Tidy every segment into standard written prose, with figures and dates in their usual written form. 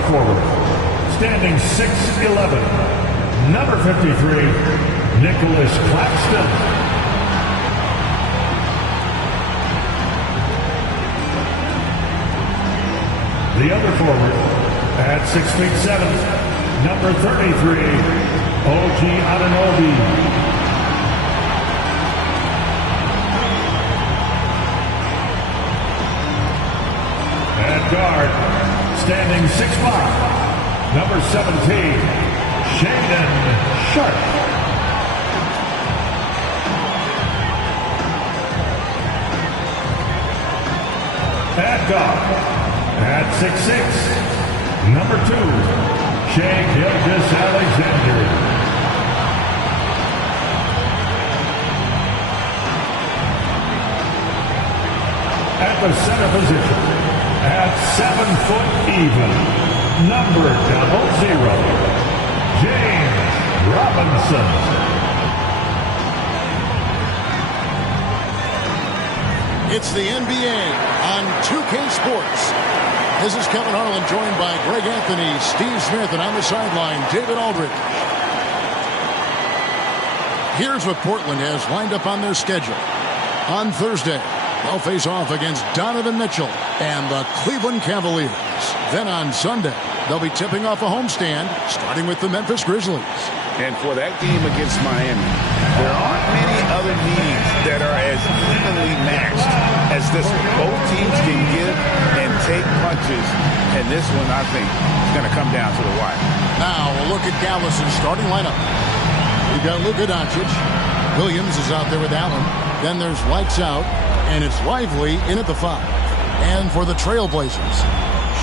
power forward, standing 6'11", number 53, Nicholas Claxton. The other forward, at 6'7", number 33, OG Anunoby. At guard, standing 6'5", number 17, Shaedon Sharpe. At guard, at 6'6", number 2, Shai Gilgeous-Alexander. At the center position, at 7 foot even, number 00, James Robinson. It's the NBA on 2K Sports. This is Kevin Harlan, joined by Greg Anthony, Steve Smith, and on the sideline, David Aldridge. Here's what Portland has lined up on their schedule. On Thursday, they'll face off against Donovan Mitchell and the Cleveland Cavaliers. Then on Sunday, they'll be tipping off a homestand, starting with the Memphis Grizzlies. And for that game against Miami, there aren't many other needs that are as evenly matched as this one. Both teams can give and take punches, and this one, I think, is going to come down to the wire. Now, a look at Dallas' starting lineup. We've got Luka Doncic. Williams is out there with Allen. Then there's Lights Out, and it's Lively in at the 5. And for the Trailblazers,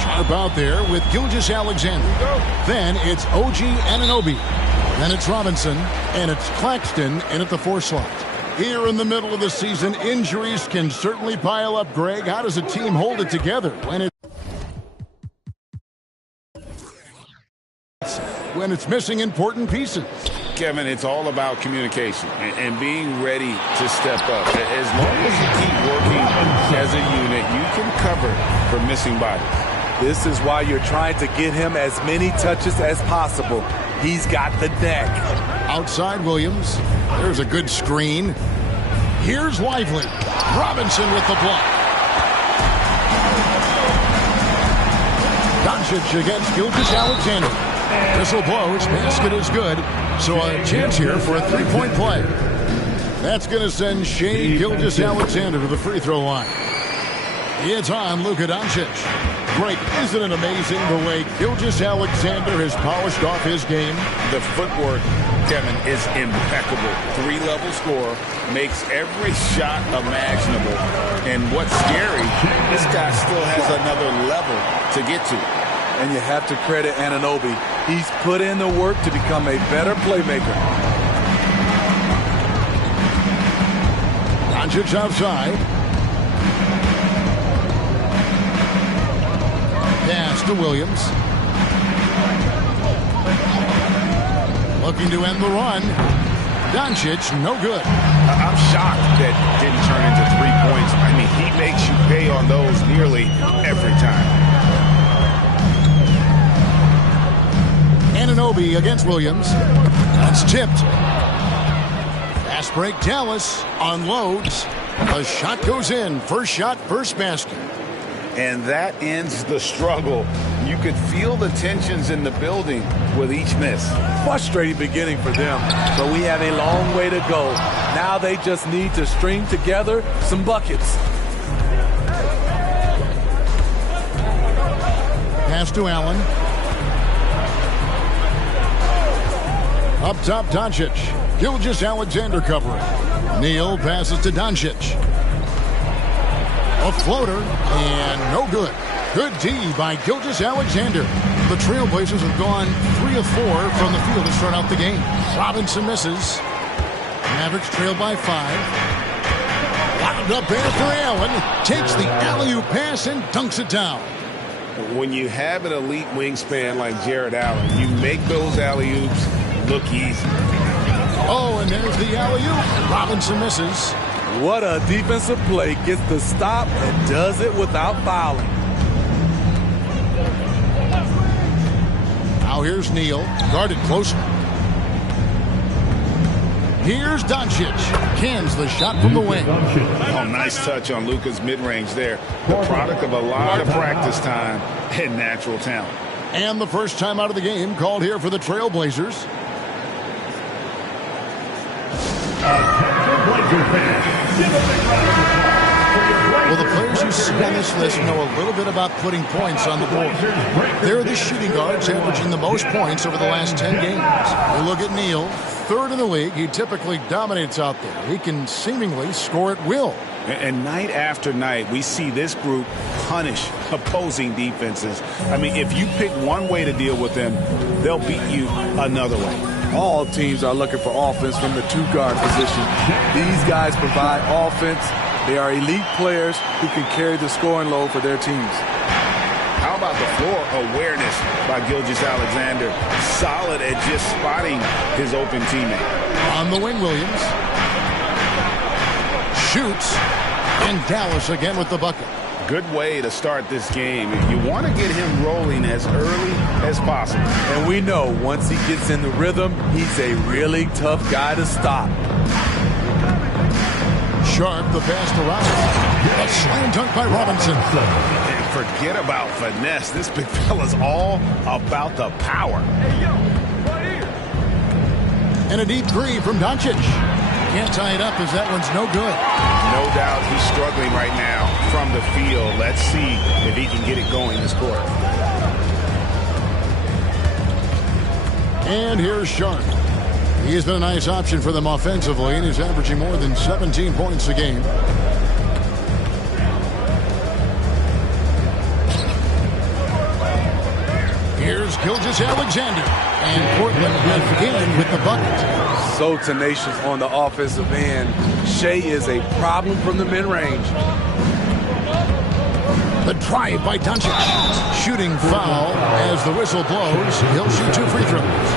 Sharpe out there with Gilgeous-Alexander. Then it's OG Anunoby. Then it's Robinson, and it's Claxton in at the 4 slot. Here in the middle of the season, injuries can certainly pile up, Greg. How does a team hold it together when it's missing important pieces? Kevin, it's all about communication and being ready to step up. As long as you keep working as a unit, you can cover for missing bodies. This is why you're trying to get him as many touches as possible. He's got the deck. Outside Williams. There's a good screen. Here's Lively. Robinson with the block. Doncic against Gilgeous-Alexander. Whistle blows. Basket is good. So a chance here for a three-point play. That's going to send Shai Gilgeous-Alexander to the free throw line. It's on Luka Doncic. Greg, isn't it amazing the way Gilgeous-Alexander has polished off his game? The footwork, Kevin, is impeccable. 3-level scorer, makes every shot imaginable. And what's scary, this guy still has another level to get to. And you have to credit Anunoby. He's put in the work to become a better playmaker. Doncic outside. Pass to Williams. Looking to end the run. Doncic, no good. I'm shocked that didn't turn into 3 points. I mean, he makes you pay on those nearly every time. Anunoby against Williams. That's tipped. Fast break, Dallas unloads. The shot goes in. First shot, first basket. And that ends the struggle. You could feel the tensions in the building with each miss. Frustrating beginning for them, but we have a long way to go. Now they just need to string together some buckets. Pass to Allen. Up top, Doncic. Gilgeous-Alexander covering. Neal passes to Doncic. A floater, and no good. Good D by Gilgeous-Alexander. The Trailblazers have gone 3 of 4 from the field to start out the game. Robinson misses. Mavericks trail by 5. Wound up there for Allen. Takes the alley-oop pass and dunks it down. When you have an elite wingspan like Jared Allen, you make those alley-oops look easy. Oh, and there's the alley-oop. Robinson misses. What a defensive play. Gets the stop and does it without fouling. Now here's Neal, guarded closer. Here's Doncic. Cans the shot from the wing. Oh, nice touch on Luka's mid-range there. The product of a lot of practice time and natural talent. And the first time out of the game called here for the Trailblazers. Well, the players you see on this list know a little bit about putting points on the board. They're the shooting guards averaging the most points over the last 10 games. We look at Neal, third in the league. He typically dominates out there. He can seemingly score at will. And night after night, we see this group punish opposing defenses. I mean, if you pick one way to deal with them, they'll beat you another way. All teams are looking for offense from the two-guard position. These guys provide offense. They are elite players who can carry the scoring load for their teams. How about the floor awareness by Gilgeous-Alexander? Solid at just spotting his open teammate. On the wing, Williams. Shoots. And Dallas again with the bucket. Good way to start this game. You want to get him rolling as early as possible. And we know once he gets in the rhythm, he's a really tough guy to stop. Sharp, the pass to Robinson. A slam dunk by Robinson. And forget about finesse. This big fella's all about the power. And a deep three from Doncic. Can't tie it up as that one's no good. No doubt he's struggling right now from the field. Let's see if he can get it going this quarter. And here's Sharp. He has been a nice option for them offensively, and he's averaging more than 17 points a game. Here's Gilgeous-Alexander. And Portland again with the bucket. So tenacious on the offensive end. Shea is a problem from the mid-range. The drive by Doncic. Shooting foul as the whistle blows. He'll shoot 2 free throws.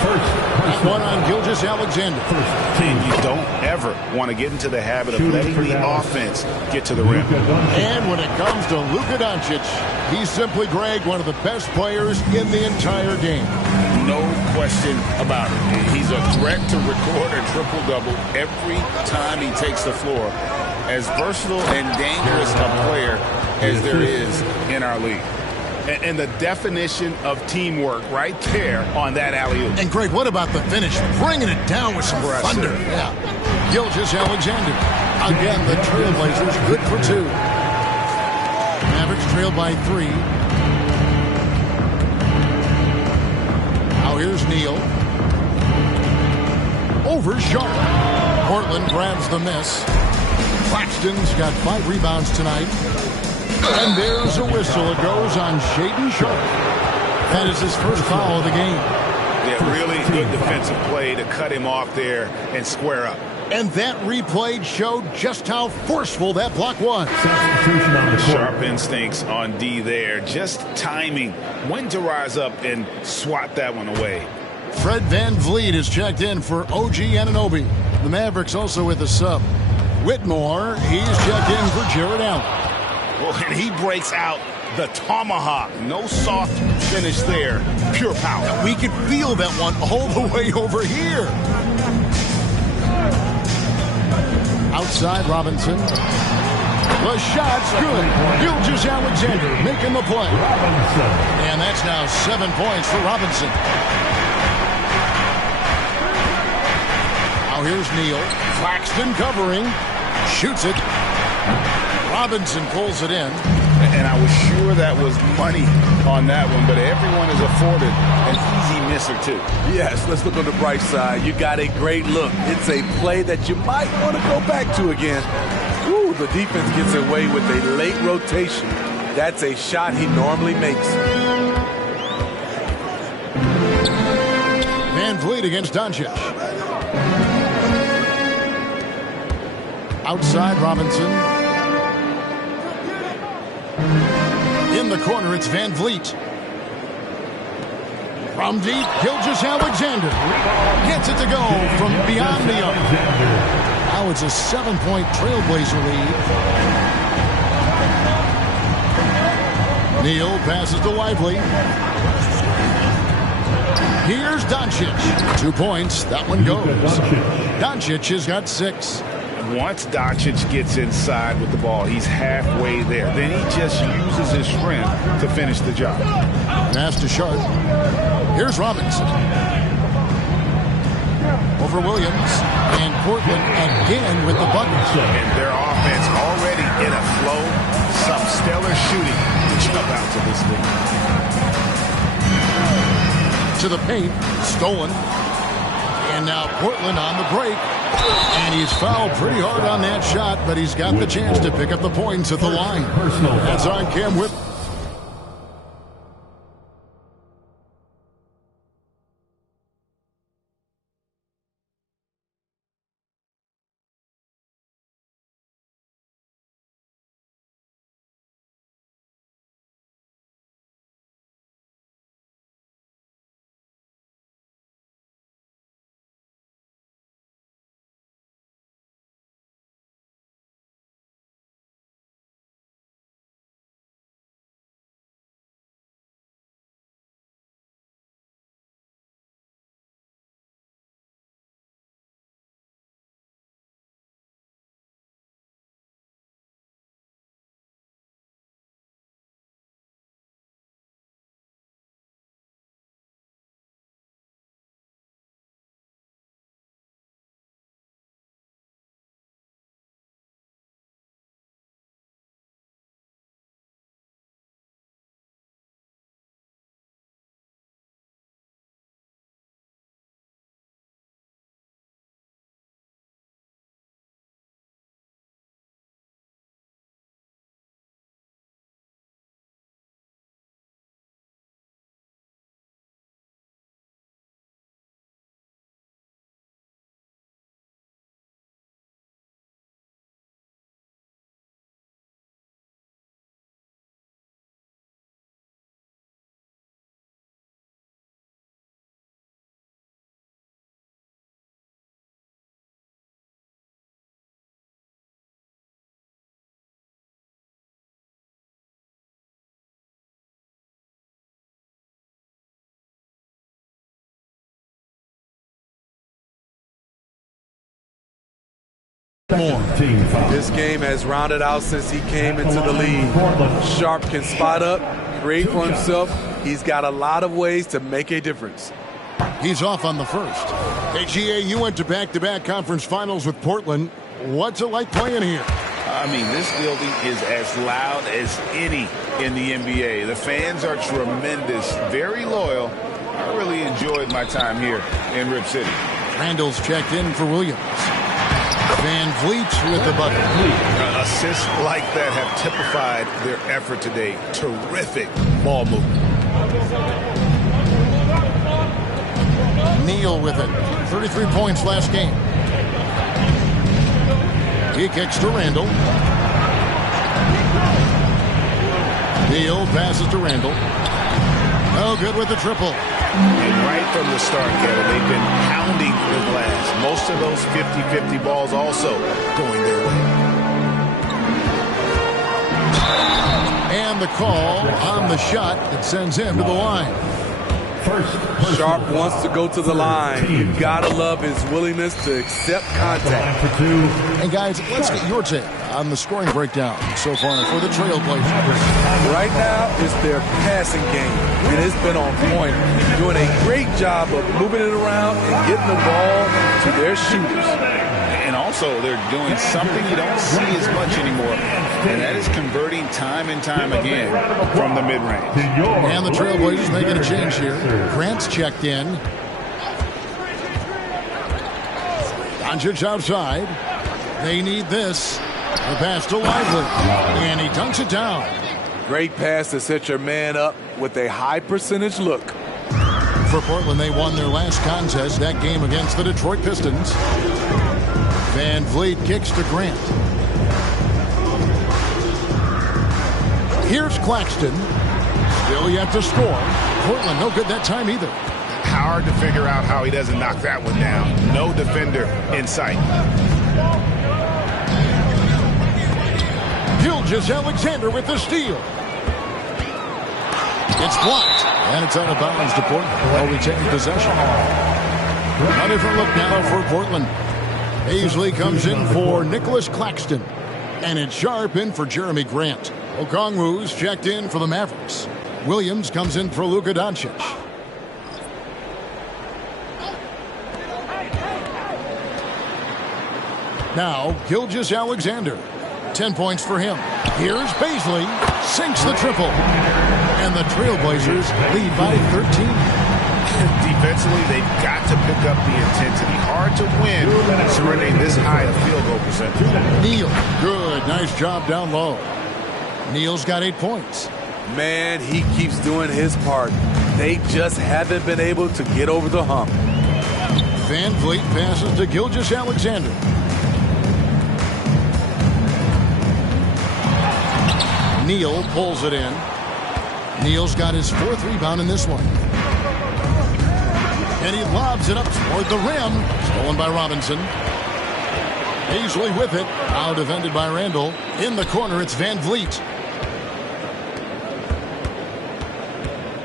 First one on Gilgeous-Alexander. You don't ever want to get into the habit of letting the offense get to the rim. And when it comes to Luka Doncic, he's simply, Greg, one of the best players in the entire game. No question about it. He's a threat to record a triple-double every time he takes the floor. As versatile and dangerous a player as there is in our league. And the definition of teamwork right there on that alley-oop. And, Greg, what about the finish? Bringing it down with some thunder. Yeah. Gilgeous-Alexander. Again, the Trailblazers good for 2. Mavericks trail by 3. Now here's Neal. Over Sharp. Portland grabs the miss. Claxton's got 5 rebounds tonight. And there's a whistle. It goes on Shaedon Sharp. That is his first foul of the game. Yeah, really good defensive play to cut him off there and square up. And that replay showed just how forceful that block was. Sharp instincts on D there. Just timing when to rise up and swat that one away. Fred VanVleet is checked in for OG Anunoby. The Mavericks also with a sub. Whitmore, he's checked in for Jared Allen. Well, and he breaks out the tomahawk. No soft finish there. Pure power. And we could feel that one all the way over here. Outside Robinson. The shot's good. Gilgeous-Alexander making the play. And that's now 7 points for Robinson. Now here's Neal. Claxton covering. Shoots it. Robinson pulls it in. And I was sure that was money on that one, but everyone is afforded an easy misser too. Yes, let's look on the bright side. You got a great look. It's a play that you might want to go back to again. Ooh, the defense gets away with a late rotation. That's a shot he normally makes. VanVleet against Doncic. Outside Robinson. In the corner, it's VanVleet. From deep, Gilgeous-Alexander gets it to go from beyond the arc. Now it's a 7-point Trailblazer lead. Neal passes to Lively. Here's Doncic. 2 points. That one goes. Doncic has got 6. Once Doncic gets inside with the ball, he's halfway there. Then he just uses his strength to finish the job. Pass to Sharp. Here's Robinson. Over Williams. And Portland again with the bucket. And their offense already in a flow. Some stellar shooting to jump out to this league. To the paint. Stolen. And now Portland on the break. And he's fouled pretty hard on that shot, but he's got the chance to pick up the points at the line. That's on Cam Whip. This game has rounded out since he came into the league. Sharp can spot up, create for himself. He's got a lot of ways to make a difference. He's off on the first. Hey, GA, you went to back-to-back conference finals with Portland. What's it like playing here? I mean, this building is as loud as any in the NBA. The fans are tremendous, very loyal. I really enjoyed my time here in Rip City. Randall's checked in for Williams. Van Vliet with the bucket. Assists like that have typified their effort today. Terrific ball movement. Neal with it. 33 points last game. He kicks to Randall. Neal passes to Randall. Oh, good with the triple. And right from the start, Kevin, they've been pounding the glass. Most of those 50-50 balls also going their way. And the call on the shot that sends him to the line. Sharp wants to go to the line. You gotta love his willingness to accept contact. And guys, let's get your take on the scoring breakdown so far for the Trailblazers. Right now, it's their passing game, and it's been on point. Doing a great job of moving it around and getting the ball to their shooters. And also, they're doing something you don't see as much anymore, and that is converting time and time again from the mid-range. And the Trailblazers making a change here. Grant's checked in. Doncic outside. They need this. The pass to Lively. And he dunks it down. Great pass to set your man up with a high percentage look. For Portland, they won their last contest, that game against the Detroit Pistons. Van Vliet kicks to Grant. Here's Claxton. Still yet to score. Portland no good that time either. Hard to figure out how he doesn't knock that one down. No defender in sight. Gilgeous-Alexander with the steal. It's blocked. And it's out of bounds to Portland. They'll retain possession. A different look now for Portland. Paisley comes in for Nicholas Claxton. And it's Sharp in for Jeremy Grant. Okongwu's checked in for the Mavericks. Williams comes in for Luka Doncic. Now, Gilgeous-Alexander. 10 points for him. Here's Paisley. Sinks the triple. And the Trailblazers lead by 13. Defensively, they've got to pick up the intensity. Hard to win surrendering this high a field goal percentage. Neal. Good. Nice job down low. Neal's got 8 points. Man, he keeps doing his part. They just haven't been able to get over the hump. Van Vliet passes to Gilgeous-Alexander. Neal pulls it in. Neal's got his 4th rebound in this one. And he lobs it up toward the rim. Stolen by Robinson. Paisley with it. Now defended by Randall. In the corner, it's Van Vliet.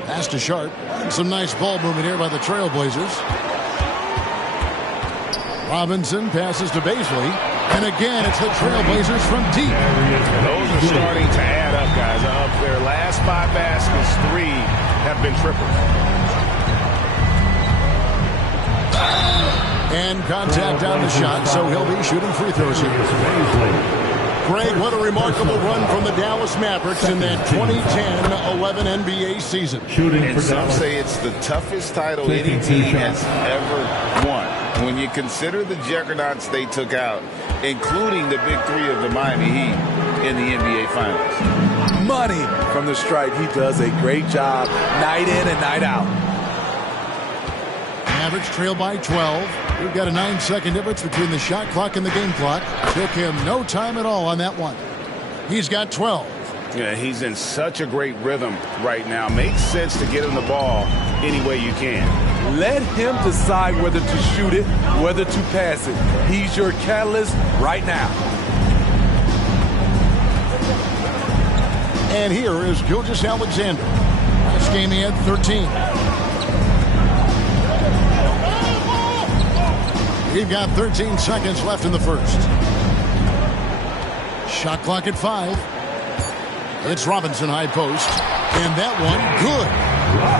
Pass to Sharp. Some nice ball movement here by the Trailblazers. Robinson passes to Paisley. And again, it's the Trailblazers from deep. Those are starting to add up, guys. Of their last 5 baskets, 3 have been triples. And contact on the shot, so he'll be shooting free throws here. Greg, what a remarkable run from the Dallas Mavericks in that 2010-11 NBA season. And some say it's the toughest title any team has ever won. When you consider the juggernauts they took out, including the big 3 of the Miami Heat in the NBA Finals. Money from the stripe. He does a great job night in and night out. Mavericks trail by 12. We've got a 9-second difference between the shot clock and the game clock. Took him no time at all on that one. He's got 12. Yeah, he's in such a great rhythm right now. Makes sense to get him the ball any way you can. Let him decide whether to shoot it, whether to pass it. He's your catalyst right now. And here is Gilgeous-Alexander. Last game he had 13. We've got 13 seconds left in the first. Shot clock at 5. It's Robinson high post. And that one, good.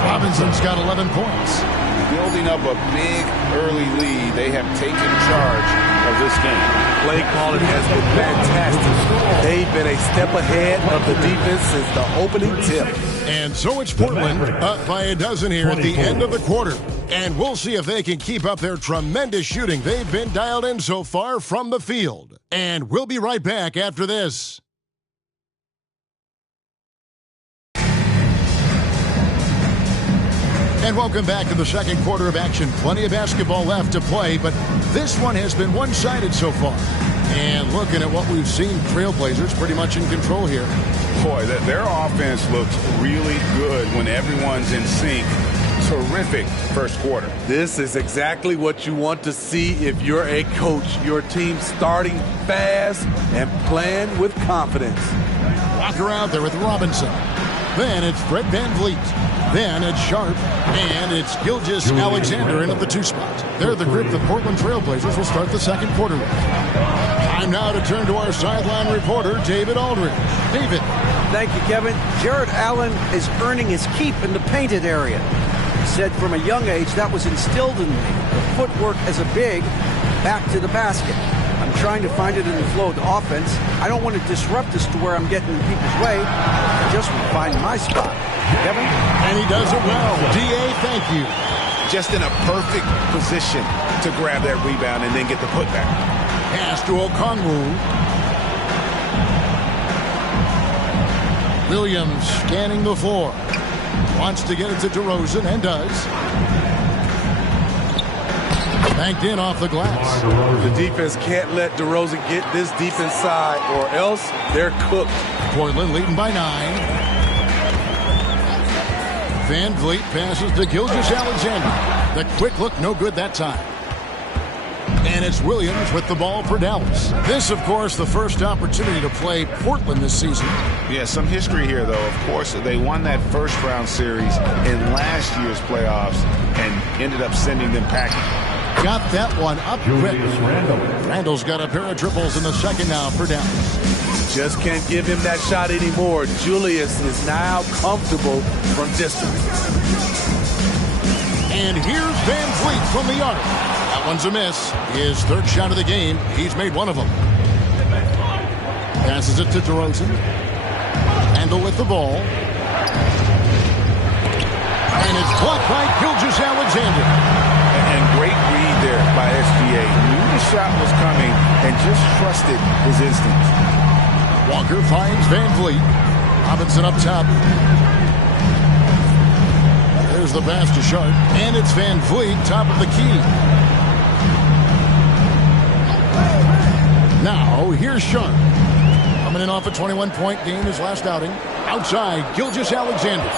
Robinson's got 11 points. Building up a big early lead. They have taken charge of this game. Play calling has been fantastic. They've been a step ahead of the defense since the opening tip. And so it's Portland up by a dozen here at the end of the quarter. And we'll see if they can keep up their tremendous shooting they've been dialed in so far from the field. And we'll be right back after this. And welcome back to the second quarter of action. Plenty of basketball left to play, but this one has been one-sided so far. And looking at what we've seen, Trailblazers pretty much in control here. Boy, their offense looks really good when everyone's in sync. Terrific first quarter. This is exactly what you want to see if you're a coach. Your team starting fast and playing with confidence. Walker out there with Robinson. Then it's Fred Van Vliet. Then it's Sharp, and it's Gilgeous-Alexander in at the 2 spot. They're the group the Portland Trailblazers will start the second quarter with. Time now to turn to our sideline reporter, David Aldridge. David. Thank you, Kevin. Jared Allen is earning his keep in the painted area. He said from a young age that was instilled in me. The footwork as a big, back to the basket. I'm trying to find it in the flow of the offense. I don't want to disrupt this to where I'm getting in people's way. I just want to find my spot. Kevin? And he does it well. D.A., thank you. Just in a perfect position to grab that rebound and then get the putback. Pass to Okongwu. Williams scanning the floor. Wants to get it to DeRozan and does. Banked in off the glass. The defense can't let DeRozan get this deep inside or else they're cooked. Portland leading by 9. Van Vliet passes to Gilgeous-Alexander. The quick look, no good that time. And it's Williams with the ball for Dallas. This, of course, the first opportunity to play Portland this season. Yeah, some history here, though. Of course, they won that first-round series in last year's playoffs and ended up sending them packing. Got that one up quick. Randall's got a pair of triples in the second now for Dallas. Just can't give him that shot anymore. Julius is now comfortable from distance. And here's Van Vliet from the arc. That one's a miss. His third shot of the game. He's made one of them. Passes it to DeRozan. Randall with the ball. And it's blocked by Gilgeous-Alexander. And great read there by SGA. Knew the shot was coming and just trusted his instincts. Walker finds Van Vliet. Robinson up top. There's the pass to Sharp. And it's Van Vliet, top of the key. Now, here's Sharp. Coming in off a 21-point game his last outing. Outside, Gilgeous-Alexander.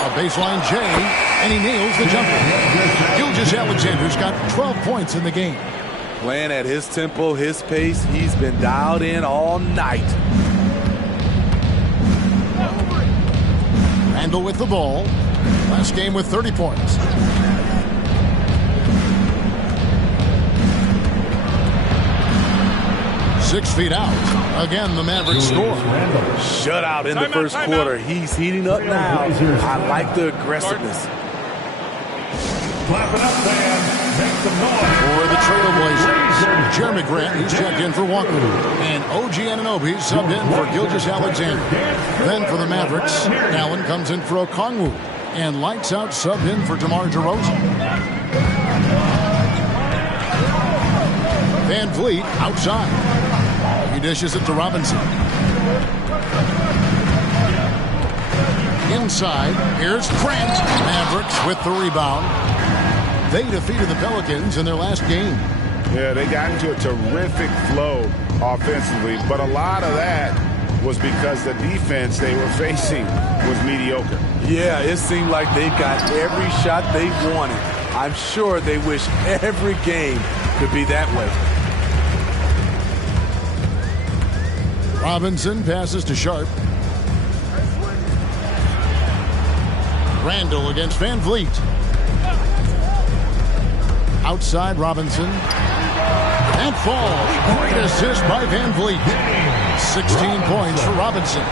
A baseline J, and he nails the jumper. Gilgeous-Alexander's got 12 points in the game. Playing at his tempo, his pace. He's been dialed in all night. Randall with the ball. Last game with 30 points. Six feet out. Again, the Mavericks score. Shutout in the first quarter. He's heating up now. I like the aggressiveness. Clap it up, fans. Make some noise. For the Trailblazers, Jeremy Grant, he's checked in for Walker. And OG Anunoby subbed in for Gilgeous-Alexander. Then for the Mavericks, Allen comes in for Okongwu. And Lights Out subbed in for DeMar DeRozan. Van Vliet outside. He dishes it to Robinson. Inside, here's Grant. Mavericks with the rebound. They defeated the Pelicans in their last game. Yeah, they got into a terrific flow offensively, but a lot of that was because the defense they were facing was mediocre. Yeah, it seemed like they got every shot they wanted. I'm sure they wish every game could be that way. Robinson passes to Sharp. Randall against Van Vliet. Outside Robinson. And falls. Great assist by Van Vliet. 16 points for Robinson.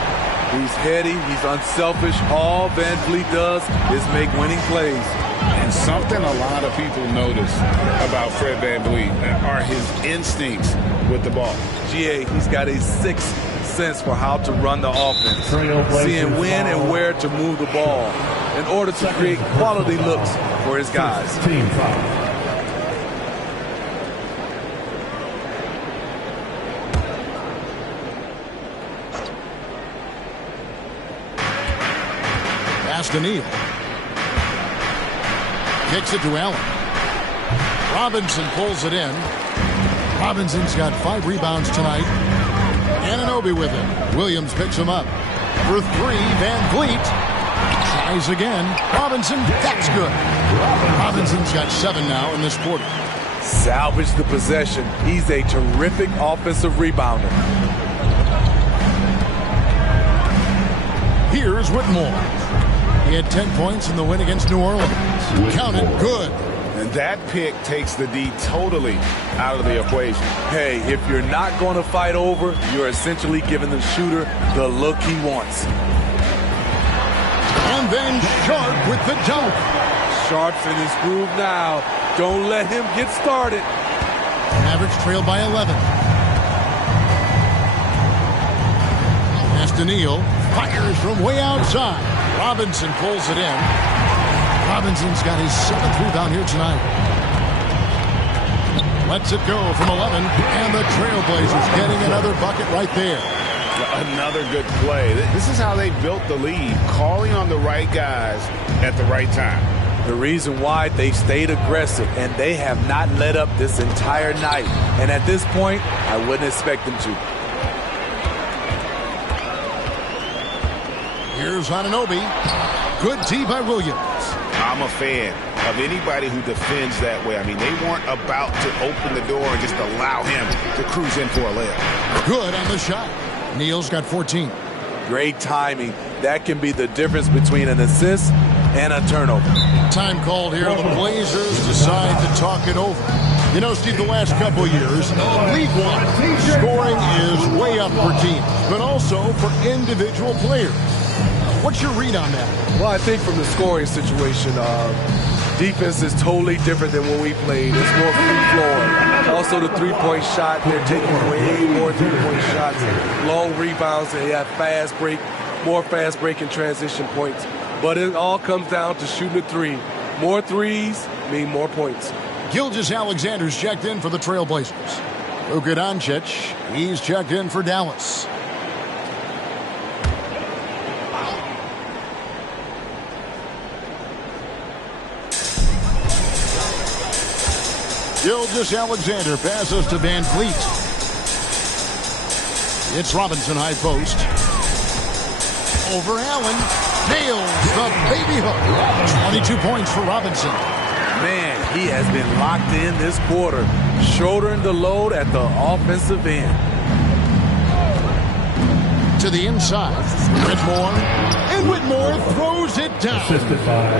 He's heady. He's unselfish. All Van Vliet does is make winning plays. And something a lot of people notice about Fred VanVleet are his instincts with the ball. He's got a sixth sense for how to run the offense, seeing when and where to move the ball in order to create quality looks for his guys. Team foul. Pass to Neal. Kicks it to Allen. Robinson pulls it in. Robinson's got 5 rebounds tonight. Anunoby with him. Williams picks him up. For 3, Van Vliet. Tries again. Robinson, that's good. Robinson's got 7 now in this quarter. Salvage the possession. He's a terrific offensive rebounder. Here's Whitmore. He had 10 points in the win against New Orleans. Counted good. And that pick takes the D totally out of the equation. Hey, if you're not going to fight over, you're essentially giving the shooter the look he wants. And then Sharp with the dunk. Sharp's in his groove now. Don't let him get started. Mavericks trail by 11. Pass to Neal. Fires from way outside. Robinson pulls it in. Robinson's got his 7th rebound here tonight. Lets it go from 11. And the Trailblazers getting another bucket right there. Another good play. This is how they built the lead, calling on the right guys at the right time. The reason why they stayed aggressive, and they have not let up this entire night. And at this point, I wouldn't expect them to. Here's Anunoby. Good D by Williams. I'm a fan. of anybody who defends that way. I mean, they weren't about to open the door and just allow him to cruise in for a layup. Good on the shot. Neal's got 14. Great timing. That can be the difference between an assist and a turnover. Time called here. The Blazers decide to talk it over. You know, Steve, the last couple years, League One, scoring is way up for teams, but also for individual players. What's your read on that? Well, I think from the scoring situation, defense is totally different than when we played. It's more free flowing. Also, the three-point shot, they're taking way more three-point shots, long rebounds, and they have more fast break and transition points. But it all comes down to shooting a three. More threes mean more points. Gilgeous-Alexander's checked in for the Trailblazers. Luka Doncic, he's checked in for Dallas. Gilgeous-Alexander passes to Van Vliet. It's Robinson high post. Over Allen. Nails the baby hook. 22 points for Robinson. Man, he has been locked in this quarter, shouldering the load at the offensive end. To the inside. Whitmore. And Whitmore throws it down.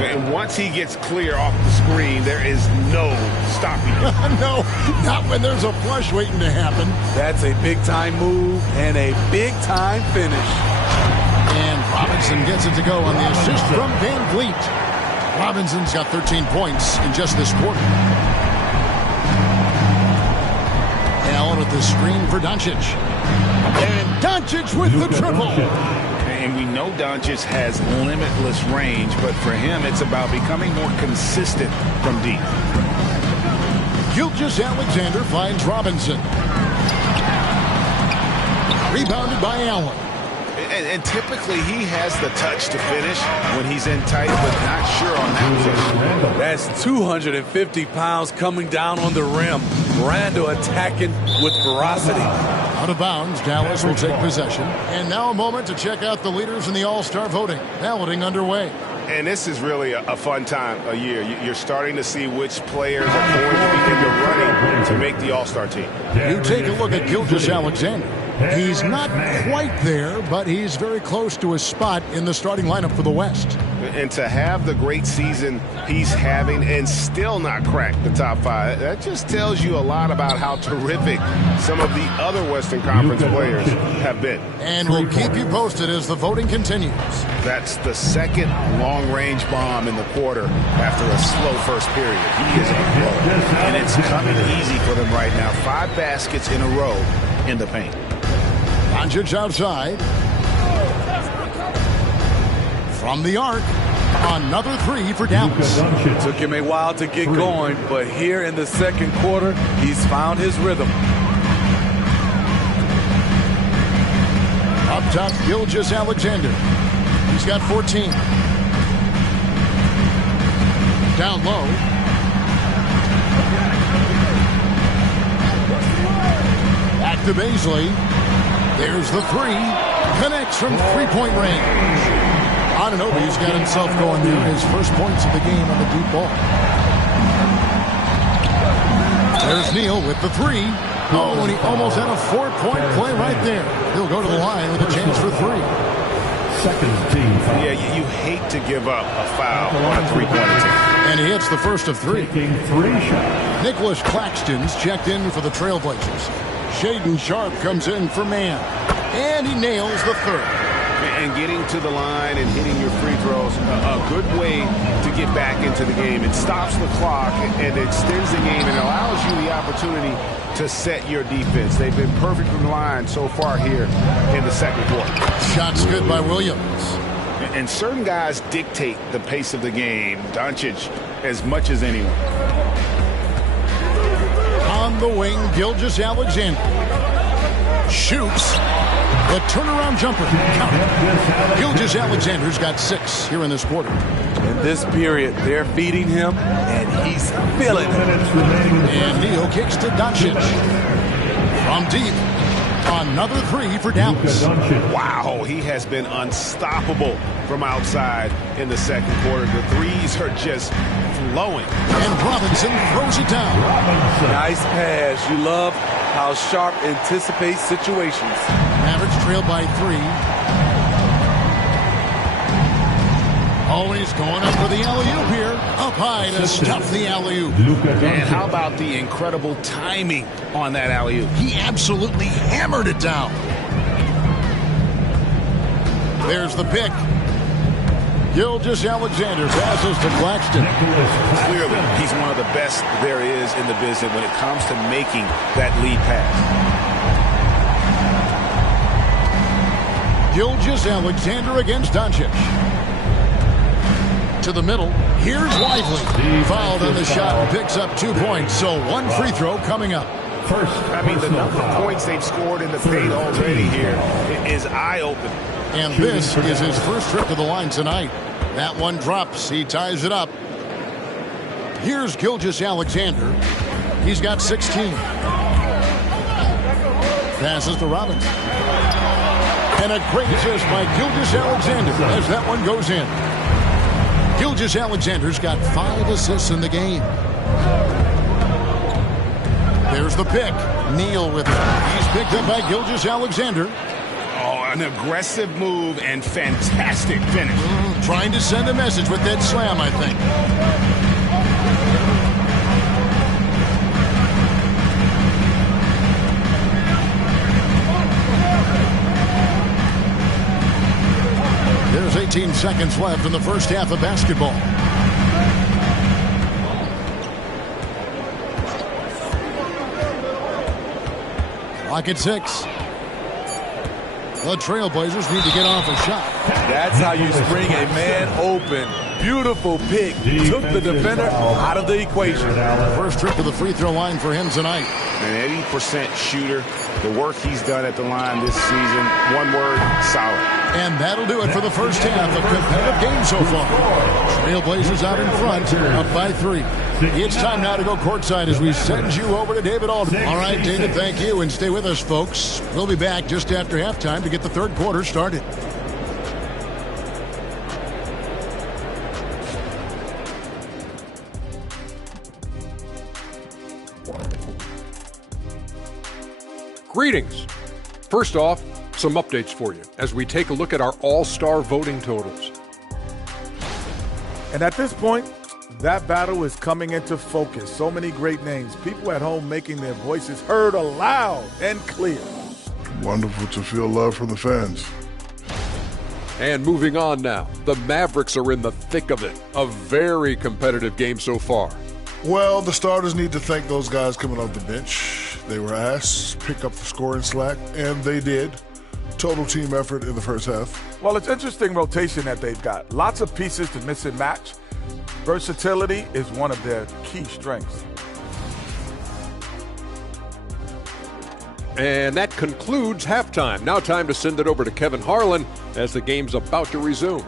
And once he gets clear off the screen, there is no stopping him. No, not when there's a flush waiting to happen. That's a big-time move and a big-time finish. And Robinson gets it to go on the assist from Van Vliet. Robinson's got 13 points in just this quarter. Allen with the screen for Doncic. And Doncic with the triple. And we know Doncic has limitless range, but for him, it's about becoming more consistent from deep. Gilgeous-Alexander finds Robinson. Rebounded by Allen. And typically he has the touch to finish when he's in tight, but not sure on that position. That's 250 pounds coming down on the rim. Randle attacking with ferocity. Out of bounds, Dallas will take possession. And now a moment to check out the leaders in the All-Star voting. Balloting underway. And this is really a fun time of year. You're starting to see which players are going to begin to running to make the All-Star team. You take a look at Gilgeous-Alexander. He's not quite there, but he's very close to his spot in the starting lineup for the West. And to have the great season he's having and still not crack the top five, that just tells you a lot about how terrific some of the other Western Conference players have been. And we'll keep you posted as the voting continues. That's the second long-range bomb in the quarter after a slow first period. He is on a roll, and it's coming easy for them right now. 5 baskets in a row in the paint. Doncic outside. From the arc, another three for Dallas. Took him a while to get going, but here in the second quarter, he's found his rhythm. Up top, Gilgeous-Alexander. He's got 14. Down low. Back to Baisley. There's the three. Connects from three-point range. Anunoby's got himself going there. His first points of the game on the deep ball. There's Neal with the three. Oh, and he almost had a 4-point play right there. He'll go to the line with a chance for three. Second team foul. Yeah, you hate to give up a foul on a three-point attempt. And he hits the first of three. Taking 3 shots. Nicholas Claxton's checked in for the Trailblazers. Shaden Sharp comes in for man. And he nails the third. And getting to the line and hitting your free throws, a good way to get back into the game. It stops the clock and extends the game and allows you the opportunity to set your defense. They've been perfect from the line so far here in the second quarter. Shots good by Williams. And certain guys dictate the pace of the game. Doncic as much as anyone. On the wing, Gilgeous-Alexander. Shoots. The turnaround jumper. Gilgeous-Alexander's got 6 here in this quarter. In this period, they're feeding him, and he's feeling it. And Neal kicks to Doncic. From deep. Another three for Dallas. Wow, he has been unstoppable from outside in the second quarter. The threes are just flowing. And Robinson throws it down. Nice pass. You love how Sharp anticipates situations. Mavericks trail by 3. Always going up for the alley-oop here. Up high to stuff the alley-oop. And how about the incredible timing on that alley-oop? He absolutely hammered it down. There's the pick. Gilgeous-Alexander passes to Claxton. Clearly, he's one of the best there is in the business when it comes to making that lead pass. Gilgeous-Alexander against Doncic. To the middle. Here's Lively. Fouled on the shot and picks up 2 points. So 1 free throw coming up. I mean, the number of points they've scored in the paint already here is eye-opening. And this is his first trip to the line tonight. That one drops. He ties it up. Here's Gilgeous-Alexander. He's got 16. Passes to Robinson. And a great assist by Gilgeous-Alexander as that one goes in. Gilgeous-Alexander's got 5 assists in the game. There's the pick. Neal with it. He's picked up by Gilgeous-Alexander. Oh, an aggressive move and fantastic finish. Trying to send a message with that slam, I think. There's 18 seconds left in the first half of basketball. Clock at 6. The Trailblazers need to get off a shot. That's how you spring a man open. Beautiful pick. Took the defender out of the equation. First trip to the free throw line for him tonight. An 80% shooter. The work he's done at the line this season, one word, solid. And that'll do it for the first half of competitive game so far. Trailblazers out in front, up by 3. It's time now to go courtside as we send you over to David Aldridge. All right, David, thank you, and stay with us, folks. We'll be back just after halftime to get the third quarter started. Greetings. First off, some updates for you as we take a look at our all-star voting totals. And at this point, that battle is coming into focus. So many great names. People at home making their voices heard aloud and clear. Wonderful to feel love from the fans. And moving on now, the Mavericks are in the thick of it. A very competitive game so far. Well, the starters need to thank those guys coming off the bench. They were asked to pick up the scoring slack, and they did. Total team effort in the first half. Well, it's interesting rotation that they've got. Lots of pieces to mix and match. Versatility is one of their key strengths. And that concludes halftime. Now time to send it over to Kevin Harlan as the game's about to resume.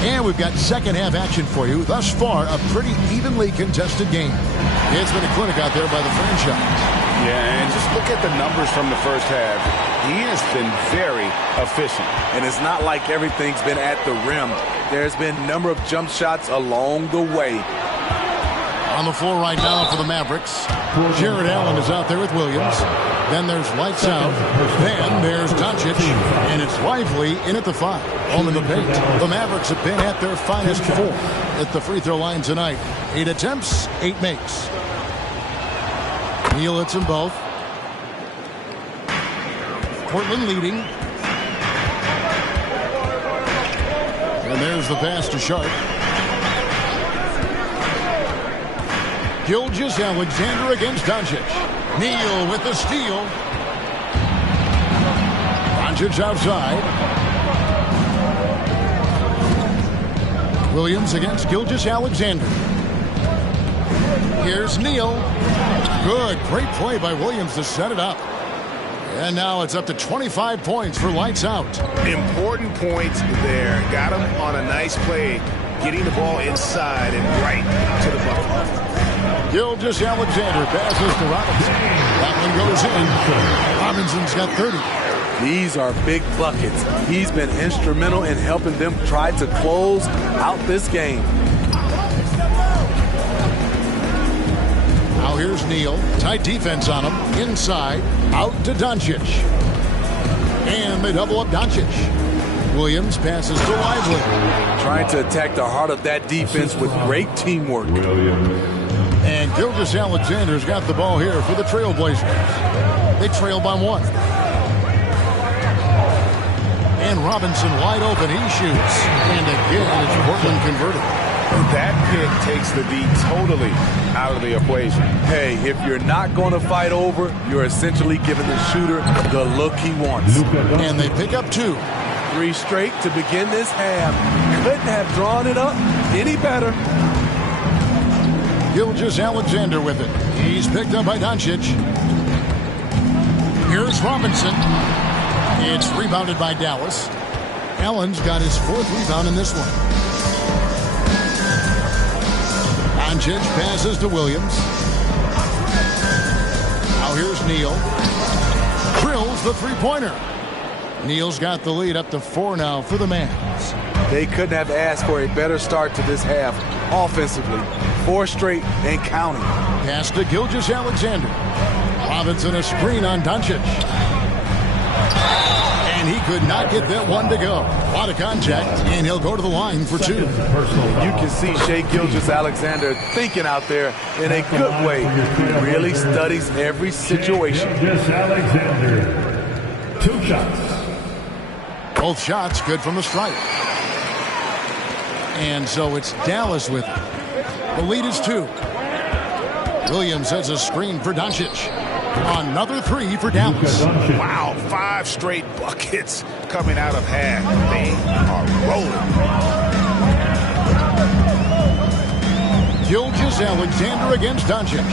And we've got second half action for you. Thus far, a pretty evenly contested game. It's been a clinic out there by the franchise. Yeah, and just look at the numbers from the first half. He has been very efficient. And it's not like everything's been at the rim. There's been a number of jump shots along the way. On the floor right now for the Mavericks, Jared Allen is out there with Williams. Then there's Lights Out. Then there's Doncic. And it's Lively in at the 5. All in the paint. The Mavericks have been at their finest 4 at the free throw line tonight. 8 attempts, 8 makes. Neal hits them both. Portland leading. And there's the pass to Sharp. Gilgeous-Alexander against Doncic. Neal with the steal. Doncic outside. Williams against Gilgeous-Alexander. Here's Neal. Good. Great play by Williams to set it up. And now it's up to 25 points for lights out. Important points there. Got him on a nice play, getting the ball inside and right to the bucket. Gilgeous-Alexander passes to Robinson. That one goes in. Robinson's got 30. These are big buckets. He's been instrumental in helping them try to close out this game. Now here's Neal. Tight defense on him. Inside. Out to Doncic. And they double up Doncic. Williams passes to Lively. Trying to attack the heart of that defense with great teamwork. And Gilgeous-Alexander's got the ball here for the Trailblazers. They trail by 1. And Robinson wide open. He shoots. And again, it's Portland converted. That pick takes the D totally out of the equation. Hey, if you're not going to fight over, you're essentially giving the shooter the look he wants. And they pick up 2. 3 straight to begin this half. Couldn't have drawn it up any better. Gilgeous-Alexander with it. He's picked up by Doncic. Here's Robinson. It's rebounded by Dallas. Allen's got his 4th rebound in this one. Doncic passes to Williams. Now here's Neal. Drills the three-pointer. Neal's got the lead up to 4 now for the Mavs. They couldn't have asked for a better start to this half offensively. 4 straight and counting. Pass to Gilgeous-Alexander. Robinson a screen on Doncic. And he could not get that one to go. A lot of contact, and he'll go to the line for 2. You can see Shai Gilgeous-Alexander thinking out there in a good way. He really studies every situation. Gilgeous-Alexander. 2 shots. Both shots good from the stripe. And so it's Dallas with it. The lead is 2. Williams has a screen for Doncic. Another 3 for Dallas. Wow, 5 straight buckets coming out of half. They are rolling. Gilgeous-Alexander against Doncic.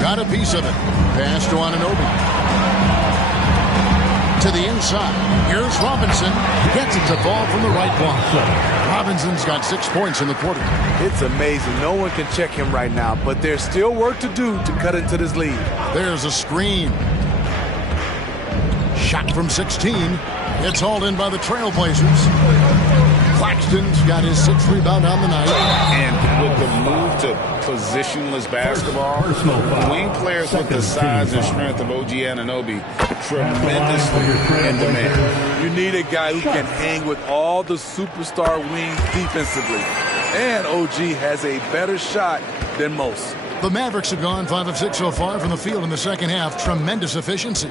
Got a piece of it. Pass to Anunoby. To the inside. Here's Robinson. Gets it to fall from the right block. Robinson's got 6 points in the quarter. It's amazing. No one can check him right now, but there's still work to do to cut into this lead. There's a screen. Shot from 16. It's hauled in by the Trailblazers. Claxton's got his 6th rebound on the night. And with the move to positionless basketball, wing players with the size and strength of OG Anunoby tremendously in demand. You need a guy who can hang with all the superstar wings defensively. And OG has a better shot than most. The Mavericks have gone 5 of 6 so far from the field in the second half. Tremendous efficiency.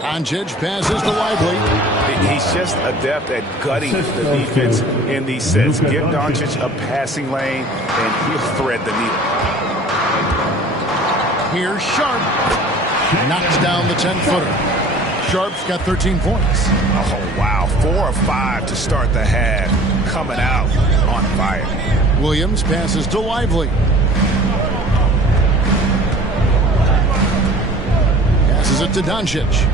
Doncic passes to Lively. He's just adept at gutting the defense in these sets. Give Doncic a passing lane, and he'll thread the needle. Here's Sharp. Knocks down the 10-footer. Sharp's got 13 points. Oh, wow. 4 of 5 to start the half. Coming out on fire. Williams passes to Lively. Passes it to Doncic.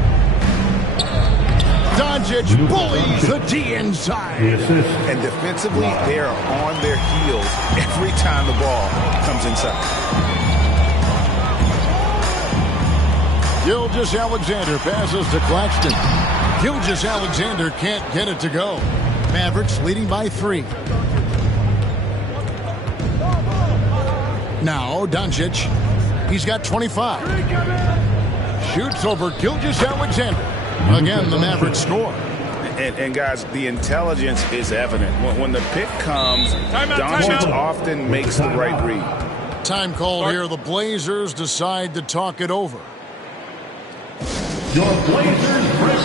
Doncic bullies the D inside. And defensively, they are on their heels every time the ball comes inside. Gilgeous-Alexander passes to Claxton. Gilgeous-Alexander can't get it to go. Mavericks leading by 3. Now Doncic. He's got 25. Shoots over Gilgeous-Alexander. Again, the Mavericks score. And guys, the intelligence is evident. When the pick comes, Doncic often makes the right read. Time called here. The Blazers decide to talk it over. Your Blazers bring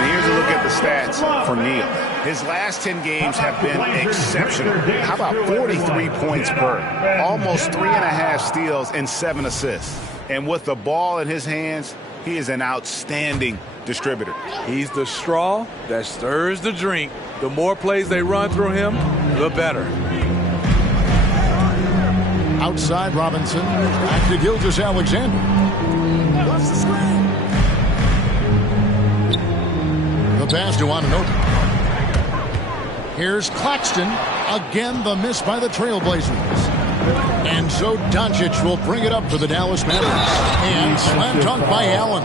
And here's a look at the stats for Neal. His last 10 games have been exceptional. How about 43 points per? Almost 3.5 steals and 7 assists. And with the ball in his hands, he is an outstanding distributor. He's the straw that stirs the drink. The more plays they run through him, the better. Outside Robinson. Back to Gilgeous-Alexander. The pass to Anunoby. Here's Claxton. Again, the miss by the Trailblazers. And so Doncic will bring it up for the Dallas Mavericks. And slam dunk by Allen.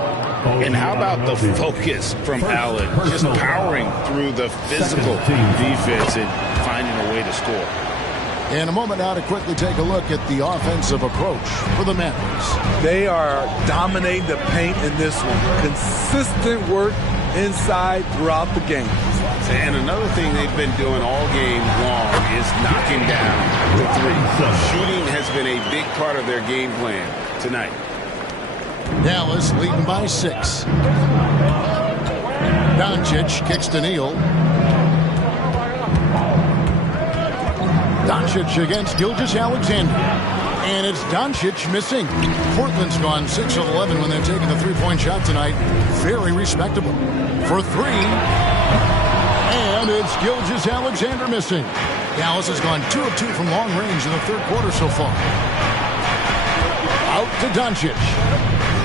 And how about the focus from Allen? Just powering through the physical defense and finding a way to score. In a moment now to quickly take a look at the offensive approach for the Mavericks. They are dominating the paint in this one. Consistent work inside throughout the game. And another thing they've been doing all game long is knocking down the three. Shooting has been a big part of their game plan tonight. Dallas leading by 6. Doncic kicks to Neal. Doncic against Gilgeous-Alexander. And it's Doncic missing. Portland's gone 6 of 11 when they're taking the three-point shot tonight. Very respectable. For 3. And it's Gilgeous-Alexander missing. Dallas has gone 2 of 2 from long range in the third quarter so far. Out to Doncic.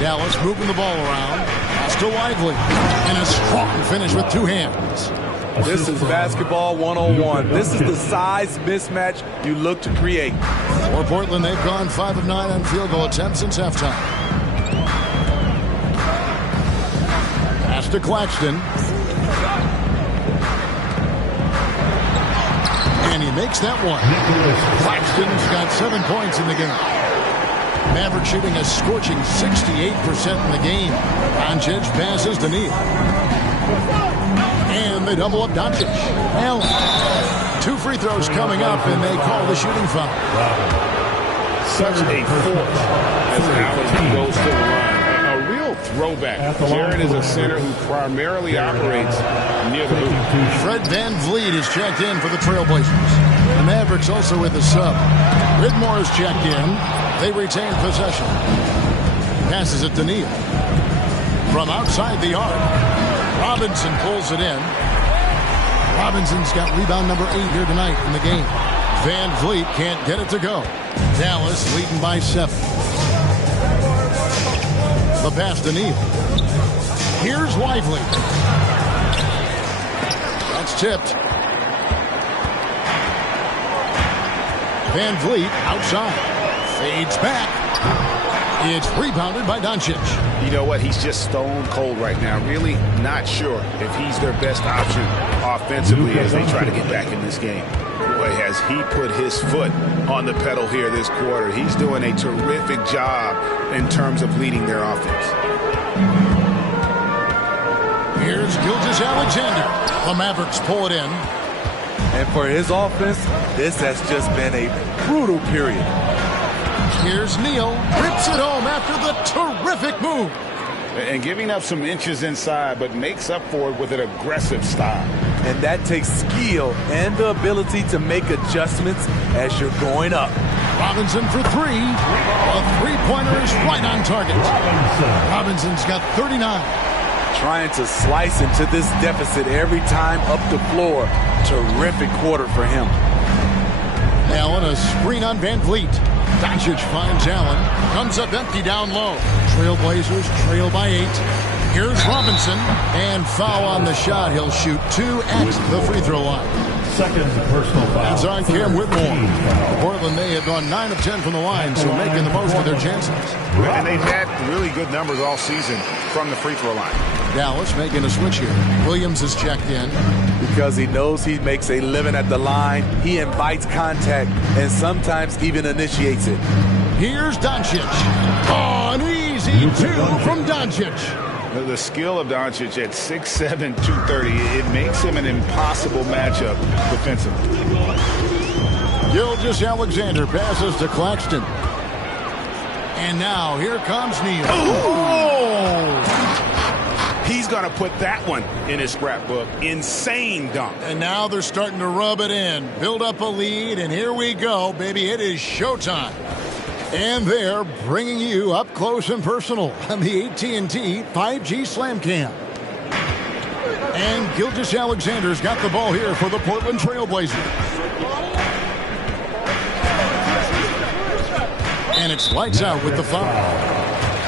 Dallas moving the ball around. Pass to Lively. And a strong finish with 2 hands. This is basketball 101. This is the size mismatch you look to create. For Portland, they've gone 5 of 9 on field goal attempts since halftime. Pass to Claxton. And he makes that one. Claxton's got 7 points in the game. Maverick shooting a scorching 68% in the game. Doncic passes to Neal. And they double up Doncic. Allen. 2 free throws coming up, and they call the shooting foul. Such a force as Allen goes to the line. A real throwback. Jared is a center who primarily operates near the hoop. Fred VanVleet is checked in for the Trailblazers. The Mavericks also with the sub. Whitmore is checked in. They retain possession. Passes it to Neal. From outside the arc. Robinson pulls it in. Robinson's got rebound number 8 here tonight in the game. VanVleet can't get it to go. Dallas leading by 7. The pass to Neal. Here's Lively. That's tipped. VanVleet outside. Fades back. It's rebounded by Doncic. You know what? He's just stone cold right now. Really not sure if he's their best option offensively as they try to get back in this game. Boy, has he put his foot on the pedal here this quarter. He's doing a terrific job in terms of leading their offense. Here's Gilgeous-Alexander. The Mavericks pull it in. And for his offense, this has just been a brutal period. Here's Neal. Rips it home after the terrific move. And giving up some inches inside, but makes up for it with an aggressive style. And that takes skill and the ability to make adjustments as you're going up. Robinson for 3. A three-pointer is right on target. Robinson's got 39. Trying to slice into this deficit every time up the floor. Terrific quarter for him. Allen, a screen on VanVleet. Doncic finds Allen. Comes up empty down low. Trailblazers trail by 8. Here's Robinson. And foul on the shot. He'll shoot 2 at the free throw line. Second personal foul. That's on Cam Whitmore. Portland, they have gone 9 of 10 from the line, so making the most of their chances. And they've had really good numbers all season from the free throw line. Dallas making a switch here. Williams is checked in. Because he knows he makes a living at the line, he invites contact and sometimes even initiates it. Here's Doncic. Oh, an easy 2 from Doncic. The skill of Doncic at 6'7", 230, it makes him an impossible matchup defensively. Gilgeous-Alexander passes to Claxton. And now here comes Neal. Oh! He's going to put that one in his scrapbook. Insane dunk. And now they're starting to rub it in. Build up a lead, and here we go, baby. It is showtime. And they're bringing you up close and personal on the AT&T 5G Slam Cam. And Gilgeous-Alexander's got the ball here for the Portland Trailblazers. And it's lights out with the foul.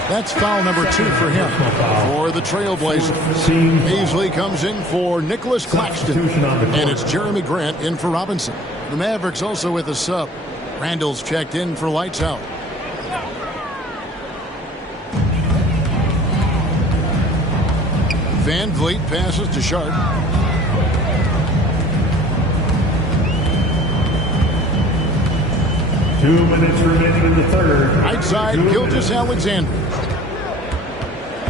That's foul number 2 for him for the Trailblazers. Beasley comes in for Nicholas Claxton. And it's Jeremy Grant in for Robinson. The Mavericks also with a sub. Randall's checked in for lights out. Van Vliet passes to Sharp. Two minutes remaining in the third. Right side, Gilgeous-Alexander.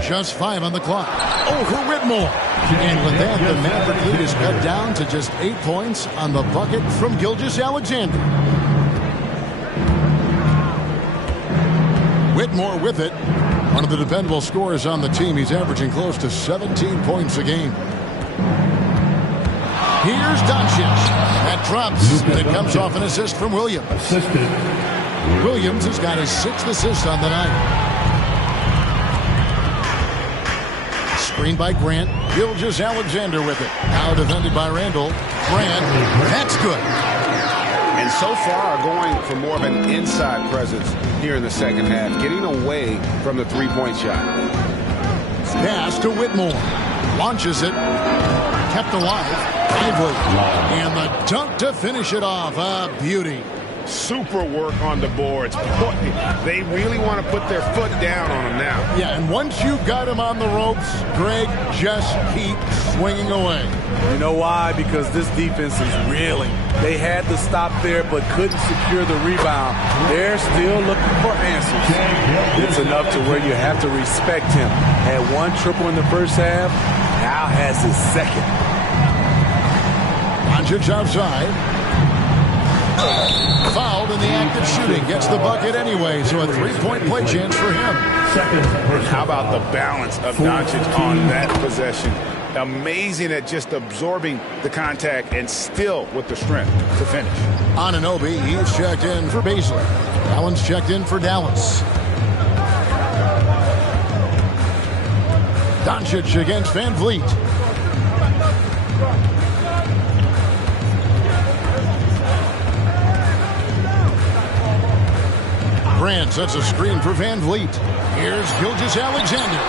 Just 5 on the clock. Over Whitmore. And with that, the Maverick lead is cut down to just 8 points on the bucket from Gilgeous-Alexander. Whitmore with it. One of the dependable scorers on the team. He's averaging close to 17 points a game. Here's Doncic. That drops, and it comes off an assist from Williams. Williams has got his 6th assist on the night. Screen by Grant. Gilgeous-Alexander with it. Now defended by Randall. Grant. That's good. And so far going for more of an inside presence here in the second half, getting away from the three-point shot. Pass to Whitmore. Launches it. Kept alive. Lively. And the dunk to finish it off. A beauty. Super work on the boards. They really want to put their foot down on him now. Yeah, and once you've got him on the ropes, Greg, just keep swinging away. You know why? Because this defense is reeling. They had to stop there but couldn't secure the rebound. They're still looking for answers. It's enough to where you have to respect him. Had 1 triple in the first half, now has his 2nd. Doncic outside. Fouled in the act of shooting. Gets the bucket anyway, so a 3-point play chance for him. How about the balance of Doncic on that possession? Amazing at just absorbing the contact and still with the strength to finish. Anunoby, he's checked in for Beasley. Allen's checked in for Dallas. Doncic against Van Vliet. Grant sets a screen for Van Vliet. Here's Gilgeous-Alexander.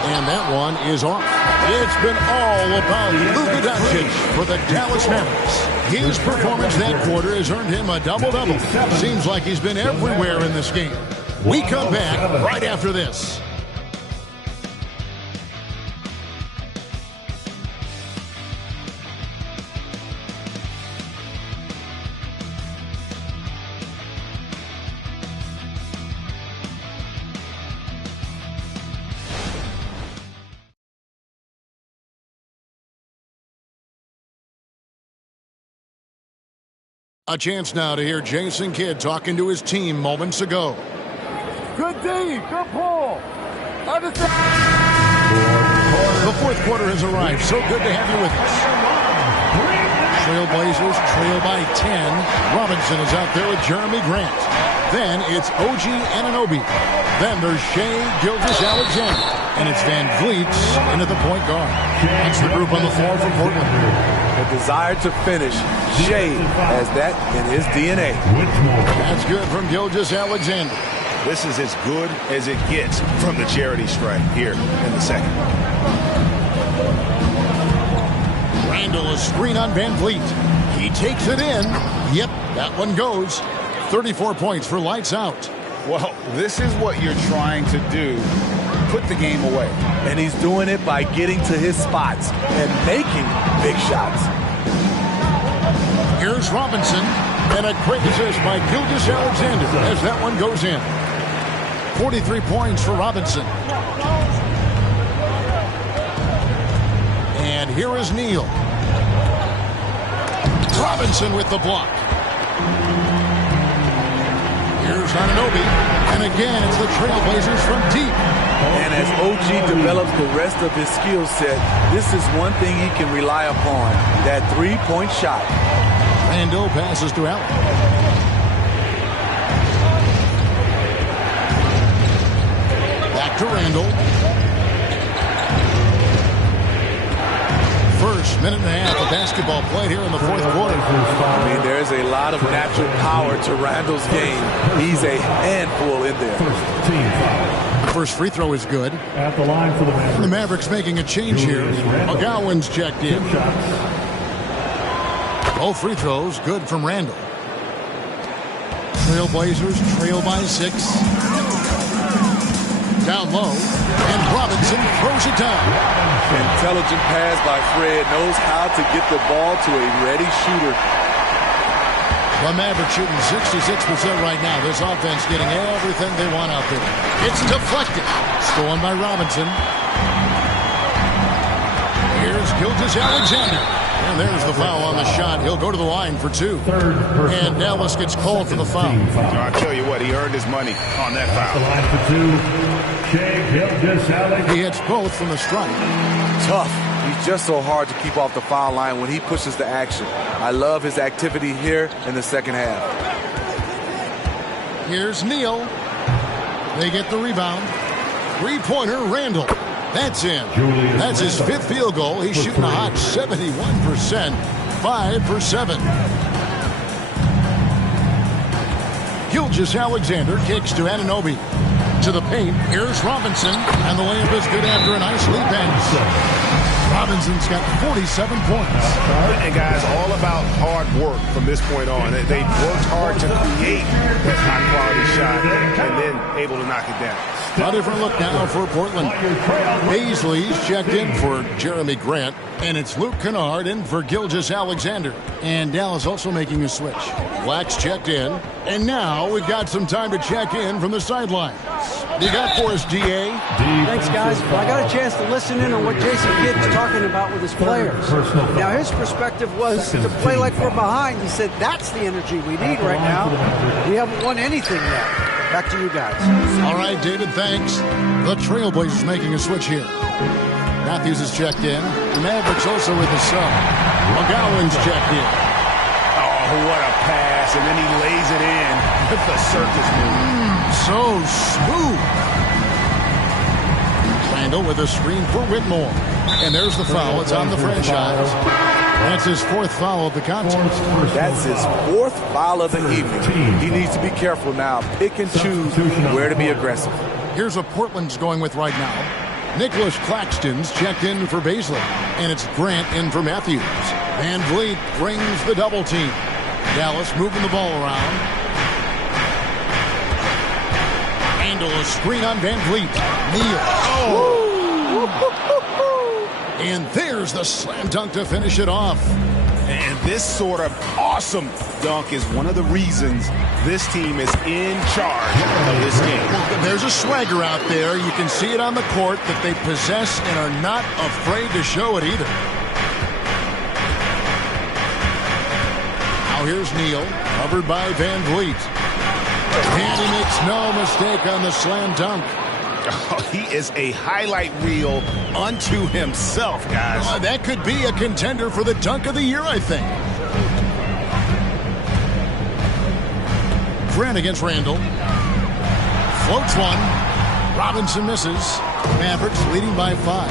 And that one is off. It's been all about Luka Doncic for the Dallas Mavericks. His performance that quarter has earned him a double-double. Seems like he's been everywhere in this game. We come back right after this. A chance now to hear Jason Kidd talking to his team moments ago. Good D, good pull. The fourth quarter has arrived. So good to have you with us. Trailblazers trail by 10. Robinson is out there with Jeremy Grant. Then it's OG Anunoby. Then there's Shai Gilgeous-Alexander. And it's Van Vliet into the point guard. That's the group on the floor for Portland. The desire to finish. Shai has that in his DNA. That's good from Gilgeous-Alexander. This is as good as it gets from the charity stripe here in the second. Randall is screen on Van Vliet. He takes it in. Yep, that one goes. 34 points for lights out. Well, this is what you're trying to do. Put the game away. And he's doing it by getting to his spots and making big shots. Here's Robinson. And a great assist by Gilgeous-Alexander as that one goes in. 43 points for Robinson. And here is Neal. Robinson with the block. Here's Anunoby. And again, it's the Trailblazers from deep. And as OG develops the rest of his skill set, this is one thing he can rely upon, that three-point shot. Randall passes to Allen. Back to Randall. First minute and a half of basketball played here in the fourth quarter. I mean, there's a lot of natural power to Randall's game. He's a handful in there. The first free throw is good. At the line for the Mavericks. The Mavericks making a change here. McGowan's checked in. Both free throws good from Randall. Trailblazers trail by 6. Down low, and Robinson throws it down. Intelligent pass by Fred, knows how to get the ball to a ready shooter. The Mavericks shooting 66% right now. This offense getting everything they want out there. It's deflected. Stolen by Robinson. Here's Gilgeous-Alexander. And there's the foul on the shot. He'll go to the line for 2. And Dallas gets called for the foul. I'll tell you what, he earned his money on that foul. The line for 2. Gilgeous-Alexander. He hits both from the strike. Tough. He's just so hard to keep off the foul line when he pushes the action. I love his activity here in the second half. Here's Neal. They get the rebound. Three-pointer, Randall. That's in. That's his 5th field goal. He's shooting a hot 71%. 5 for 7. Gilgeous-Alexander kicks to Anunoby. To the paint. Here's Robinson. And the layup is good after a nice lead pass. Robinson's got 47 points. And guys, all about hard work from this point on. They worked hard to create that high-quality shot and then able to knock it down. A different look now for Portland. Baisley's checked in for Jeremy Grant, and it's Luke Kennard in for Gilgeous-Alexander. And Dallas also making a switch. Black's checked in, and now we've got some time to check in from the sidelines. You got for us, DA? Thanks, guys. Well, I got a chance to listen in on what Jason Kidd's talking about with his players. Now, his perspective was to play like we're behind. He said that's the energy we need right now. We haven't won anything yet. Back to you guys. All right, David, thanks. The Trailblazers making a switch here. Matthews is checked in. The Mavericks also with the sub. McGowan's checked in. Oh, what a pass. And then he lays it in with the circus move. So smooth. Randall with a screen for Whitmore. And there's the foul. It's on the franchise. That's his 4th foul of the contest. That's his 4th foul of the evening. He needs to be careful now. Pick and choose where to be aggressive. Here's what Portland's going with right now. Nicholas Claxton's checked in for Baisley. And it's Grant in for Matthews. Van Vliet brings the double team. Dallas moving the ball around. Randall, a screen on Van Vliet. Neal. Oh! And there's the slam dunk to finish it off. And this sort of awesome dunk is one of the reasons this team is in charge of this game. Well, there's a swagger out there. You can see it on the court that they possess and are not afraid to show it either. Now here's Neal, covered by Van Vliet. And he makes no mistake on the slam dunk. Oh, he is a highlight reel unto himself, guys. That could be a contender for the dunk of the year, I think. Grant against Randall. Floats one. Robinson misses. Mavericks leading by 5.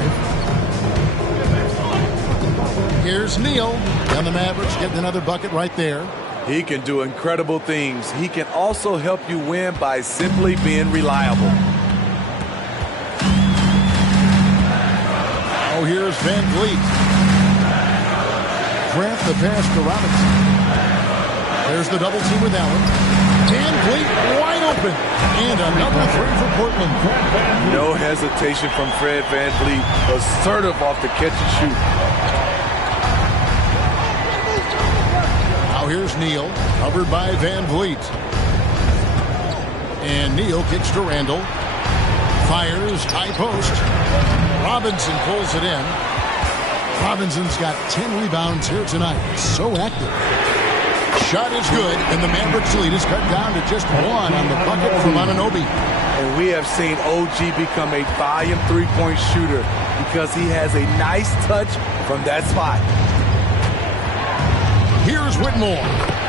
Here's Neal. And the Mavericks getting another bucket right there. He can do incredible things. He can also help you win by simply being reliable. Oh, here's Van Vliet. Grant the pass to Robinson. There's the double team with Allen. Van Vliet wide open. And another 3 for Portland. No hesitation from Fred Van Vliet. Assertive off the catch and shoot. Now here's Neal, covered by Van Vliet. And Neal kicks to Randall. Fires, high post. Robinson pulls it in. Robinson's got 10 rebounds here tonight. So active. Shot is good, and the Mavericks lead is cut down to just 1 on the bucket from Anunoby. And we have seen OG become a volume 3-point shooter because he has a nice touch from that spot. Here's Whitmore.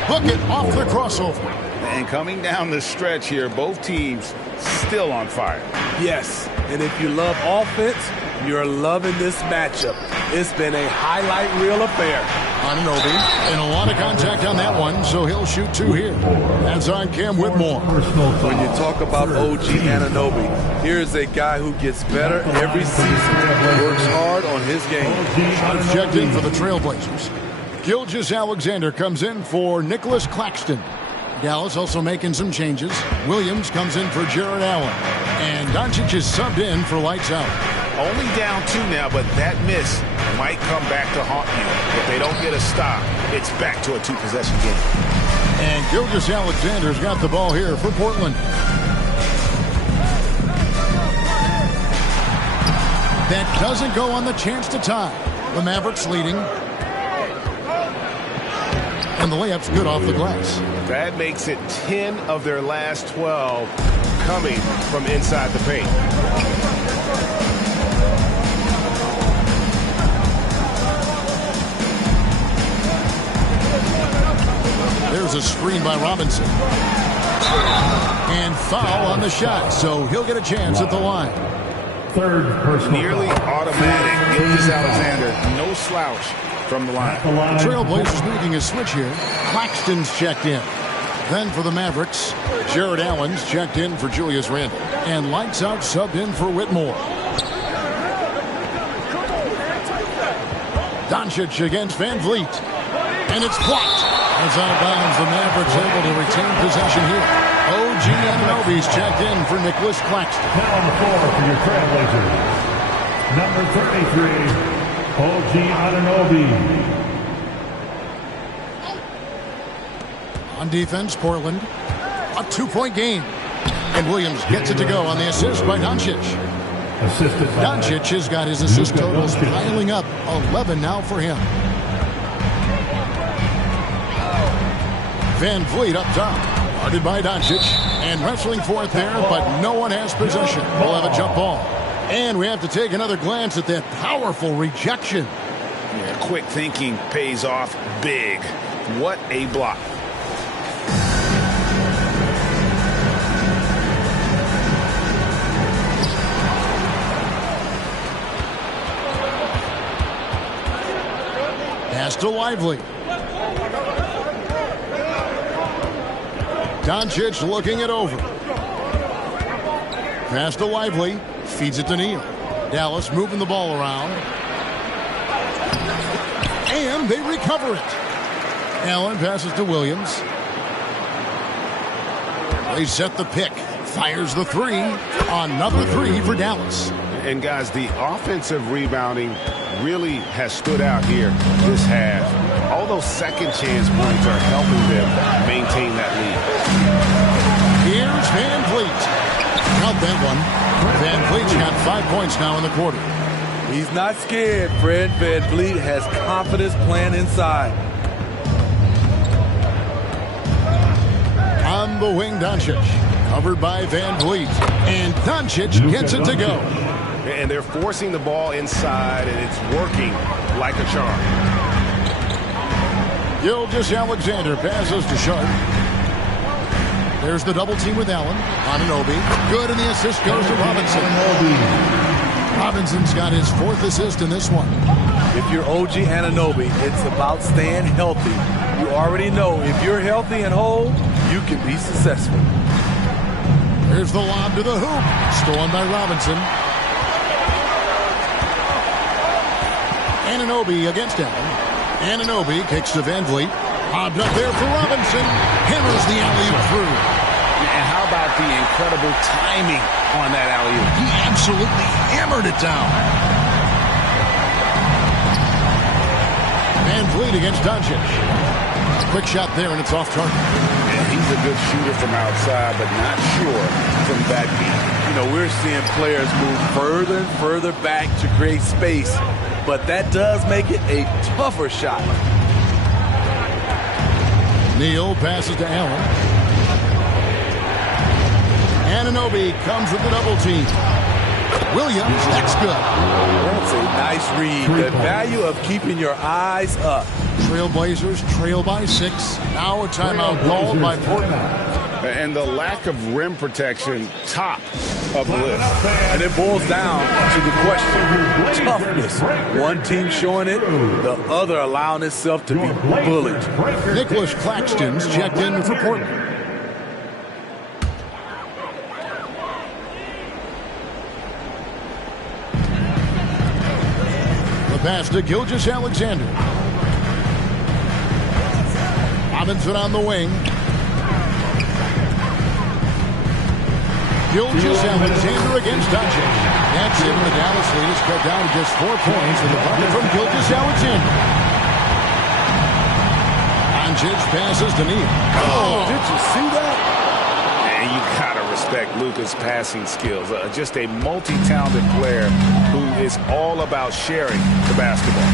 Bucket off the crossover. And coming down the stretch here, both teams still on fire. Yes, and if you love offense, You're loving this matchup. It's been a highlight reel affair. Anunoby, and a lot of contact on that one, so he'll shoot 2 here. That's on Cam Whitmore. When you talk about OG Anunoby, here's a guy who gets better every season, works hard on his game. Shots checked in for the Trailblazers. Gilgeous-Alexander comes in for Nicholas Claxton. Dallas also making some changes. Williams comes in for Jared Allen. And Doncic is subbed in for Lights Out. Only down 2 now, but that miss might come back to haunt you. If they don't get a stop, it's back to a 2-possession game. And Gilgeous-Alexander's got the ball here for Portland. That doesn't go on the chance to tie. The Mavericks leading. And the layup's good off the glass. That makes it 10 of their last 12 coming from inside the paint. There's a screen by Robinson. And foul on the shot, so he'll get a chance at the line. Third personal. Nearly automatic. Gilgeous-Alexander, no slouch from the line. The Trailblazers making a switch here. Claxton's checked in. Then for the Mavericks, Jared Allen's checked in for Julius Randle. And Lights Out subbed in for Whitmore. Doncic against Van Vliet. And it's blocked. As out of bounds, the Mavericks able to retain possession here. OG Anunoby's checked in for Nicholas Claxton. Now on the floor for your Trailblazers. Number 33. OG Anunoby. On defense, Portland. A 2-point game. And Williams gets it to go on the assist by Doncic. Assisted by Doncic has got his assist totals piling up. 11 now for him. Van Vliet up top. Guarded by Doncic. And wrestling for it there, but no one has possession. We'll have a jump ball. And we have to take another glance at that powerful rejection. Yeah, quick thinking pays off big. What a block. Pass to Lively. Doncic looking it over. Pass to Lively. Feeds it to Neal. Dallas moving the ball around. And they recover it. Allen passes to Williams. They set the pick. Fires the 3. Another 3 for Dallas. And guys, the offensive rebounding really has stood out here this half. All those second chance points are helping them maintain that lead. Here's Van Vliet. Not that one. Van Vliet's got 5 points now in the quarter. He's not scared, Fred. Van Vliet has confidence playing inside. On the wing, Doncic. Covered by Van Vliet. And Doncic gets it to go. And they're forcing the ball inside, and it's working like a charm. Gilgeous-Alexander passes to Sharp. There's the double team with Allen. Anunoby. Good, and the assist goes to Robinson. Robinson's got his 4th assist in this one. If you're OG Anunoby, it's about staying healthy. You already know if you're healthy and whole, you can be successful. Here's the lob to the hoop. Stolen by Robinson. Anunoby against Allen. Anunoby kicks to Van Vliet. Hobbed up there for Robinson. Hammers the alley-oop through. And how about the incredible timing on that alley-oop? He absolutely hammered it down. Van Vliet against Doncic. Quick shot there, and it's off target. And he's a good shooter from outside, but not sure from back deep. You know, we're seeing players move further and further back to create space, but that does make it a tougher shot. Neal passes to Allen. Anunoby comes with the double team. Williams, that's good. That's a nice read. The value of keeping your eyes up. Trailblazers trail by 6. Now a timeout called by Portland. And the lack of rim protection, top of the list. And it boils down to the question, toughness. One team showing it, the other allowing itself to be bullied. Nicholas Claxton's checked in for Portland. The pass to Gilgeous-Alexander. Robinson on the wing. Gilgeous-Alexander against Doncic. That's it, and the Dallas lead is cut down to just 4 points with the bucket from Gilgeous-Alexander. Doncic passes to Neal. Oh, did you see that? And you gotta respect Luka's passing skills. Just a multi-talented player who is all about sharing the basketball.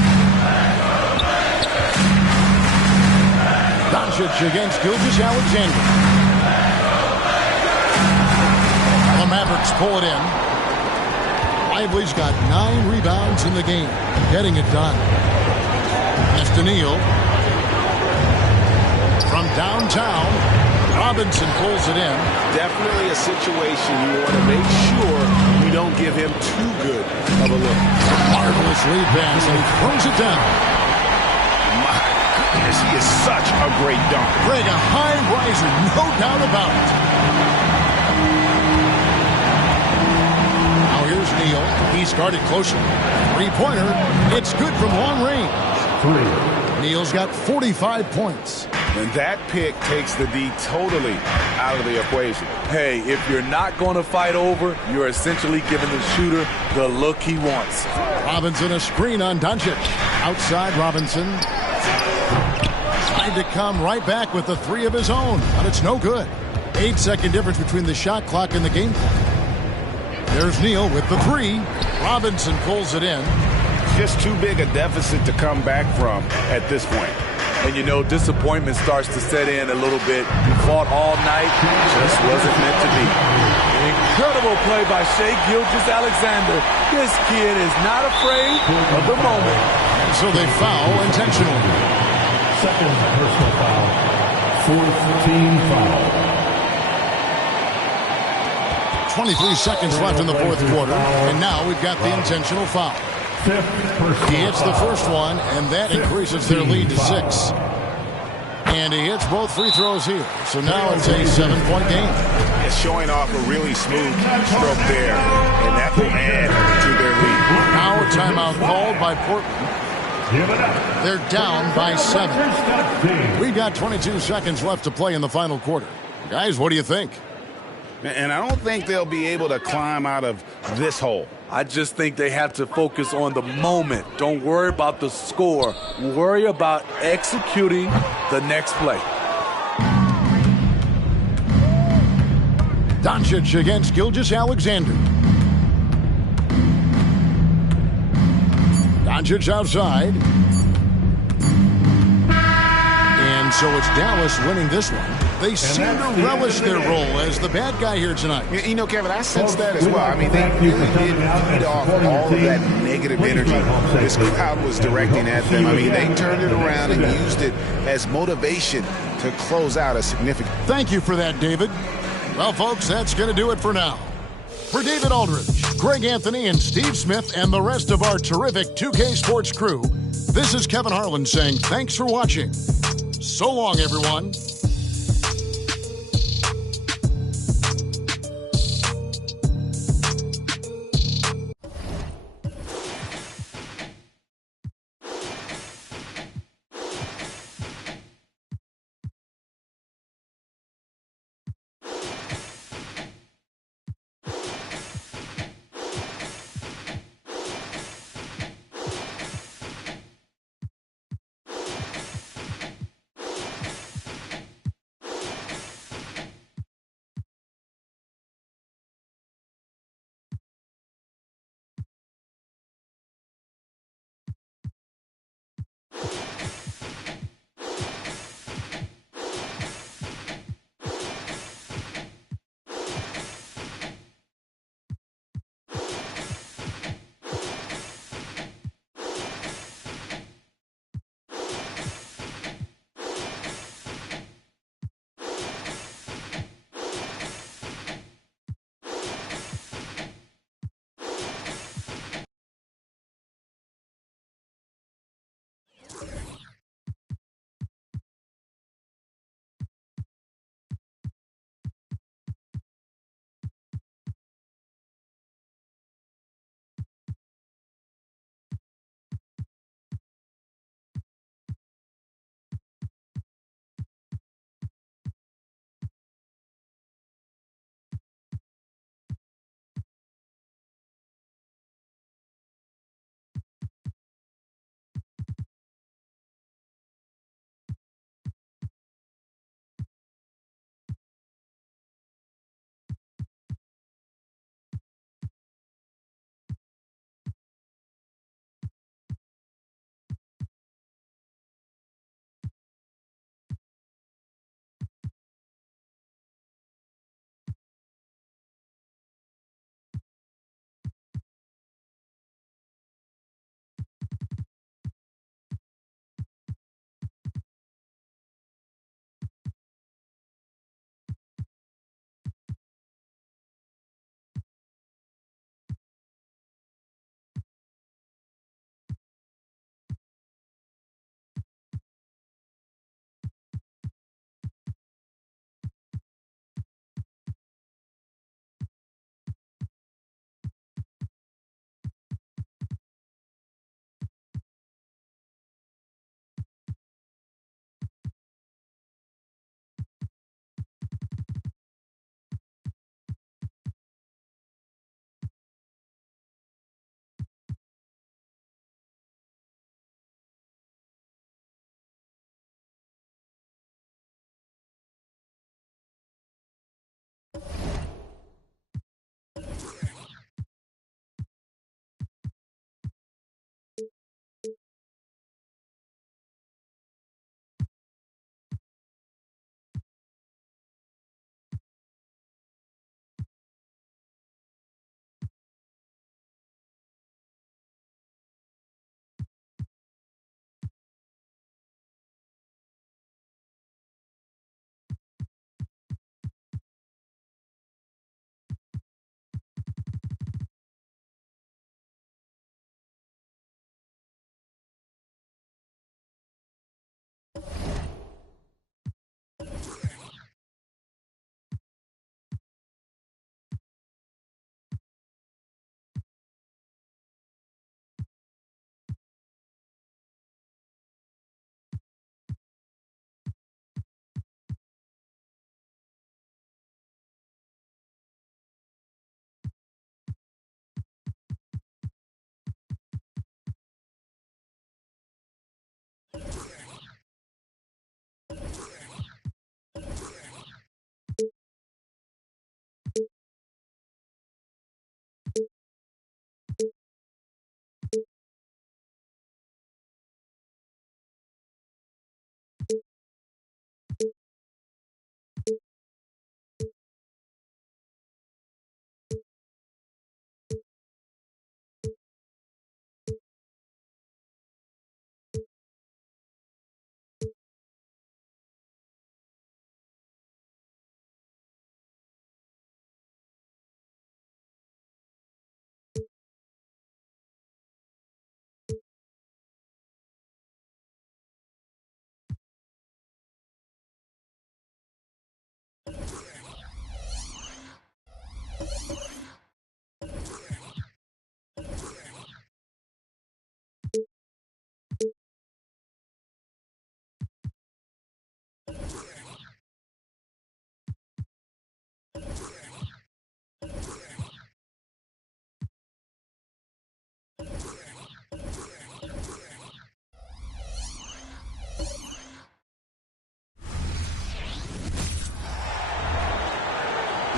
Doncic against Gilgeous-Alexander. The Mavericks pull it in. Lively's got 9 rebounds in the game, getting it done. That's to Neal. From downtown, Robinson pulls it in. Definitely a situation you want to make sure you don't give him too good of a look. Marvelous lead pass, and he throws it down. My goodness, he is such a great dunk. Greg, a high riser, no doubt about it. Now here's Neal. He's guarded closer. Three-pointer. It's good from long range. 3. Neal's got 45 points. And that pick takes the D totally out of the equation. Hey, if you're not going to fight over, you're essentially giving the shooter the look he wants. Robinson a screen on Doncic. Outside Robinson. Tried to come right back with the 3 of his own, but it's no good. 8-second difference between the shot clock and the game clock. There's Neal with the 3. Robinson pulls it in. Just too big a deficit to come back from at this point. And you know, disappointment starts to set in a little bit. You fought all night, just wasn't meant to be. Incredible play by Shai Gilgeous-Alexander. This kid is not afraid of the moment. And so they foul intentionally. Second personal foul. 4th team foul. 23 seconds left in the 4th quarter, and now we've got the intentional foul. He hits the first one, and that increases their lead to 6. And he hits both free throws here. So now it's a 7-point game. It's showing off a really smooth stroke there, and that will add to their lead. Now a timeout called by Portland. They're down by 7. We've got 22 seconds left to play in the final quarter. Guys, what do you think? And I don't think they'll be able to climb out of this hole. I just think they have to focus on the moment. Don't worry about the score. Worry about executing the next play. Doncic against Gilgeous-Alexander. Doncic outside. And so it's Dallas winning this one. They seem to relish their role as the bad guy here tonight. You know, Kevin, I sense that as well. I mean, they really did feed off all of that negative energy this crowd was directing at them. I mean, they turned it around and used it as motivation to close out a significant... Thank you for that, David. Well, folks, that's going to do it for now. For David Aldridge, Greg Anthony, and Steve Smith, and the rest of our terrific 2K Sports crew, this is Kevin Harlan saying thanks for watching. So long, everyone.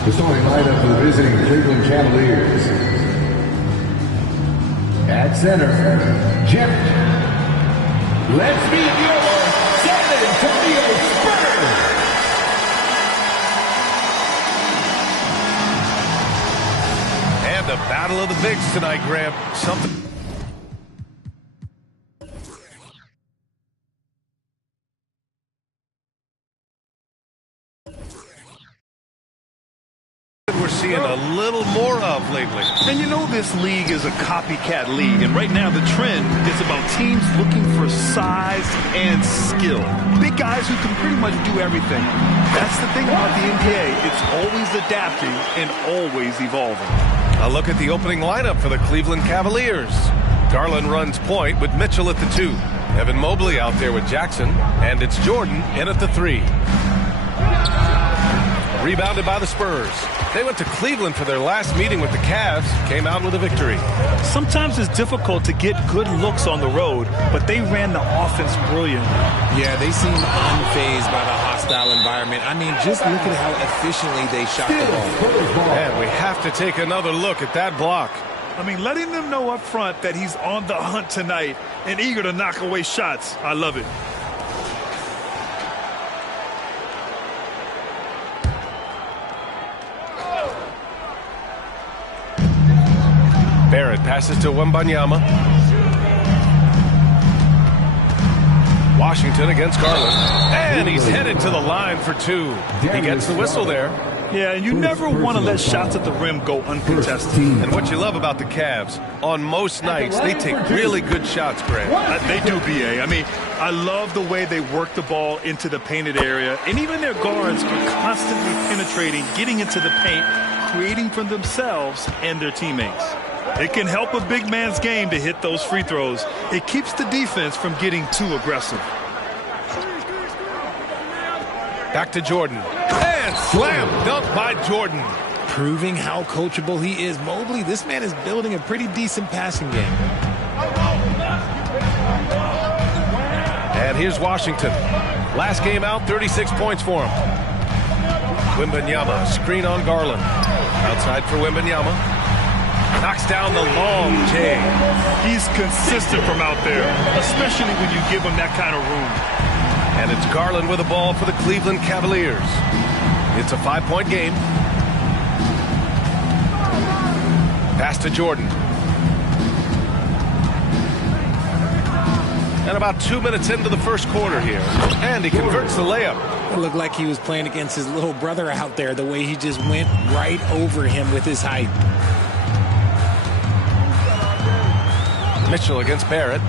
The starting lineup for the visiting Cleveland Cavaliers. At center, Jeff. Let's meet your San Antonio Spurs. And the battle of the bigs tonight, Graham. Something. We're seeing a little more of lately. And you know this league is a copycat league, and right now the trend is about teams looking for size and skill. Big guys who can pretty much do everything. That's the thing about the NBA. It's always adapting and always evolving. A look at the opening lineup for the Cleveland Cavaliers. Garland runs point with Mitchell at the 2. Evan Mobley out there with Jackson, and it's Jordan in at the 3. Rebounded by the Spurs. They went to Cleveland for their last meeting with the Cavs, came out with a victory. Sometimes it's difficult to get good looks on the road, but they ran the offense brilliantly. Yeah, they seem unfazed by the hostile environment. I mean, just look at how efficiently they shot the ball. And we have to take another look at that block. I mean, letting them know up front that he's on the hunt tonight and eager to knock away shots. I love it. Barrett passes to Wembanyama. Washington against Garland. And he's headed to the line for 2. He gets the whistle there. Yeah, and you never want to let shots at the rim go uncontested. And what you love about the Cavs, on most nights, they take really good shots, Grant. They do, B.A. I mean, I love the way they work the ball into the painted area. And even their guards are constantly penetrating, getting into the paint, creating for themselves and their teammates. It can help a big man's game to hit those free throws. It keeps the defense from getting too aggressive. Back to Jordan. And slam dunk by Jordan. Proving how coachable he is. Mobley, this man is building a pretty decent passing game. And here's Washington. Last game out, 36 points for him. Wembanyama, screen on Garland. Outside for Wembanyama. Knocks down the long J. He's consistent from out there, especially when you give him that kind of room. And it's Garland with the ball for the Cleveland Cavaliers. It's a 5-point game. Pass to Jordan. And about 2 minutes into the first quarter here. And he converts the layup. It looked like he was playing against his little brother out there, the way he just went right over him with his height. Mitchell against Barrett.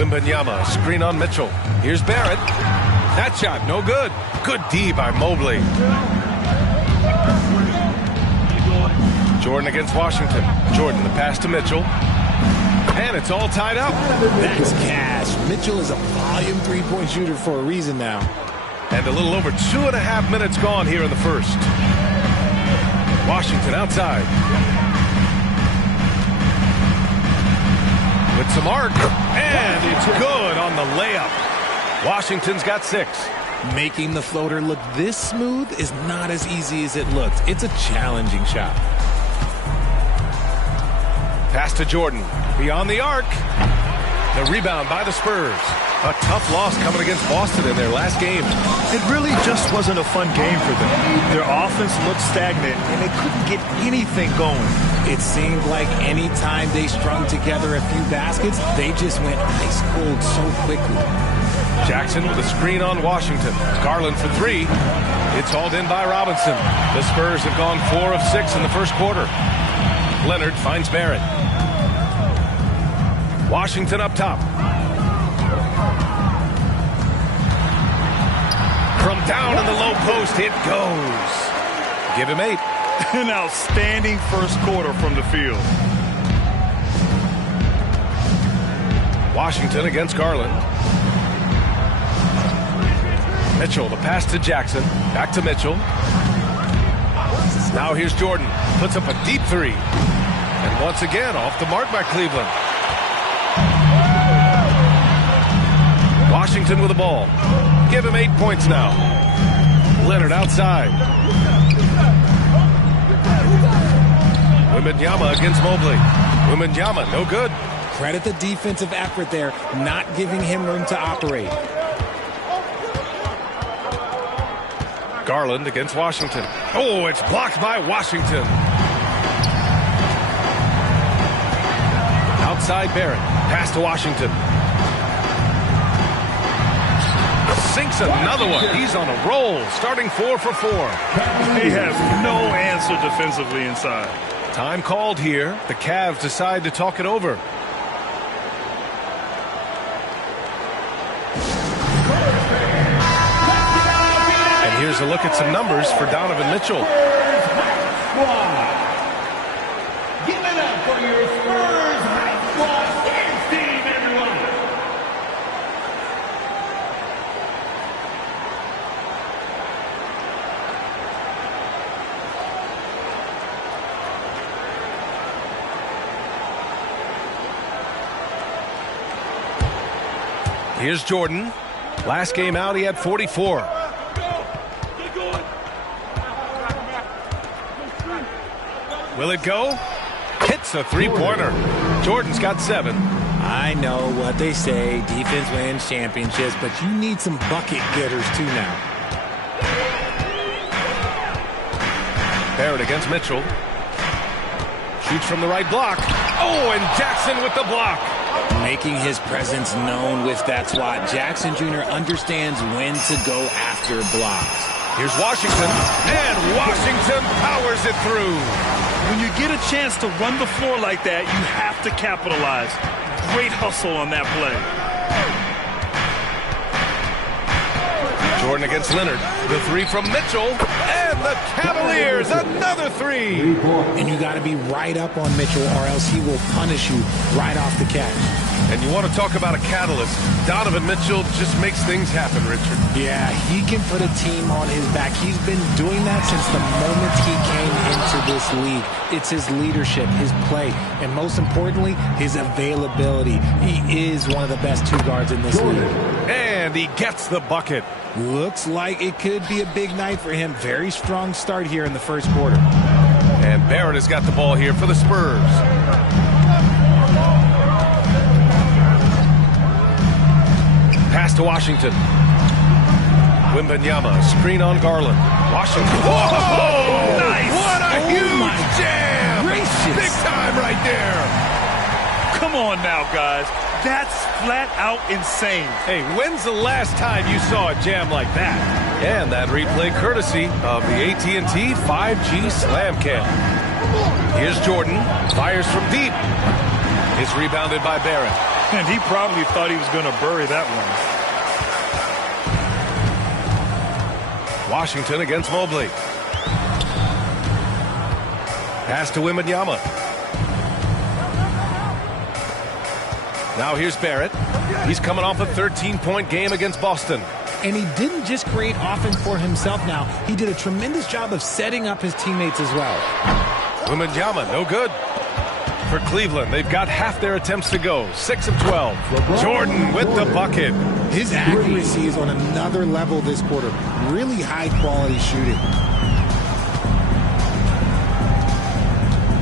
Wembanyama, screen on Mitchell. Here's Barrett. That shot, no good. Good D by Mobley. Jordan against Washington. Jordan, the pass to Mitchell. And it's all tied up. That's cash. Mitchell is a volume three-point shooter for a reason now. And a little over 2.5 minutes gone here in the first. Washington outside. With some arc. And it's good on the layup. Washington's got 6. Making the floater look this smooth is not as easy as it looks. It's a challenging shot. Pass to Jordan. Beyond the arc. The rebound by the Spurs. A tough loss coming against Boston in their last game. It really just wasn't a fun game for them. Their offense looked stagnant, and they couldn't get anything going. It seemed like any time they strung together a few baskets, they just went ice cold so quickly. Jackson with a screen on Washington. Garland for 3. It's hauled in by Robinson. The Spurs have gone 4 of 6 in the first quarter. Leonard finds Barrett. Washington up top. From down in the low post, it goes. Give him 8. An outstanding first quarter from the field. Washington against Garland. Mitchell, the pass to Jackson. Back to Mitchell. Now here's Jordan. Puts up a deep 3. And once again, off the mark by Cleveland. Washington with the ball. Give him 8 points now. Leonard outside. Wembanyama against Mobley. Wembanyama, no good. Credit the defensive effort there, not giving him room to operate. Garland against Washington. Oh, it's blocked by Washington. Outside Barrett. Pass to Washington. Sinks another one. He's on a roll, starting 4 for 4. They have no answer defensively inside. Time called here. The Cavs decide to talk it over. And here's a look at some numbers for Donovan Mitchell. Give it up for your Spurs High Squad dance team, everyone. Here's Jordan. Last game out, he had 44. Will it go? Hits a 3-pointer. Jordan's got 7. I know what they say, defense wins championships, but you need some bucket getters too now. Barrett against Mitchell. Shoots from the right block. Oh, and Jackson with the block. Making his presence known with that swat. Jackson Jr. understands when to go after blocks. Here's Washington, and Washington powers it through. When you get a chance to run the floor like that, you have to capitalize. Great hustle on that play. Jordan against Leonard. The 3 from Mitchell, and the Cavaliers, another 3. And you got to be right up on Mitchell, or else he will punish you right off the catch. And you want to talk about a catalyst. Donovan Mitchell just makes things happen, Richard. Yeah, he can put a team on his back. He's been doing that since the moment he came into this league. It's his leadership, his play, and most importantly, his availability. He is one of the best 2 guards in this league. And he gets the bucket. Looks like it could be a big night for him. Very strong start here in the first quarter. And Barrett has got the ball here for the Spurs. Pass to Washington. Wembanyama, screen on Garland. Washington. Whoa! Nice! What a huge jam! Gracious. Big time right there. Come on now, guys. That's flat out insane. Hey, when's the last time you saw a jam like that? And that replay courtesy of the AT&T 5G Slam Cam. Here's Jordan. Fires from deep. It's rebounded by Barrett. And he probably thought he was going to bury that one. Washington against Mobley. Pass to Wembanyama. Now here's Barrett. He's coming off a 13-point game against Boston. And he didn't just create offense for himself now. He did a tremendous job of setting up his teammates as well. Wembanyama, no good. For Cleveland, they've got half their attempts to go. 6 of 12. Jordan with the bucket. His accuracy is on another level this quarter. Really high-quality shooting.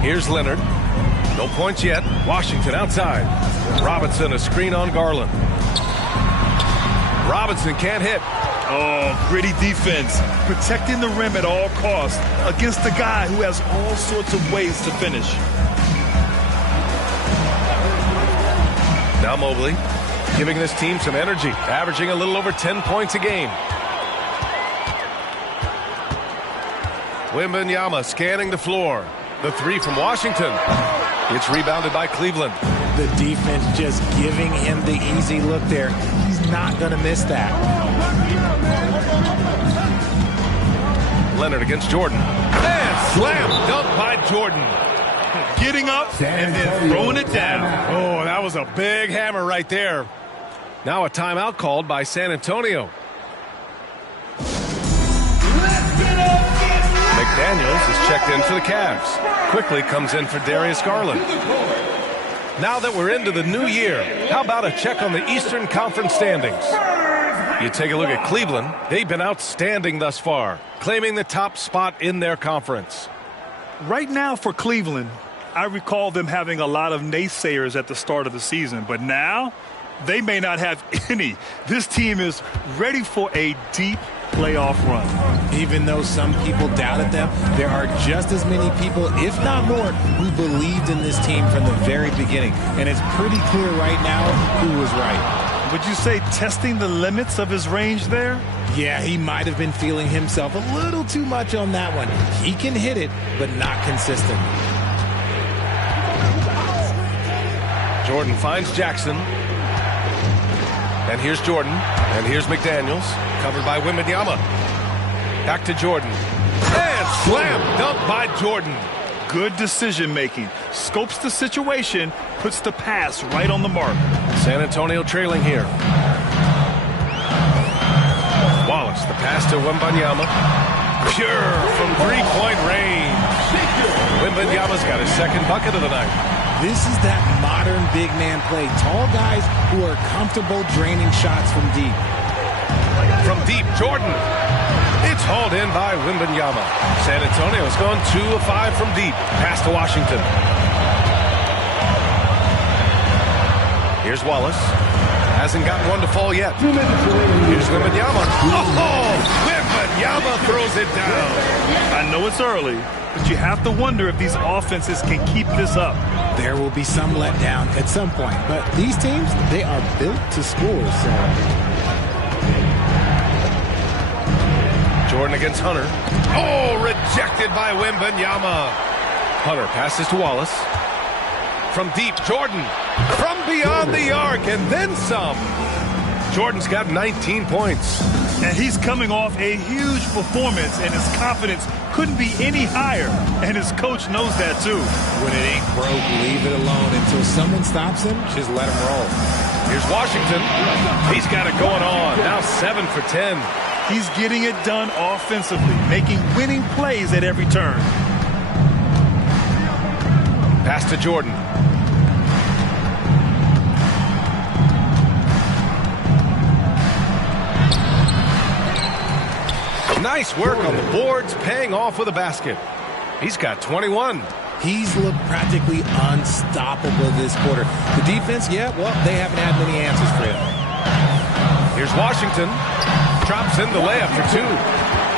Here's Leonard. No points yet. Washington outside. Robinson, a screen on Garland. Robinson can't hit. Oh, gritty defense. Protecting the rim at all costs against a guy who has all sorts of ways to finish. Now Mobley, giving this team some energy, averaging a little over 10 points a game. Wembanyama scanning the floor. The 3 from Washington. It's rebounded by Cleveland. The defense just giving him the easy look there. He's not going to miss that. Leonard against Jordan. And slam dunk by Jordan. Getting up and then throwing it down. Oh, that was a big hammer right there. Now a timeout called by San Antonio. McDaniels is checked in for the Cavs. Quickly comes in for Darius Garland. Now that we're into the new year, how about a check on the Eastern Conference standings? You take a look at Cleveland. They've been outstanding thus far, claiming the top spot in their conference. Right now for Cleveland, I recall them having a lot of naysayers at the start of the season, but now they may not have any. This team is ready for a deep playoff run. Even though some people doubted them, there are just as many people, if not more, who believed in this team from the very beginning. And it's pretty clear right now who was right. Would you say testing the limits of his range there? Yeah, he might have been feeling himself a little too much on that one. He can hit it, but not consistent. Jordan finds Jackson. And here's Jordan. And here's McDaniels. Covered by Wembanyama. Back to Jordan. And slam dunk by Jordan. Good decision making. Scopes the situation, puts the pass right on the mark. San Antonio trailing here. Wallace, the pass to Wembanyama. Pure from three-point range. Wembanyama's got his second bucket of the night. This is that modern big man play. Tall guys who are comfortable draining shots from deep. From deep, Jordan. It's hauled in by Wembanyama. San Antonio's gone 2 of 5 from deep. Pass to Washington. Here's Wallace. Hasn't gotten one to fall yet. Here's Wembanyama. Oh, Wembanyama throws it down. I know it's early, but you have to wonder if these offenses can keep this up. There will be some letdown at some point, but these teams, they are built to score, so... Jordan against Hunter. Oh, rejected by Wembanyama. Hunter passes to Wallace. From deep, Jordan. From beyond the arc, and then some. Jordan's got 19 points. And he's coming off a huge performance, and his confidence couldn't be any higher. And his coach knows that, too. When it ain't broke, leave it alone. Until someone stops him, just let him roll. Here's Washington. He's got it going on. Now 7 for 10. He's getting it done offensively, making winning plays at every turn. Pass to Jordan. Nice work on the boards, paying off with a basket. He's got 21. He's looked practically unstoppable this quarter. The defense, yeah, well, they haven't had many answers for him. Here's Washington. Drops in the layup for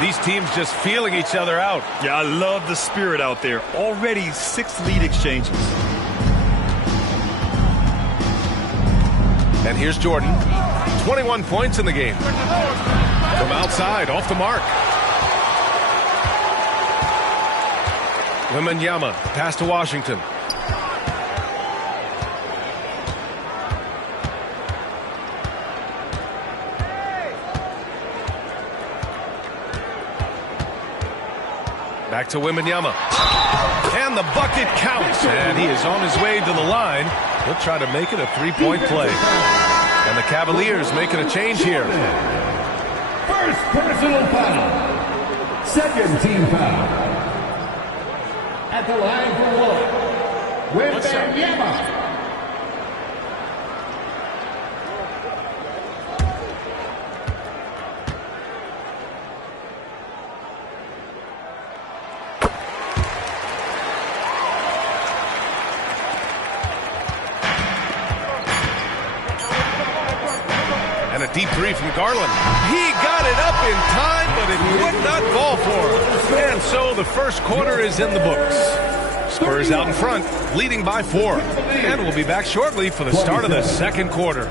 2. These teams just feeling each other out. Yeah, I love the spirit out there. Already 6 lead exchanges. And here's Jordan. 21 points in the game. From outside, off the mark. Wembanyama, pass to Washington. Back to Wembanyama. And the bucket counts. And he is on his way to the line. He'll try to make it a 3-point play. And the Cavaliers making a change here. First personal foul. Second team foul. At the line for one, Wembanyama. And a deep 3 from Garland. He got it up in time, but it would not fall for him. And so the first quarter is in the books. Spurs out in front, leading by 4. And we'll be back shortly for the start of the second quarter.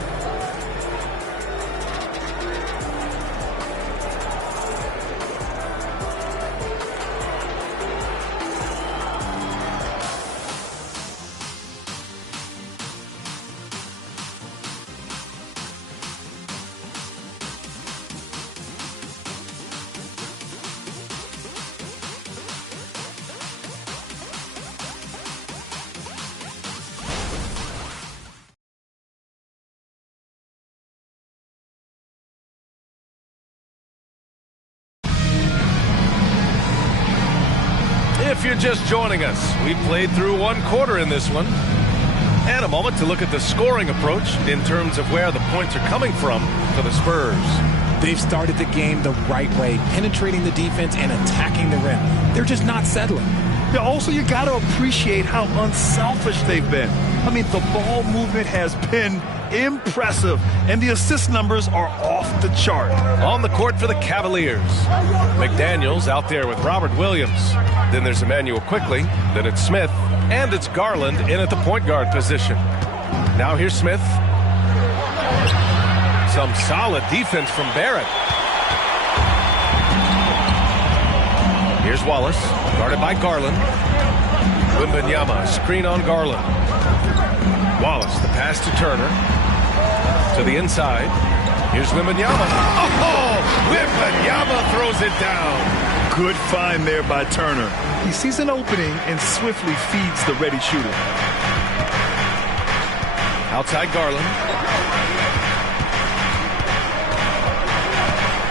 you're just joining us, we've played through one quarter in this one. And a moment to look at the scoring approach in terms of where the points are coming from for the Spurs. They've started the game the right way, penetrating the defense and attacking the rim. They're just not settling. Yeah, also, you got to appreciate how unselfish they've been. I mean, the ball movement has been impressive, and the assist numbers are off the chart. On the court for the Cavaliers, McDaniels out there with Robert Williams. Then there's Emmanuel Quickly, then it's Smith, and it's Garland in at the point guard position. Now here's Smith. Some solid defense from Barrett. Here's Wallace, guarded by Garland. Wembanyama, screen on Garland. Wallace, the pass to Turner. To the inside. Here's Wembanyama. Oh! Wembanyama throws it down. Good find there by Turner. He sees an opening and swiftly feeds the ready shooter. Outside Garland.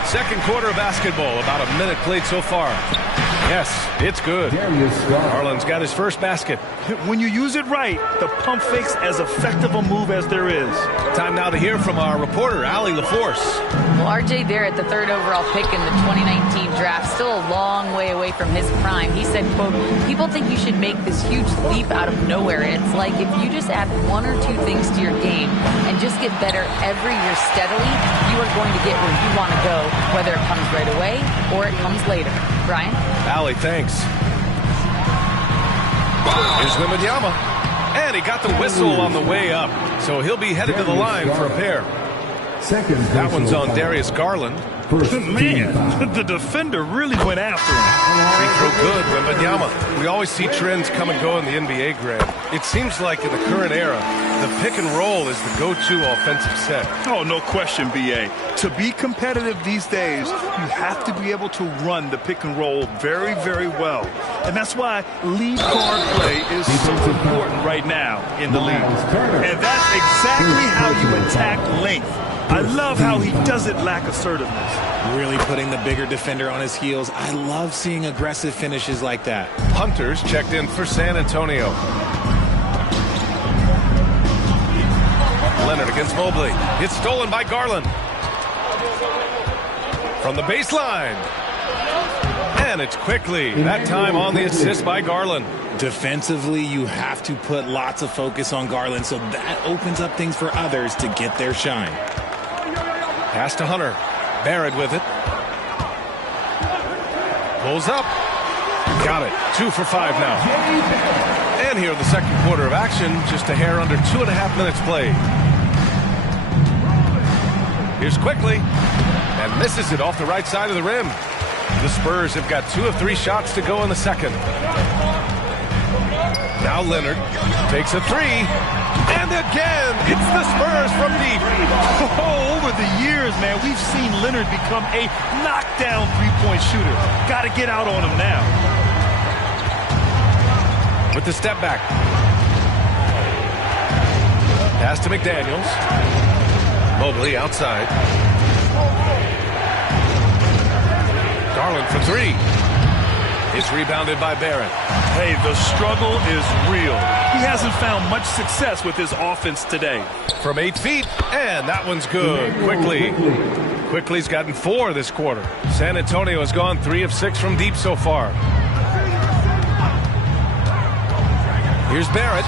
Second quarter of basketball, about a minute played so far. Yes, it's good. Garland's got his first basket. When you use it right, the pump fake's as effective a move as there is. Time now to hear from our reporter, Allie LaForce. Well, R.J. Barrett, the third overall pick in the 2019 draft, still a long way away from his prime. He said, quote, people think you should make this huge leap out of nowhere. And it's like if you just add one or two things to your game and just get better every year steadily, you are going to get where you want to go, whether it comes right away or it comes later. Brian? Allie, thanks. Here's Wembanyama. And he got the whistle on the way up. So he'll be headed to the line for a pair. That one's on Darius Garland. Man, the defender really went after him. Free throw good, Wembanyama. We always see trends come and go in the NBA, Greg. It seems like in the current era, the pick and roll is the go-to offensive set. Oh, no question, B.A. To be competitive these days, you have to be able to run the pick and roll very, very well. And that's why lead guard play is so important right now in the league. And that's exactly how you attack length. I love how he doesn't lack assertiveness. Really putting the bigger defender on his heels. I love seeing aggressive finishes like that. Hunter's checked in for San Antonio. Leonard against Mobley. It's stolen by Garland. From the baseline. And it's Quickly. That time on the assist by Garland. Defensively, you have to put lots of focus on Garland, so that opens up things for others to get their shine. Pass to Hunter. Barrett with it. Pulls up. Got it. 2 for 5 now. And here in the second quarter of action, just a hair under 2.5 minutes played. Here's Quickly. And misses it off the right side of the rim. The Spurs have got 2 of 3 shots to go in the second. Now Leonard takes a 3. And again, it's the Spurs from deep. Oh, over the years, man, we've seen Leonard become a knockdown three-point shooter. Got to get out on him now. With the step back. Pass to McDaniels. Mobley outside. Garland for 3. It's rebounded by Barrett. Hey, the struggle is real. He hasn't found much success with his offense today. From 8 feet, and that one's good. Quickly's gotten 4 this quarter. San Antonio has gone 3 of 6 from deep so far. Here's Barrett.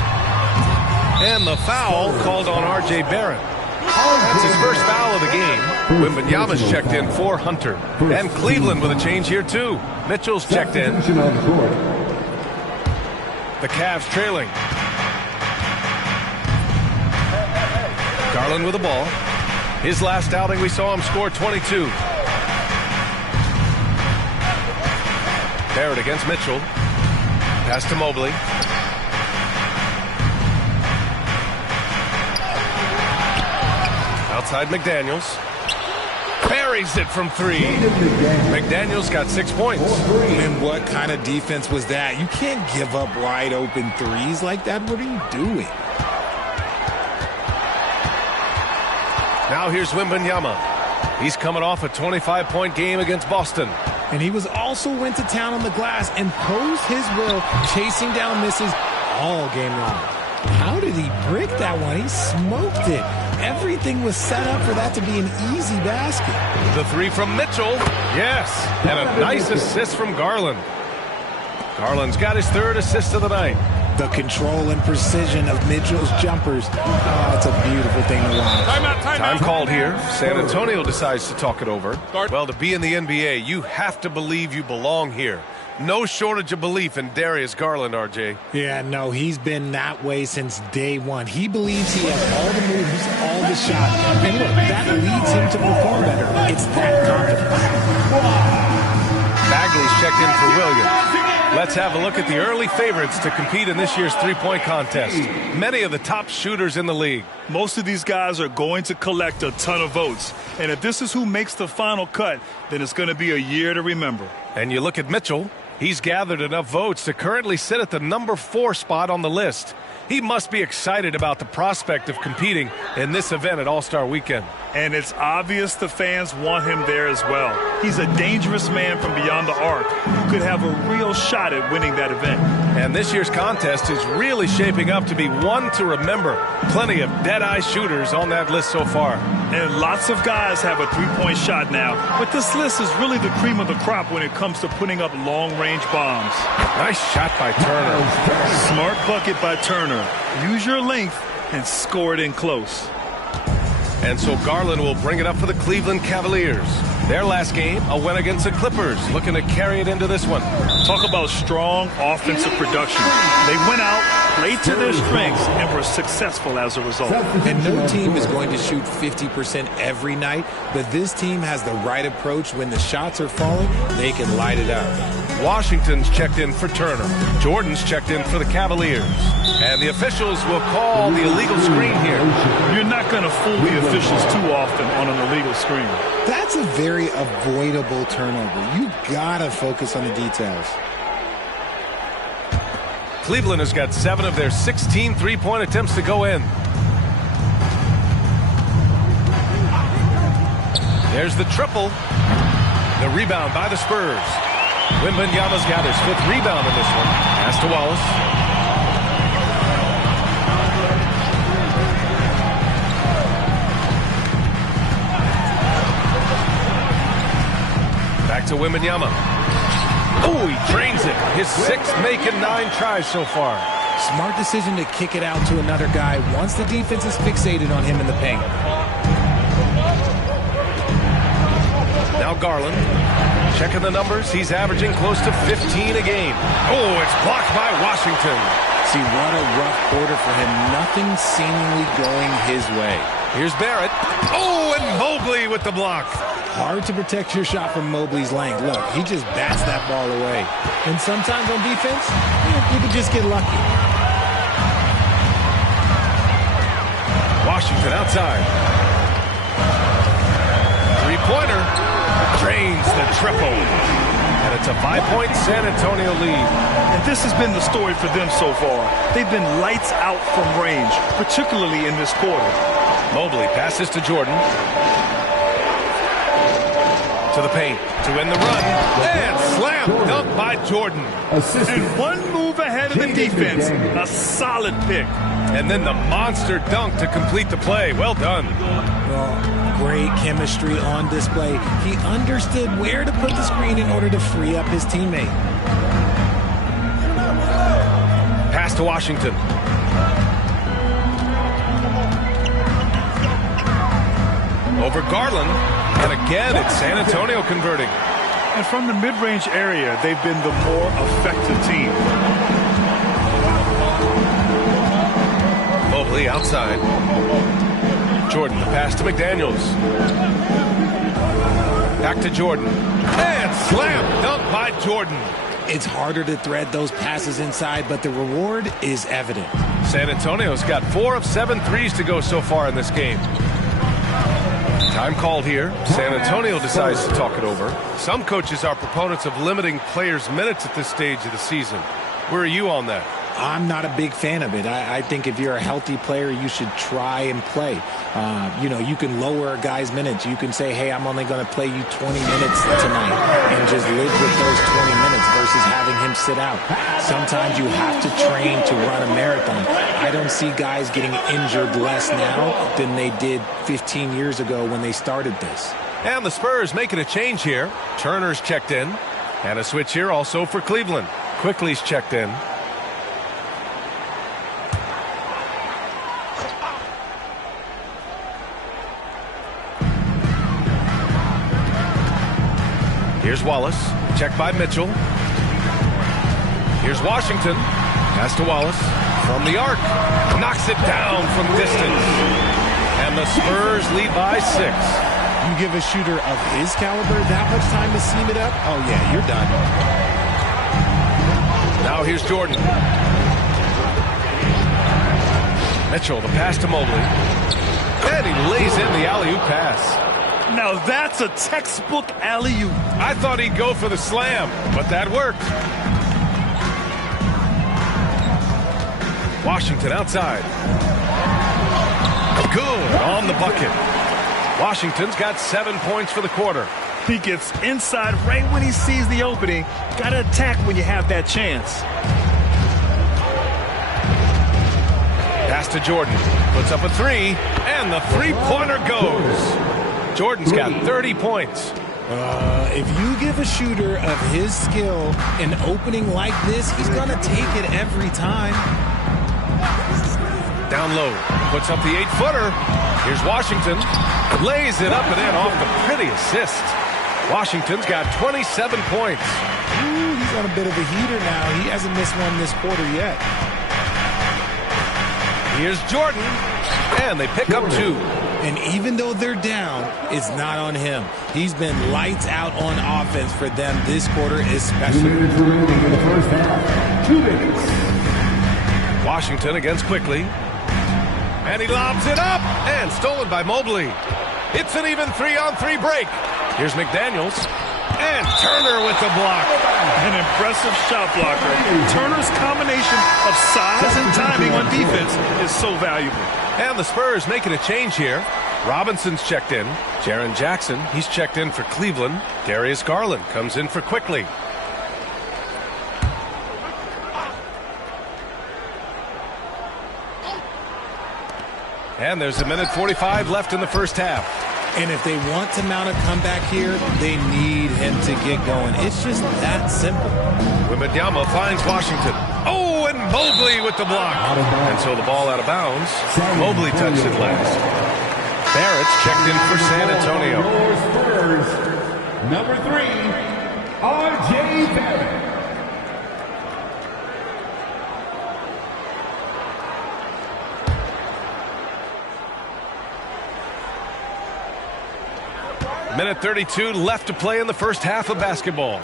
And the foul called on R.J. Barrett. That's his first foul of the game. Wembanyama's checked in for Hunter. And Cleveland with a change here, too. Mitchell's checked in. The Cavs trailing. Garland with the ball. His last outing, we saw him score 22. Barrett against Mitchell. Pass to Mobley. Outside McDaniels. Buries it from 3. McDaniels got 6 points. And what kind of defense was that? You can't give up wide open threes like that. What are you doing? Now here's Wembanyama. He's coming off a 25-point game against Boston. And he was also went to town on the glass and posed his will, chasing down misses all game long. How did he brick that one? He smoked it. Everything was set up for that to be an easy basket. The three from Mitchell. Yes. And a nice assist from Garland. Garland's got his third assist of the night. The control and precision of Mitchell's jumpers. Oh, it's a beautiful thing to watch. Time called here. San Antonio decides to talk it over. Well, to be in the NBA, you have to believe you belong here. No shortage of belief in Darius Garland, RJ. Yeah, no, he's been that way since day one. He believes he has all the moves, all the shots. And look, that leads him to perform better. It's that confidence. Bagley's checked in for Williams. Let's have a look at the early favorites to compete in this year's three-point contest. Many of the top shooters in the league. Most of these guys are going to collect a ton of votes. And if this is who makes the final cut, then it's going to be a year to remember. And you look at Mitchell. He's gathered enough votes to currently sit at the number 4 spot on the list. He must be excited about the prospect of competing in this event at All-Star Weekend. And it's obvious the fans want him there as well. He's a dangerous man from beyond the arc who could have a real shot at winning that event. And this year's contest is really shaping up to be one to remember. Plenty of dead-eye shooters on that list so far. And lots of guys have a three-point shot now. But this list is really the cream of the crop when it comes to putting up long-range bombs. Nice shot by Turner. Smart bucket by Turner. Use your length and score it in close. And so Garland will bring it up for the Cleveland Cavaliers. Their last game, a win against the Clippers, looking to carry it into this one. Talk about strong offensive production. They went out, played to their strengths, and were successful as a result. And no team is going to shoot 50% every night, but this team has the right approach. When the shots are falling, they can light it up. Washington's checked in for Turner. Jordan's checked in for the Cavaliers. And the officials will call the illegal screen here. You're not going to fool the officials too often on an illegal screen. That's a very avoidable turnover. You gotta focus on the details. Cleveland has got 7 of their 16 three-point attempts to go in. There's the triple. The rebound by the Spurs. Wembanyama's got his 5th rebound in this one. Pass to Wallace. Back to Wembanyama. Oh, he drains it. His 6th make and 9 tries so far. Smart decision to kick it out to another guy once the defense is fixated on him in the paint. Now Garland. Checking the numbers. He's averaging close to 15 a game. Oh, it's blocked by Washington. See, what a rough quarter for him. Nothing seemingly going his way. Here's Barrett. Oh, and Mobley with the block. Hard to protect your shot from Mobley's length. Look, he just bats that ball away. And sometimes on defense, you can just get lucky. Washington outside. Three-pointer. Drains the triple. And it's a 5-point San Antonio lead. And this has been the story for them so far. They've been lights out from range, particularly in this quarter. Mobley passes to Jordan. To the paint to win the run. And slam dunk by Jordan. And one move ahead of the defense. A solid pick. And then the monster dunk to complete the play. Well done. Well, great chemistry on display. He understood where to put the screen in order to free up his teammate. Pass to Washington. Over Garland. And again, it's San Antonio converting. And from the mid-range area, they've been the more effective team. Mobley outside. Jordan, the pass to McDaniels. Back to Jordan. And slam dunk by Jordan. It's harder to thread those passes inside, but the reward is evident. San Antonio's got 4 of 7 threes to go so far in this game. Time called here. San Antonio decides to talk it over. Some coaches are proponents of limiting players' minutes at this stage of the season. Where are you on that? I'm not a big fan of it. I think if you're a healthy player, you should try and play. You can lower a guy's minutes. You can say, hey, I'm only going to play you 20 minutes tonight and just live with those 20 minutes versus having him sit out. Sometimes you have to train to run a marathon. I don't see guys getting injured less now than they did 15 years ago when they started this. And the Spurs making a change here. Turner's checked in. And a switch here also for Cleveland. Quickly's checked in. Here's Wallace. Checked by Mitchell. Here's Washington. Pass to Wallace. From the arc. Knocks it down from distance. And the Spurs lead by 6. You give a shooter of his caliber that much time to seam it up, oh yeah, you're done. Now here's Jordan. Mitchell, the pass to Mobley. And he lays in the alley-oop pass. Now that's a textbook alley-oop. I thought he'd go for the slam, but that worked. Washington outside. Good on the bucket. Washington's got 7 points for the quarter. He gets inside right when he sees the opening. Got to attack when you have that chance. Pass to Jordan. Puts up a 3, and the three-pointer goes. Jordan's got 30 points. If you give a shooter of his skill an opening like this, he's going to take it every time. Down low. Puts up the 8-footer. Here's Washington. Lays it up and in off the pretty assist. Washington's got 27 points. Ooh, he's on a bit of a heater now. He hasn't missed one this quarter yet. Here's Jordan. And they pick up 2. And even though they're down, it's not on him. He's been lights out on offense for them this quarter especially. 2 minutes remaining in the first half. 2 minutes. Washington against Quickly. And he lobs it up. And stolen by Mobley. It's an even 3-on-3 break. Here's McDaniels. And Turner with the block. An impressive shot blocker. Turner's combination of size and timing on defense is so valuable. And the Spurs making a change here. Robinson's checked in. Jaren Jackson, he's checked in for Cleveland. Darius Garland comes in for Quickly. And there's 1:45 left in the first half. And if they want to mount a comeback here, they need him to get going. It's just that simple. Wembanyama finds Washington. Oh, and Mobley with the block. And so the ball out of bounds. Mobley touched it last. Barrett's checked in for San Antonio. Spurs, number 3, R.J. Barrett. Minute 32 left to play in the first half of basketball.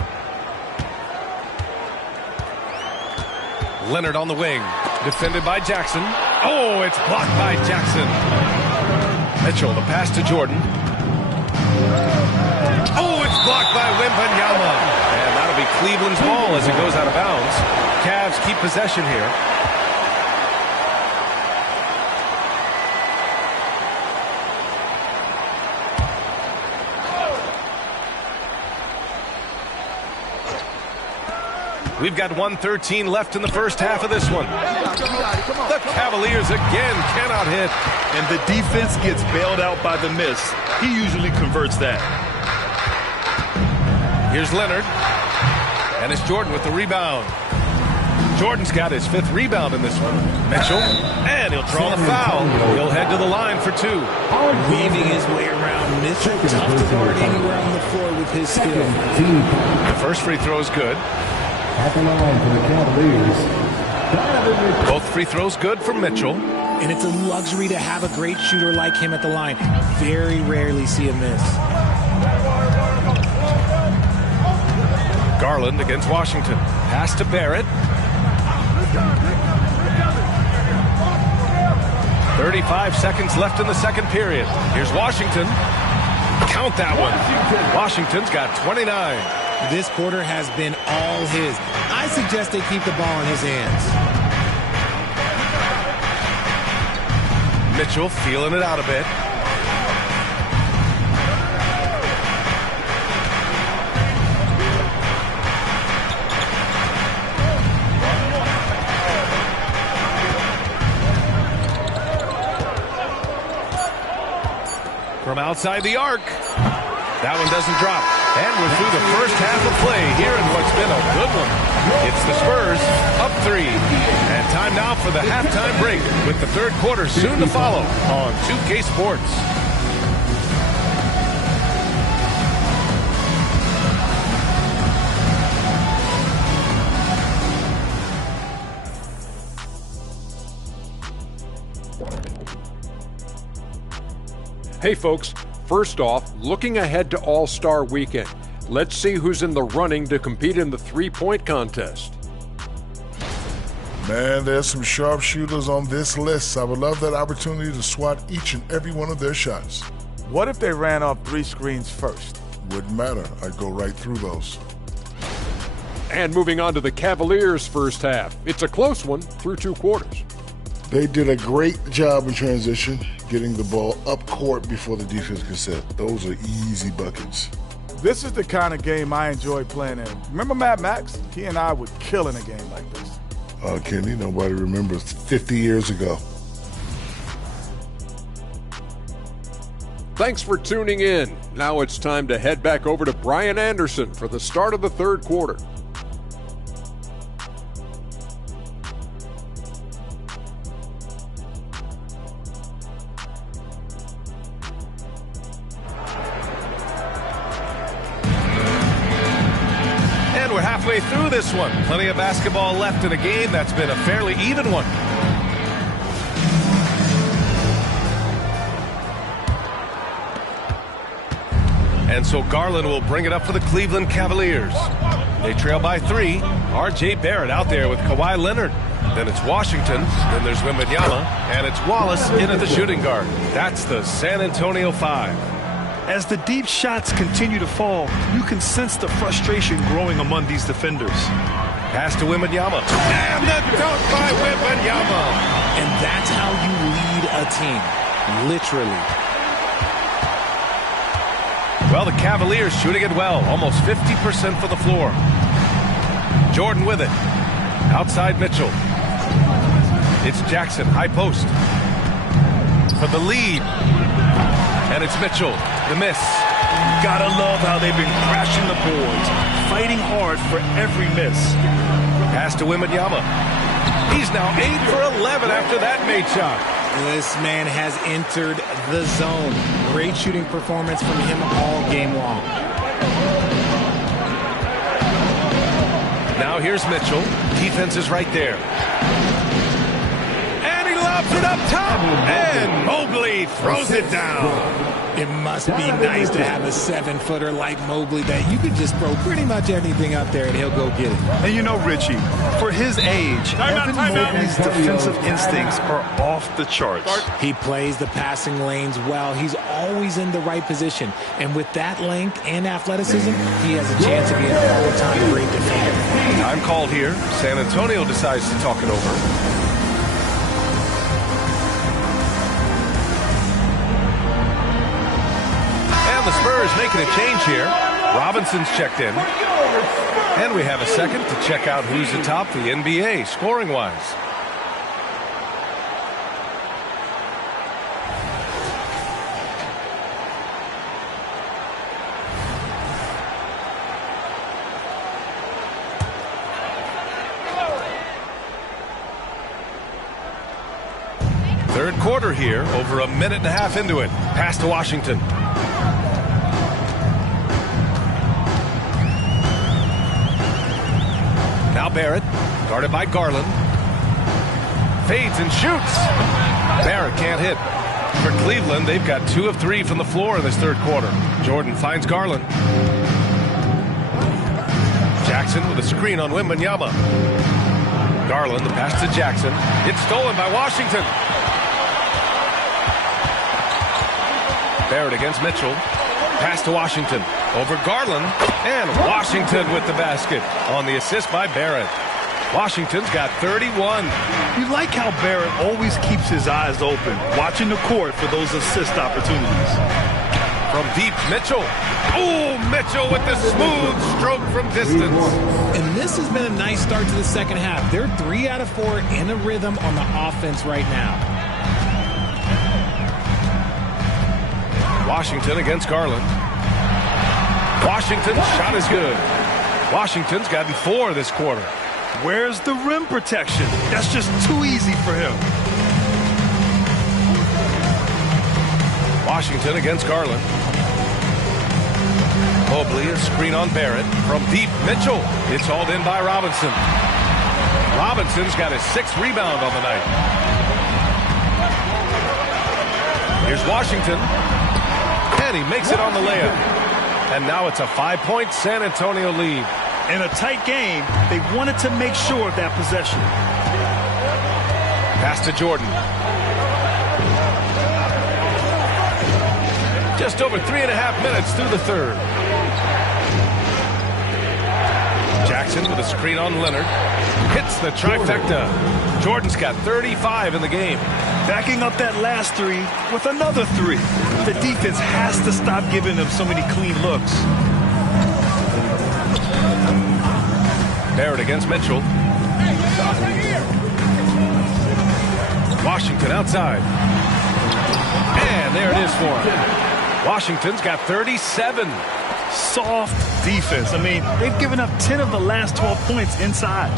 Leonard on the wing. Defended by Jackson. Oh, it's blocked by Jackson. Mitchell, the pass to Jordan. Oh, it's blocked by Wembanyama. And that'll be Cleveland's ball as it goes out of bounds. Cavs keep possession here. We've got 1:13 left in the first half of this one. The Cavaliers again cannot hit. And the defense gets bailed out by the miss. He usually converts that. Here's Leonard. And it's Jordan with the rebound. Jordan's got his 5th rebound in this one. Mitchell. And he'll draw the foul. He'll head to the line for 2. Weaving his way around Mitchell. Tough to guard anywhere on the floor with his skill. The first free throw is good. At the line for the Cavaliers. Both free throws good for Mitchell. And it's a luxury to have a great shooter like him at the line. Very rarely see a miss. Garland against Washington. Pass to Barrett. 35 seconds left in the second period. Here's Washington. Count that one. Washington's got 29. This quarter has been all his. I suggest they keep the ball in his hands. Mitchell feeling it out a bit. From outside the arc. That one doesn't drop. And we're through the first half of play here in what's been a good one. It's the Spurs up 3. And time now for the halftime break with the third quarter soon to follow on 2K Sports. Hey folks, first off, looking ahead to All-Star Weekend. Let's see who's in the running to compete in the three-point contest. Man, there's some sharpshooters on this list. I would love that opportunity to swat each and every one of their shots. What if they ran off 3 screens first? Wouldn't matter. I'd go right through those. And moving on to the Cavaliers' first half. It's a close one through 2 quarters. They did a great job in transition, getting the ball up court before the defense could set. Those are easy buckets. This is the kind of game I enjoy playing in. Remember Mad Max? He and I would kill in a game like this. Kenny, nobody remembers 50 years ago. Thanks for tuning in. Now it's time to head back over to Brian Anderson for the start of the third quarter. We're halfway through this one. Plenty of basketball left in a game that's been a fairly even one. And so Garland will bring it up for the Cleveland Cavaliers. They trail by 3. R.J. Barrett out there with Kawhi Leonard. Then it's Washington. Then there's Wembanyama. And it's Wallace in at the shooting guard. That's the San Antonio 5. As the deep shots continue to fall, you can sense the frustration growing among these defenders. Pass to Wembanyama. And the dunk by Wembanyama. And that's how you lead a team. Literally. Well, the Cavaliers shooting it well. Almost 50% for the floor. Jordan with it. Outside Mitchell. It's Jackson, high post. For the lead. And it's Mitchell, the miss. Gotta love how they've been crashing the boards, fighting hard for every miss. Pass to Wembanyama. He's now 8 for 11 after that made shot. This man has entered the zone. Great shooting performance from him all game long. Now here's Mitchell. Defense is right there. And he lobs it up top. And Mobley throws it down. It must be nice to have a 7-footer like Mobley that you could just throw pretty much anything up there and he'll go get it. And you know, Richie, for his age, Evan Mobley's defensive instincts are off the charts. He plays the passing lanes well. He's always in the right position. And with that length and athleticism, he has a chance to be an all-time great defender. Time called here. San Antonio decides to talk it over. The Spurs making a change here. Robinson's checked in. And we have a second to check out who's atop the NBA scoring-wise. Third quarter here, over a minute and a half into it. Pass to Washington. Now Barrett, guarded by Garland. Fades and shoots. Barrett can't hit. For Cleveland, they've got 2 of 3 from the floor in this third quarter. Jordan finds Garland. Jackson with a screen on Wembanyama. Garland, the pass to Jackson. It's stolen by Washington. Barrett against Mitchell. Pass to Washington. Over Garland. And Washington with the basket on the assist by Barrett. Washington's got 31. You like how Barrett always keeps his eyes open, watching the court for those assist opportunities. From deep, Mitchell. Oh, Mitchell with the smooth stroke from distance. And this has been a nice start to the second half. They're 3 out of 4 in a rhythm on the offense right now. Washington against Garland. Washington's shot is good. Washington's gotten 4 this quarter. Where's the rim protection? That's just too easy for him. Washington against Garland. Mobley, a screen on Barrett. From deep, Mitchell. It's hauled in by Robinson. Robinson's got his 6th rebound on the night. Here's Washington. And he makes it on the layup. And now it's a 5-point San Antonio lead. In a tight game, they wanted to make sure of that possession. Pass to Jordan. Just over 3.5 minutes through the third. Jackson with a screen on Leonard. Hits the trifecta. Jordan's got 35 in the game. Backing up that last 3 with another 3. The defense has to stop giving them so many clean looks. Barrett against Mitchell. Washington outside. And there it is for him. Washington's got 37. Soft defense. I mean, they've given up 10 of the last 12 points inside.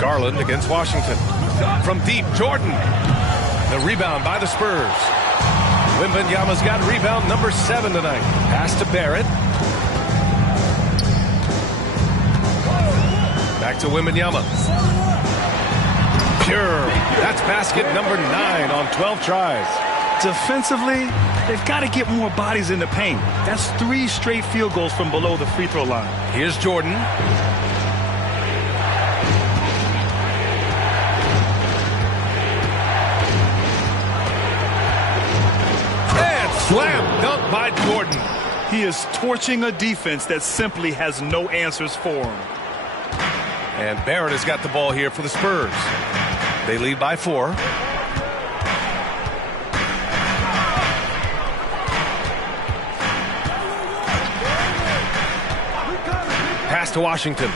Garland against Washington. From deep, Jordan. The rebound by the Spurs. Wembanyama's got rebound number 7 tonight. Pass to Barrett. Back to Wembanyama. Pure. That's basket number 9 on 12 tries. Defensively, they've got to get more bodies in the paint. That's 3 straight field goals from below the free throw line. Here's Jordan. And slam dunk by Jordan. He is torching a defense that simply has no answers for him. And Barrett has got the ball here for the Spurs. They lead by 4. Pass to Washington.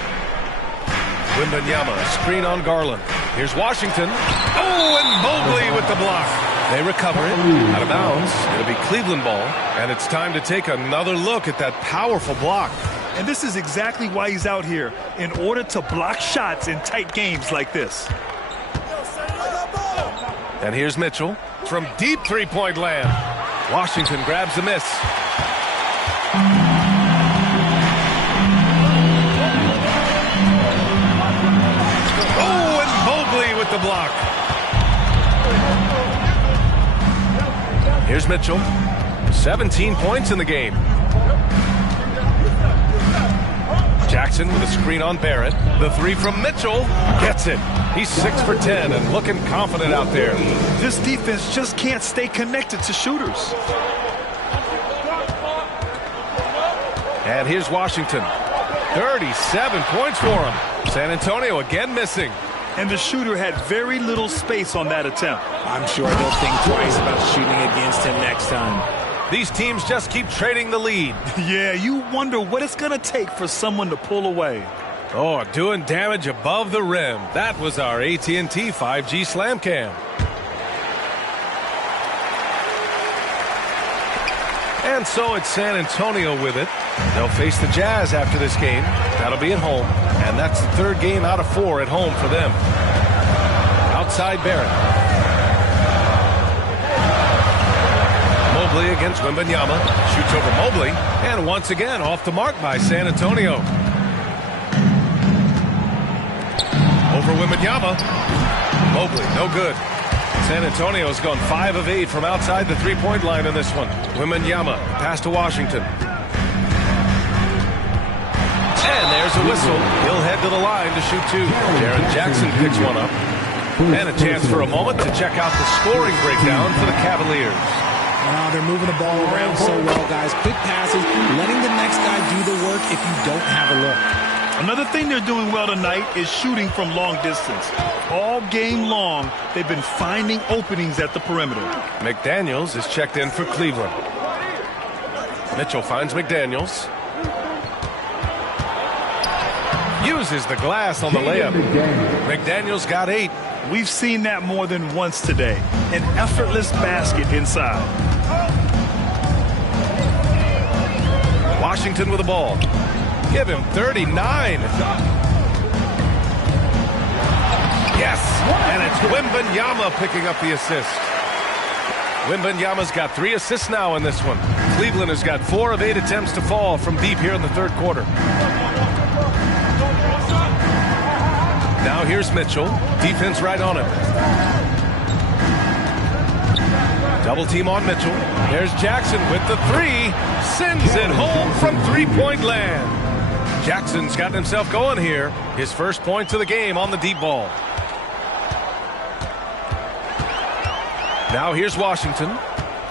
Wembanyama, screen on Garland. Here's Washington. Oh, and Mobley with the block. They recover it. Out of bounds. It'll be Cleveland ball. And it's time to take another look at that powerful block. And this is exactly why he's out here, in order to block shots in tight games like this. And here's Mitchell from deep three-point land. Washington grabs the miss. Oh, and Mobley with the block. Here's Mitchell. 17 points in the game. Jackson with a screen on Barrett. The 3 from Mitchell. Gets it. He's 6 for 10 and looking confident out there. This defense just can't stay connected to shooters. And here's Washington. 37 points for him. San Antonio again missing. And the shooter had very little space on that attempt. I'm sure they'll think twice about shooting against him next time. These teams just keep trading the lead. Yeah, you wonder what it's going to take for someone to pull away. Oh, doing damage above the rim. That was our AT&T 5G Slam Cam. And so it's San Antonio with it. They'll face the Jazz after this game. That'll be at home. And that's the 3rd game out of 4 at home for them. Outside Barrett. Mobley against Wembanyama. Shoots over Mobley. And once again off the mark by San Antonio. Over Wembanyama. Mobley, no good. San Antonio's gone 5 of 8 from outside the three-point line in this one. Wembanyama, pass to Washington. And there's a whistle. He'll head to the line to shoot 2. Jaren Jackson picks one up. And a chance for a moment to check out the scoring breakdown for the Cavaliers. They're moving the ball around so well, guys. Quick passes, letting the next guy do the work if you don't have a look. Another thing they're doing well tonight is shooting from long distance. All game long, they've been finding openings at the perimeter. McDaniels is checked in for Cleveland. Mitchell finds McDaniels. Uses the glass on the layup. McDaniels got 8. We've seen that more than once today. An effortless basket inside. Washington with the ball. Give him 39. Yes, and it's Wembanyama picking up the assist. Wembanyama's got 3 assists now in this one. Cleveland has got 4 of 8 attempts to fall from deep here in the third quarter. Now here's Mitchell. Defense right on him. Double team on Mitchell. There's Jackson with the 3. Sends it home from three-point land. Jackson's gotten himself going here. His first points of the game on the deep ball. Now here's Washington.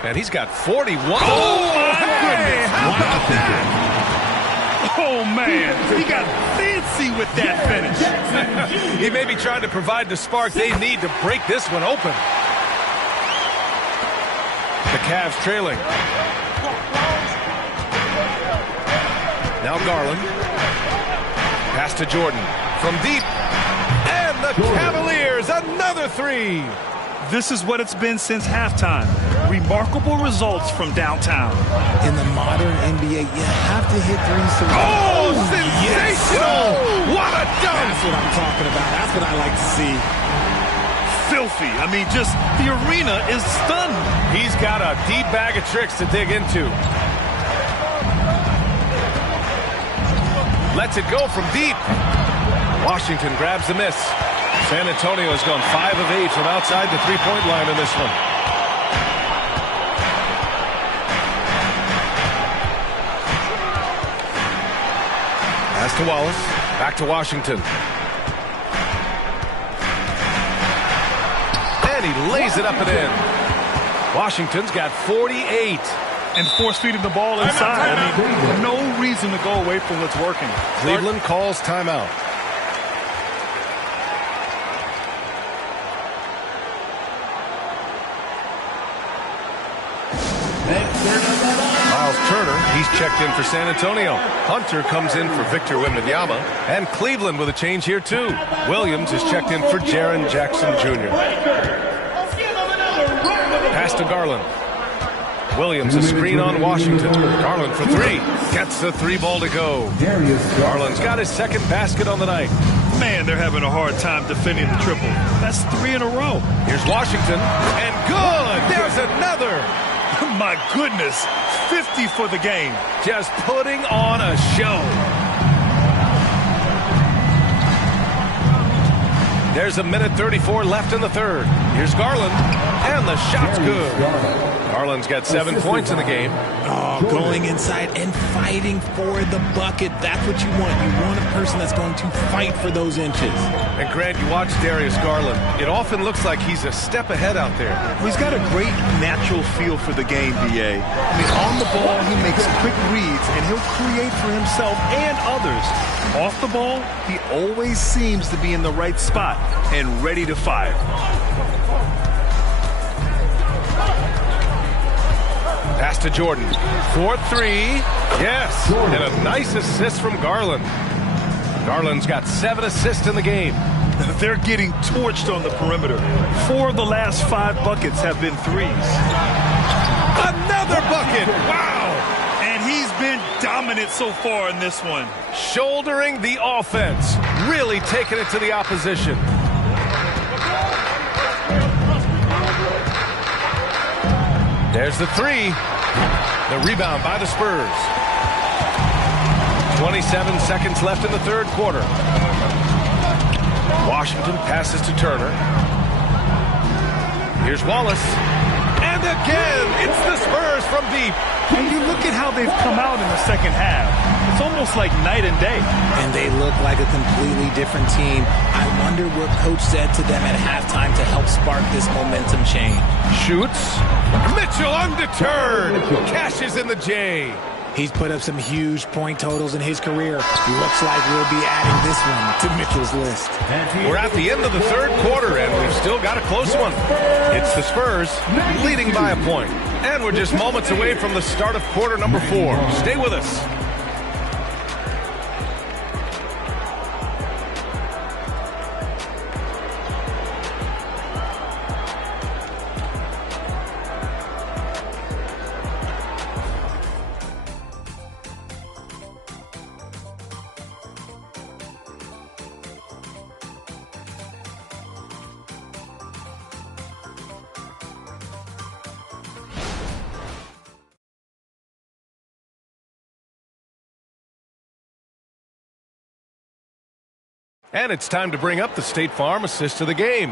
And he's got 41. Oh, my goodness. How about that? Oh, man. He got fancy with that finish. He may be trying to provide the spark they need to break this one open. The Cavs trailing. Now Garland. Pass to Jordan. From deep. And the Cavaliers, another 3. This is what it's been since halftime. Remarkable results from downtown. In the modern NBA, you have to hit threes to win. Oh, sensational! Yes. What a dunk! That's what I'm talking about. That's what I like to see. Filthy. I mean, just the arena is stunned. He's got a deep bag of tricks to dig into. Lets it go from deep. Washington grabs the miss. San Antonio has gone 5 of 8 from outside the three-point line in this one. Pass to Wallace. Back to Washington. And he lays it up and in. Washington's got 48. And force-feeding the ball inside. I mean, no reason to go away from what's working. Cleveland calls timeout. Miles Turner, he's checked in for San Antonio. Hunter comes in for Victor Wembanyama. And Cleveland with a change here, too. Williams is checked in for Jaren Jackson Jr. Pass to Garland. Williams, a screen on Washington. Garland for 3. Gets the 3-ball to go. Garland's got his second basket on the night. Man, they're having a hard time defending the triple. That's 3 in a row. Here's Washington. And good! There's another! My goodness. 50 for the game. Just putting on a show. There's a minute 34 left in the third. Here's Garland. And the shot's good. Garland's got 7 points in the game. Oh, going inside and fighting for the bucket. That's what you want. You want a person that's going to fight for those inches. And Grant, you watch Darius Garland. It often looks like he's a step ahead out there. Well, he's got a great natural feel for the game, B.A. I mean, on the ball, he makes quick reads, and he'll create for himself and others. Off the ball, he always seems to be in the right spot and ready to fire. Pass to Jordan. 4-3. Yes. And a nice assist from Garland. Garland's got 7 assists in the game. They're getting torched on the perimeter. 4 of the last 5 buckets have been threes. Another bucket. Wow. And he's been dominant so far in this one. Shouldering the offense. Really taking it to the opposition. There's the 3. The rebound by the Spurs. 27 seconds left in the third quarter. Washington passes to Turner. Here's Wallace. And again, it's the Spurs from deep. And you look at how they've come out in the second half. It's almost like night and day. And they look like a completely different team. I wonder what coach said to them at halftime to help spark this momentum change. Shoots. Mitchell undeterred. Cashes in the J. He's put up some huge point totals in his career. Looks like we'll be adding this one to Mitchell's list. We're at the end of the third quarter, and we've still got a close one. It's the Spurs leading by a point. And we're just moments away from the start of quarter number 4. Stay with us. And it's time to bring up the State Farm assist of the game.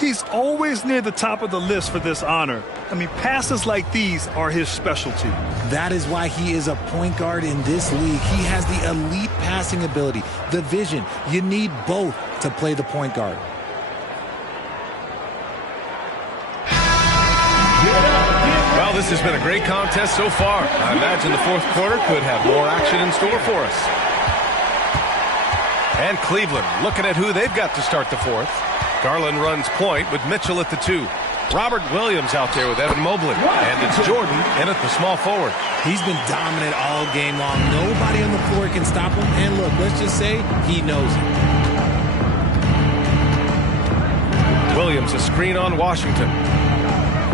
He's always near the top of the list for this honor. I mean, passes like these are his specialty. That is why he is a point guard in this league. He has the elite passing ability, the vision. You need both to play the point guard. Well, this has been a great contest so far. I imagine the fourth quarter could have more action in store for us. And Cleveland looking at who they've got to start the fourth. Garland runs point with Mitchell at the 2. Robert Williams out there with Evan Mobley. And it's Jordan in at the small forward. He's been dominant all game long. Nobody on the floor can stop him. And look, let's just say he knows it. Williams a screen on Washington.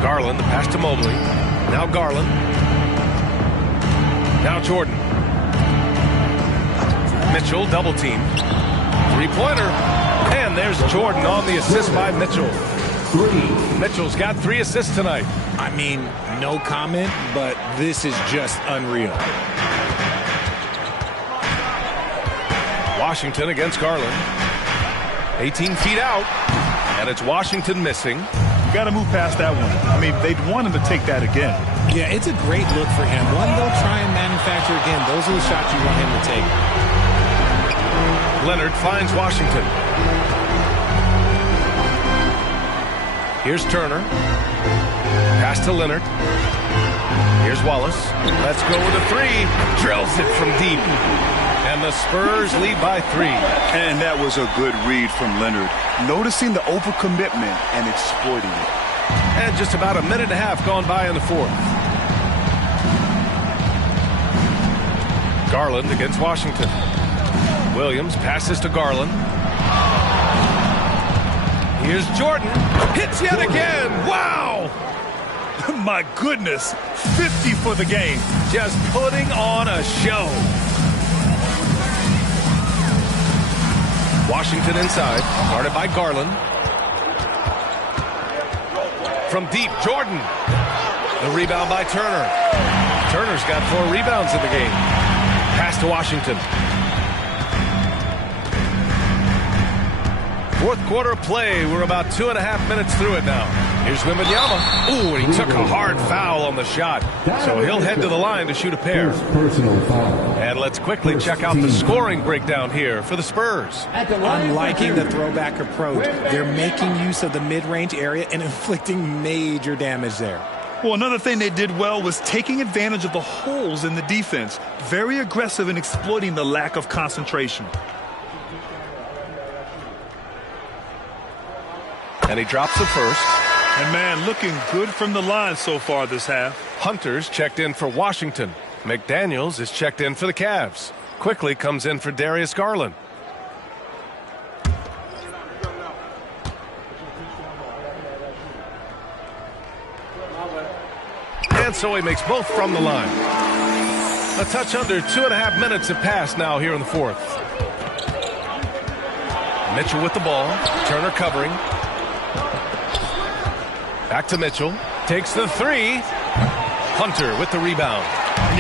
Garland the pass to Mobley. Now Garland. Now Jordan. Mitchell double team. Three-pointer. And there's Jordan on the assist by Mitchell. Mitchell's got 3 assists tonight. I mean, no comment, but this is just unreal. Washington against Garland. 18 feet out. And it's Washington missing. You got to move past that one. I mean, they'd want him to take that again. Yeah, it's a great look for him. One they'll try and manufacture again. Those are the shots you want him to take. Leonard finds Washington. Here's Turner. Pass to Leonard. Here's Wallace. Let's go with a 3. Drills it from deep. And the Spurs lead by 3. And that was a good read from Leonard. Noticing the overcommitment and exploiting it. And just about a minute and a half gone by in the fourth. Garland against Washington. Williams passes to Garland. Here's Jordan. Hits yet again. Wow! My goodness. 50 for the game. Just putting on a show. Washington inside. Guarded by Garland. From deep, Jordan. The rebound by Turner. Turner's got 4 rebounds in the game. Pass to Washington. Fourth quarter play. We're about 2.5 minutes through it now. Here's Wembanyama. Ooh, and he took a hard foul on the shot. So he'll head to the line to shoot a pair. Personal foul. And let's quickly check out the scoring breakdown here for the Spurs. I'm liking the throwback approach. They're making use of the mid-range area and inflicting major damage there. Well, another thing they did well was taking advantage of the holes in the defense. Very aggressive in exploiting the lack of concentration. And he drops the first. And, man, looking good from the line so far this half. Hunter's checked in for Washington. McDaniels is checked in for the Cavs. Quickly comes in for Darius Garland. And so he makes both from the line. A touch under 2.5 minutes have passed now here in the fourth. Mitchell with the ball. Turner covering. Back to Mitchell. Takes the 3. Hunter with the rebound.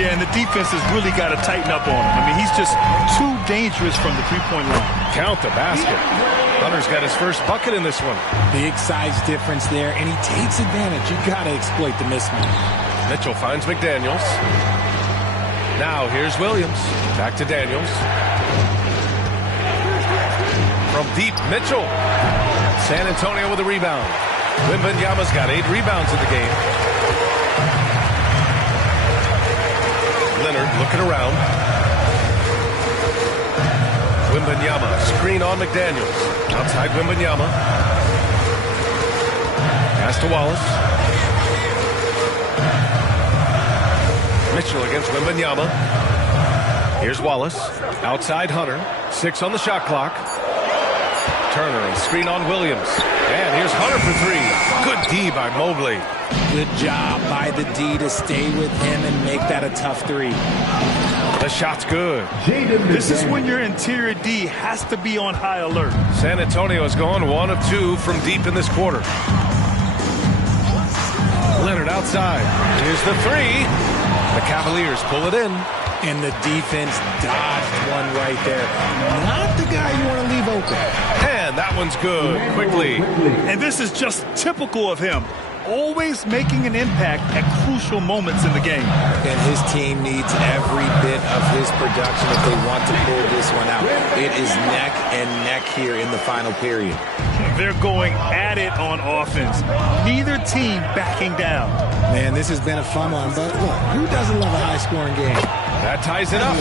Yeah, and the defense has really got to tighten up on him. I mean, he's just too dangerous from the three-point line. Count the basket. Hunter's got his first bucket in this one. Big size difference there, and he takes advantage. You got to exploit the mismatch. Mitchell finds McDaniels. Now here's Williams. Back to Daniels. From deep, Mitchell. San Antonio with a rebound. Wembanyama's got 8 rebounds in the game. Leonard looking around. Wembanyama, screen on McDaniels. Outside Wembanyama. Pass to Wallace. Mitchell against Wembanyama. Here's Wallace. Outside Hunter. 6 on the shot clock. Turner and screen on Williams. And here's Hunter for 3. Good D by Mobley. Good job by the D to stay with him and make that a tough 3. The shot's good. This is when your interior D has to be on high alert. San Antonio has gone 1 of 2 from deep in this quarter. Leonard outside. Here's the 3. The Cavaliers pull it in. And the defense dodged one right there. Not the guy you want to leave open. And that one's good. Quickly. And this is just typical of him. Always making an impact at crucial moments in the game. And his team needs every bit of his production if they want to pull this one out. It is neck and neck here in the final period. They're going at it on offense. Neither team backing down. Man, this has been a fun one, but look, who doesn't love a high-scoring game? That ties it up.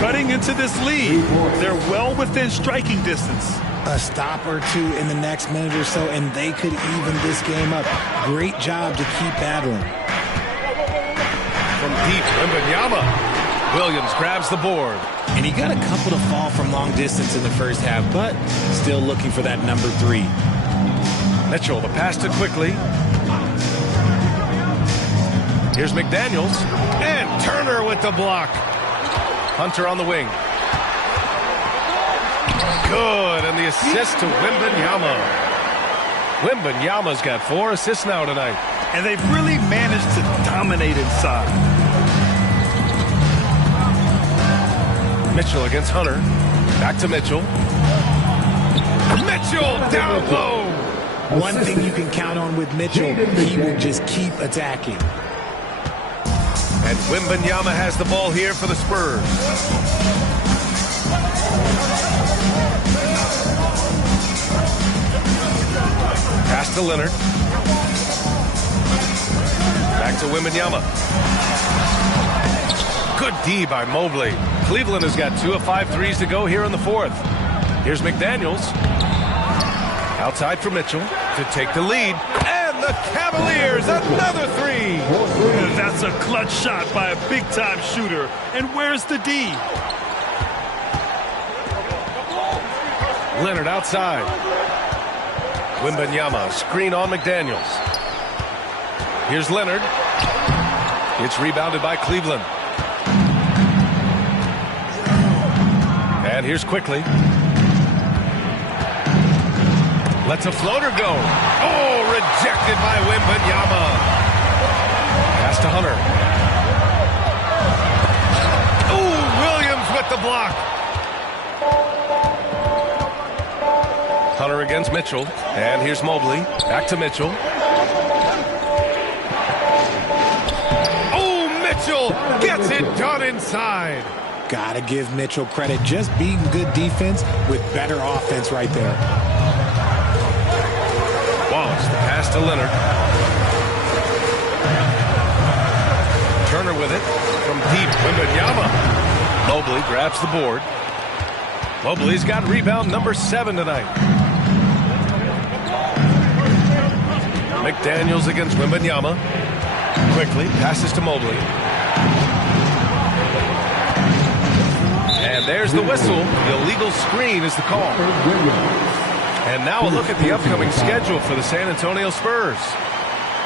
Cutting into this lead, they're well within striking distance. A stop or two in the next minute or so, and they could even this game up. Great job to keep battling. From deep, Wembanyama. Williams grabs the board. And he got a couple to fall from long distance in the first half, but still looking for that number 3. Mitchell, the pass to Quickly. Here's McDaniels. And Turner with the block. Hunter on the wing. Good, and the assist to Wembanyama. Wembanyama's got 4 assists now tonight. And they've really managed to dominate inside. Mitchell against Hunter. Back to Mitchell. Mitchell down low. One thing you can count on with Mitchell, he will just keep attacking. And Wembanyama has the ball here for the Spurs. Pass to Leonard. Back to Wembanyama. Good D by Mobley. Cleveland has got 2 of 5 threes to go here in the 4th. Here's McDaniels. Outside for Mitchell to take the lead. And the Cavaliers, another 3. That's a clutch shot by a big-time shooter. And where's the D? Leonard outside. Wembanyama, screen on McDaniels. Here's Leonard. It's rebounded by Cleveland. And here's Quickly. Lets a floater go. Oh, rejected by Wembanyama. Pass to Hunter. Oh, Williams with the block. Hunter against Mitchell. And here's Mobley. Back to Mitchell. Oh, Mitchell gets it done inside. Gotta give Mitchell credit. Just being good defense with better offense right there. Wallace, the pass to Leonard. Turner with it from deep. Wembanyama. Mobley grabs the board. Mobley's got rebound number 7 tonight. McDaniels against Wembanyama. Quickly passes to Mobley. And there's the whistle. The illegal screen is the call. And now a look at the upcoming schedule for the San Antonio Spurs.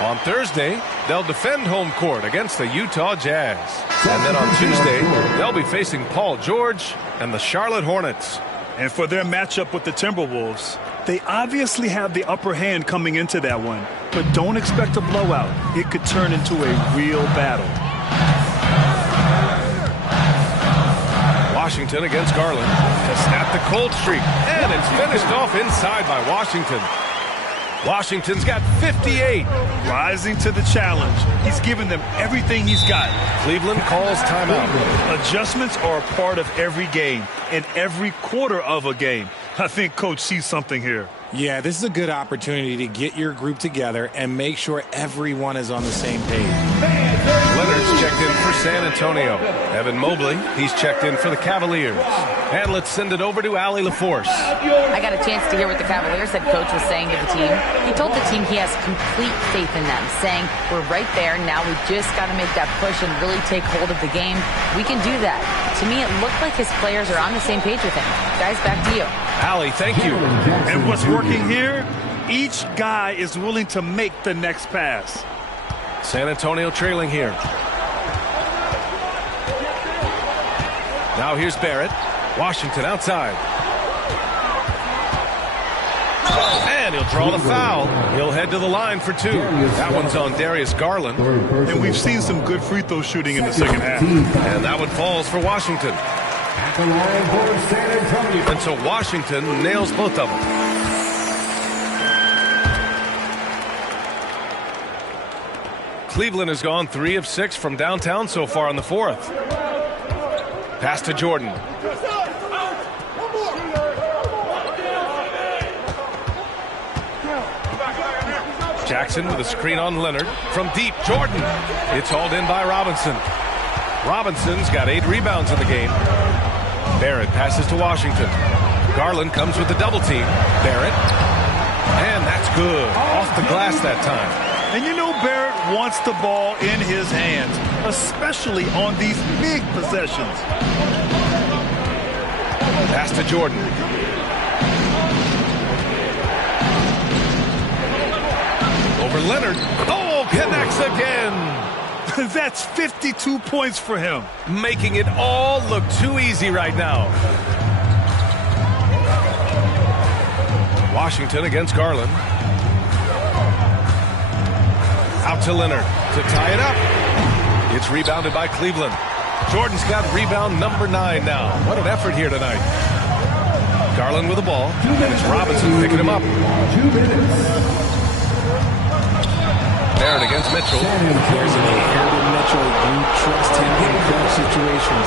On Thursday, they'll defend home court against the Utah Jazz. And then on Tuesday, they'll be facing Paul George and the Charlotte Hornets. And for their matchup with the Timberwolves, they obviously have the upper hand coming into that one. But don't expect a blowout. It could turn into a real battle. Washington against Garland to snap the cold streak. And it's finished off inside by Washington. Washington's got 58. Rising to the challenge. He's given them everything he's got. Cleveland calls timeout. Adjustments are a part of every game and every quarter of a game. I think Coach sees something here. Yeah, this is a good opportunity to get your group together and make sure everyone is on the same page. Leonard's checked in for San Antonio. Evan Mobley, he's checked in for the Cavaliers. And let's send it over to Allie LaForce. I got a chance to hear what the Cavaliers head coach was saying to the team. He told the team he has complete faith in them, saying, we're right there, now we just got to make that push and really take hold of the game. We can do that. To me, it looked like his players are on the same page with him. Guys, back to you. Allie, thank you. And what's working here? Each guy is willing to make the next pass. San Antonio trailing here. Now here's Barrett. Washington outside. And he'll draw the foul. He'll head to the line for two. That one's on Darius Garland. And we've seen some good free throw shooting in the second half. And that one falls for Washington. At the line for San Antonio. And so Washington nails both of them. Cleveland has gone 3 of 6 from downtown so far in the fourth. Pass to Jordan. Jackson with a screen on Leonard. From deep, Jordan. It's hauled in by Robinson. Robinson's got 8 rebounds in the game. Barrett passes to Washington. Garland comes with the double team. Barrett. And that's good. Off the glass that time. And you know Barrett wants the ball in his hands, especially on these big possessions. Pass to Jordan. Over Leonard. Oh, connects again. That's 52 points for him. Making it all look too easy right now. Washington against Garland. Out to Leonard to tie it up. It's rebounded by Cleveland. Jordan's got rebound number 9 now. What an effort here tonight. Garland with the ball. And it's Robinson picking him up. 2 minutes. Barrett against Mitchell. There's an Harden Mitchell. You trust him in clutch situations.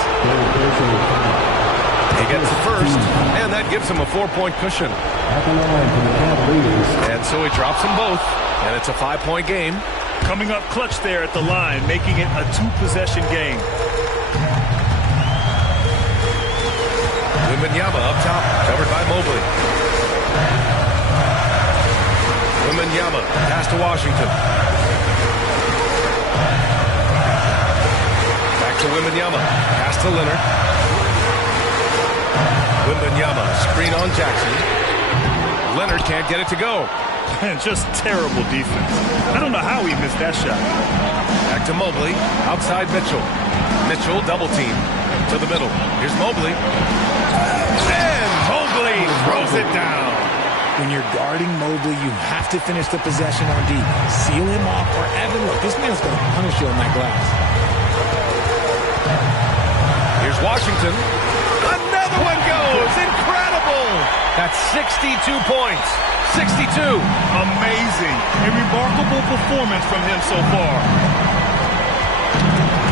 He gets the first, and that gives him a 4-point cushion. At the line for the Cavaliers. And so he drops them both, and it's a 5-point game. Coming up clutch there at the line, making it a 2-possession game. Wembanyama up top, covered by Mobley. Wembanyama, pass to Washington. Back to Wembanyama, pass to Leonard. Wembanyama, screen on Jackson. Leonard can't get it to go. And just terrible defense. I don't know how he missed that shot. Back to Mobley, outside Mitchell. Mitchell double team to the middle. Here's Mobley. And Mobley throws it down. When you're guarding Mobley, you have to finish the possession on D. Seal him off, or Evan, look, this man's going to punish you on that glass. Here's Washington. Another one goes. Incredible. That's 62 points. 62. Amazing. A remarkable performance from him so far.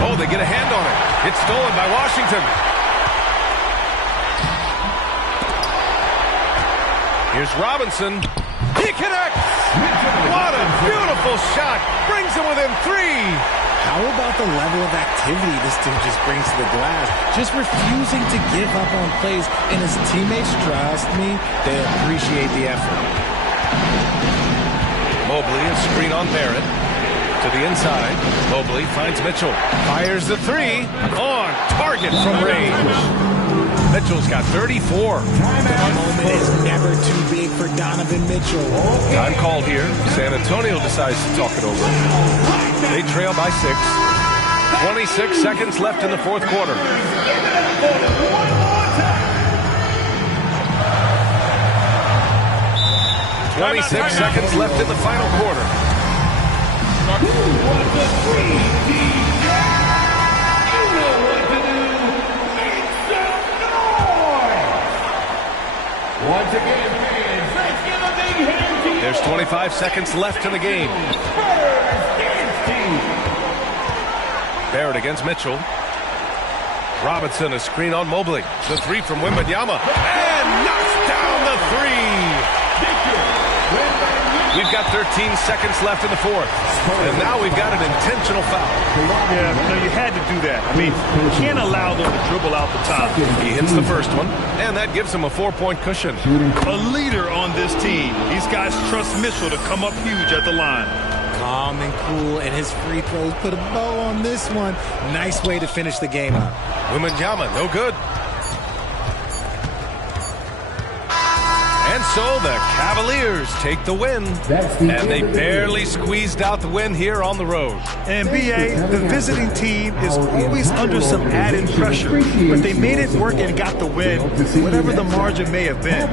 Oh, they get a hand on it. It's stolen by Washington. Here's Robinson. He connects. What a beautiful shot. Brings him within 3. How about the level of activity this dude just brings to the glass? Just refusing to give up on plays, and his teammates, trust me, they appreciate the effort. Mobley, a screen on Barrett. To the inside. Mobley finds Mitchell. Fires the 3. On target from range. Mitchell's got 34. The moment is never too big for Donovan Mitchell. Time called here. San Antonio decides to talk it over. They trail by 6. 26 seconds left in the fourth quarter. 26 seconds left in the final quarter. Once again, fans, let's give a big There's 25 seconds left in the game. Barrett against Mitchell. Robinson, a screen on Mobley. The three from Wembanyama. And knocks down the three. We've got 13 seconds left in the fourth. And now we've got an intentional foul. Yeah, you had to do that. I mean, you can't allow them to dribble out the top. He hits the first one, and that gives him a 4-point cushion. A leader on this team. These guys trust Mitchell to come up huge at the line. Calm and cool, and his free throws put a bow on this one. Nice way to finish the game out. Wembanyama, no good. And so the Cavaliers take the win. And they barely squeezed out the win here on the road. And BA, the visiting team is always under some added pressure. But they made it work and got the win, whatever the margin may have been.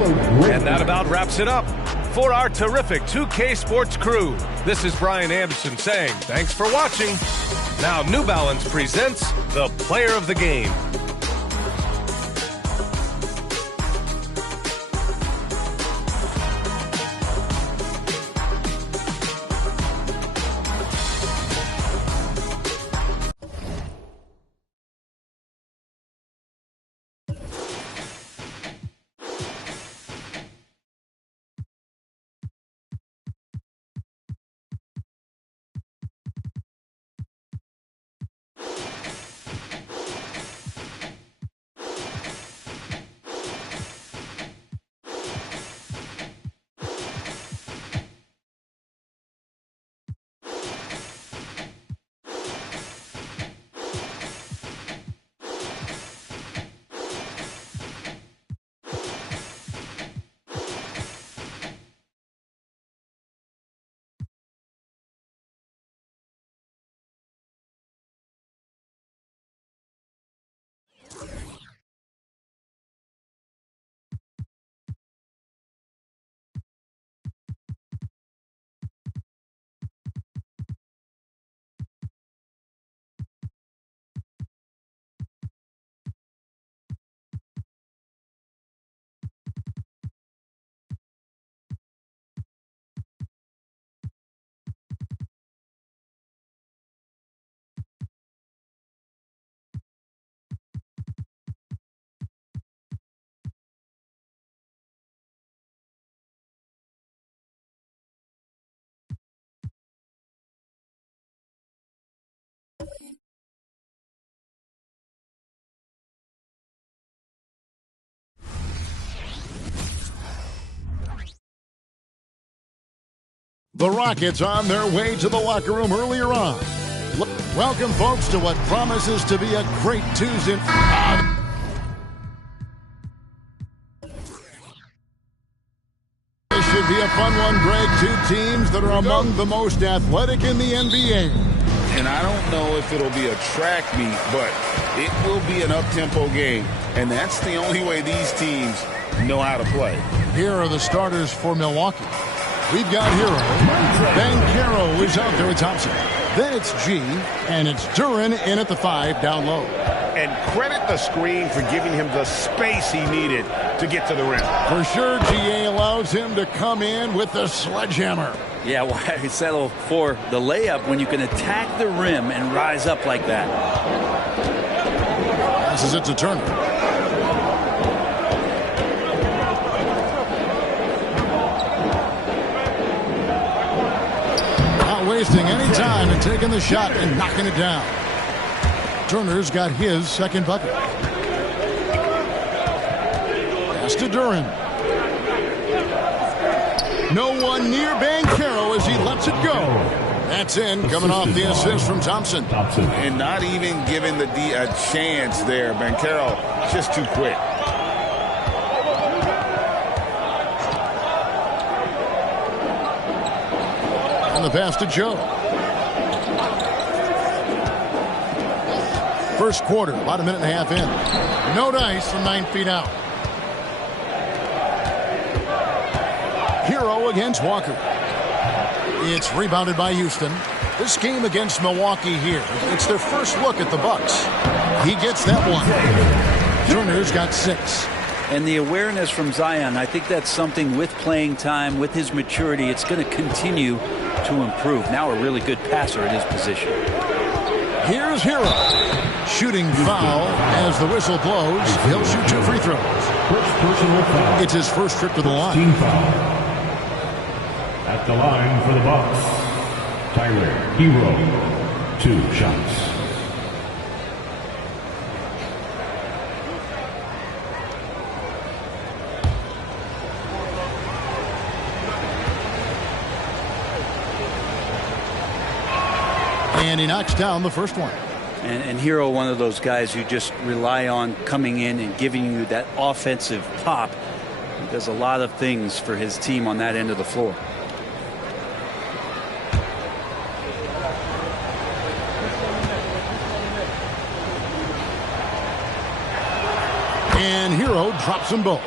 And that about wraps it up. For our terrific 2K Sports crew, this is Brian Anderson saying thanks for watching. Now New Balance presents the Player of the Game. The Rockets on their way to the locker room earlier on. Welcome, folks, to what promises to be a great Tuesday. This should be a fun one, Greg. Two teams that are among the most athletic in the NBA. And I don't know if it'll be a track meet, but it will be an up-tempo game. And that's the only way these teams know how to play. Here are the starters for Milwaukee. We've got Hero. Banchero is out there with Thompson. Then it's G, and it's Duran in at the 5 down low. And credit the screen for giving him the space he needed to get to the rim. For sure, GA allows him to come in with the sledgehammer. Yeah, why settle for the layup when you can attack the rim and rise up like that? Passes it to Turner. Wasting any time and taking the shot and knocking it down. Turner's got his second bucket. Pass to Duran. No one near Banchero as he lets it go. That's in, coming off the assist from Thompson. And not even giving the D a chance there. Banchero just too quick. The pass to Joe. First quarter, about a minute and a half in. No dice from 9 feet out. Hero against Walker. It's rebounded by Houston. This game against Milwaukee here, it's their first look at the Bucks. He gets that one. Turner's got 6. And the awareness from Zion, I think that's something with playing time, with his maturity, it's going to continue to improve. Now a really good passer at his position. Here's Hero. Shooting foul as the whistle blows. He'll shoot 2 free throws. It's his first trip to the line. Team foul. At the line for the Bucks, Tyler Hero. 2 shots. And he knocks down the first one. And Hero, one of those guys you just rely on coming in and giving you that offensive pop. He does a lot of things for his team on that end of the floor. And Hero drops them both.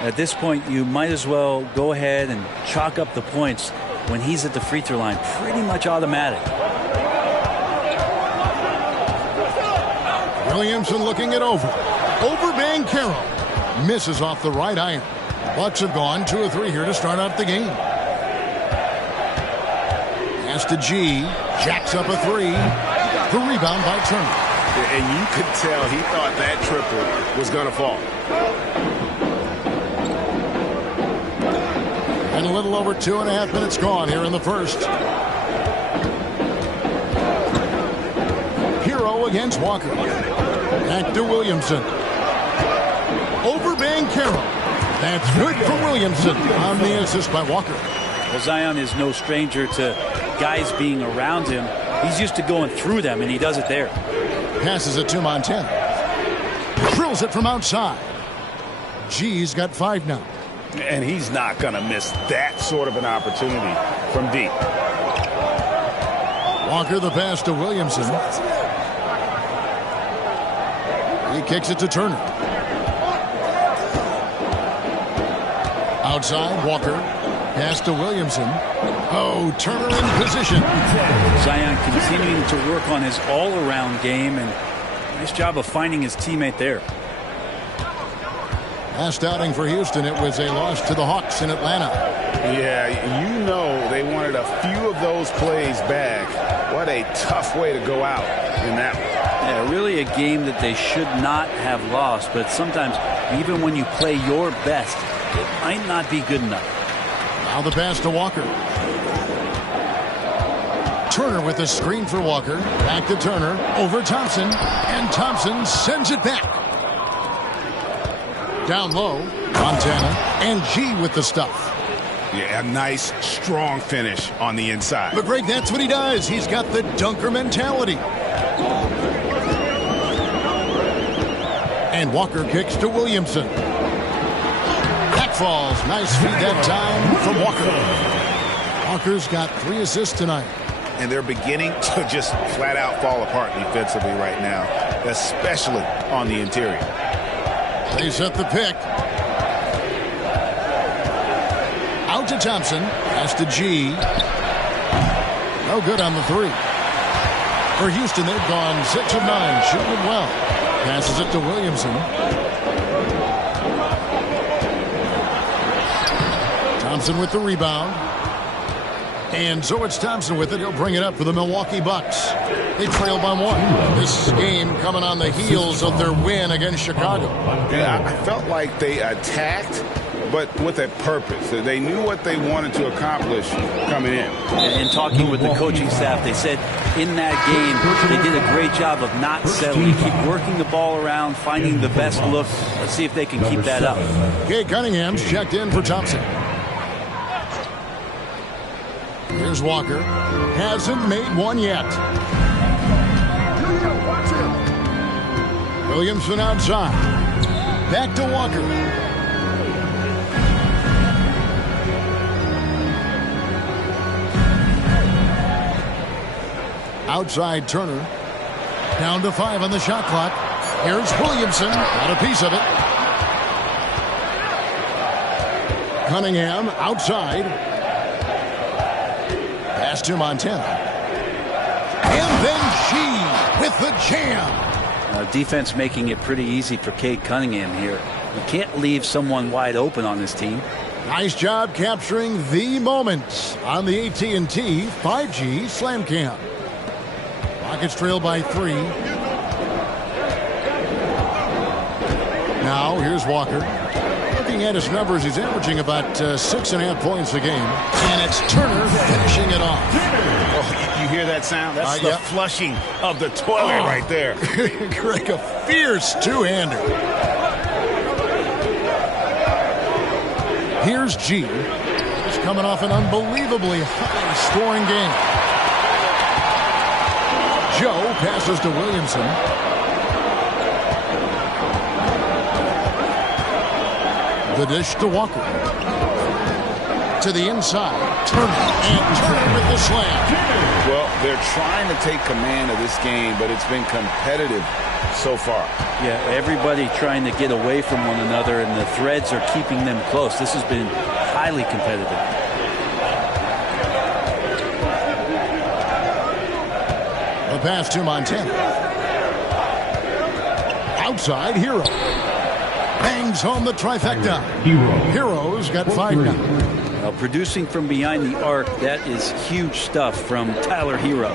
At this point, you might as well go ahead and chalk up the points when he's at the free throw line. Pretty much automatic. Williamson looking it over. Over Banchero. Misses off the right iron. Bucks have gone 2 or 3 here to start out the game. Pass to G. Jacks up a 3. The rebound by Turner. And you could tell he thought that triple was going to fall. And a little over 2.5 minutes gone here in the first. Hero against Walker. Back to Williamson. Over Banchero. That's good for Williamson on the assist by Walker. Well, Zion is no stranger to guys being around him. He's used to going through them, and he does it there. Passes it to Montana. Drills it from outside. G's got 5 now. And he's not going to miss that sort of an opportunity from deep. Walker the pass to Williamson. He kicks it to Turner. Outside, Walker. Pass to Williamson. Oh, Turner in position. Zion continuing to work on his all-around game, and nice job of finding his teammate there. Last outing for Houston, it was a loss to the Hawks in Atlanta. Yeah, you know they wanted a few of those plays back. What a tough way to go out in that one. Yeah, really a game that they should not have lost, but sometimes even when you play your best, it might not be good enough. Now the pass to Walker. Turner with a screen for Walker. Back to Turner. Over Thompson. And Thompson sends it back. Down low. Montana. And G with the stuff. Yeah, a nice, strong finish on the inside. But Greg, that's what he does. He's got the dunker mentality. And Walker kicks to Williamson. Back falls. Nice feed that time from Walker. Walker's got 3 assists tonight. And they're beginning to just flat out fall apart defensively right now, especially on the interior. They set the pick. Out to Thompson. Pass to G. No good on the 3. For Houston, they've gone 6 of 9, shooting it well. Passes it to Williamson. Thompson with the rebound. And so it's Thompson with it. He'll bring it up for the Milwaukee Bucks. They trail by 1. This game coming on the heels of their win against Chicago. Yeah, I felt like they attacked, but with a purpose. They knew what they wanted to accomplish coming in. And talking with the coaching staff, they said in that game they did a great job of not settling. Keep working the ball around, finding the best look. Let's see if they can keep that up. Kay Cunningham's checked in for Thompson. Here's Walker. Hasn't made one yet. Williamson outside. Back to Walker. Outside Turner. Down to 5 on the shot clock. Here's Williamson. Got a piece of it. Cunningham outside. Pass to Montana. And then G with the jam. Defense making it pretty easy for Cade Cunningham here. You can't leave someone wide open on this team. Nice job capturing the moments on the AT&T 5G Slam Cam. Rockets trail by 3. Now here's Walker. Looking at his numbers, he's averaging about 6.5 points a game. And it's Turner finishing it off. Oh, you hear that sound? That's the flushing of the toilet right there. Greg, a fierce two-hander. Here's G. He's coming off an unbelievably high-scoring game. Joe passes to Williamson. The dish to Walker. To the inside. Turner. And Turner with the slam. Well, they're trying to take command of this game, but it's been competitive so far. Yeah, everybody trying to get away from one another, and the threads are keeping them close. This has been highly competitive. The pass to Montana. Outside, Hero. Bangs home the trifecta. Hero's got 5 now. Now, producing from behind the arc, that is huge stuff from Tyler Hero.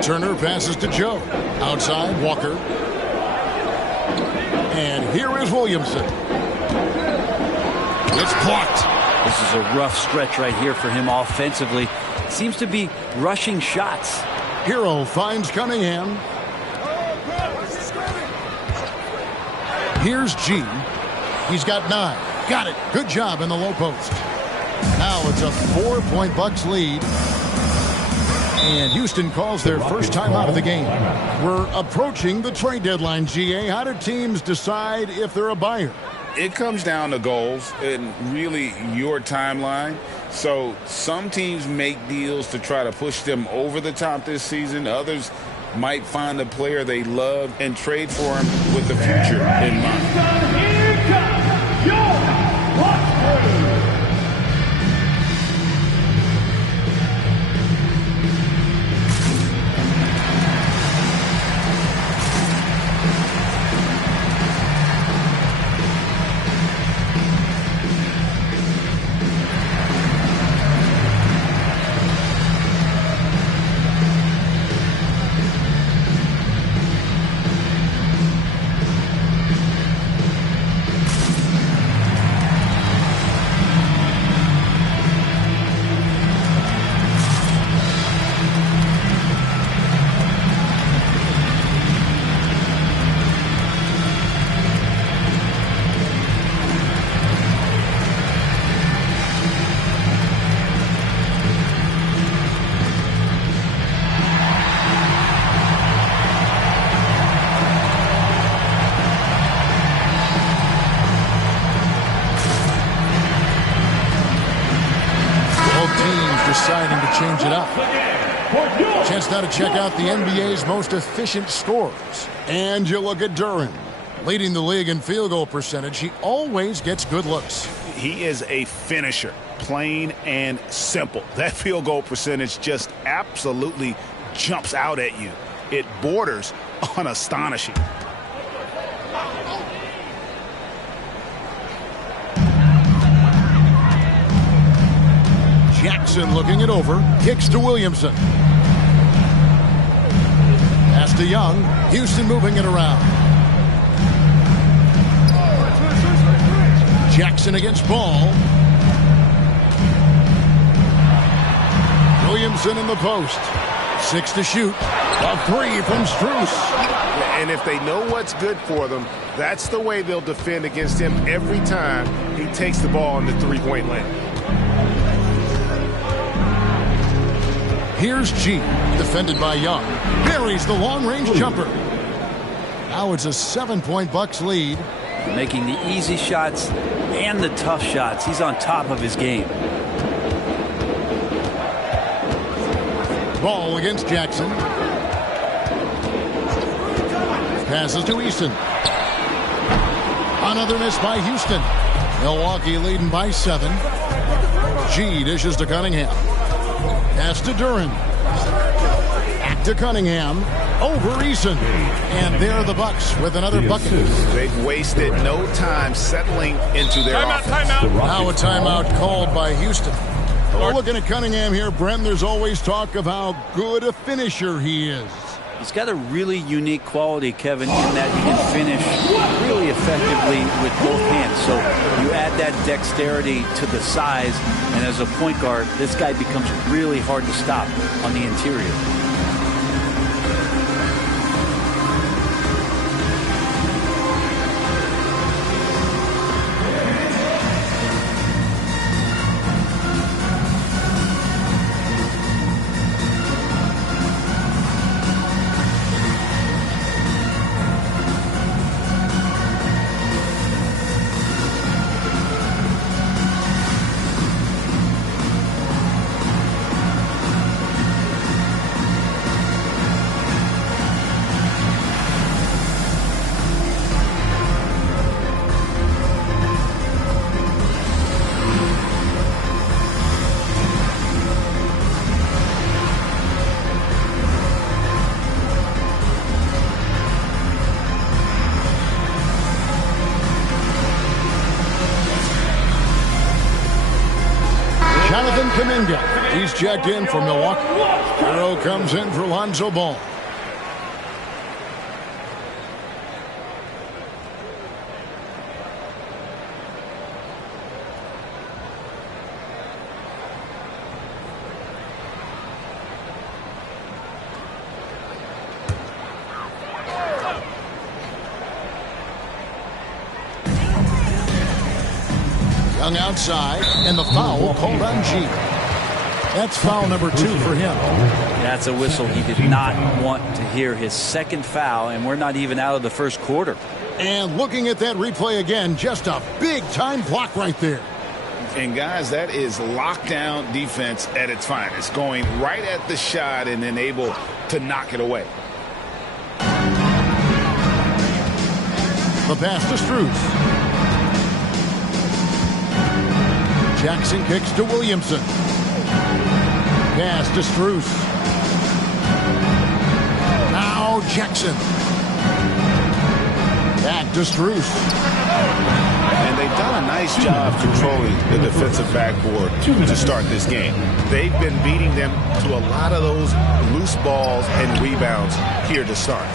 Turner passes to Joe. Outside, Walker. And here is Williamson. It's blocked. This is a rough stretch right here for him offensively. Seems to be rushing shots. Hero finds Cunningham. Here's G. He's got 9. Got it. Good job in the low post. Now it's a 4-point Bucks lead. And Houston calls their first time out of the game. We're approaching the trade deadline, GA. How do teams decide if they're a buyer? It comes down to goals and really your timeline. So some teams make deals to try to push them over the top this season. Others might find a player they love and trade for him with the future in mind. Deciding to change it up. Chance now to check out the NBA's most efficient scorers. And you look at Duren, leading the league in field goal percentage. He always gets good looks. He is a finisher, plain and simple. That field goal percentage just absolutely jumps out at you. It borders on astonishing. Jackson looking it over. Kicks to Williamson. Pass to Young. Houston moving it around. Jackson against Ball. Williamson in the post. 6 to shoot. A 3 from Strus. And if they know what's good for them, that's the way they'll defend against him every time he takes the ball in the three-point lane. Here's G, defended by Young. Buries the long-range jumper. Now it's a 7-point Bucks lead. Making the easy shots and the tough shots. He's on top of his game. Ball against Jackson. Passes to Easton. Another miss by Houston. Milwaukee leading by 7. G dishes to Cunningham. Pass to Duren. Back to Cunningham. Over Eason. And there are the Bucks with another bucket. They've wasted no time settling into their offense. Now a timeout called by Houston. Well, looking at Cunningham here, Brent, there's always talk of how good a finisher he is. He's got a really unique quality, Kevin, in that he can finish really effectively with both hands. So you add that dexterity to the size, and as a point guard, this guy becomes really hard to stop on the interior. He's checked in for Milwaukee. Hero comes in for Lonzo Ball. Young outside, and the foul called on G. That's foul number 2 for him. That's a whistle he did not want to hear. His second foul, and we're not even out of the first quarter. And looking at that replay again, just a big-time block right there. And, guys, that is lockdown defense at its finest, going right at the shot and then able to knock it away. The pass to Strus. Jackson kicks to Williamson. Pass to Strus. Now Jackson. Back to Strus. And they've done a nice job controlling the defensive backboard to start this game. They've been beating them to a lot of those loose balls and rebounds here to start.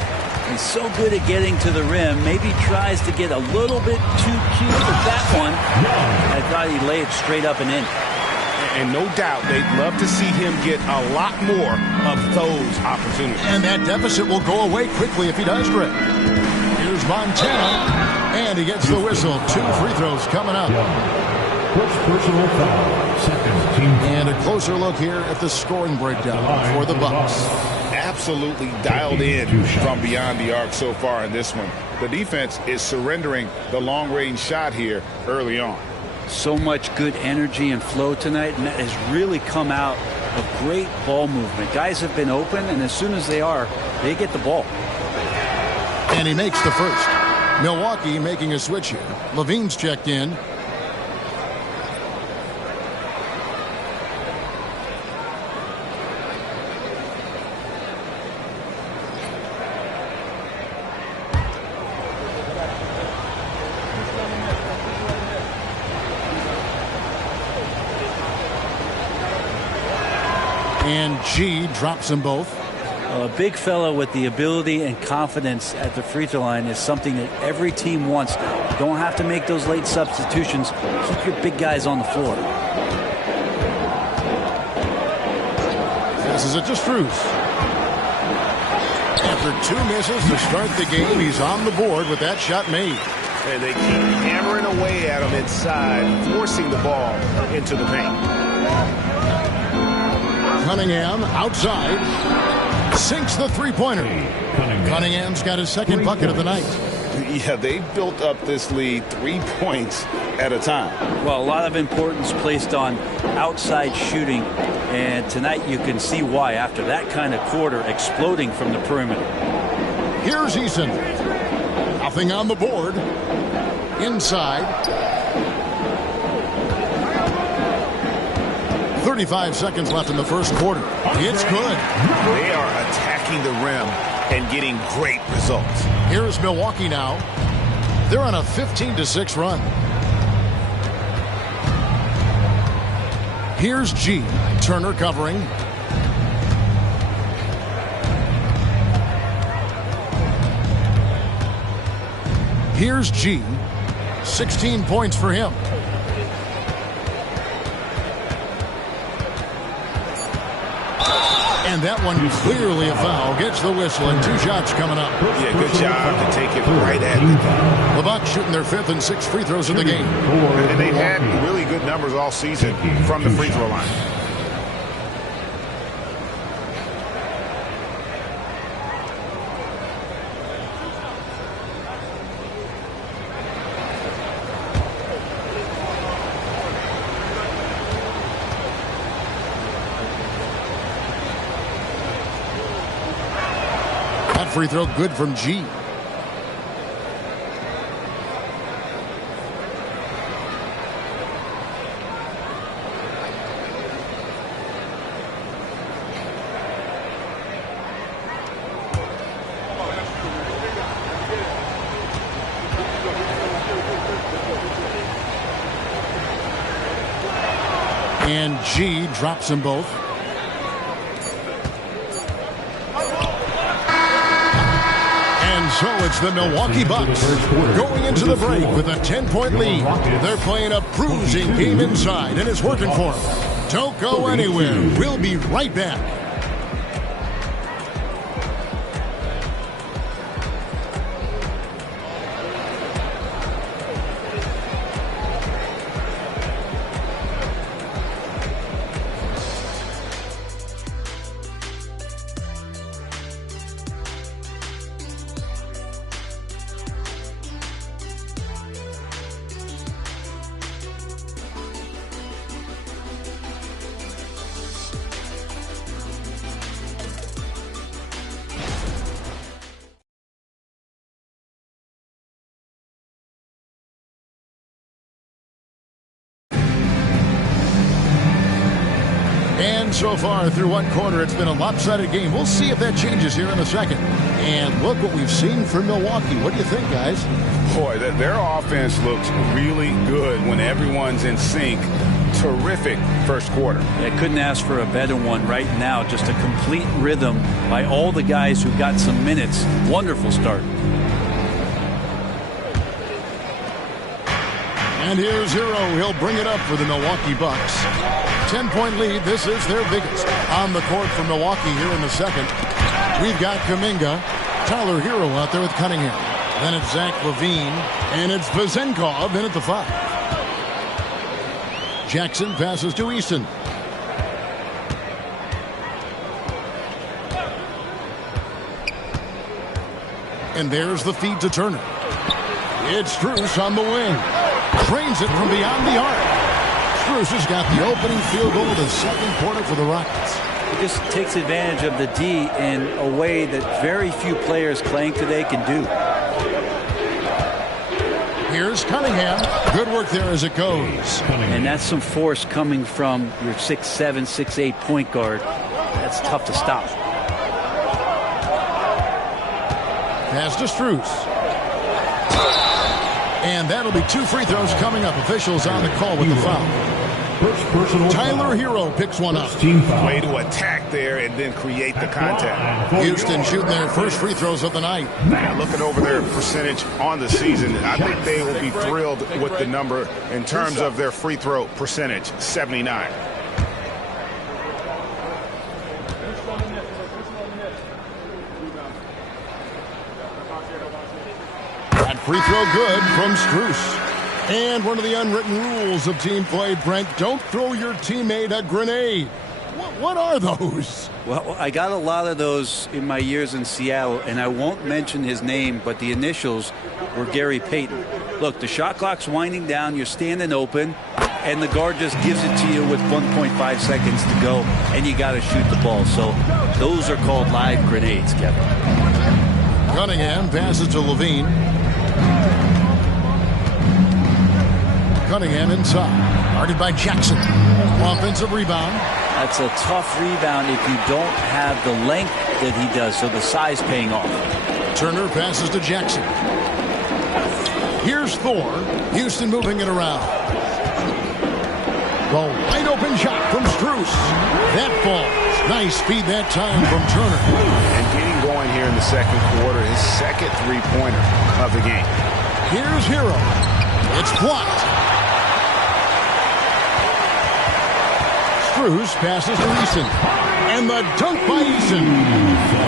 He's so good at getting to the rim. Maybe tries to get a little bit too cute with that one. I thought he'd lay it straight up and in. And no doubt they'd love to see him get a lot more of those opportunities. And that deficit will go away quickly if he does, Greg. Here's Montana, and he gets the whistle. 2 free throws coming up. First personal foul, second team. And a closer look here at the scoring breakdown for the Bucks. Absolutely dialed in from beyond the arc so far in this one. The defense is surrendering the long-range shot here early on. So much good energy and flow tonight, and that has really come out of great ball movement. Guys have been open, and as soon as they are, they get the ball. And he makes the first. Milwaukee making a switch here. Levine's checked in. And G drops them both. A big fellow with the ability and confidence at the free throw line is something that every team wants. You don't have to make those late substitutions. Keep your big guys on the floor. This is it to Strus. After 2 misses to start the game, he's on the board with that shot made. And they keep hammering away at him inside, forcing the ball into the paint. Cunningham outside. Sinks the three-pointer. Cunningham's got his second bucket of the night. Yeah, they built up this lead 3 points at a time. Well, a lot of importance placed on outside shooting, and tonight you can see why after that kind of quarter exploding from the perimeter. Here's Eason. Nothing on the board. Inside. 30 35 seconds left in the first quarter. It's good. They are attacking the rim and getting great results. Here's Milwaukee now. They're on a 15-6 run. Here's G. Turner covering. Here's G. 16 points for him. And that one clearly a foul. Gets the whistle and 2 shots coming up. Yeah, good job to take it right at the The Bucks shooting their 5th and 6th free throws of the game. And they've had really good numbers all season from the free throw line. Free throw good from G. And G drops them both. So it's the Milwaukee Bucks going into the break with a 10-point lead. They're playing a bruising game inside, and it's working for them. Don't go anywhere. We'll be right back. And so far through one quarter, it's been a lopsided game. We'll see if that changes here in a second. And look what we've seen from Milwaukee. What do you think, guys? Boy, their offense looks really good when everyone's in sync. Terrific first quarter. I couldn't ask for a better one right now. Just a complete rhythm by all the guys who got some minutes. Wonderful start. And here's Hero. He'll bring it up for the Milwaukee Bucks. 10-point lead. This is their biggest. On the court for Milwaukee here in the second. We've got Kuminga. Tyler Hero out there with Cunningham. Then it's Zach LaVine. And it's Vezenkov in at the 5. Jackson passes to Easton. And there's the feed to Turner. It's Strus on the wing. Trains it from beyond the arc. Strus has got the opening field goal of the second quarter for the Rockets. He just takes advantage of the D in a way that very few players playing today can do. Here's Cunningham. Good work there as it goes. And that's some force coming from your 6'7", 6'8" point guard. That's tough to stop. Pass to Strus. And that'll be 2 free throws coming up. Officials on the call with the foul. Tyler Hero picks one up. Way to attack there and then create the contact. Houston shooting their first free throws of the night. Now looking over their percentage on the season, I think they will be thrilled with the number in terms of their free throw percentage, 79. That free throw good from Strus. And one of the unwritten rules of team play, Brent, don't throw your teammate a grenade. What are those? Well, I got a lot of those in my years in Seattle, and I won't mention his name, but the initials were Gary Payton. Look, the shot clock's winding down, you're standing open, and the guard just gives it to you with 1.5 seconds to go, and you got to shoot the ball. So those are called live grenades, Kevin. Cunningham passes to LaVine. Cunningham inside. Guarded by Jackson. Offensive rebound. That's a tough rebound if you don't have the length that he does, so the size paying off. Turner passes to Jackson. Here's Thor. Houston moving it around. The wide open shot from Strus. That falls. Nice speed that time from Turner. And getting going here in the second quarter, his second three-pointer of the game. Here's Hero. It's blocked. Strus passes to Eason. And the dunk by Eason.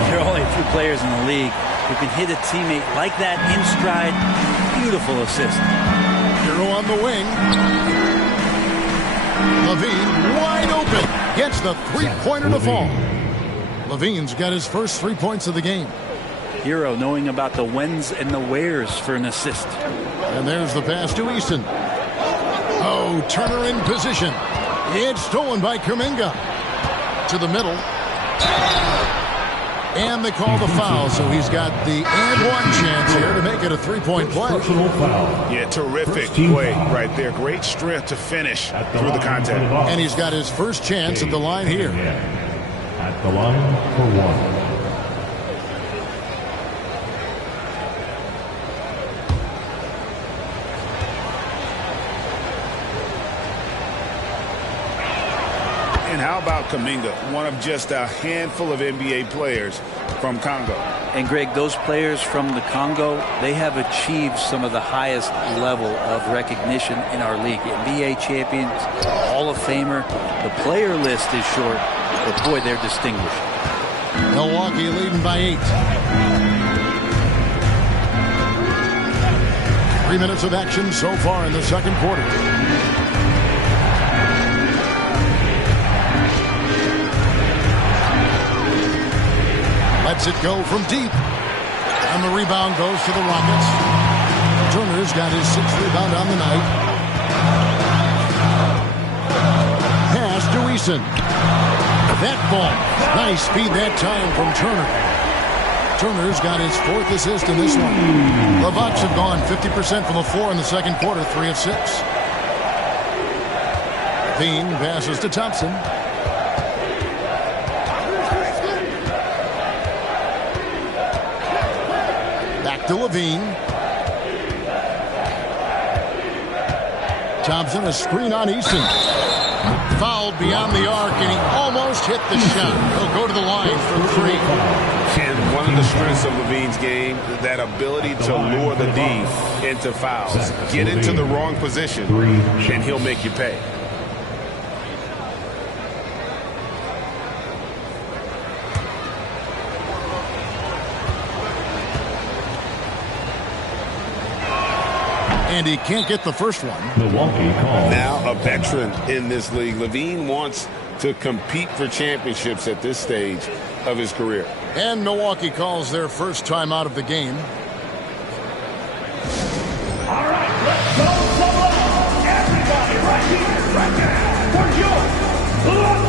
There are only a few players in the league who can hit a teammate like that in stride. Beautiful assist. Hero on the wing. Levine wide open. Gets the three-pointer to fall. Levine's got his first 3 points of the game. Hero knowing about the whens and the wheres for an assist. And there's the pass to Eason. Oh, Turner in position. It's stolen by Kuminga. To the middle. And they call the foul, so he's got the and one chance here to make it a three-point play. Personal foul. Yeah, terrific play right there. Great strength to finish through the contact. And he's got his first chance at the line here. At the line for one. And how about Kuminga, one of just a handful of NBA players from Congo. And Greg, those players from the Congo, they have achieved some of the highest level of recognition in our league. NBA champions, Hall of Famer. The player list is short, but boy, they're distinguished. Milwaukee leading by 8. 3 minutes of action so far in the second quarter. Lets it go from deep. And the rebound goes to the Rockets. Turner's got his 6th rebound on the night. Pass to Eason. That ball. Nice speed that time from Turner. Turner's got his 4th assist in this one. The Bucks have gone 50% from the floor in the second quarter, 3 of 6. Dean passes to Thompson. Back to Levine. Thompson, a screen on Eason. Fouled beyond the arc, and he almost hit the shot. He'll go to the line for 3. And one of the strengths of Levine's game, that ability to lure the D into fouls. Get into the wrong position, and he'll make you pay. And he can't get the first one. Milwaukee calls. Now a veteran in this league. Levine wants to compete for championships at this stage of his career. And Milwaukee calls their first time out of the game. All right, let's go solo. Everybody right here, right now, for your Blue.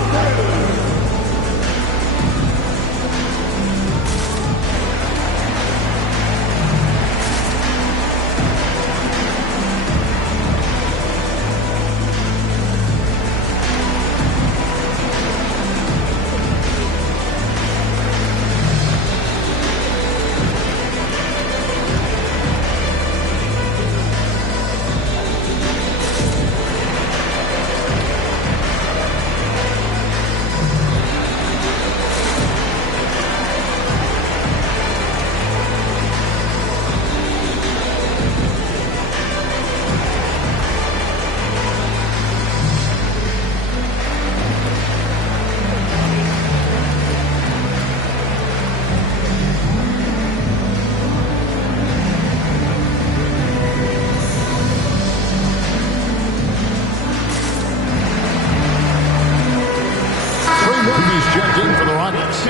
Checked in for the Rockets.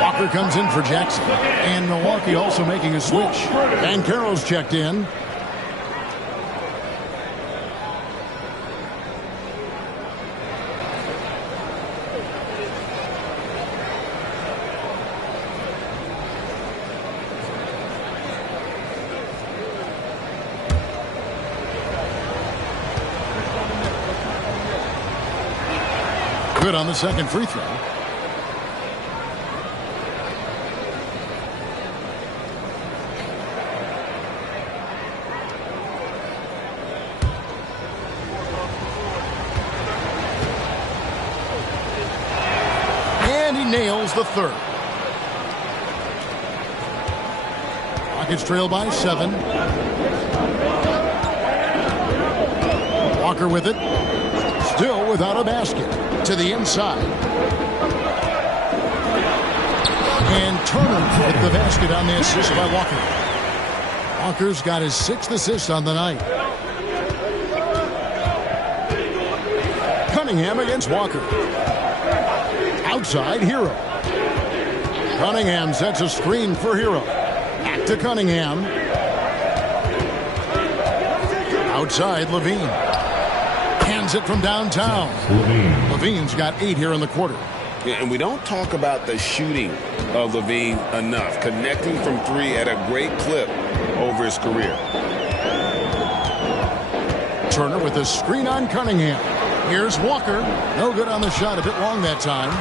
Walker comes in for Jackson. And Milwaukee also making a switch. And Carroll's checked in. Good on the second free throw. And he nails the third. Rockets trail by 7. Walker with it. Still without a basket. To the inside. And Turner with the basket on the assist by Walker. Walker's got his 6th assist on the night. Cunningham against Walker. Outside, Hero. Cunningham sets a screen for Hero. Back to Cunningham. Outside, Levine. Hands it from downtown. Levine's got 8 here in the quarter. Yeah, and we don't talk about the shooting of Levine enough. Connecting from 3 at a great clip over his career. Turner with a screen on Cunningham. Here's Walker. No good on the shot. A bit long that time.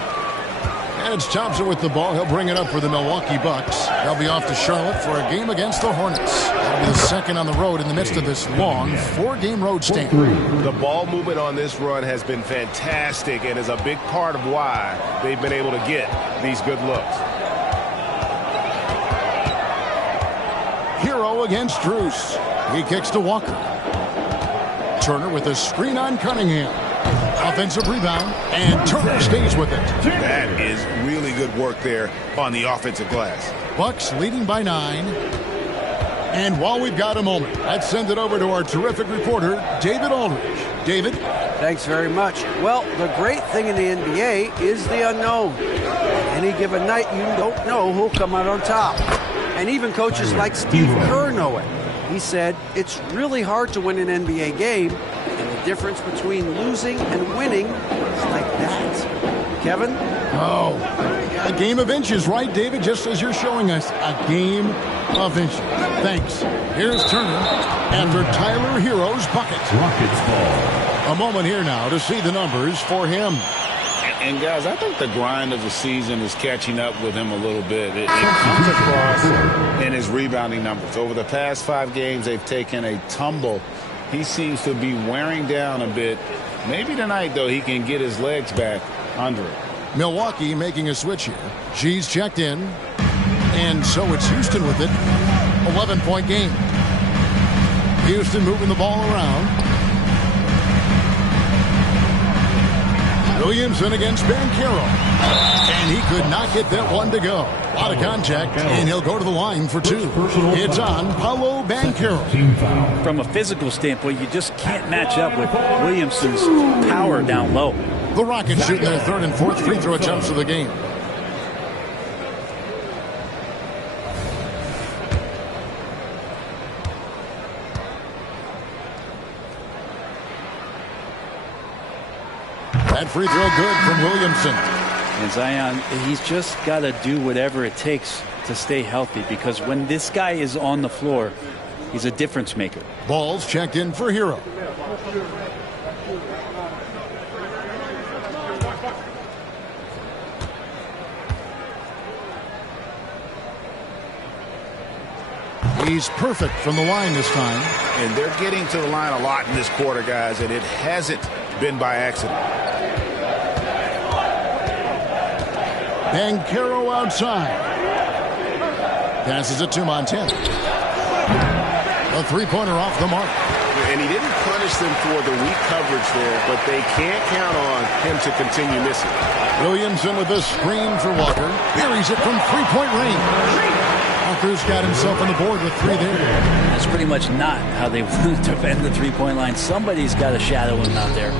And it's Thompson with the ball. He'll bring it up for the Milwaukee Bucks. They'll be off to Charlotte for a game against the Hornets. That'll be the second on the road in the midst of this long 4-game road stand. The ball movement on this run has been fantastic and is a big part of why they've been able to get these good looks. Hero against Drews. He kicks to Walker. Turner with a screen on Cunningham. Offensive rebound, and Turner stays with it. That is really good work there on the offensive glass. Bucks leading by 9. And while we've got a moment, let's send it over to our terrific reporter, David Aldridge. David? Thanks very much. Well, the great thing in the NBA is the unknown. Any given night, you don't know who'll come out on top. And even coaches like Steve Kerr know it. He said, it's really hard to win an NBA game, and the difference between losing and winning is like that. Kevin? Oh, a game of inches, right, David? Just as you're showing us, a game of inches. Thanks. Here's Turner after Tyler Hero's bucket. Rockets ball. A moment here now to see the numbers for him. And guys, I think the grind of the season is catching up with him a little bit. It comes across in his rebounding numbers. Over the past 5 games, they've taken a tumble. He seems to be wearing down a bit. Maybe tonight, though, he can get his legs back under it. Milwaukee making a switch here. G's checked in. And so it's Houston with it. 11-point game. Houston moving the ball around. Williamson against Banchero. And he could not get that one to go. A lot of contact, and he'll go to the line for 2. It's on Paolo Banchero. From a physical standpoint, you just can't match up with Williamson's power down low. The Rockets shooting their 3rd and 4th free throw attempts of the game. That free throw good from Williamson. And Zion, he's just got to do whatever it takes to stay healthy, because when this guy is on the floor, he's a difference maker. Ball's checked in for Hero. He's perfect from the line this time. And they're getting to the line a lot in this quarter, guys, and it hasn't been by accident. Banchero outside. Passes it to Montana. A 3-pointer off the mark. And he didn't punish them for the weak coverage there, but they can't count on him to continue missing. Williamson with a screen for Walker. Buries it from 3-point range. Walker's got himself on the board with 3 there. That's pretty much not how they want to defend the 3-point line. Somebody's got to shadow him out there.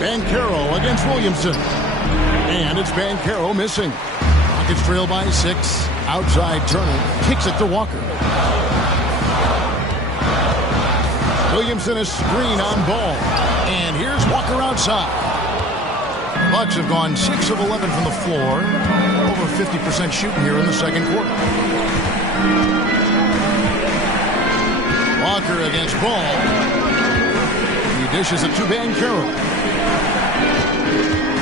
Banchero against Williamson. And it's Banchero missing. Rockets trail by 6. Outside Turner kicks it to Walker. Williamson is screen on ball. And here's Walker outside. Bucks have gone 6 of 11 from the floor. Over 50% shooting here in the second quarter. Walker against Ball. He Dishes it to Banchero.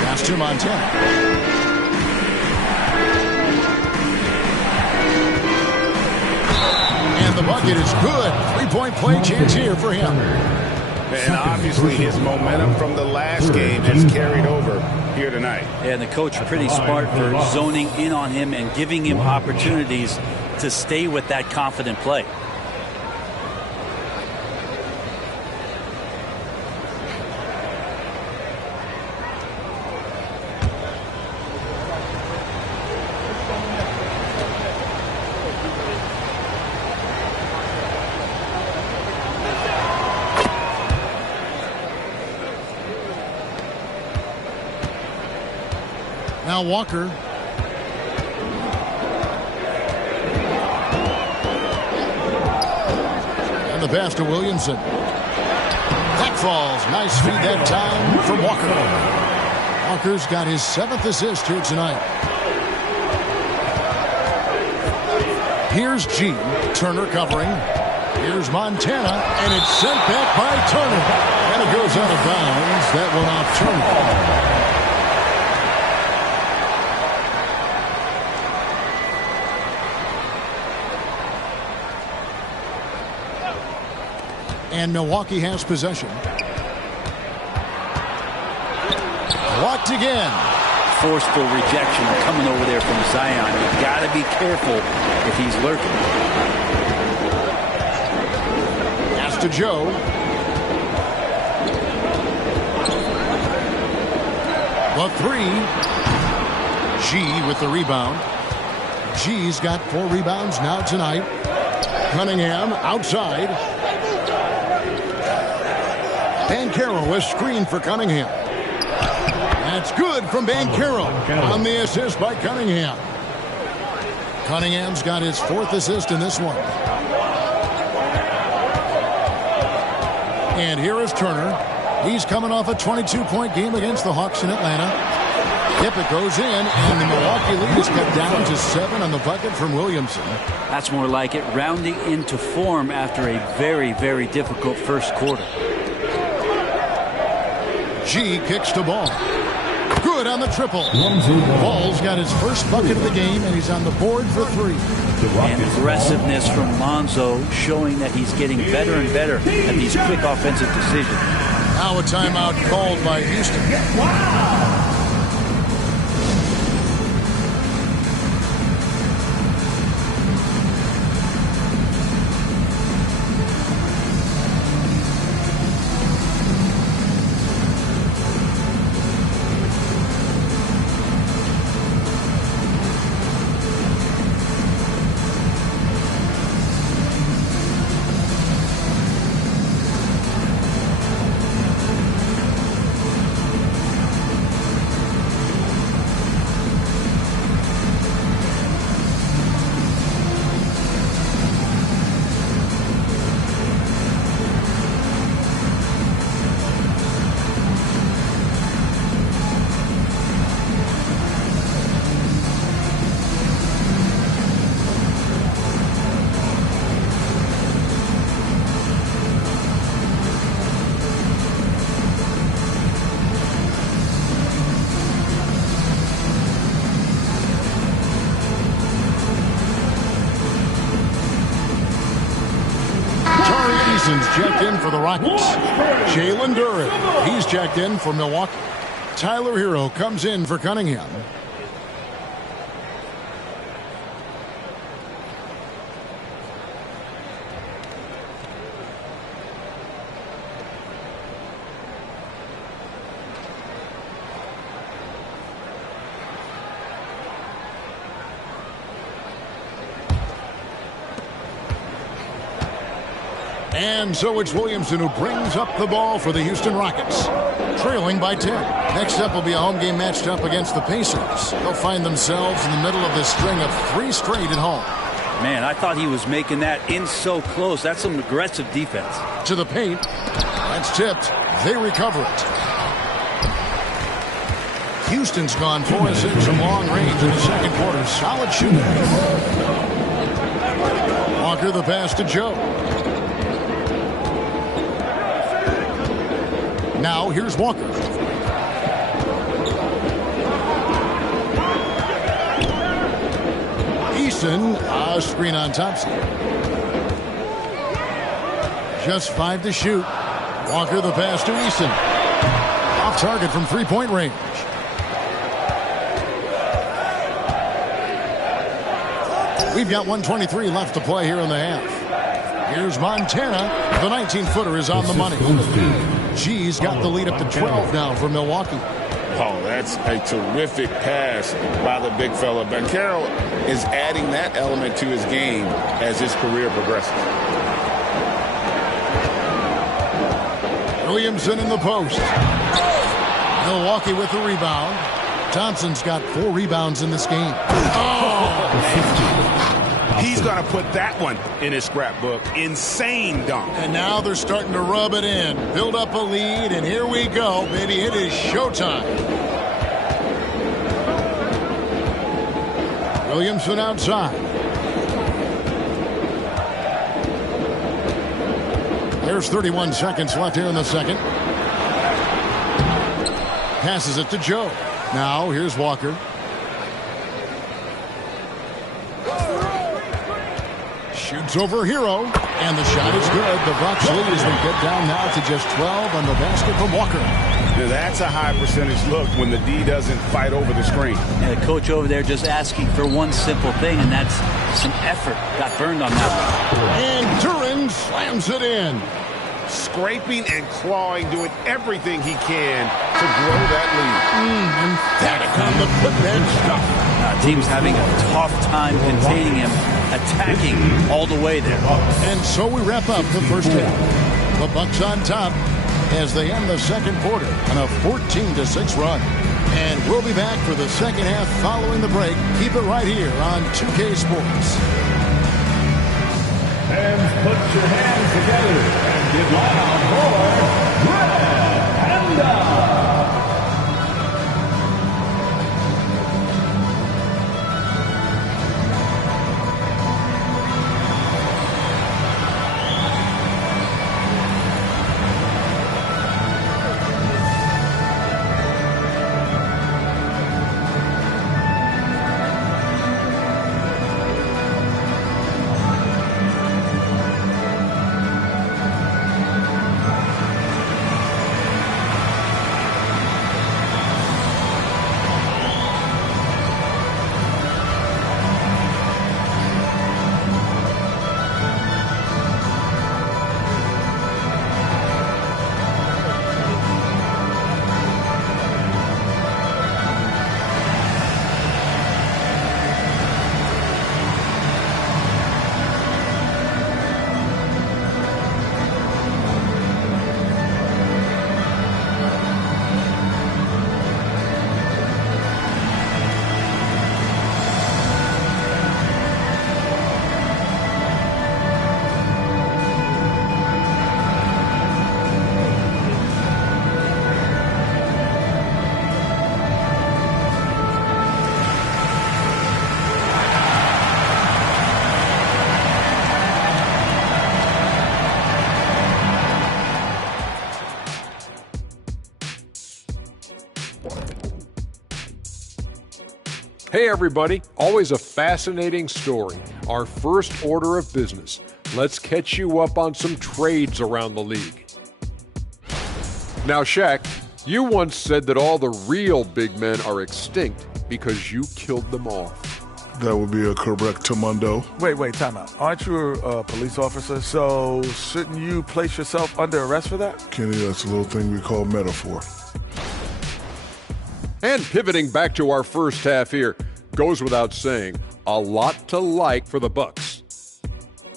Pass to Montana. And the bucket is good. 3-point play chance here for him. And obviously his momentum from the last game has carried over here tonight. And the coach pretty smart for zoning in on him and giving him opportunities to stay with that confident play. Now Walker. And the pass to Williamson. That falls. Nice feed that time from Walker. Walker's got his 7th assist here tonight. Here's G. Turner covering. Here's Montana. And it's sent back by Turner. And it goes out of bounds. That one off Turner. And Milwaukee has possession. Blocked again. Forceful rejection coming over there from Zion. You got to be careful if he's lurking. Pass to Joe. The 3. G with the rebound. G's got 4 rebounds now tonight. Cunningham outside. Banchero was screened for Cunningham. That's good from Banchero on the assist by Cunningham. Cunningham's got his 4th assist in this one. And here is Turner. He's coming off a 22-point game against the Hawks in Atlanta. It goes in, and the Milwaukee lead is cut down to 7 on the bucket from Williamson. That's more like it, rounding into form after a very, very difficult first quarter. G kicks the ball. Good on the triple. Ball's got his first bucket of the game, and he's on the board for 3. And aggressiveness from Lonzo showing that he's getting better and better at these quick offensive decisions. Now a timeout called by Houston. Checked in for the Rockets. Jalen Duren, he's checked in for Milwaukee. Tyler Hero comes in for Cunningham. And so it's Williamson who brings up the ball for the Houston Rockets, trailing by 10. Next up will be a home game matched up against the Pacers. They'll find themselves in the middle of this string of 3 straight at home. Man, I thought he was making that in so close. That's some aggressive defense. To the paint. That's tipped. They recover it. Houston's gone 4 of 6 from long range in the second quarter. Solid shooting. Walker the pass to Joe. Now here's Walker. Eason, a screen on Thompson. Just 5 to shoot. Walker the pass to Eason. Off target from three-point range. We've got 1:23 left to play here in the half. Here's Montana. The 19-footer is on the money. G's got the lead up to 12 now for Milwaukee. Oh, that's a terrific pass by the big fella. Banchero is adding that element to his game as his career progresses. Williamson in the post. Milwaukee with the rebound. Thompson's got 4 rebounds in this game. He's going to put that one in his scrapbook. Insane dunk. And now they're starting to rub it in. Build up a lead, and here we go, baby. It is showtime. Williamson outside. There's 31 seconds left here in the second. Passes it to Joe. Now here's Walker. Shoots over Hero, and the shot is good. The Bucks lead as they get down now to just 12 on the basket from Walker. Now that's a high percentage look when the D doesn't fight over the screen. And the coach over there just asking for one simple thing, and that's some effort. Got burned on that one. And Duran slams it in. Scraping and clawing, doing everything he can to grow that lead. Emphatic on the putback stuff. Team's having a tough time containing him, attacking all the way there. And so we wrap up the first half. The Bucks on top as they end the second quarter on a 14-6 run. And we'll be back for the second half following the break. Keep it right here on 2K Sports. Fans, put your hands together and give loud for Red Panda. Hey everybody, always a fascinating story. Our first order of business. Let's catch you up on some trades around the league. Now Shaq, you once said that all the real big men are extinct because you killed them off. That would be a correctamundo. Wait, time out. Aren't you a police officer? So shouldn't you place yourself under arrest for that? Kenny, that's a little thing we call metaphor. And pivoting back to our first half here, goes without saying, a lot to like for the Bucks.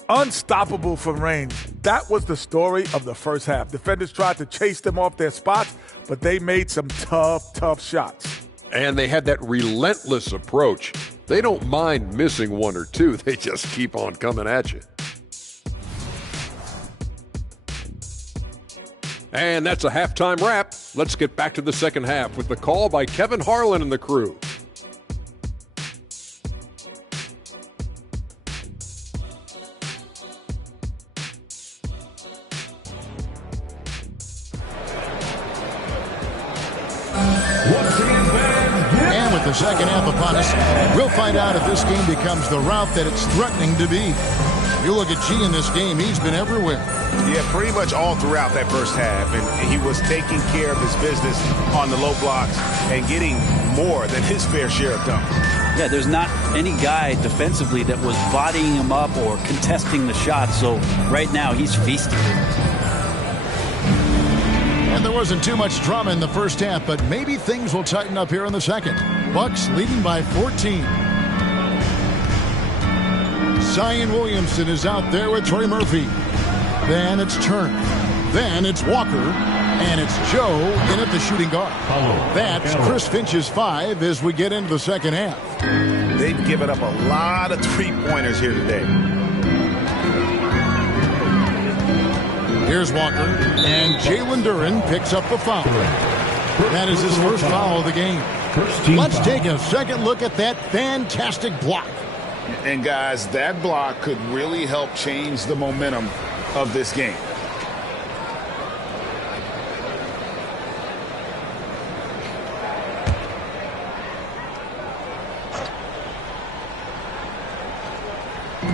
Unstoppable from range. That was the story of the first half. Defenders tried to chase them off their spots, but they made some tough shots. And they had that relentless approach. They don't mind missing one or two. They just keep on coming at you. And that's a halftime wrap. Let's get back to the second half with the call by Kevin Harlan and the crew. the second half upon us. We'll find out if this game becomes the rout that it's threatening to be. You look at G in this game, he's been everywhere. Yeah, pretty much all throughout that first half. And he was taking care of his business on the low blocks and getting more than his fair share of dunks. Yeah, there's not any guy defensively that was bodying him up or contesting the shot. So right now he's feasting. And there wasn't too much drama in the first half, but maybe things will tighten up here in the second. Bucks leading by 14. Zion Williamson is out there with Trey Murphy. Then it's Turner. Then it's Walker. And it's Joe in at the shooting guard. That's Chris Finch's 5 as we get into the second half. They've given up a lot of three-pointers here today. Here's Walker. And Jalen Duren picks up the foul. That is his first foul of the game. Let's take a second look at that fantastic block. And guys, that block could really help change the momentum of this game.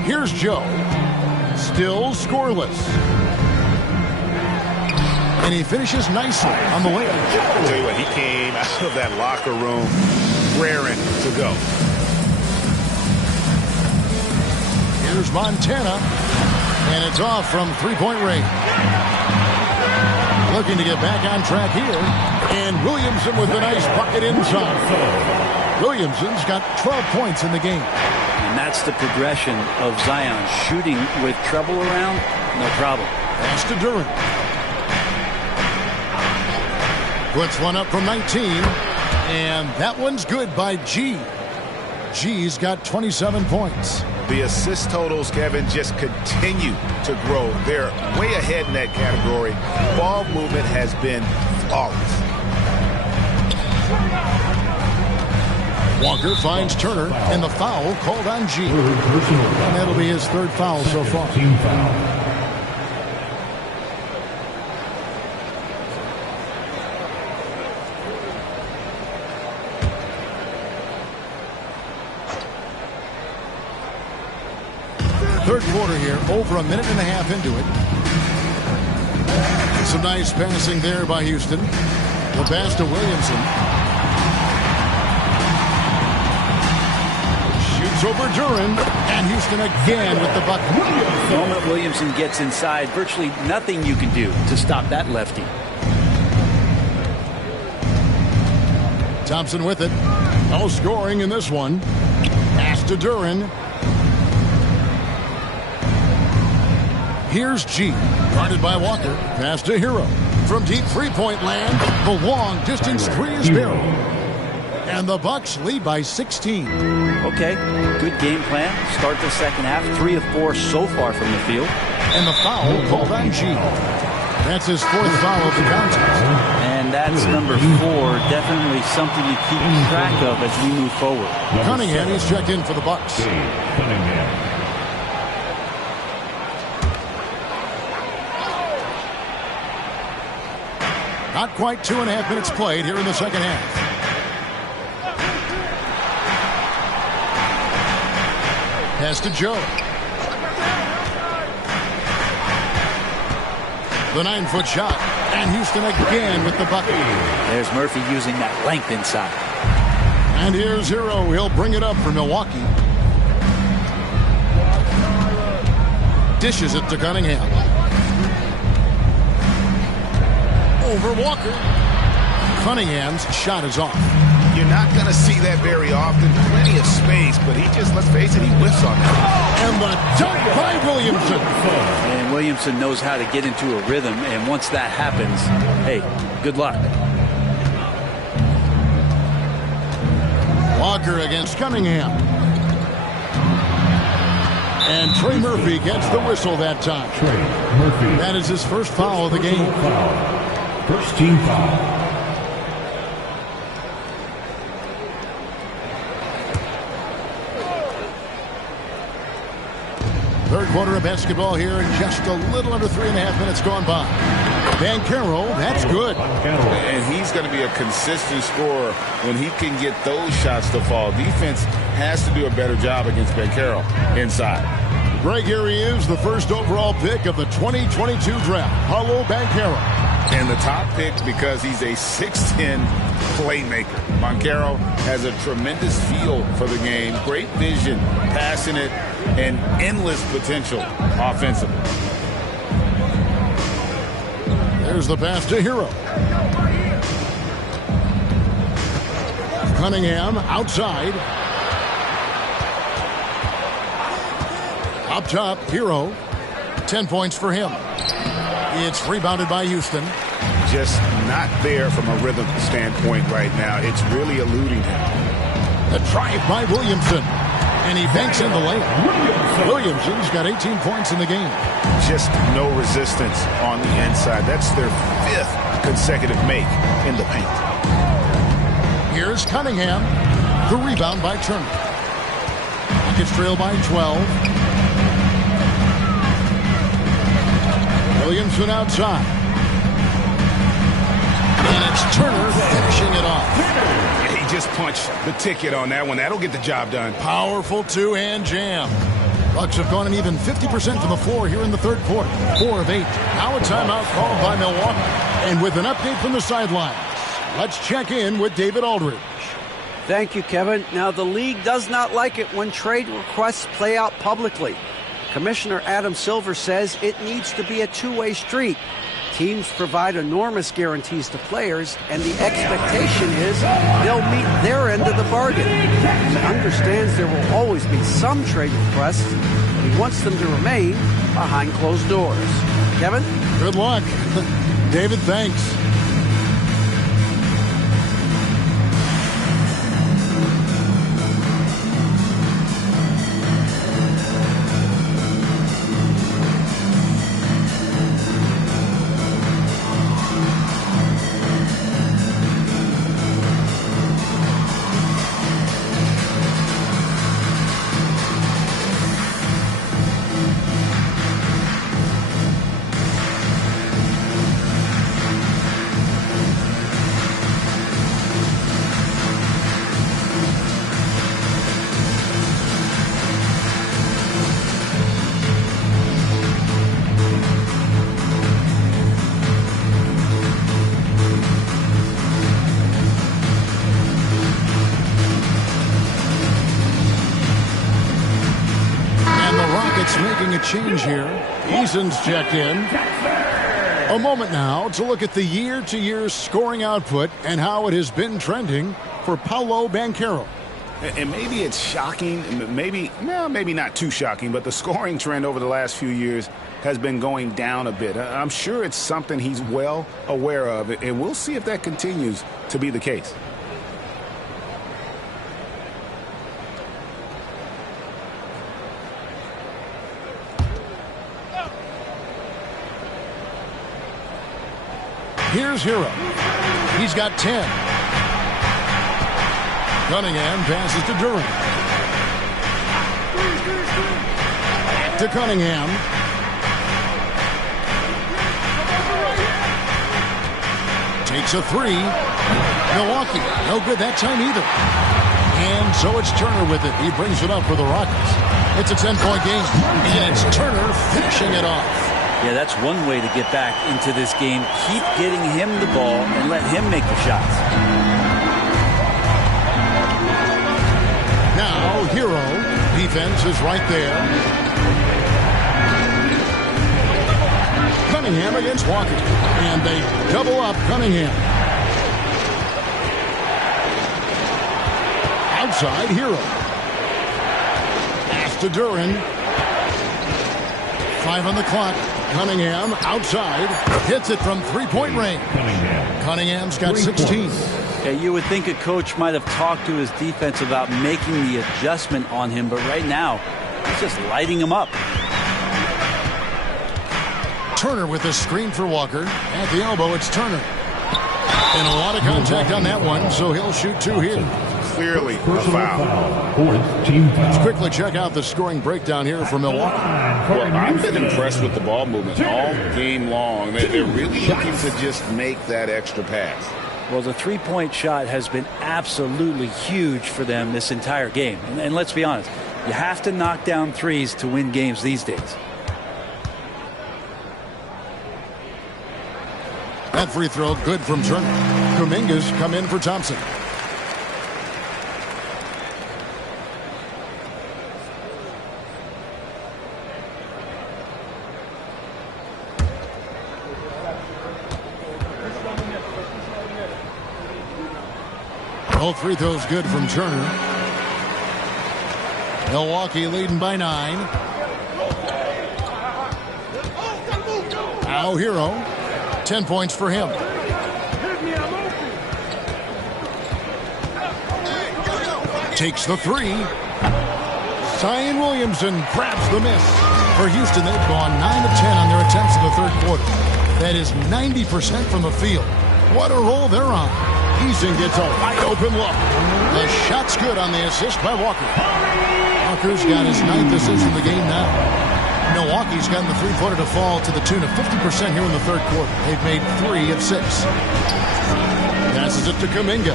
Here's Joe. Still scoreless. And he finishes nicely on the way. I'll tell you what, he came out of that locker room raring to go. Here's Montana. And it's off from three-point range. Looking to get back on track here. And Williamson with a nice bucket inside. Williamson's got 12 points in the game. And that's the progression of Zion. Shooting with trouble around, no problem. Pass to Duren. Puts one up from 19. And that one's good by G. G's got 27 points. The assist totals, Kevin, just continue to grow. They're way ahead in that category. Ball movement has been flawless. Walker finds Turner, and the foul called on G. And that'll be his third foul so far. Team foul. Third quarter here, over a minute and a half into it. Some nice passing there by Houston. The pass to Williamson. Shoots over Duren, and Houston again with the bucket. The moment Williamson gets inside, virtually nothing you can do to stop that lefty. Thompson with it. No scoring in this one. Pass to Duren. Here's G. Guarded by Walker. Pass to Hero. From deep three-point land, the long-distance three is buried. And the Bucks lead by 16. Okay, good game plan. Start the second half. 3 of 4 so far from the field. And the foul called on G. That's his fourth foul of the contest. And that's number 4. Definitely something to keep track of as we move forward. Cunningham is checked in for the Bucks. Cunningham. Not quite 2.5 minutes played here in the second half. Pass to Joe. The 9-foot shot. And Houston again with the bucket. There's Murphy using that length inside. And here's Hero. He'll bring it up for Milwaukee. Dishes it to Cunningham. Over Walker. Cunningham's shot is off. You're not going to see that very often. Plenty of space, but he just, let's face it, he whiffs on that. And the dunk by Williamson. And Williamson knows how to get into a rhythm, and once that happens, hey, good luck. Walker against Cunningham. And Trey Murphy gets the whistle that time. Trey Murphy. That is his first foul of the game. First team foul. Third quarter of basketball here, and just a little under 3.5 minutes gone by. Banchero, that's good. And he's going to be a consistent scorer when he can get those shots to fall. Defense has to do a better job against Banchero inside. Greg, here he is, the first overall pick of the 2022 draft, Paolo Banchero. And the top pick because he's a 6'10 playmaker. Banchero has a tremendous feel for the game, great vision, passing it, and endless potential offensively. There's the pass to Hero. Cunningham outside. Up top, Hero. 10 points for him. It's rebounded by Houston. Just not there from a rhythm standpoint right now. It's really eluding him. The drive by Williamson. And he banks in the layup. Williamson's got 18 points in the game. Just no resistance on the inside. That's their 5th consecutive make in the paint. Here's Cunningham. The rebound by Turner. Rockets trail by 12. Williamson outside. And it's Turner finishing it off. He just punched the ticket on that one. That'll get the job done. Powerful two-hand jam. Bucks have gone an even 50% from the floor here in the third quarter. 4 of 8. Now a timeout called by Milwaukee. And with an update from the sidelines, let's check in with David Aldridge. Thank you, Kevin. Now, the league does not like it when trade requests play out publicly. Commissioner Adam Silver says it needs to be a two-way street. Teams provide enormous guarantees to players, and the expectation is they'll meet their end of the bargain. He understands there will always be some trade requests, but he wants them to remain behind closed doors. Kevin? Good luck. David, thanks. Making a change here. Eason's checked in. A moment now to look at the year-to-year scoring output and how it has been trending for Paolo Banchero. And maybe it's shocking, maybe not too shocking, but the scoring trend over the last few years has been going down a bit. I'm sure it's something he's well aware of, and we'll see if that continues to be the case. Here's Hero. He's got 10. Cunningham passes to Durant. To Cunningham. Takes a 3. Milwaukee, no good that time either. And so it's Turner with it. He brings it up for the Rockets. It's a 10-point game. And it's Turner finishing it off. Yeah, that's one way to get back into this game. Keep getting him the ball and let him make the shots. Now, Hero. Defense is right there. Cunningham against Walker. And they double up Cunningham. Outside, Hero. Pass to Duran. 5 on the clock. Cunningham outside. Hits it from three-point range. Cunningham's got 16. Yeah, you would think a coach might have talked to his defense about making the adjustment on him, but right now, he's just lighting him up. Turner with a screen for Walker. At the elbow, it's Turner. And a lot of contact on that one, so he'll shoot 2 here. clearly a Personal foul. foul. Fourth team foul. Let's quickly check out the scoring breakdown here for Milwaukee. Well, I've been impressed with the ball movement all game long. They're really looking to just make that extra pass. Well, the three-point shot has been absolutely huge for them this entire game. And let's be honest, you have to knock down threes to win games these days. That free throw good from Turner. Kuminga's come in for Thompson. Both free throws good from Turner. Milwaukee leading by 9. Now Hero. 10 points for him. Takes the three. Zion Williamson grabs the miss. For Houston, they've gone 9 of 10 on their attempts in the third quarter. That is 90% from the field. What a roll they're on. Eason gets a wide open look. The shot's good on the assist by Walker. Walker's got his 9th assist in the game now. Milwaukee's gotten the three-pointer to fall to the tune of 50% here in the third quarter. They've made 3 of 6. Passes it to Kuminga.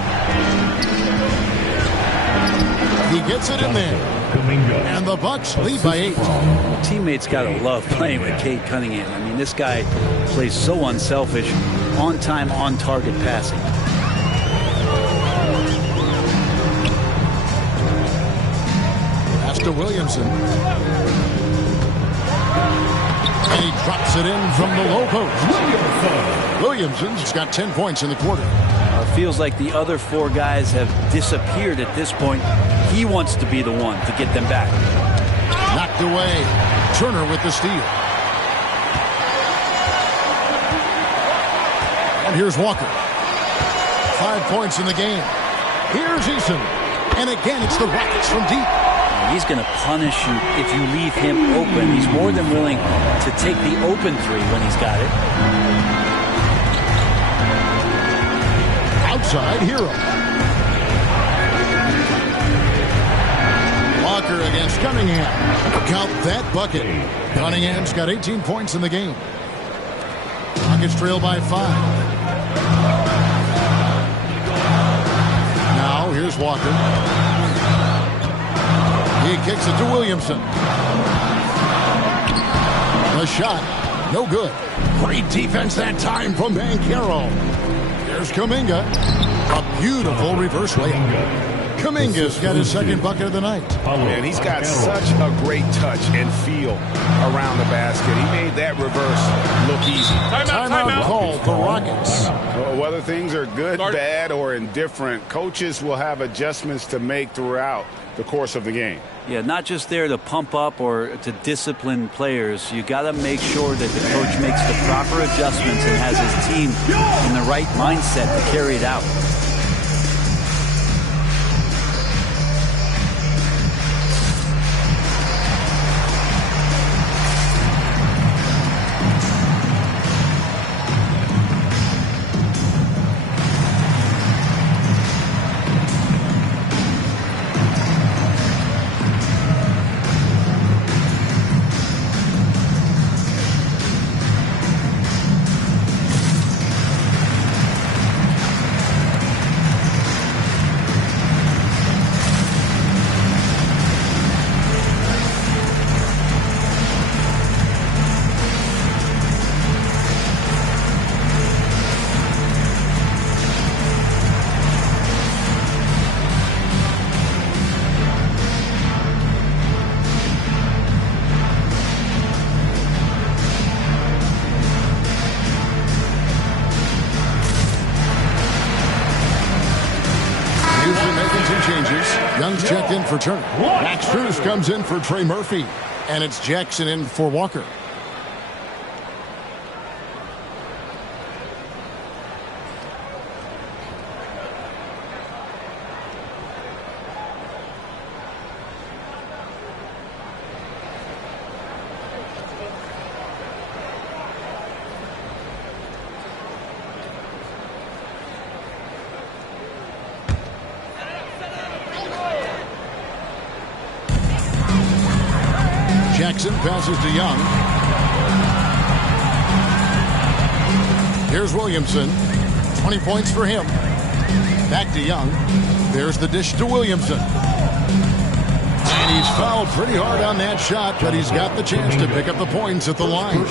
He gets it in there. And the Bucks lead by 8. Teammates gotta love playing with Cade Cunningham. I mean, this guy plays so unselfish, on-time, on-target passing. Pass to Williamson. And he drops it in from the low post. Williamson's got 10 points in the quarter. Feels like the other 4 guys have disappeared at this point. He wants to be the one to get them back. Knocked away. Turner with the steal. And here's Walker. 5 points in the game. Here's Eason. And again, it's the Rockets from deep. He's going to punish you if you leave him open. He's more than willing to take the open three when he's got it. Outside Hero. Walker against Cunningham. Count that bucket. Cunningham's got 18 points in the game. Rockets trail by 5. Now here's Walker. He kicks it to Williamson. The shot, no good. Great defense that time from Banchero. There's Kuminga. A beautiful reverse layup. Kuminga's got his second bucket of the night. And he's got such a great touch and feel around the basket. He made that reverse look easy. Timeout called the Rockets. Well, whether things are good, bad, or indifferent, coaches will have adjustments to make throughout the course of the game. Yeah, not just there to pump up or to discipline players. You got to make sure that the coach makes the proper adjustments and has his team in the right mindset to carry it out. Young's checked in for Turner. Max Strus comes in for Trey Murphy. And it's Jackson in for Walker. Jackson passes to Young. Here's Williamson. 20 points for him. Back to Young. There's the dish to Williamson. And he's fouled pretty hard on that shot, but he's got the chance to pick up the points at the line.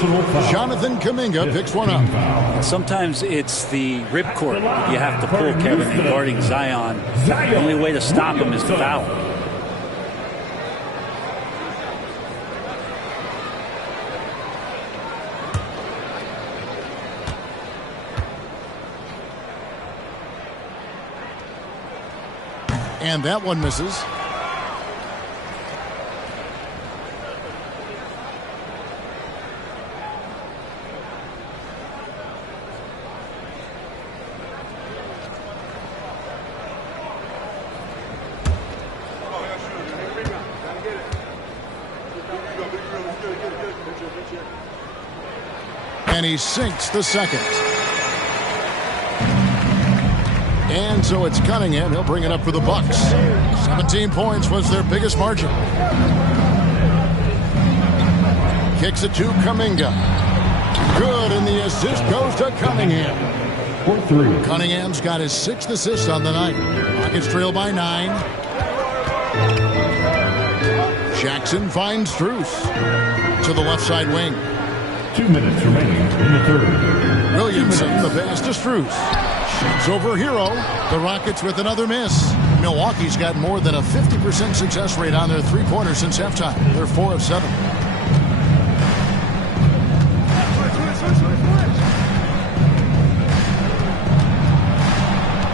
Jonathan Kuminga picks one up. Sometimes it's the ripcord you have to pull, Kevin, regarding Zion. The only way to stop him is to foul. And that one misses. And he sinks the second. And so it's Cunningham. He'll bring it up for the Bucks. 17 points was their biggest margin. Kicks it to Kuminga. Good, and the assist goes to Cunningham. Cunningham's got his 6th assist on the night. Rockets trail by 9. Jackson finds Strus to the left side wing. 2 minutes remaining in the third. Williamson, the pass to Strus. Shoots over Hero. The Rockets with another miss. Milwaukee's got more than a 50% success rate on their three-pointers since halftime. They're 4 of 7.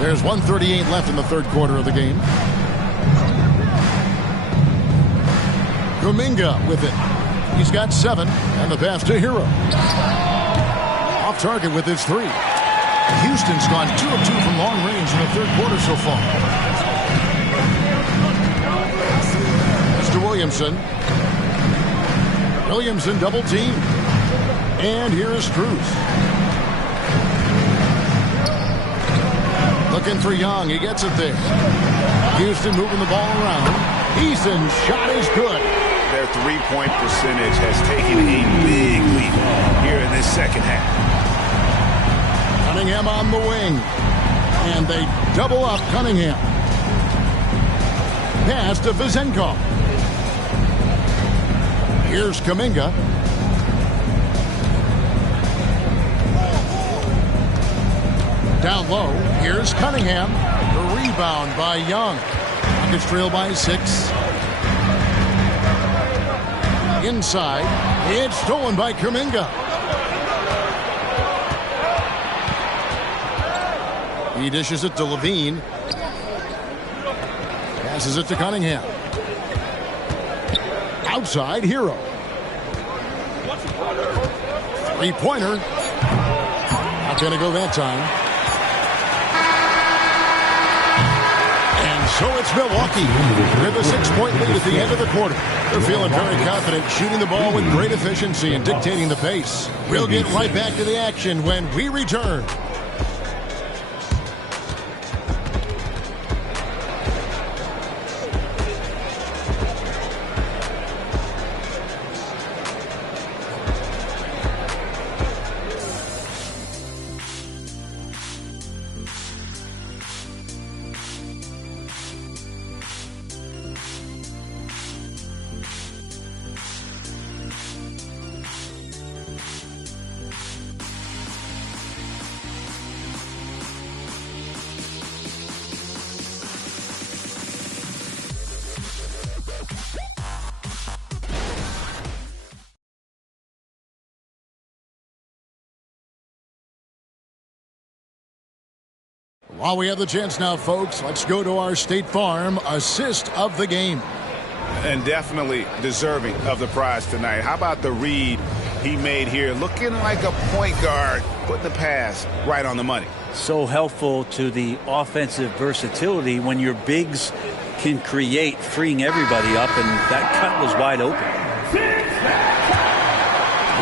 There's 1:38 left in the third quarter of the game. Kuminga with it. He's got 7, and the pass to Hero. Off target with his 3. Houston's gone 2 of 2 from long range in the third quarter so far. Mr. Williamson. Williamson double team. And here is Strus. Looking for Young. He gets it there. Houston moving the ball around. Eason's shot is good. Their three-point percentage has taken a big leap here in this second half. Cunningham on the wing. And they double up Cunningham. Pass to Vizenko. Here's Kuminga. Down low. Here's Cunningham. The rebound by Young. Rockets trail by 6. Inside. It's stolen by Kuminga. He dishes it to Levine. Passes it to Cunningham. Outside, Hero. Three-pointer. Not going to go that time. And so it's Milwaukee with a 6-point lead at the end of the quarter. They're feeling very confident, shooting the ball with great efficiency and dictating the pace. We'll get right back to the action when we return. While we have the chance now, folks, let's go to our State Farm assist of the game. And definitely deserving of the prize tonight. How about the read he made here? Looking like a point guard, put the pass right on the money. So helpful to the offensive versatility when your bigs can create, freeing everybody up, and that cut was wide open.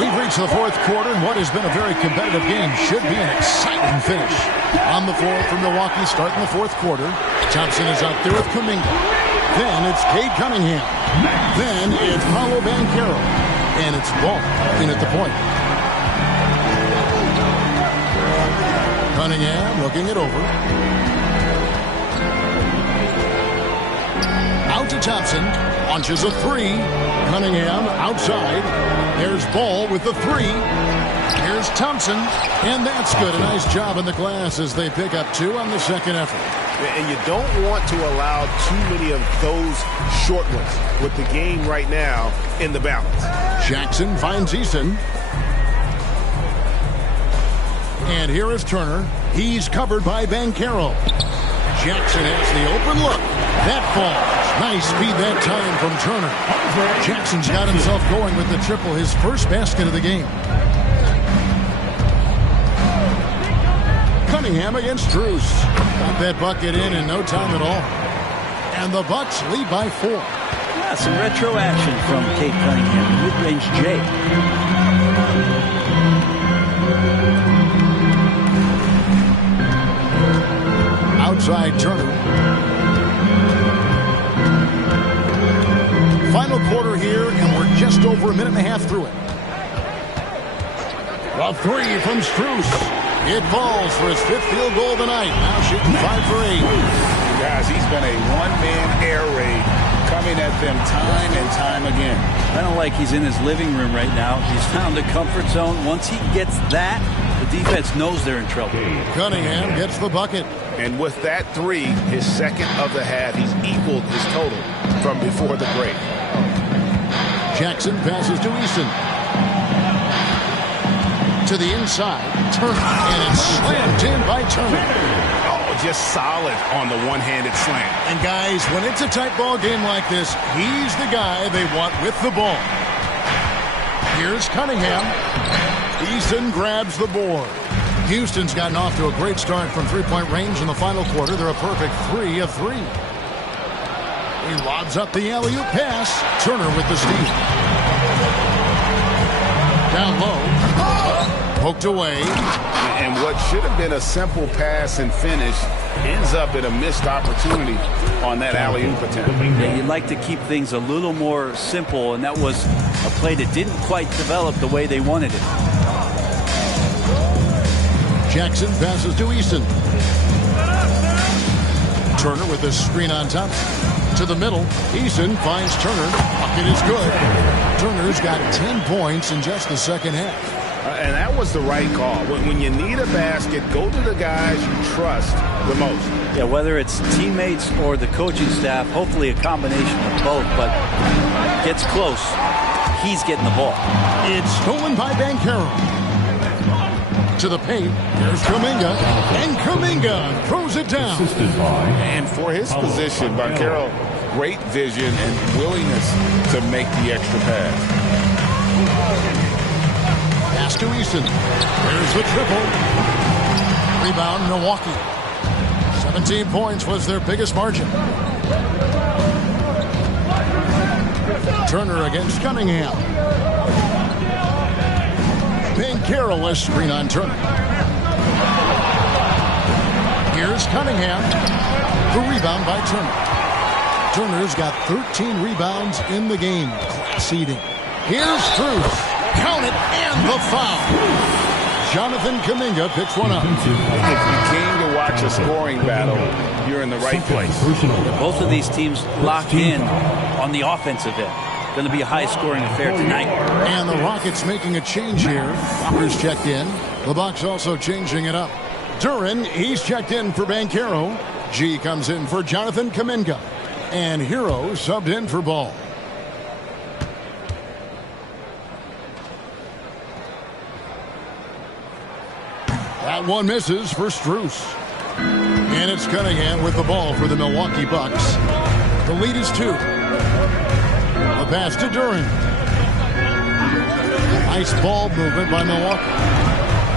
We've reached the fourth quarter, and what has been a very competitive game should be an exciting finish. On the floor for Milwaukee starting the fourth quarter. Thompson is out there with Kuminga. Then it's Cade Cunningham. Then it's Paolo Banchero. And it's Ball in at the point. Cunningham looking it over. Out to Thompson. Launches a three. Cunningham outside. There's Ball with the three. Here's Thompson. And that's good. A nice job in the glass as they pick up 2 on the second effort. And you don't want to allow too many of those short ones with the game right now in the balance. Jackson finds Eason. And here is Turner. He's covered by Banchero. Jackson has the open look. That falls. Nice speed that time from Turner. Jackson's got himself going with the triple, his first basket of the game. Cunningham against Strus. Got that bucket in no time at all. And the Bucks lead by 4. Yeah, some retro action from Cade Cunningham, mid-range J. Outside Turner. Final quarter here, and we're just over a minute and a half through it. The three from Strus. It falls for his 5th field goal of the night. Now shooting 5 for 8. Guys, he's been a one-man air raid coming at them time and time again. I don't like he's in his living room right now. He's found a comfort zone. Once he gets that, the defense knows they're in trouble. Cunningham gets the bucket. And with that three, his second of the half, he's equaled his total from before the break. Jackson passes to Eason. To the inside. Turner. And it's slammed in by Turner. Oh, just solid on the one-handed slam. And guys, when it's a tight ball game like this, he's the guy they want with the ball. Here's Cunningham. Eason grabs the board. Houston's gotten off to a great start from three-point range in the final quarter. They're a perfect 3 of 3. He lobs up the alley-oop pass. Turner with the steal. Down low. Poked away. And what should have been a simple pass and finish ends up in a missed opportunity on that alley-oop attempt. Yeah, you'd like to keep things a little more simple, and that was a play that didn't quite develop the way they wanted it. Jackson passes to Eason. Turner with the screen on top. To the middle. Eason finds Turner. Bucket is good. Turner's got 10 points in just the second half. And that was the right call. When you need a basket, go to the guys you trust the most. Yeah, whether it's teammates or the coaching staff, hopefully a combination of both, but gets close. He's getting the ball. It's stolen by Banchero. To the paint. Here's Kuminga. And Kuminga throws it down. And for his position, Banchero, great vision and willingness to make the extra pass. Pass to Eason. There's the triple. Rebound, Milwaukee. 17 points was their biggest margin. Turner against Cunningham. Banchero a screen on Turner. Here's Cunningham. The rebound by Turner. Turner's got 13 rebounds in the game. Class eating. Here's Strus. Count it, and the foul. Jonathan Kuminga picks one up. If you came to watch a scoring battle, you're in the right place. Both of these teams locked in on the offensive end. Going to be a high-scoring affair tonight. And the Rockets making a change here. Walker's checked in. The Bucks also changing it up. Duren, he's checked in for Banchero. G comes in for Jonathan Kuminga. And Hero subbed in for Ball. That one misses for Strus. And it's Cunningham with the ball for the Milwaukee Bucks. The lead is 2. A pass to Duren. Nice ball movement by Milwaukee.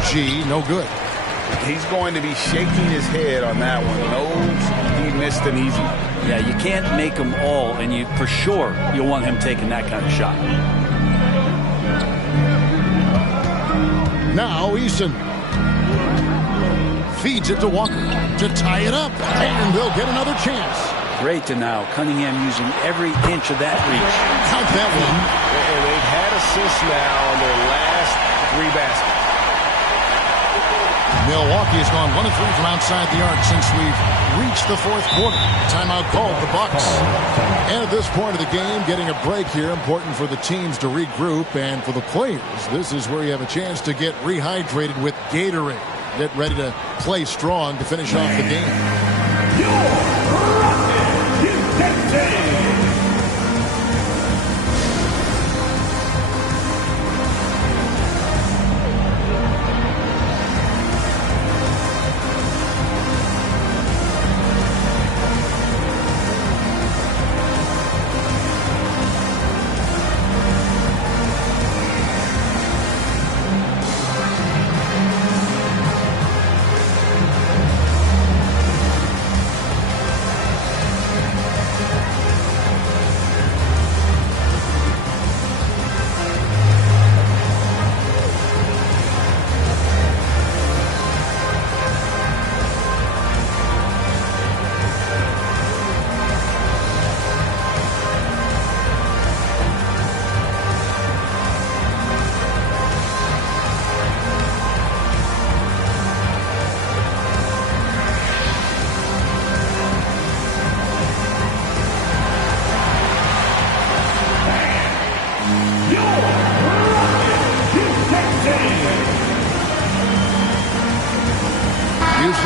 G, no good. He's going to be shaking his head on that one. Knows he missed an easy one. Yeah, you can't make them all, and you for sure you'll want him taking that kind of shot. Now Eason feeds it to Walker to tie it up, and they'll get another chance. Great denial. Cunningham using every inch of that reach. Count that one. And they've had assists now on their last 3 baskets. Milwaukee has gone 1 of 3 from outside the arc since we've reached the 4th quarter. Timeout called the Bucks. And at this point of the game, getting a break here, important for the teams to regroup, and for the players, this is where you have a chance to get rehydrated with Gatorade. Get ready to play strong to finish off the game.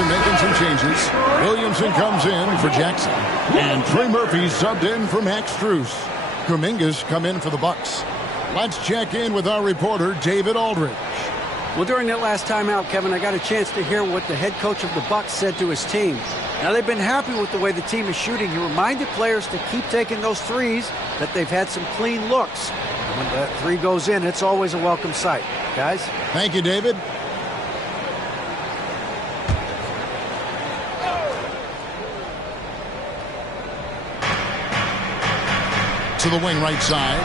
Making some changes. Williamson comes in for Jackson. And Trey Murphy subbed in for Max Strus. Kuminga's come in for the Bucks. Let's check in with our reporter, David Aldridge. Well, during that last timeout, Kevin, I got a chance to hear what the head coach of the Bucks said to his team. Now, they've been happy with the way the team is shooting. He reminded players to keep taking those threes, that they've had some clean looks. And when that 3 goes in, it's always a welcome sight. Guys? Thank you, David. To the wing right side.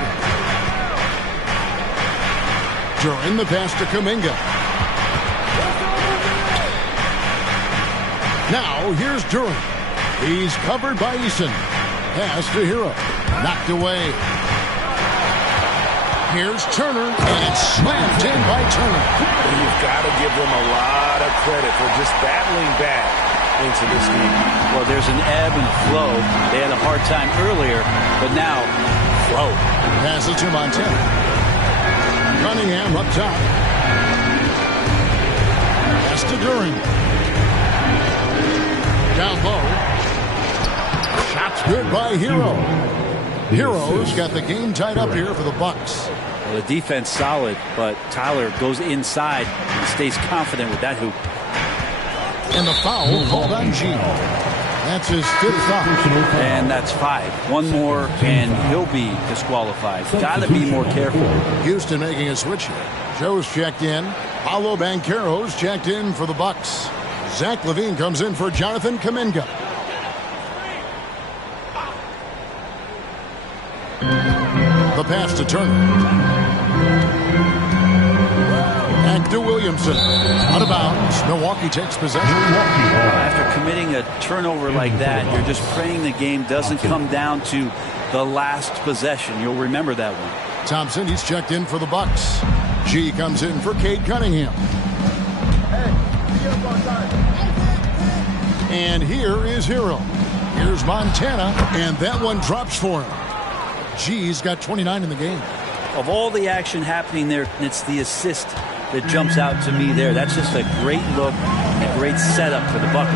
During the pass to Kuminga. Now here's Duran. He's covered by Eason. Pass to Hero. Knocked away. Here's Turner, and it's slammed in by Turner. You've got to give them a lot of credit for just battling back into this game. Well, there's an ebb and flow. They had a hard time earlier, but now, flow. Pass it to Montana. Cunningham up top. Pass to Duran. Down low. Shot's good by Hero. Hero's got the game tied up here for the Bucks. Well, the defense solid, but Tyler goes inside and stays confident with that hoop. And the foul called on G. That's his 5th foul. And that's 5. One more, and he'll be disqualified. Got to be more careful. Houston making a switch here. Joe's checked in. Paolo Banchero's checked in for the Bucks. Zach LaVine comes in for Jonathan Kuminga. The pass to Turner. Back to Williamson. Out of bounds. Milwaukee takes possession. After committing a turnover like that, you're just praying the game doesn't come down to the last possession. You'll remember that one. Thompson, he's checked in for the Bucks. G comes in for Cade Cunningham. And here is Hero. Here's Montana, and that one drops for him. G's got 29 in the game. Of all the action happening there, it's the assist that jumps out to me there. That's just a great look, a great setup for the bucket.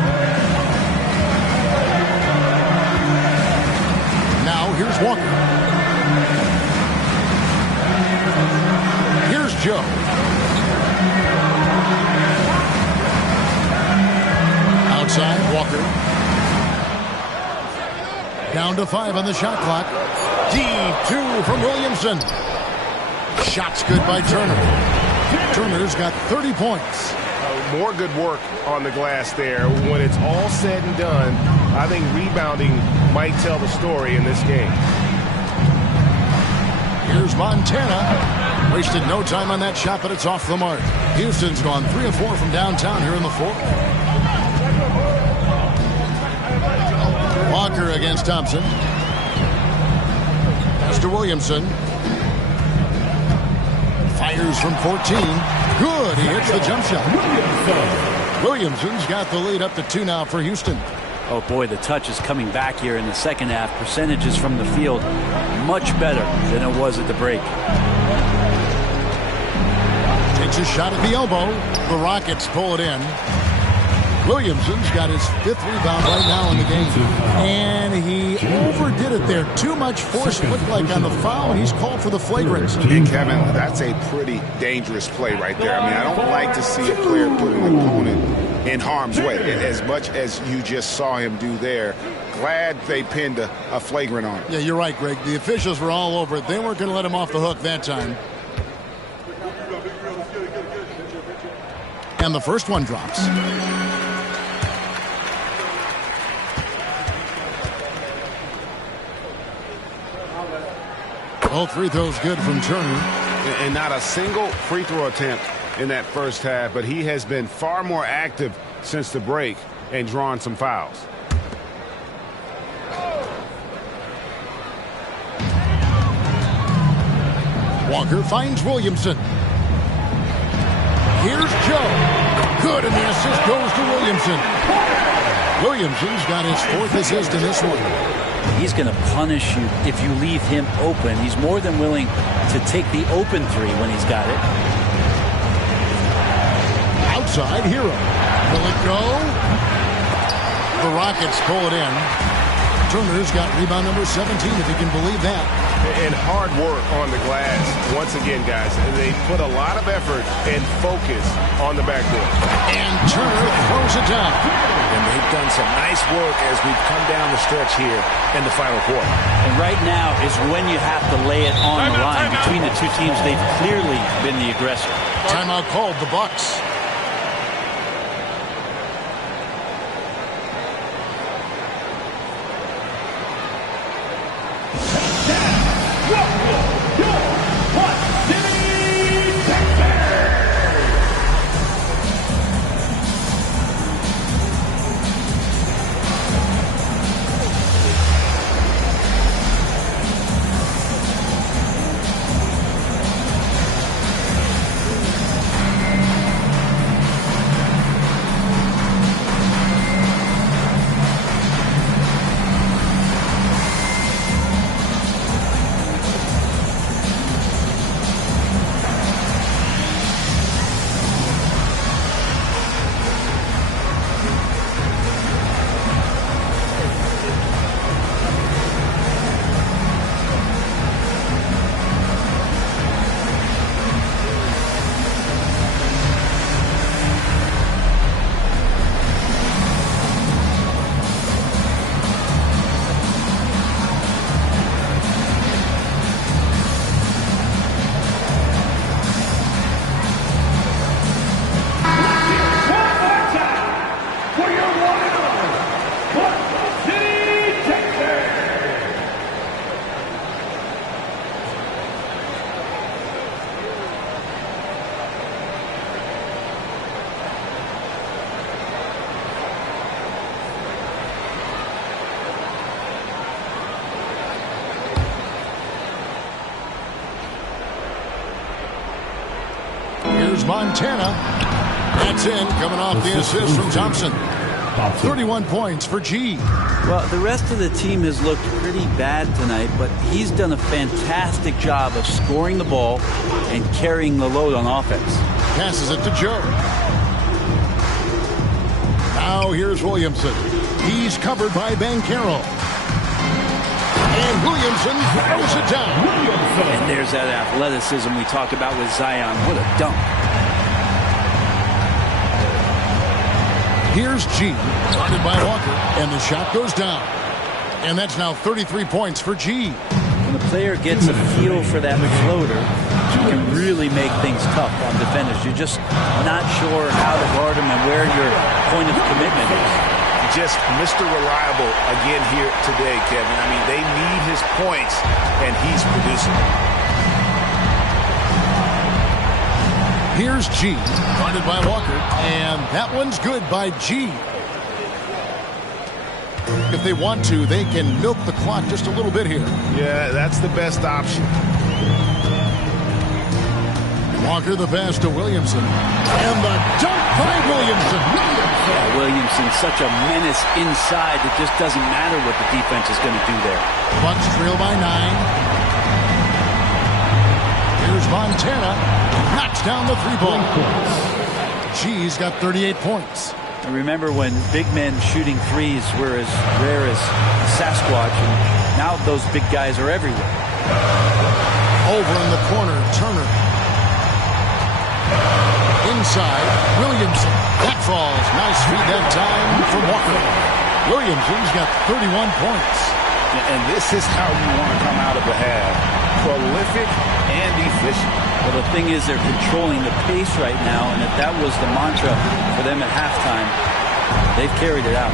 Now here's Walker. Here's Joe. Outside, Walker. Down to 5 on the shot clock. Deep 2 from Williamson. Shot's good by Turner. Turner's got 30 points. More good work on the glass there. When it's all said and done, I think rebounding might tell the story in this game. Here's Montana. Wasted no time on that shot, but it's off the mark. Houston's gone 3 of 4 from downtown here in the 4th. Walker against Thompson. Pass to Williamson. Fires from 14. Good. He hits the jump shot. Williamson's got the lead up to 2 now for Houston. Oh, boy, the touch is coming back here in the second half. Percentages from the field much better than it was at the break. Takes a shot at the elbow. The Rockets pull it in. Williamson's got his 5th rebound right now in the game. And he overdid it there. Too much force, looked like, on the foul, and he's called for the flagrant. And Kevin, that's a pretty dangerous play right there. I mean, I don't like to see a player put an opponent in harm's way, as much as you just saw him do there. Glad they pinned a flagrant on him. Yeah, you're right, Greg. The officials were all over it. They weren't going to let him off the hook that time. And the first one drops. Both free throws good from Turner. And not a single free throw attempt in that first half, but he has been far more active since the break and drawn some fouls. Walker finds Williamson. Here's Joe. Good, and the assist goes to Williamson. Williamson's got his 4th assist in this one. He's going to punish you if you leave him open. He's more than willing to take the open 3 when he's got it. Outside, Hero. Will it go? The Rockets pull it in. Turner's got rebound number 17, if you can believe that. And hard work on the glass. Once again, guys, they put a lot of effort and focus on the backboard. And Turner throws it down. And they've done some nice work as we've come down the stretch here in the final quarter. And right now is when you have to lay it on the line. Between the two teams, they've clearly been the aggressor. Timeout called, the Bucks. Montana. That's in, coming off the assist from Thompson. 31 points for G. Well, the rest of the team has looked pretty bad tonight, but he's done a fantastic job of scoring the ball and carrying the load on offense. Passes it to Joe. Now here's Williamson. He's covered by Banchero. And Williamson throws it down. And there's that athleticism we talked about with Zion. What a dunk. Here's G, guarded by Walker, and the shot goes down. And that's now 33 points for G. When the player gets a feel for that floater, you can really make things tough on defenders. You're just not sure how to guard him and where your point of commitment is. Just Mr. Reliable again here today, Kevin. I mean, they need his points, and he's producing. Here's G, guarded by Walker, and that one's good by G. If they want to, they can milk the clock just a little bit here. Yeah, that's the best option. Walker the pass to Williamson. And the dunk by Williamson. Yeah, Williamson, such a menace inside. It just doesn't matter what the defense is going to do there. Bucks trail by 9. Here's Montana. Knocks down the 3-ball. G's got 38 points. And remember when big men shooting threes were as rare as Sasquatch, and now those big guys are everywhere. Over in the corner, Turner. Inside, Williamson. That falls. Nice feed that time from Walker. Williamson's got 31 points. And this is how you want to come out of the half. Prolific and efficient. Well, the thing is they're controlling the pace right now, and if that was the mantra for them at halftime, they've carried it out.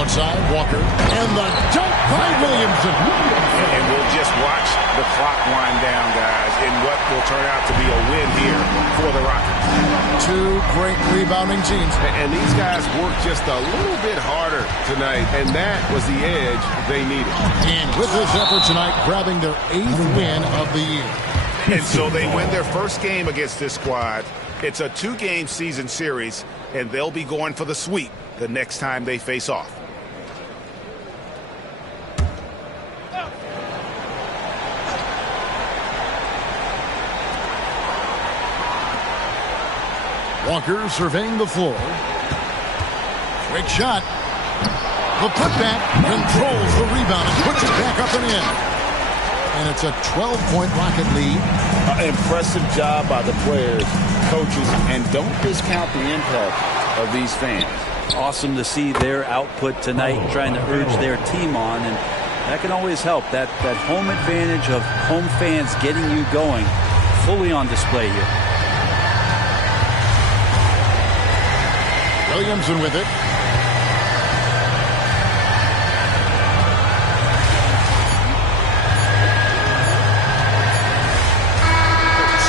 Outside, Walker. And the dunk by Williamson. And we'll just watch the clock wind down, guys, in what will turn out to be a win here for the Rockets. Two great rebounding teams. And these guys worked just a little bit harder tonight, and that was the edge they needed. And with this effort tonight, grabbing their 8th win of the year. And so they win their first game against this squad. It's a 2-game season series, and they'll be going for the sweep the next time they face off. Walker surveying the floor. Quick shot. The putback controls the rebound and puts it back up and in. And it's a 12-point Rocket lead. Impressive job by the players, coaches, and don't discount the impact of these fans. Awesome to see their output tonight, trying to urge their team on, and that can always help. That home advantage of home fans getting you going, fully on display here. Williamson with it.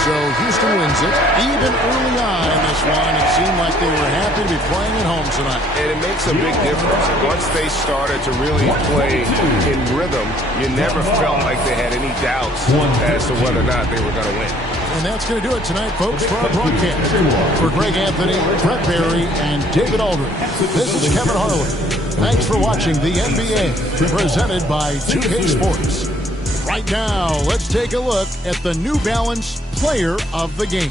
So Houston wins it. Even early on in this one, it seemed like they were happy to be playing at home tonight. And it makes a big difference. Once they started to really play in rhythm, you never felt like they had any doubts as to whether or not they were going to win. And that's going to do it tonight, folks, for our broadcast. For Greg Anthony, Brett Barry, and David Aldridge, this is Kevin Harlan. Thanks for watching the NBA, presented by 2K Sports. Right now, let's take a look at the New Balance Player of the Game.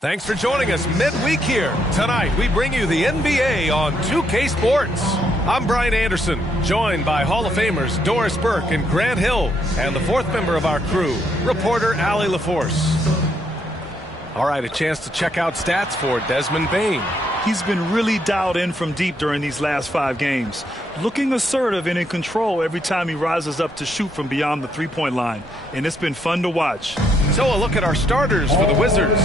Thanks for joining us midweek here. Tonight, we bring you the NBA on 2K Sports. I'm Brian Anderson, joined by Hall of Famers Doris Burke and Grant Hill, and the fourth member of our crew, reporter Allie LaForce. All right, a chance to check out stats for Desmond Bane. He's been really dialed in from deep during these last 5 games, looking assertive and in control every time he rises up to shoot from beyond the three-point line, and it's been fun to watch. So a look at our starters for the Wizards.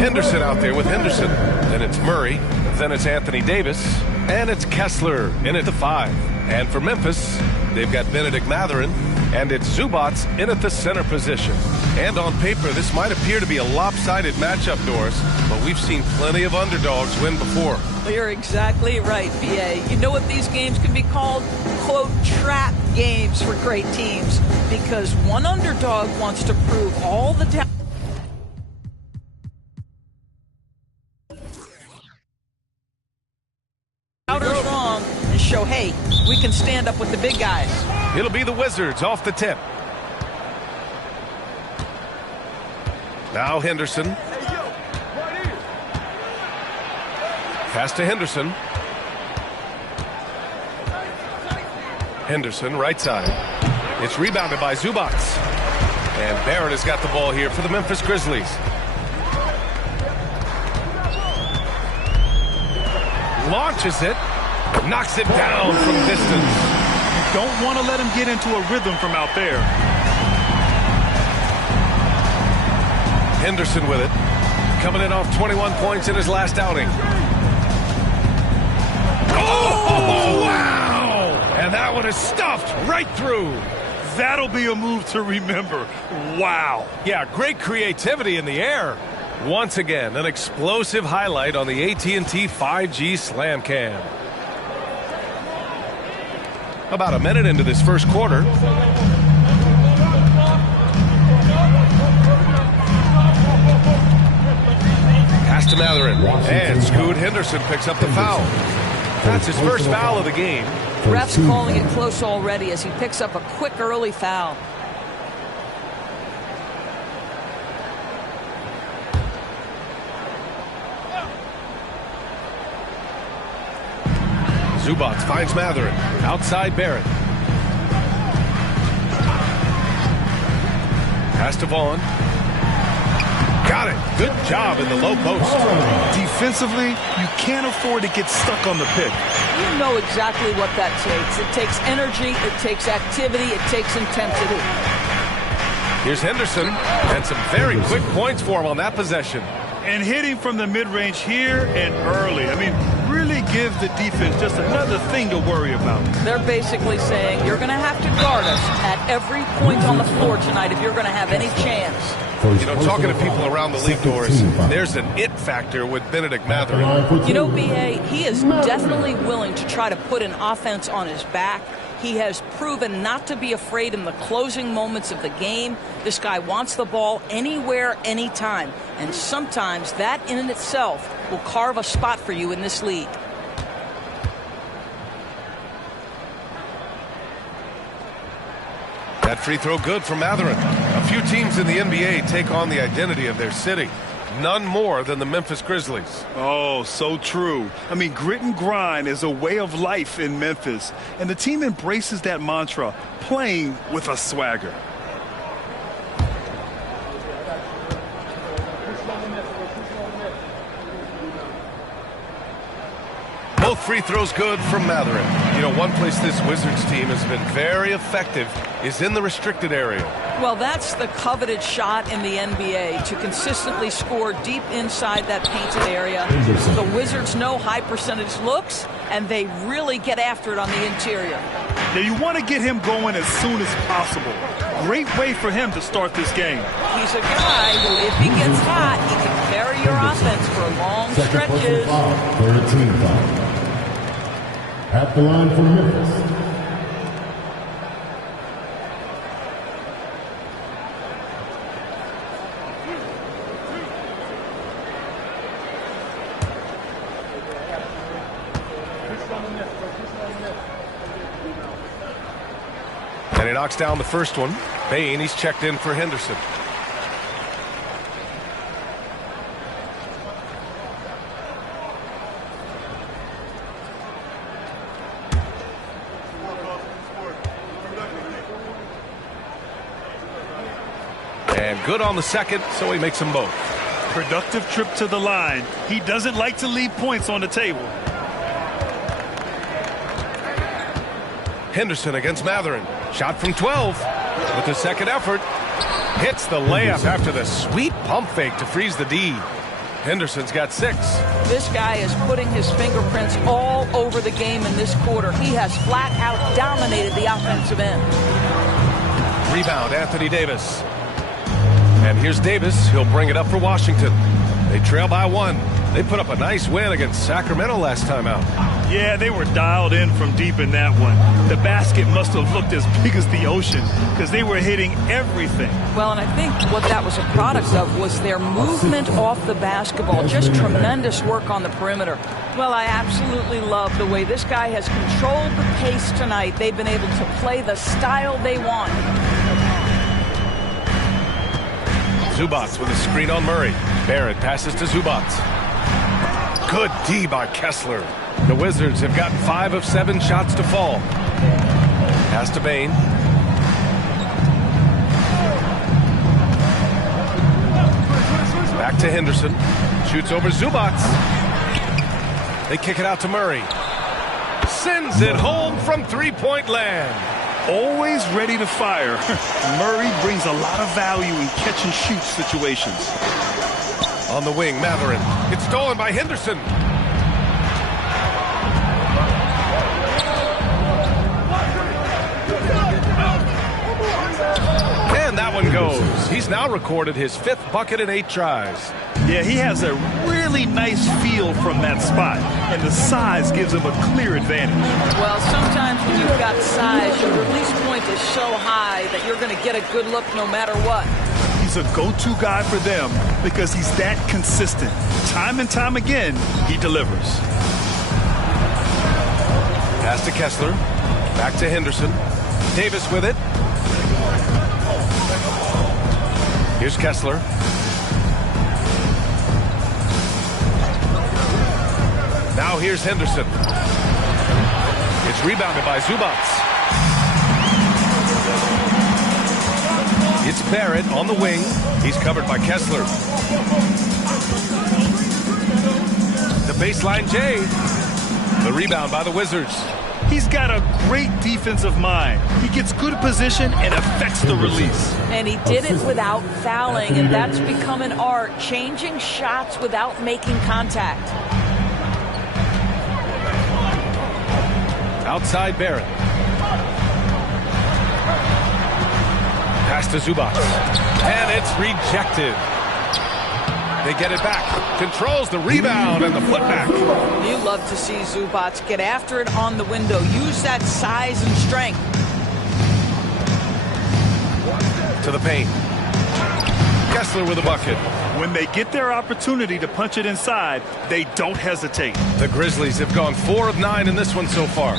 Henderson out there with Henderson. Then it's Murray. Then it's Anthony Davis. And it's Kessler in at the 5. And for Memphis, they've got Benedict Mathurin. And it's Zubats in at the center position. And on paper, this might appear to be a lopsided matchup, Doris, but we've seen plenty of underdogs win before. Well, you're exactly right, B.A. You know what these games can be called? Quote, trap games for great teams, because one underdog wants to prove all the doubters wrong and show, hey, we can stand up with the big guys. It'll be the Wizards off the tip. Now Henderson. Pass to Henderson. Henderson, right side. It's rebounded by Zubats. And Barrett has got the ball here for the Memphis Grizzlies. Launches it. Knocks it down from distance. You don't want to let him get into a rhythm from out there. Henderson with it. Coming in off 21 points in his last outing. Oh, wow! And that one is stuffed right through. That'll be a move to remember. Wow. Yeah, great creativity in the air. Once again, an explosive highlight on the AT&T 5G Slam Cam. About a minute into this first quarter. Pass to Mathurin. And Scoot Henderson picks up the foul. That's his first foul of the game. Ref's calling it close already as he picks up a quick early foul. Zubats finds Mathurin. Outside Barrett. Pass to Vaughn. Got it. Good job in the low post. Defensively, you can't afford to get stuck on the pick. You know exactly what that takes. It takes energy, it takes activity, it takes intensity. Here's Henderson, and some very quick points for him on that possession. And hitting from the mid-range here and early. I mean, really give the defense just another thing to worry about. They're basically saying you're going to have to guard us at every point on the floor tonight if you're going to have any chance. You know, talking to people around the league, Doris, there's an it factor with Benedict Mathurin. You know, B.A., he is definitely willing to try to put an offense on his back. He has proven not to be afraid in the closing moments of the game. This guy wants the ball anywhere, anytime. And sometimes that in itself will carve a spot for you in this league. That free throw good for Mathurin. A few teams in the NBA take on the identity of their city. None more than the Memphis Grizzlies. Oh, so true. I mean, grit and grind is a way of life in Memphis. And the team embraces that mantra, playing with a swagger. Both free throws good from Mathurin. You know, one place this Wizards team has been very effective is in the restricted area. Well, that's the coveted shot in the NBA, to consistently score deep inside that painted area. The Wizards know high percentage looks, and they really get after it on the interior. Now, you want to get him going as soon as possible. Great way for him to start this game. He's a guy who, if he gets hot, he can carry your offense for long stretches. For a team foul. At the line for Memphis. And he knocks down the first one. Bain, he's checked in for Henderson. And good on the second, so he makes them both. Productive trip to the line. He doesn't like to leave points on the table. Henderson against MADDEN. Shot from 12 with the second effort. Hits the layup after the sweet pump fake to freeze the D. Henderson's got 6. This guy is putting his fingerprints all over the game in this quarter. He has flat out dominated the offensive end. Rebound, Anthony Davis. And here's Davis. He'll bring it up for Washington. They trail by 1. They put up a nice win against Sacramento last time out. Yeah, they were dialed in from deep in that one. The basket must have looked as big as the ocean because they were hitting everything. Well, and I think what that was a product of was their movement off the basketball. Just tremendous work on the perimeter. Well, I absolutely love the way this guy has controlled the pace tonight. They've been able to play the style they want. Zubac with a screen on Murray. Barrett passes to Zubac. Good D by Kessler. The Wizards have gotten 5 of 7 shots to fall. Pass to Bain. Back to Henderson. Shoots over Zubac. They kick it out to Murray. Sends it home from three-point land. Always ready to fire. Murray brings a lot of value in catch-and-shoot situations. On the wing, MADDEN. It's stolen by Henderson. And that one goes. He's now recorded his 5th bucket in 8 tries. Yeah, he has a really nice feel from that spot, and the size gives him a clear advantage. Well, sometimes when you've got size, your release point is so high that you're going to get a good look no matter what. He's a go-to guy for them because he's that consistent. Time and time again, he delivers. Pass to Kessler. Back to Henderson. Davis with it. Here's Kessler. Now here's Henderson. It's rebounded by Zubac. It's Barrett on the wing. He's covered by Kessler. The baseline J. The rebound by the Wizards. He's got a great defensive mind. He gets good position and affects the release. And he did it without fouling, and that's become an art, changing shots without making contact. Outside Barrett. Pass to Zubac. And it's rejected. They get it back. Controls the rebound and the putback. You love to see Zubac get after it on the window. Use that size and strength. To the paint. Kessler with a bucket. When they get their opportunity to punch it inside, they don't hesitate. The Grizzlies have gone 4 of 9 in this one so far.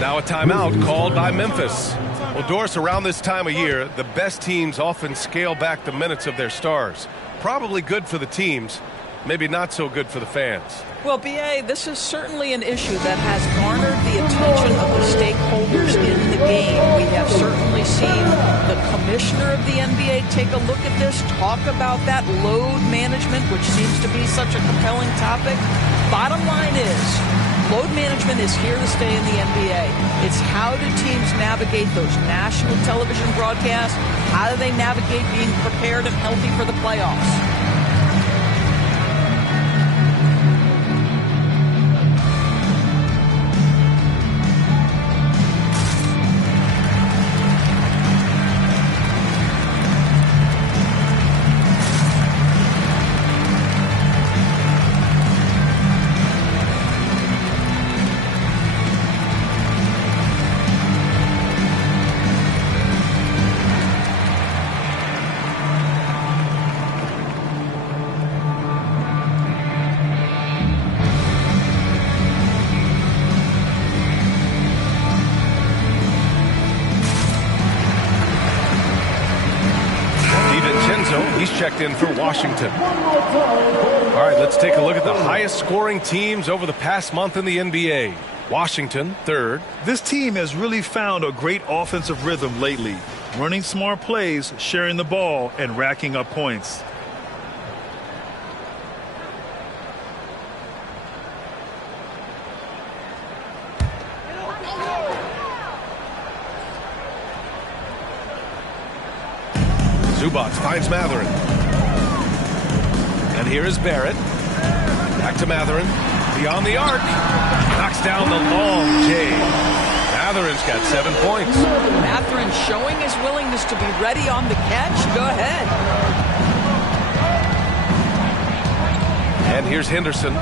Now a timeout called by Memphis. Well, Doris, around this time of year, the best teams often scale back the minutes of their stars. Probably good for the teams, maybe not so good for the fans. Well, B.A., this is certainly an issue that has garnered the attention of the stakeholders in the game. We have certainly seen the commissioner of the NBA take a look at this, talk about that load management, which seems to be such a compelling topic. Bottom line is, Load management is here to stay in the NBA. It's how do teams navigate those national television broadcasts? How do they navigate being prepared and healthy for the playoffs? He's checked in for Washington. All right, let's take a look at the highest scoring teams over the past month in the NBA. Washington, third. This team has really found a great offensive rhythm lately. Running smart plays, sharing the ball, and racking up points. Zubac finds Matherin. And here is Barrett. Back to Matherin. Beyond the arc. Knocks down the long J. Matherin's got 7 points. Matherin showing his willingness to be ready on the catch. Go ahead. And here's Henderson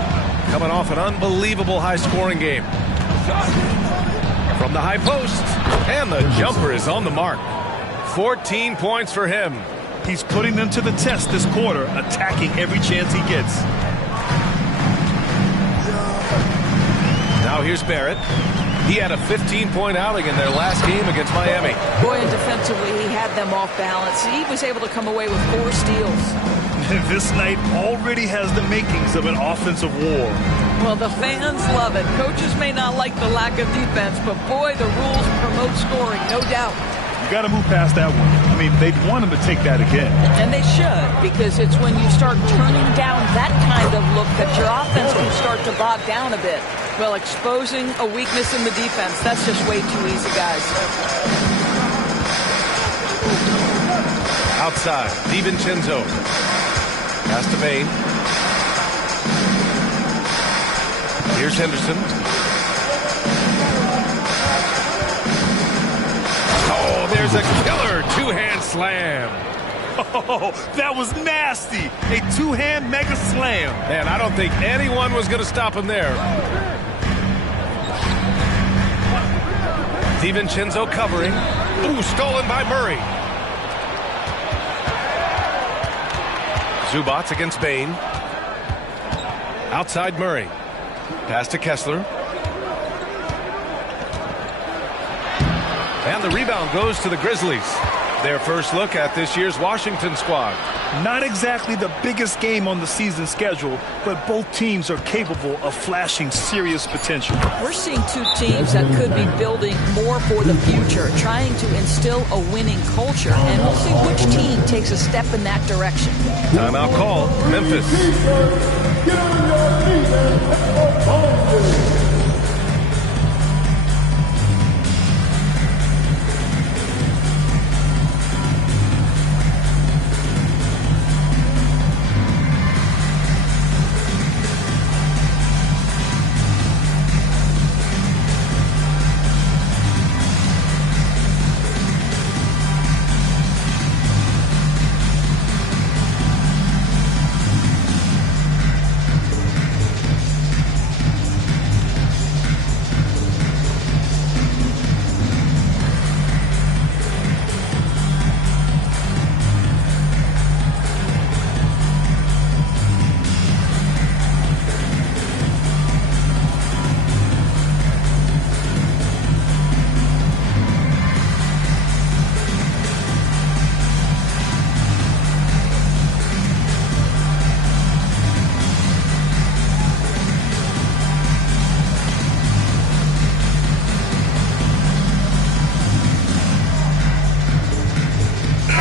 coming off an unbelievable high-scoring game. From the high post. And the jumper is on the mark. 14 points for him. He's putting them to the test this quarter, attacking every chance he gets. Now here's Barrett. He had a 15-point outing in their last game against Miami. Boy, and defensively, he had them off balance. He was able to come away with 4 steals. This night already has the makings of an offensive war. Well, the fans love it. Coaches may not like the lack of defense, but boy, the rules promote scoring, no doubt. You got to move past that one. I mean, they'd want him to take that again. And they should, because it's when you start turning down that kind of look that your offense can start to bog down a bit. Well, exposing a weakness in the defense, that's just way too easy, guys. Outside, DiVincenzo. Pass to Bain. Here's Henderson. Oh, there's a killer two-hand slam. Oh, that was nasty. A two-hand mega slam. Man, I don't think anyone was going to stop him there. DiVincenzo covering. Ooh, stolen by Murray. Zubac against Bain. Outside Murray. Pass to Kessler. And the rebound goes to the Grizzlies. Their first look at this year's Washington squad. Not exactly the biggest game on the season schedule, but both teams are capable of flashing serious potential. We're seeing two teams that could be building more for the future, trying to instill a winning culture, and we'll see which team takes a step in that direction. Timeout call, Memphis.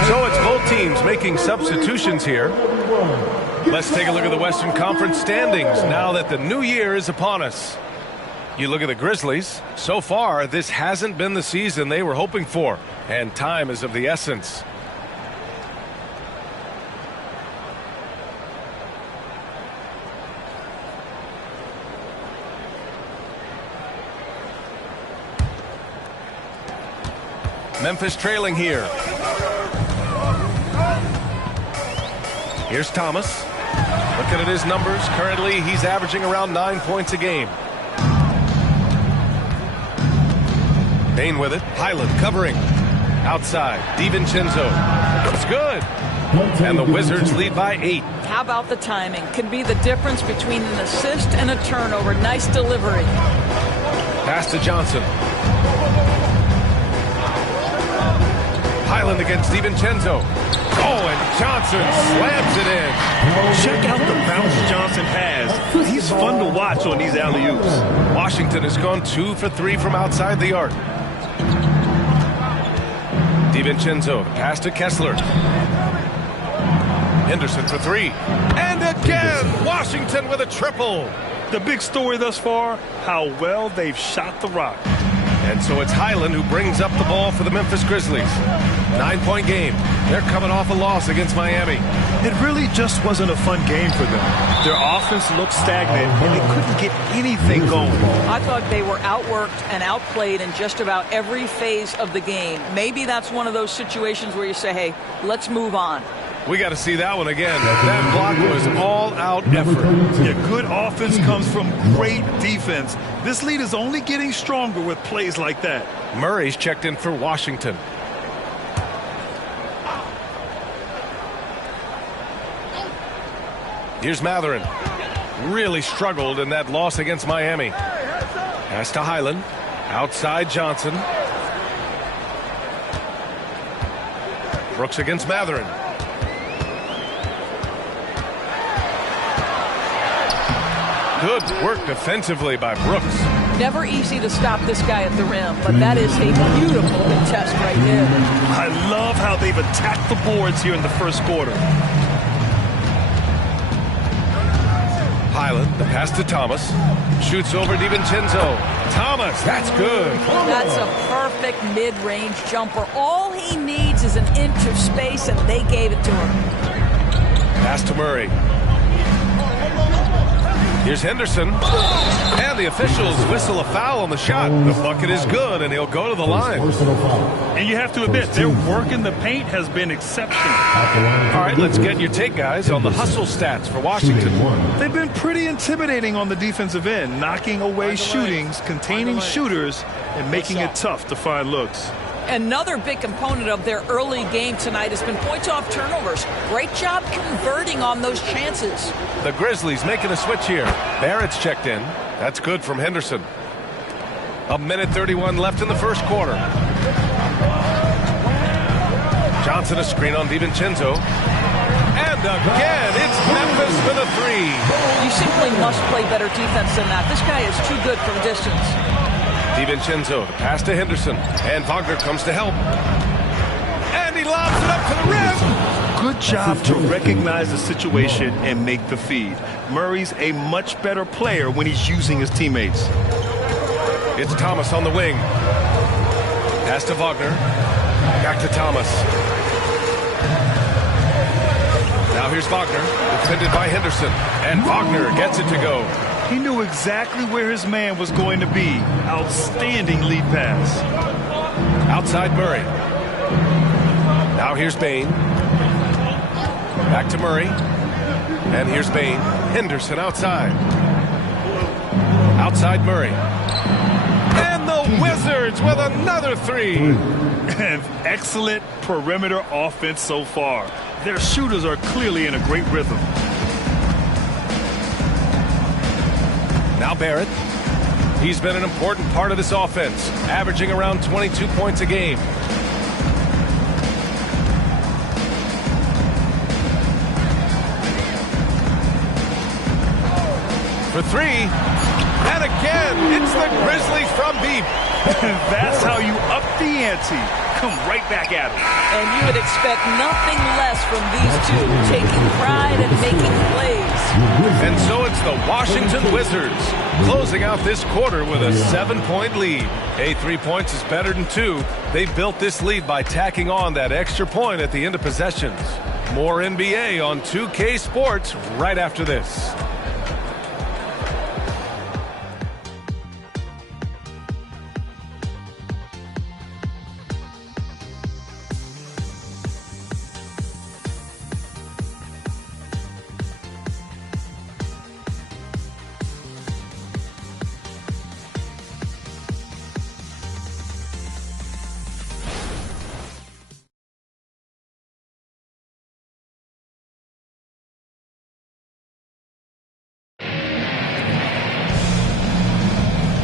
So it's both teams making substitutions here. Let's take a look at the Western Conference standings now that the new year is upon us. You look at the Grizzlies. So far, this hasn't been the season they were hoping for, and time is of the essence. Memphis trailing here. Here's Thomas. Looking at his numbers, currently he's averaging around 9 points a game. Bain with it. Highland covering. Outside. DiVincenzo. It's good. And the Wizards lead by 8. How about the timing? Can be the difference between an assist and a turnover. Nice delivery. Pass to Johnson. Highland against DiVincenzo. Oh, and Johnson slams it in. Check out the bounce Johnson has. He's fun to watch on these alley-oops. Washington has gone 2 for 3 from outside the arc. DiVincenzo, pass to Kessler. Henderson for 3. And again, Washington with a triple. The big story thus far, how well they've shot the rock. And so it's Highland who brings up the ball for the Memphis Grizzlies. 9-point game. They're coming off a loss against Miami. It really just wasn't a fun game for them. Their offense looked stagnant, and they couldn't get anything going. I thought they were outworked and outplayed in just about every phase of the game. Maybe that's one of those situations where you say, hey, let's move on. We got to see that one again. That block was all-out effort. Yeah, good offense comes from great defense. This lead is only getting stronger with plays like that. Murray's checked in for Washington. Here's MADDEN. Really struggled in that loss against Miami. Pass to Highland. Outside Johnson. Brooks against MADDEN. Good work defensively by Brooks. Never easy to stop this guy at the rim, but that is a beautiful test right there. I love how they've attacked the boards here in the first quarter. Highland, the pass to Thomas. Shoots over DiVincenzo. Thomas, that's good. That's a perfect mid-range jumper. All he needs is an inch of space, and they gave it to him. Pass to Murray. Here's Henderson. And the officials whistle a foul on the shot. The bucket is good, and he'll go to the line. And you have to admit, their work in the paint has been exceptional. All right, let's get your take, guys, on the hustle stats for Washington. They've been pretty intimidating on the defensive end, knocking away shootings, containing shooters, and making it tough to find looks. Another big component of their early game tonight has been points off turnovers. Great job converting on those chances. The Grizzlies making a switch here. Barrett's checked in. That's good from Henderson. 1:31 left in the first quarter. Johnson a screen on DiVincenzo. And again, it's Memphis for the 3. You simply must play better defense than that. This guy is too good from distance. DiVincenzo, the pass to Henderson. And Wagner comes to help. And he lobs it up to the rim. Good job to recognize the situation and make the feed. Murray's a much better player when he's using his teammates. It's Thomas on the wing. Pass to Wagner. Back to Thomas. Now here's Wagner, defended by Henderson. And Wagner gets it to go. He knew exactly where his man was going to be. Outstanding lead pass. Outside Murray. Now here's Bain. Back to Murray. And here's Bain. Henderson outside. Outside Murray. And the Wizards with another 3. And excellent perimeter offense so far. Their shooters are clearly in a great rhythm. Now Barrett. He's been an important part of this offense, averaging around 22 points a game. For 3. And again, it's the Grizzlies from deep. That's how you up the ante. come right back at him. And you would expect nothing less from these two, taking pride and making plays. And so it's the Washington Wizards closing out this quarter with a 7-point lead. Hey, 3 points is better than 2. They've built this lead by tacking on that extra point at the end of possessions. More NBA on 2K Sports right after this.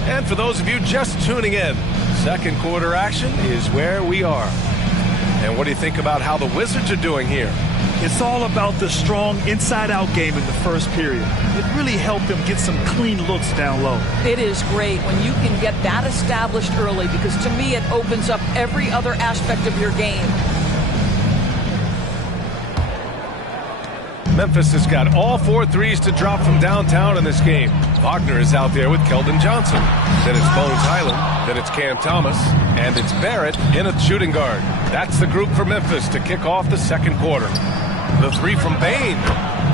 And for those of you just tuning in, second quarter action is where we are. And what do you think about how the Wizards are doing here? It's all about the strong inside-out game in the first period. It really helped them get some clean looks down low. It is great when you can get that established early, because to me it opens up every other aspect of your game. Memphis has got all 4 threes to drop from downtown in this game. Wagner is out there with Keldon Johnson. Then it's Bones Highland. Then it's Cam Thomas. And it's Barrett in at shooting guard. That's the group for Memphis to kick off the second quarter. The 3 from Bain.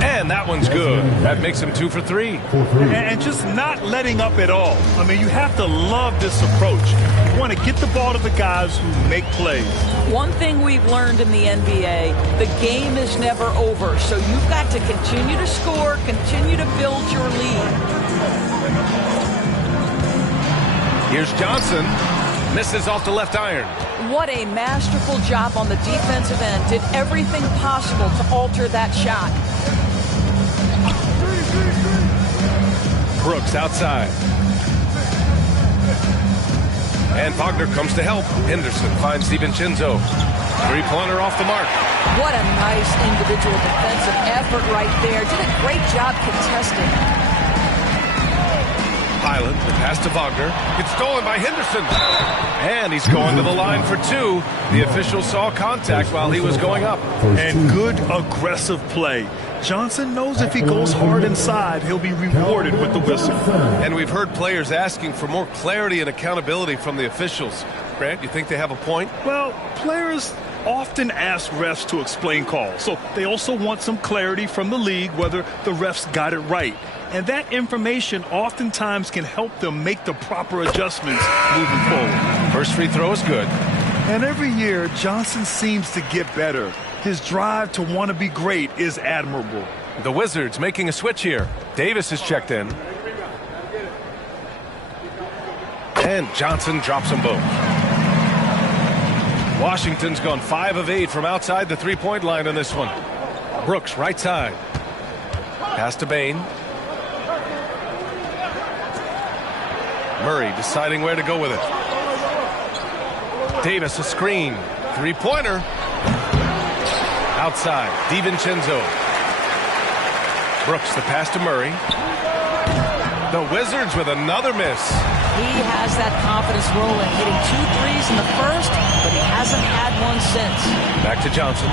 And that one's good. That makes him 2 for 3. And just not letting up at all. I mean, you have to love this approach. You want to get the ball to the guys who make plays. One thing we've learned in the NBA, the game is never over. So you've got to continue to score, continue to build your lead. Here's Johnson. Misses off the left iron. What a masterful job on the defensive end. Did everything possible to alter that shot. Brooks outside. And Wagner comes to help. Henderson finds DiVincenzo. Three-pointer off the mark. What a nice individual defensive effort right there. Did a great job contesting. Highland, the pass to Wagner. It's stolen by Henderson. And he's going to the line for 2. The official saw contact while he was going up. And good aggressive play. Johnson knows if he goes hard inside, he'll be rewarded with the whistle. And we've heard players asking for more clarity and accountability from the officials. Grant, you think they have a point? Well, players often ask refs to explain calls. So they also want some clarity from the league whether the refs got it right. And that information oftentimes can help them make the proper adjustments moving forward. First free throw is good. And every year, Johnson seems to get better. His drive to want to be great is admirable. The Wizards making a switch here. Davis is checked in. And Johnson drops them both. Washington's gone 5 of 8 from outside the three-point line on this one. Brooks, right side. Pass to Bain. Murray deciding where to go with it. Davis, a screen. Three-pointer. Outside, DiVincenzo. Brooks, the pass to Murray. The Wizards with another miss. He has that confidence rolling, hitting 2 threes in the first, but he hasn't had one since. Back to Johnson.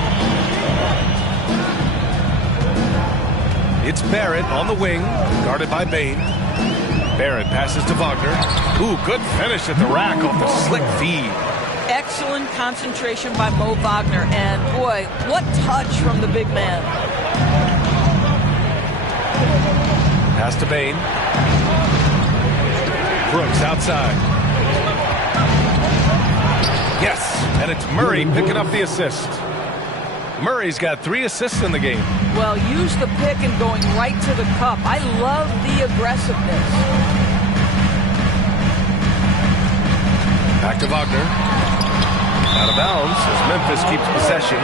It's Barrett on the wing, guarded by Bain. Barrett passes to Wagner. Ooh, good finish at the rack off the slick feed. Excellent concentration by Mo Wagner, and boy, what touch from the big man. Pass to Bain. Brooks outside. Yes, and it's Murray picking up the assist. Murray's got 3 assists in the game. Well, use the pick and going right to the cup. I love the aggressiveness. Back to Wagner. Out of bounds as Memphis keeps possession.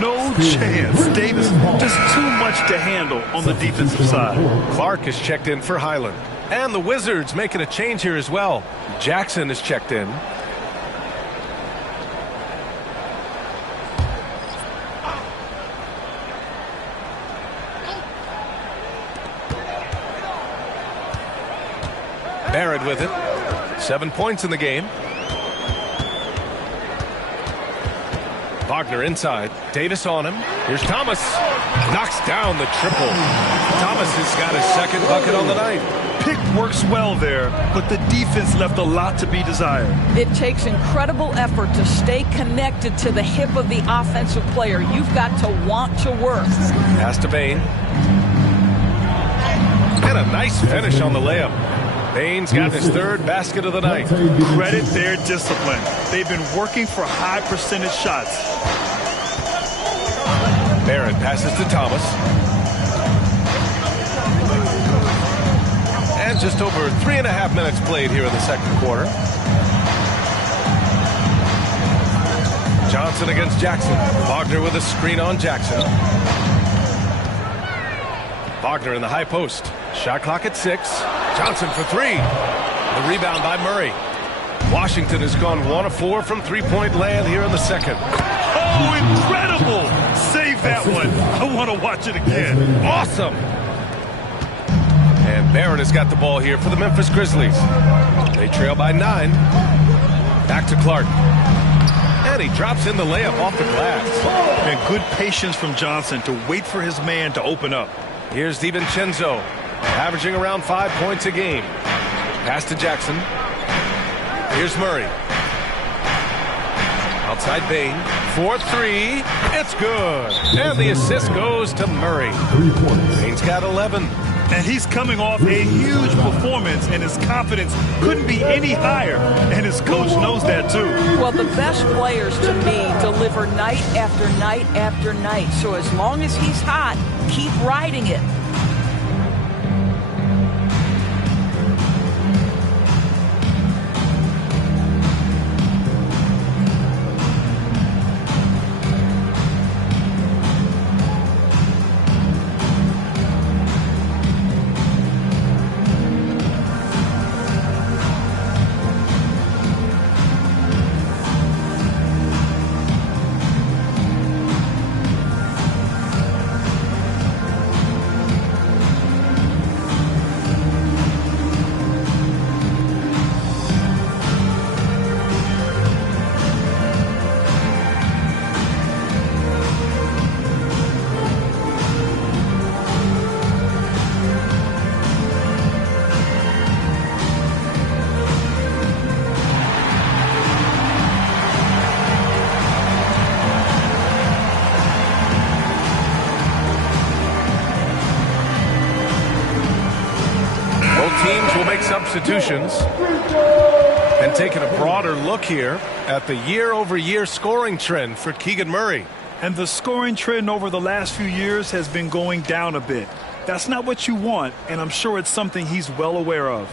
No chance. Davis just too much to handle on the defensive side. Clark is checked in for Highland. And the Wizards making a change here as well. Jackson is checked in. Barrett with it. 7 points in the game. Wagner inside. Davis on him. Here's Thomas. Knocks down the triple. Thomas has got his second bucket on the night. Pick works well there, but the defense left a lot to be desired. It takes incredible effort to stay connected to the hip of the offensive player. You've got to want to work. Pass to Bain. And a nice finish on the layup. Bain's got his third basket of the night. Credit their discipline. They've been working for high percentage shots. Barrett passes to Thomas. And just over 3.5 minutes played here in the second quarter. Johnson against Jackson. Wagner with a screen on Jackson. Wagner in the high post. Shot clock at 6. Johnson for 3. The rebound by Murray. Washington has gone 1 of 4 from three-point land here in the second. Oh, incredible! Save that one. I want to watch it again. Awesome! And Barrett has got the ball here for the Memphis Grizzlies. They trail by 9. Back to Clark. And he drops in the layup off the glass. And good patience from Johnson to wait for his man to open up. Here's DiVincenzo, averaging around 5 points a game. Pass to Jackson. Here's Murray. Outside Bain. 4-3. It's good. And the assist goes to Murray. Bain's got 11. And he's coming off a huge performance, and his confidence couldn't be any higher. And his coach knows that, too. Well, the best players, to me, deliver night after night after night. So as long as he's hot, keep riding it. Substitutions, and taking a broader look here at the year-over-year scoring trend for Keegan Murray. And the scoring trend over the last few years has been going down a bit. That's not what you want, and I'm sure it's something he's well aware of.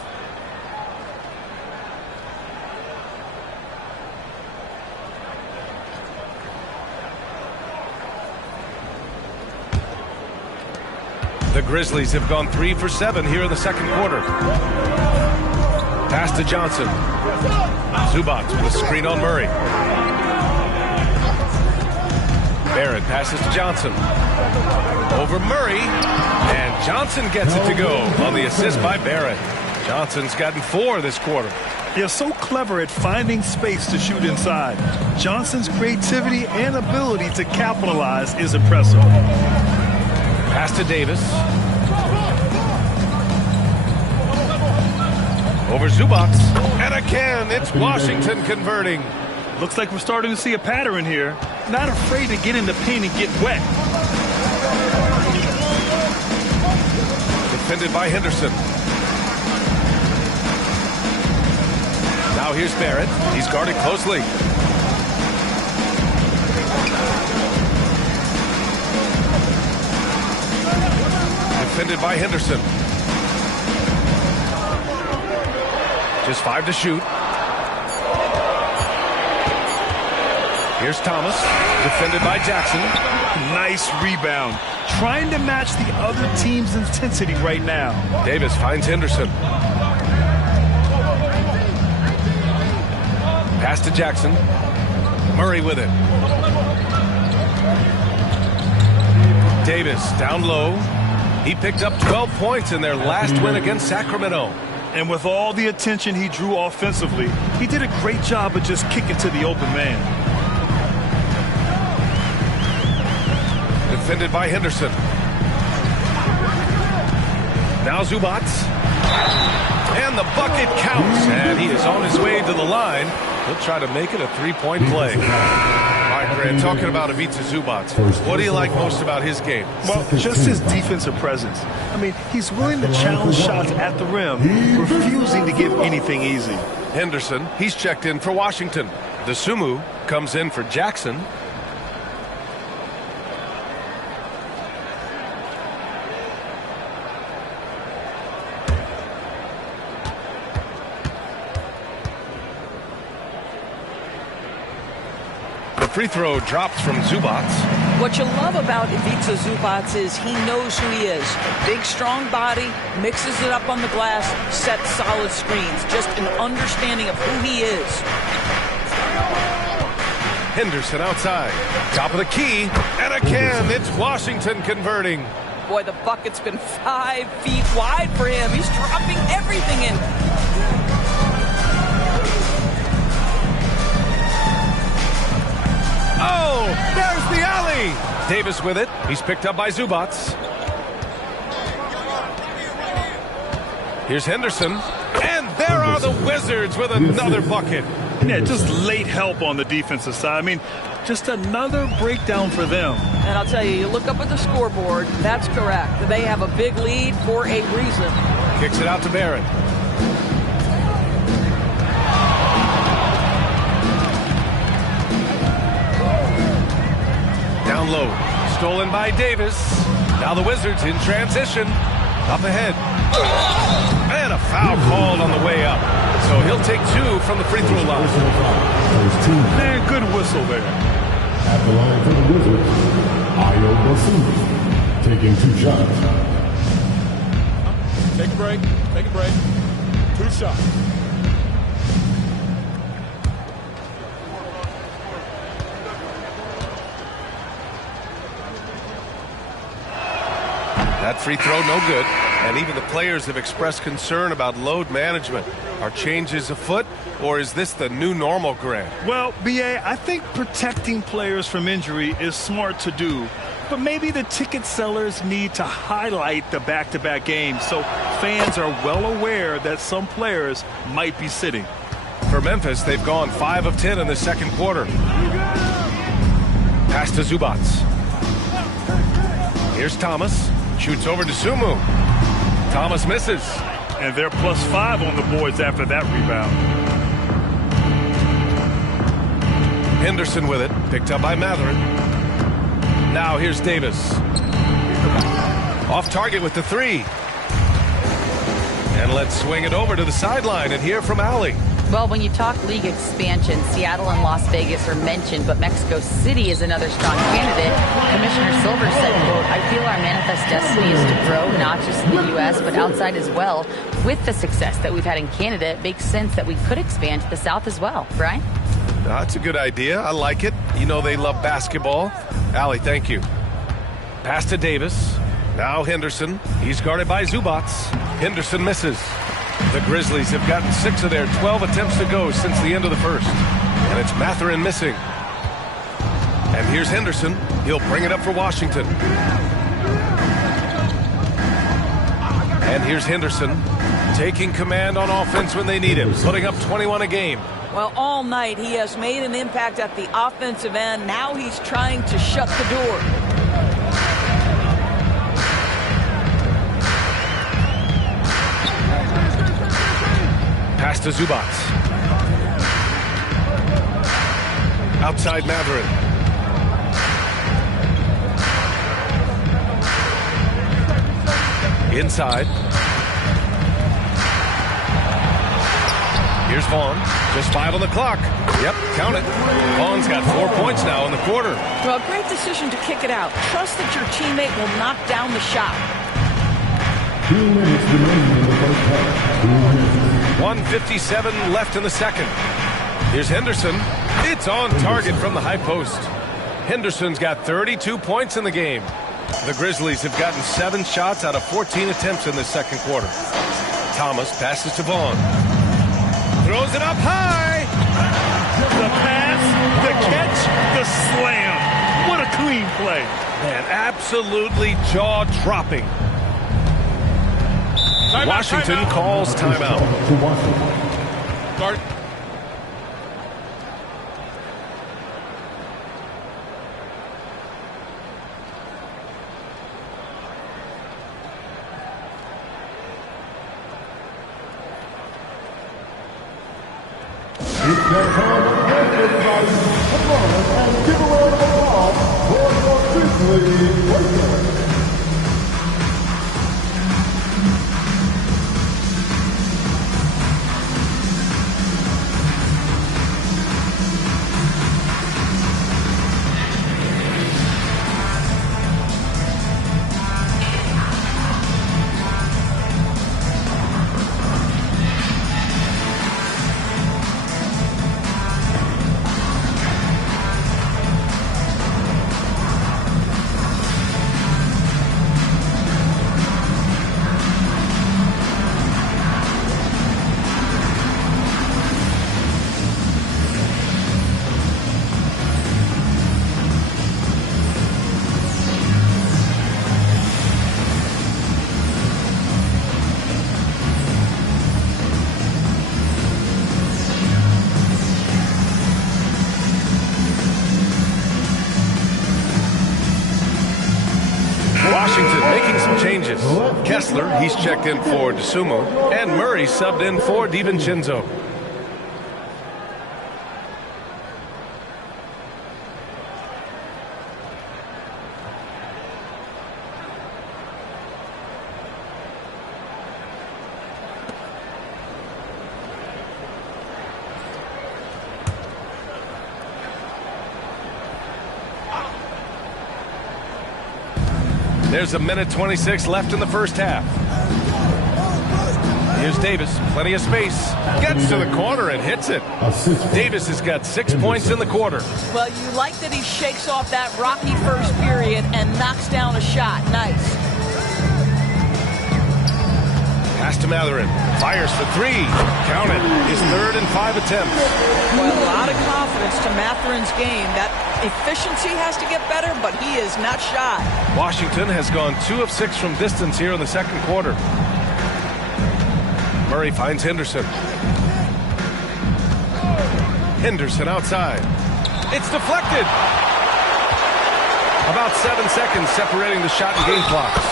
The Grizzlies have gone 3 for 7 here in the second quarter. Pass to Johnson. Zubac with a screen on Murray. Barrett passes to Johnson. Over Murray. And Johnson gets it to go on the assist by Barrett. Johnson's gotten 4 this quarter. They're so clever at finding space to shoot inside. Johnson's creativity and ability to capitalize is impressive. Pass to Davis. Over Zubac. And again, it's Washington converting. Looks like we're starting to see a pattern here. Not afraid to get in the paint and get wet. Defended by Henderson. Now here's Barrett. He's guarded closely. Defended by Henderson. Just 5 to shoot. Here's Thomas. Defended by Jackson. Nice rebound. Trying to match the other team's intensity right now. Davis finds Henderson. Pass to Jackson. Murray with it. Davis down low. He picked up 12 points in their last win against Sacramento. And with all the attention he drew offensively, he did a great job of just kicking to the open man. defended by Henderson. Now Zubats. And the bucket counts. And he is on his way to the line. He'll try to make it a three-point play. All right, Grant, talking about Ivica Zubats, what do you like most about his game? Well, just his defensive presence. I mean, he's willing to challenge shots at the rim, refusing to give anything easy. Henderson, he's checked in for Washington. Dosunmu comes in for Jackson. The free throw drops from Zubats. What you love about Ivica Zubats is he knows who he is. Big, strong body, mixes it up on the glass, sets solid screens. Just an understanding of who he is. Henderson outside. Top of the key. And again, it's Washington converting. Boy, the bucket's been 5 feet wide for him. He's dropping everything in. Oh, there's the alley. Davis with it. He's picked up by Zubats. Here's Henderson. And there are the Wizards with another bucket. Yeah, just late help on the defensive side. I mean, just another breakdown for them. And I'll tell you, you look up at the scoreboard, that's correct. They have a big lead for a reason. Kicks it out to Barrett. Down low. Stolen by Davis. Now the Wizards in transition. Up ahead. And a foul called on the way up. So he'll take 2 from the free throw line. Man, good whistle there. At the line for the Wizards, Ayo Dosunmu taking 2 shots. Take a break. Take a break. 2 shots. That free throw, no good. And even the players have expressed concern about load management. Are changes afoot, or is this the new normal, Grant? Well, B.A., I think protecting players from injury is smart to do. But maybe the ticket sellers need to highlight the back-to-back games so fans are well aware that some players might be sitting. For Memphis, they've gone 5 of 10 in the second quarter. Pass to Zubats. Here's Thomas. Shoots over to Sumu. Thomas misses. And they're +5 on the boards after that rebound. Henderson with it. Picked up by MADDEN. Now here's Davis. Off target with the 3. And let's swing it over to the sideline and hear from Allie. Well, when you talk league expansion, Seattle and Las Vegas are mentioned, but Mexico City is another strong candidate. Commissioner Silver said, quote, I feel our manifest destiny is to grow, not just in the U.S., but outside as well. With the success that we've had in Canada, it makes sense that we could expand to the South as well. Brian? That's a good idea. I like it. You know they love basketball. Allie, thank you. Pass to Davis. Now Henderson. He's guarded by Zubats. Henderson misses. The Grizzlies have gotten 6 of their 12 attempts to go since the end of the first. And it's MADDEN missing. And here's Henderson. He'll bring it up for Washington. And here's Henderson taking command on offense when they need him, putting up 21 a game. Well, all night he has made an impact at the offensive end. Now he's trying to shut the door. Pass to Zubats. Outside MADDEN. Inside. Here's Vaughn. Just 5 on the clock. Yep, count it. Vaughn's got 4 points now in the quarter. Well, great decision to kick it out. Trust that your teammate will knock down the shot. 2 minutes remaining in the first half. 2 minutes. 1:57 left in the second. Here's Henderson. It's on target from the high post. Henderson's got 32 points in the game. The Grizzlies have gotten 7 shots out of 14 attempts in the second quarter. Thomas passes to Vaughn. Throws it up high. The pass, the catch, the slam. What a clean play. Man, absolutely jaw-dropping. Washington calls timeout. Start. Washington making some changes. Kessler, he's checked in for DeSumo, and Murray subbed in for DiVincenzo. There's a minute 26 left in the first half. Here's Davis, plenty of space. Gets to the corner and hits it. Davis has got 6 points in the quarter. Well, you like that he shakes off that rocky first period and knocks down a shot. Nice. Pass to Matherin. Fires for three. Count it. His third and 5 attempts. Well, a lot of confidence to Matherin's game. That efficiency has to get better, but he is not shy. Washington has gone 2 of 6 from distance here in the second quarter. Murray finds Henderson. Henderson outside. It's deflected. About 7 seconds separating the shot and game clocks.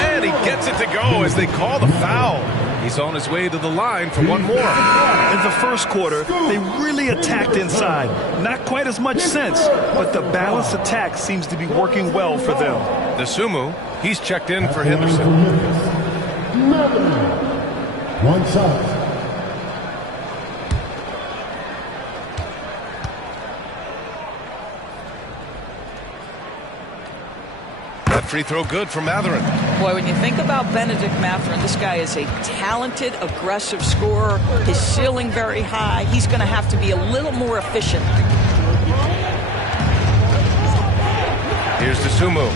And he gets it to go as they call the foul. He's on his way to the line for one more. In the first quarter, they really attacked inside. Not quite as much sense, but the balanced attack seems to be working well for them. DeSumo, he's checked in for Henderson. One shot. That free throw good for Matherin. Boy, when you think about Benedict Matherin, this guy is a talented, aggressive scorer. His ceiling very high. He's going to have to be a little more efficient. Here's DeSumo.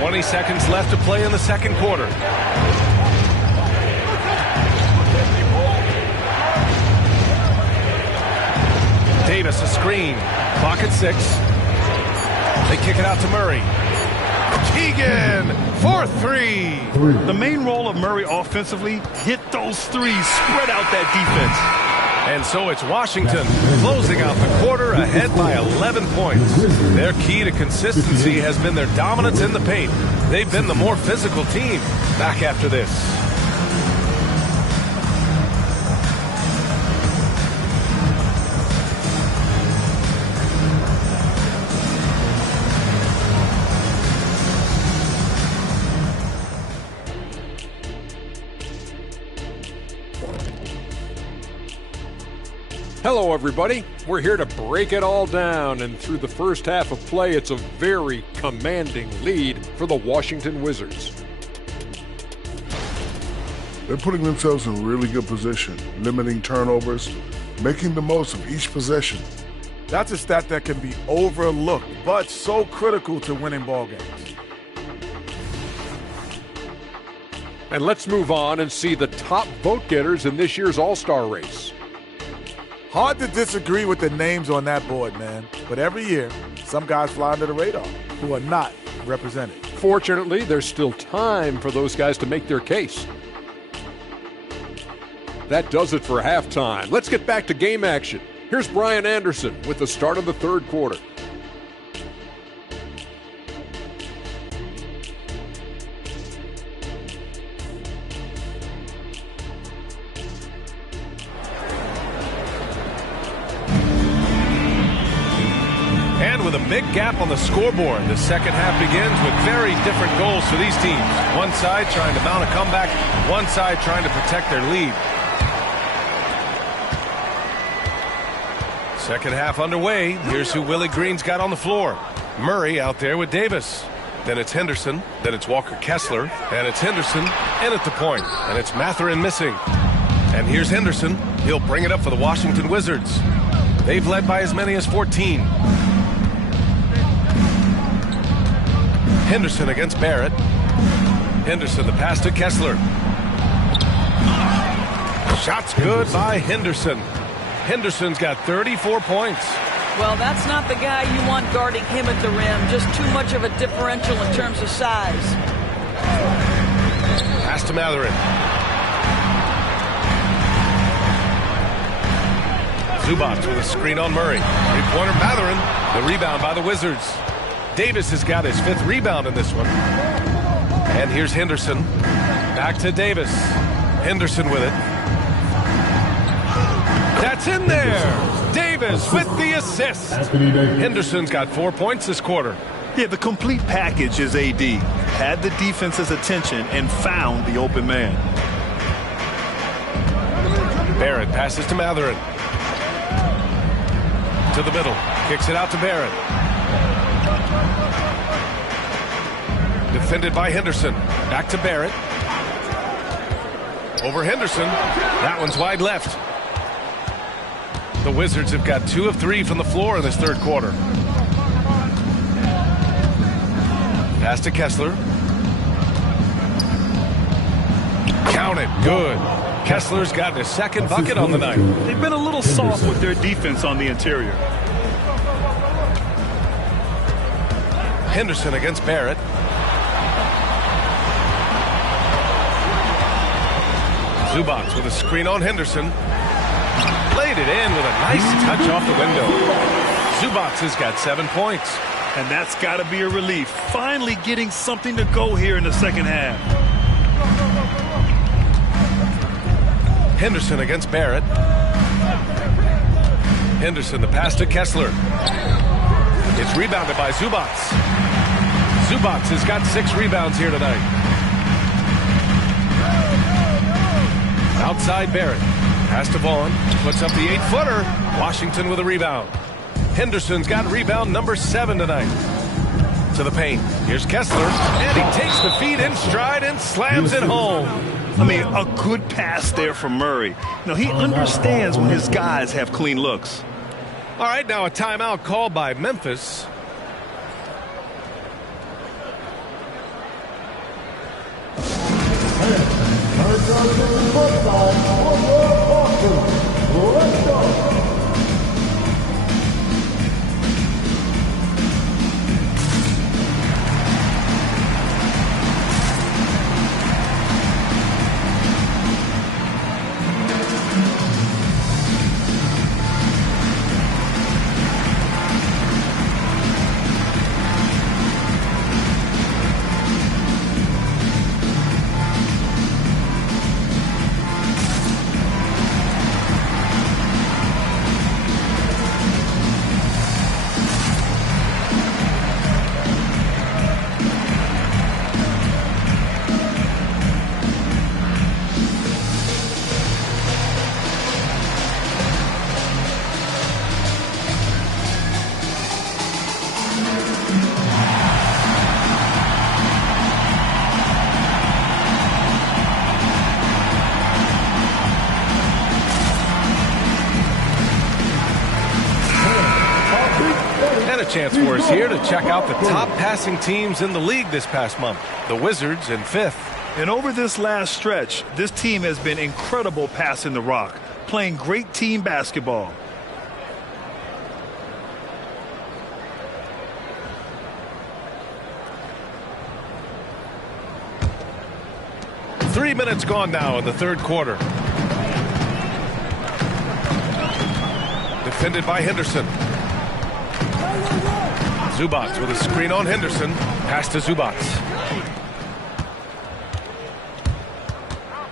20 seconds left to play in the second quarter. Davis a screen. Clock at 6. They kick it out to Murray. Keegan for 3. The main role of Murray offensively, hit those threes, spread out that defense. And so it's Washington closing out the quarter ahead by 11 points. Their key to consistency has been their dominance in the paint. They've been the more physical team. Back after this. Hello, everybody. We're here to break it all down, and through the first half of play, it's a very commanding lead for the Washington Wizards. They're putting themselves in really good position, limiting turnovers, making the most of each possession. That's a stat that can be overlooked, but so critical to winning ball games. And let's move on and see the top vote getters in this year's All-Star race. Hard to disagree with the names on that board, man. But every year, some guys fly under the radar who are not represented. Fortunately, there's still time for those guys to make their case. That does it for halftime. Let's get back to game action. Here's Brian Anderson with the start of the third quarter. And with a big gap on the scoreboard, the second half begins with very different goals for these teams. One side trying to mount a comeback, one side trying to protect their lead. Second half underway. Here's who Willie Green's got on the floor. Murray out there with Davis. Then it's Henderson. Then it's Walker Kessler. And it's Henderson in at the point. And it's Mathurin missing. And here's Henderson. He'll bring it up for the Washington Wizards. They've led by as many as 14. Henderson against Barrett. Henderson, the pass to Kessler. Shots good by Henderson. Henderson's got 34 points. Well, that's not the guy you want guarding him at the rim. Just too much of a differential in terms of size. Pass to Mathurin. Zubac with a screen on Murray. Three-pointer Mathurin. The rebound by the Wizards. Davis has got his 5th rebound in this one. And here's Henderson. Back to Davis. Henderson with it. That's in there. Davis with the assist. Henderson's got 4 points this quarter. Yeah, the complete package is AD. Had the defense's attention and found the open man. Barrett passes to Mathurin. To the middle. Kicks it out to Barrett. Defended by Henderson. Back to Barrett. Over Henderson. That one's wide left. The Wizards have got 2 of 3 from the floor in this third quarter. Pass to Kessler. Count it. Good. Kessler's got his 2nd bucket on the night. They've been a little soft with their defense on the interior. Henderson against Barrett. Zubac with a screen on Henderson. Played it in with a nice touch off the window. Zubac has got 7 points. And that's got to be a relief. Finally getting something to go here in the second half. Henderson against Barrett. Henderson, the pass to Kessler. It's rebounded by Zubac. Zubac has got 6 rebounds here tonight. Outside Barrett. Pass to Vaughn. Puts up the 8-footer. Washington with a rebound. Henderson's got rebound number 7 tonight. To the paint. Here's Kessler. And he takes the feed in stride and slams it home. I mean, a good pass there from Murray. Now, he understands when his guys have clean looks. All right, now a timeout called by Memphis. Let's go. Chance for us here to check out the top passing teams in the league this past month. The Wizards in 5th. And over this last stretch, this team has been incredible passing the rock, playing great team basketball. 3 minutes gone now in the third quarter. Defended by Henderson. Zubats with a screen on Henderson. Pass to Zubats.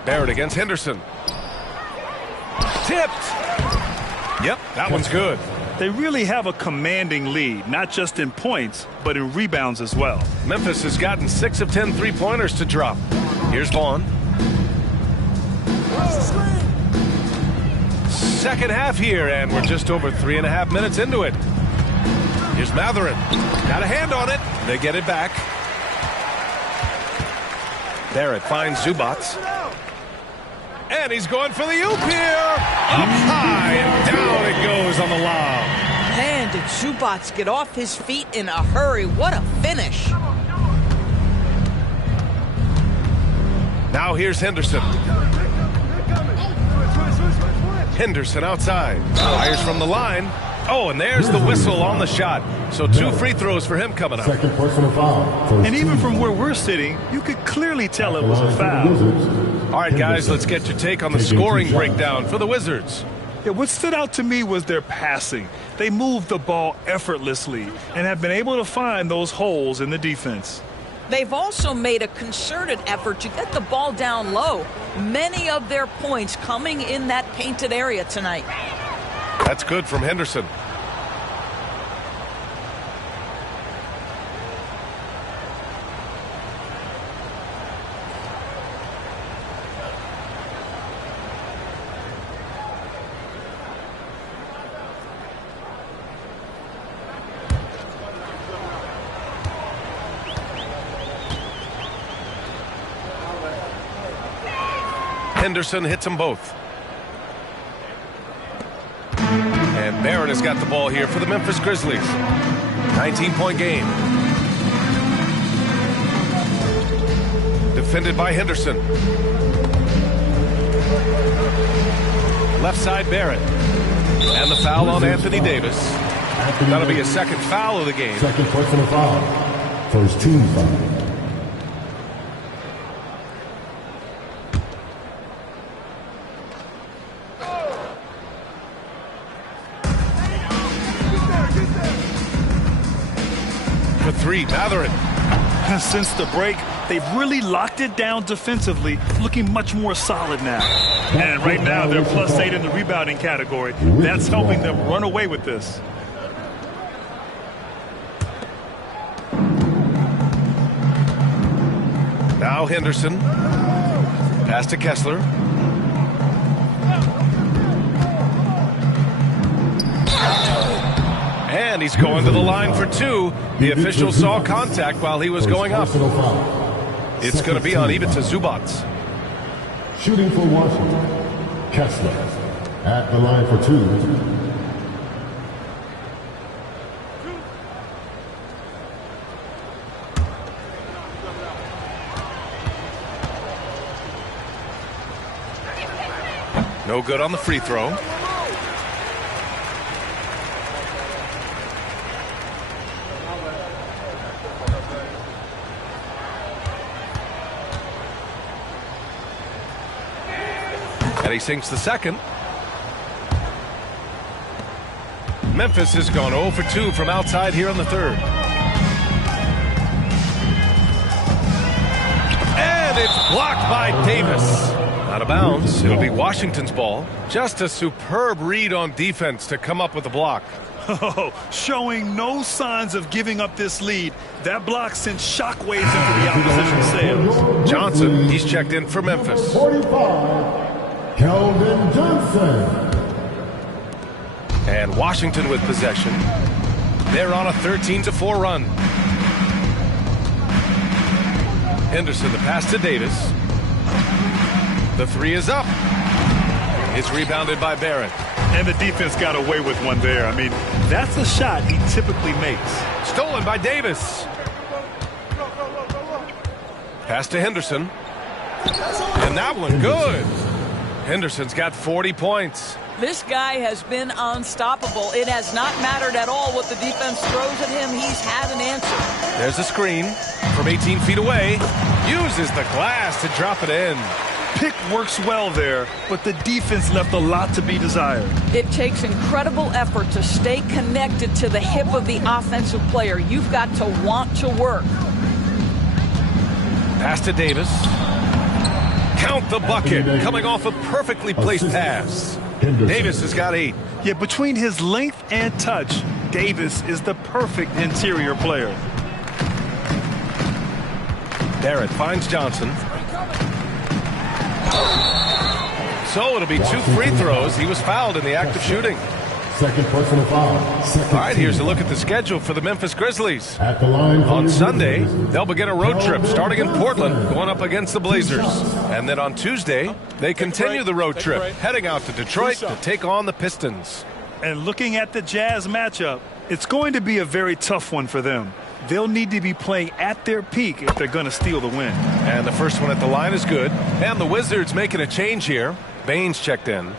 Barrett against Henderson. Tipped. Yep, that one's good. They really have a commanding lead, not just in points, but in rebounds as well. Memphis has gotten 6 of 10 three-pointers to drop. Here's Vaughn. Second half here, and we're just over 3.5 minutes into it. Here's MADDEN. Got a hand on it. They get it back. Barrett finds Zubats. And he's going for the oop here. Up high and down it goes on the lob. Man, did Zubats get off his feet in a hurry. What a finish. Now here's Henderson. Henderson outside. Fires from the line. Oh, and there's the whistle on the shot. So 2 free throws for him coming up. Second personal foul. And even from where we're sitting, you could clearly tell it was a foul. All right, guys, let's get your take on the scoring breakdown for the Wizards. Yeah, what stood out to me was their passing. They moved the ball effortlessly and have been able to find those holes in the defense. They've also made a concerted effort to get the ball down low. Many of their points coming in that painted area tonight. That's good from Henderson. Henderson hits them both. And Barrett has got the ball here for the Memphis Grizzlies. 19-point game. Defended by Henderson. Left side Barrett. And the foul on Anthony Davis. That'll be a second foul of the game. Second personal foul. First team foul. For 3, MADDEN. Since the break, they've really locked it down defensively, looking much more solid now. And right now, they're +8 in the rebounding category. That's helping them run away with this. Now Henderson. Pass to Kessler. And he's going to the line for 2. The official saw contact while he was going up. It's going to be on even to Zubats. Shooting for Washington, Kessler at the line for 2. No good on the free throw. And he sinks the second. Memphis has gone 0 for 2 from outside here in the third. And it's blocked by Davis. Out of bounds. It'll be Washington's ball. Just a superb read on defense to come up with the block. Oh, showing no signs of giving up this lead. That block sent shockwaves into the opposition's sails. Johnson, he's checked in for Memphis. 45. Keldon Johnson. And Washington with possession. They're on a 13-4 run. Henderson, the pass to Davis. The 3 is up. It's rebounded by Barrett. And the defense got away with one there. I mean, that's a shot he typically makes. Stolen by Davis. Pass to Henderson. And that one good. Henderson's got 40 points. This guy has been unstoppable. It has not mattered at all what the defense throws at him. He's had an answer. There's a screen. from 18 feet away. Uses the glass to drop it in. Pick works well there, but the defense left a lot to be desired. It takes incredible effort to stay connected to the hip of the offensive player. You've got to want to work. Pass to Davis. Count the bucket. Coming off a perfectly placed pass. Davis has got 8. Yeah, between his length and touch, Davis is the perfect interior player. Barrett finds Johnson. So it'll be 2 free throws. He was fouled in the act of shooting. Second personal foul. All right, here's a look at the schedule for the Memphis Grizzlies. At the line on Sunday, they'll begin a road trip starting in Portland, going up against the Blazers. And then on Tuesday, they continue the road trip, heading out to Detroit to take on the Pistons. And looking at the Jazz matchup, it's going to be a very tough one for them. They'll need to be playing at their peak if they're going to steal the win. And the first one at the line is good. And the Wizards making a change here. Baines checked in.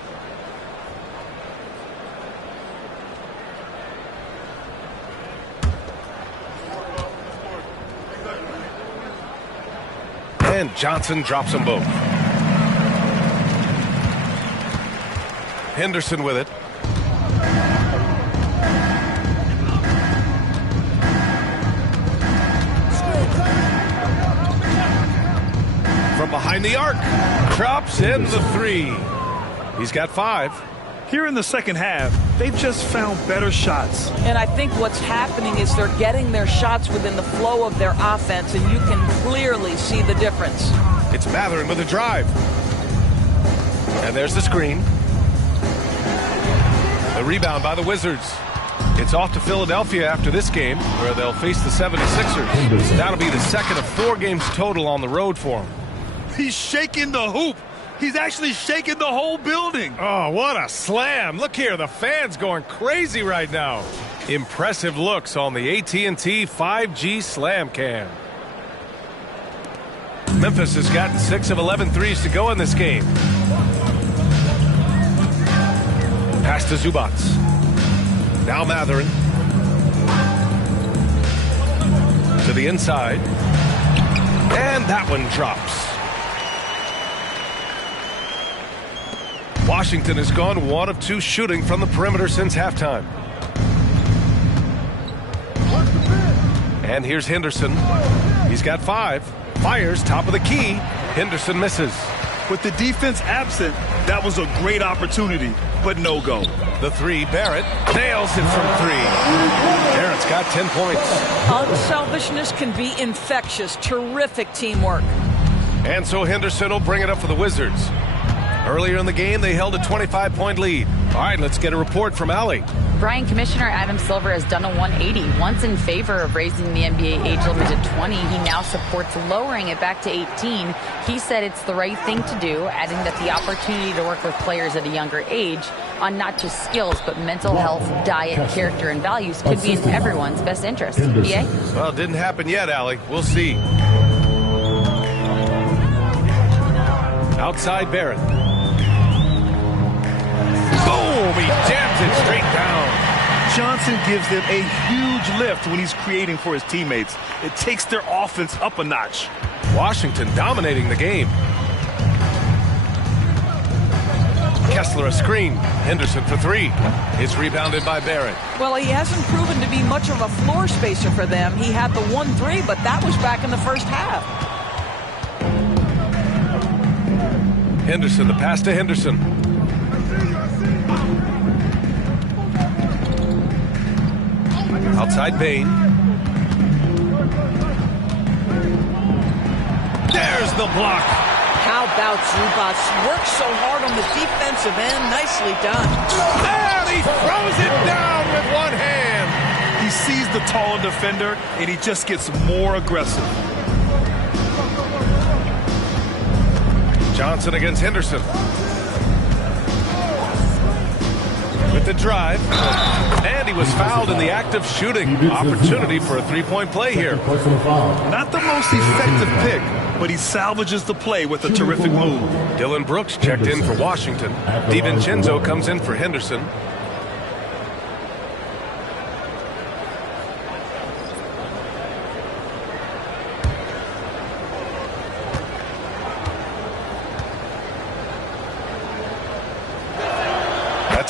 And Johnson drops them both. Henderson with it. From behind the arc, drops in the 3. He's got 5. Here in the second half, they've just found better shots. And I think what's happening is they're getting their shots within the flow of their offense, and you can clearly see the difference. It's Matherin with a drive. And there's the screen. The rebound by the Wizards. It's off to Philadelphia after this game, where they'll face the 76ers. That'll be the second of 4 games total on the road for them. He's shaking the hoop. He's actually shaking the whole building. Oh, what a slam. Look here, the fans going crazy right now. Impressive looks on the AT&T 5G Slam Cam. Memphis has gotten 6 of 11 threes to go in this game. Pass to Zubac. Now Matherin. To the inside. And that one drops. Washington has gone 1 of 2 shooting from the perimeter since halftime. And here's Henderson. He's got 5. Fires top of the key. Henderson misses. With the defense absent, that was a great opportunity, but no go. The 3, Barrett nails it from 3. Barrett's got 10 points. Unselfishness can be infectious. Terrific teamwork. And so Henderson will bring it up for the Wizards. Earlier in the game, they held a 25-point lead. All right, let's get a report from Allie. Brian, Commissioner Adam Silver has done a 180. Once in favor of raising the NBA age limit to 20, he now supports lowering it back to 18. He said it's the right thing to do, adding that the opportunity to work with players at a younger age on not just skills, but mental health, diet, character, and values could be in everyone's best interest. BA? Well, it didn't happen yet, Allie. We'll see. Outside Barrett. Boom! He jams it straight down. Johnson gives them a huge lift when he's creating for his teammates. It takes their offense up a notch. Washington dominating the game. Kessler a screen. Henderson for 3. It's rebounded by Barrett. Well, he hasn't proven to be much of a floor spacer for them. He had the 1-3, but that was back in the first half. Henderson, the pass to Henderson. Outside Bain. There's the block. How about Zubac? Works so hard on the defensive end. Nicely done. And he throws it down with one hand. He sees the taller defender, and he just gets more aggressive. Johnson against Henderson. With the drive. And he was fouled in the act of shooting. Opportunity for a 3-point play here. Not the most effective pick, but he salvages the play with a terrific move. Dylan Brooks checked in for Washington. DiVincenzo comes in for Henderson.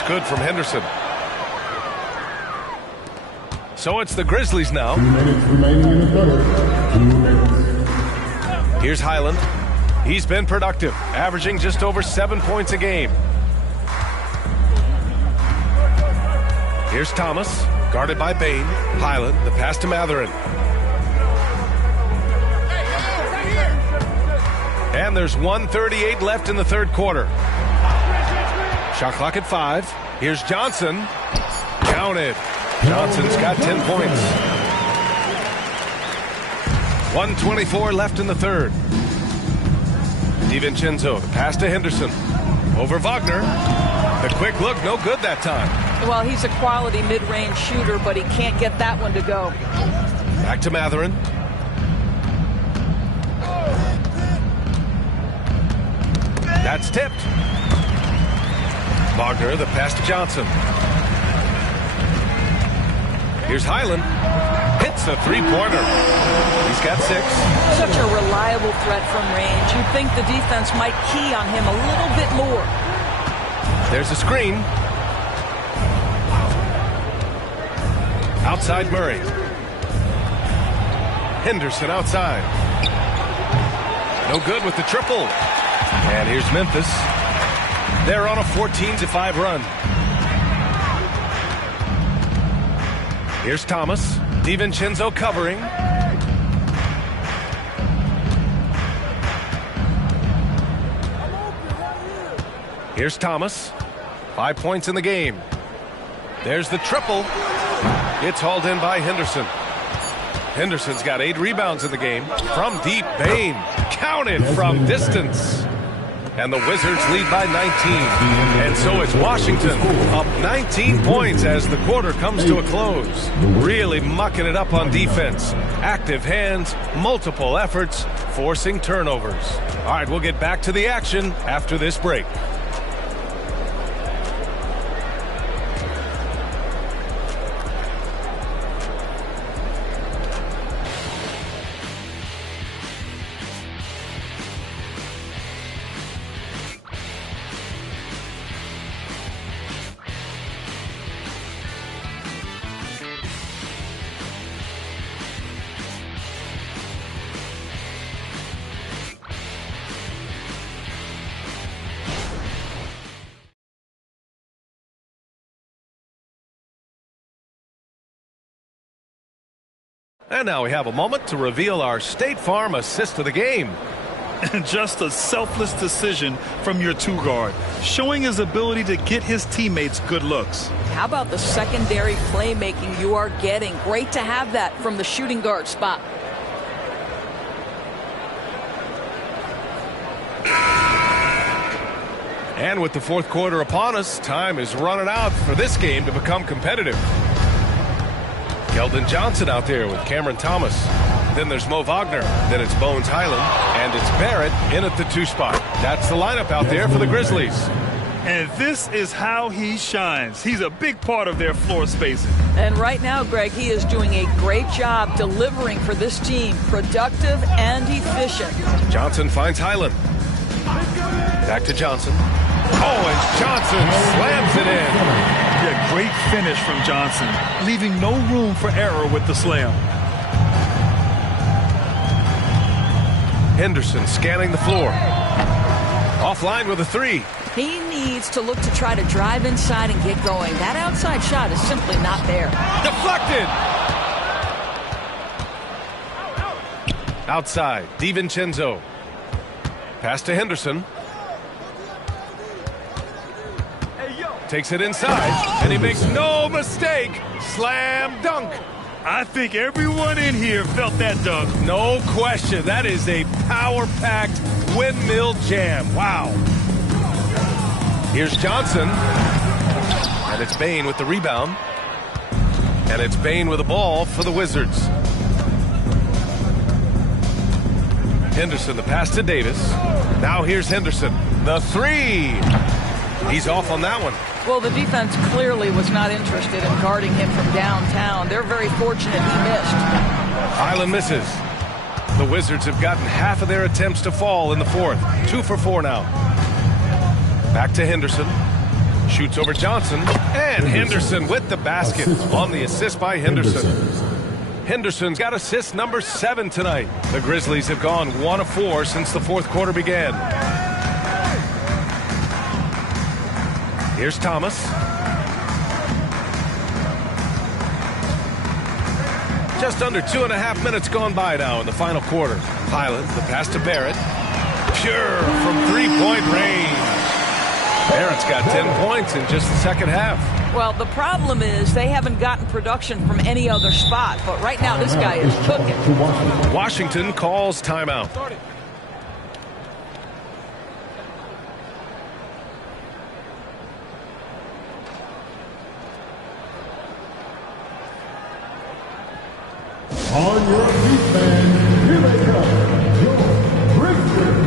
good from Henderson. So it's the Grizzlies now. 2 minutes remaining in the third. 2 minutes. Here's Highland. He's been productive, averaging just over 7 points a game. Here's Thomas, guarded by Bain. Highland, the pass to Matherin. And there's 1:38 left in the third quarter. Shot clock at 5. Here's Johnson. Counted. Johnson's got 10 points. 1:24 left in the third. DiVincenzo, the pass to Henderson. Over Wagner. The quick look, no good that time. Well, he's a quality mid-range shooter, but he can't get that one to go. Back to Matherin. That's tipped. Wagner, the pass to Johnson. Here's Highland. Hits the three-pointer. He's got 6. Such a reliable threat from range. You'd think the defense might key on him a little bit more. There's a screen. Outside Murray. Henderson outside. No good with the triple. And here's Memphis. They're on a 14-5 run. Here's Thomas. DiVincenzo covering. Here's Thomas. 5 points in the game. There's the triple. It's hauled in by Henderson. Henderson's got 8 rebounds in the game. From deep, Bain. Counted from distance. And the Wizards lead by 19. And so it's Washington up 19 points as the quarter comes to a close. Really mucking it up on defense. Active hands, multiple efforts, forcing turnovers. All right, we'll get back to the action after this break. And now we have a moment to reveal our State Farm assist of the game. Just a selfless decision from your 2-guard, showing his ability to get his teammates good looks. How about the secondary playmaking you are getting? Great to have that from the shooting guard spot. And with the fourth quarter upon us, time is running out for this game to become competitive. Keldon Johnson out there with Cameron Thomas. Then there's Mo Wagner. Then it's Bones Highland. And it's Barrett in at the 2 spot. That's the lineup out there for the Grizzlies. And this is how he shines. He's a big part of their floor spacing. And right now, Greg, he is doing a great job delivering for this team. Productive and efficient. Johnson finds Highland. Back to Johnson. Oh, and Johnson slams it in. Yeah, great finish from Johnson, leaving no room for error with the slam. Henderson scanning the floor. Offline with a 3. He needs to look to try to drive inside and get going. That outside shot is simply not there. Deflected! Outside, DiVincenzo. Pass to Henderson. Takes it inside, and he makes no mistake. Slam dunk. I think everyone in here felt that dunk. No question. That is a power-packed windmill jam. Wow. Here's Johnson. And it's Bain with the rebound. And it's Bain with the ball for the Wizards. Henderson, the pass to Davis. Now here's Henderson. The 3. He's off on that one. Well, the defense clearly was not interested in guarding him from downtown. They're very fortunate he missed. Highland misses. The Wizards have gotten half of their attempts to fall in the fourth. 2 for 4 now. Back to Henderson. Shoots over Johnson. And Henderson with the basket on the assist by Henderson. Henderson's got assist number 7 tonight. The Grizzlies have gone 1 of 4 since the fourth quarter began. Here's Thomas. Just under 2.5 minutes gone by now in the final quarter. Highland, the pass to Barrett. Pure from three-point range. Barrett's got 10 points in just the second half. Well, the problem is they haven't gotten production from any other spot, but right now this guy is cooking. Washington calls timeout. On your feet, fans, here they come, your Grizzlies.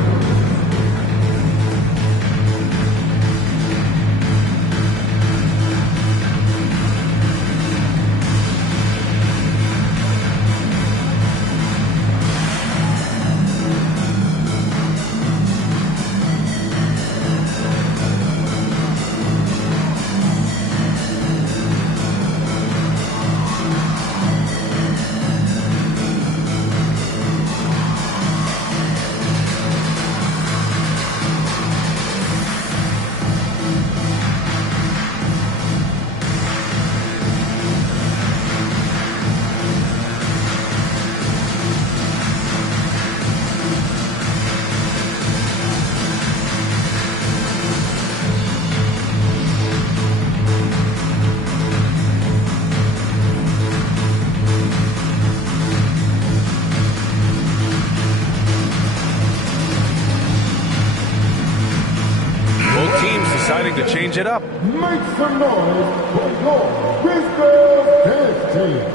Deciding to change it up. Make some noise for your Grizzlies dance team.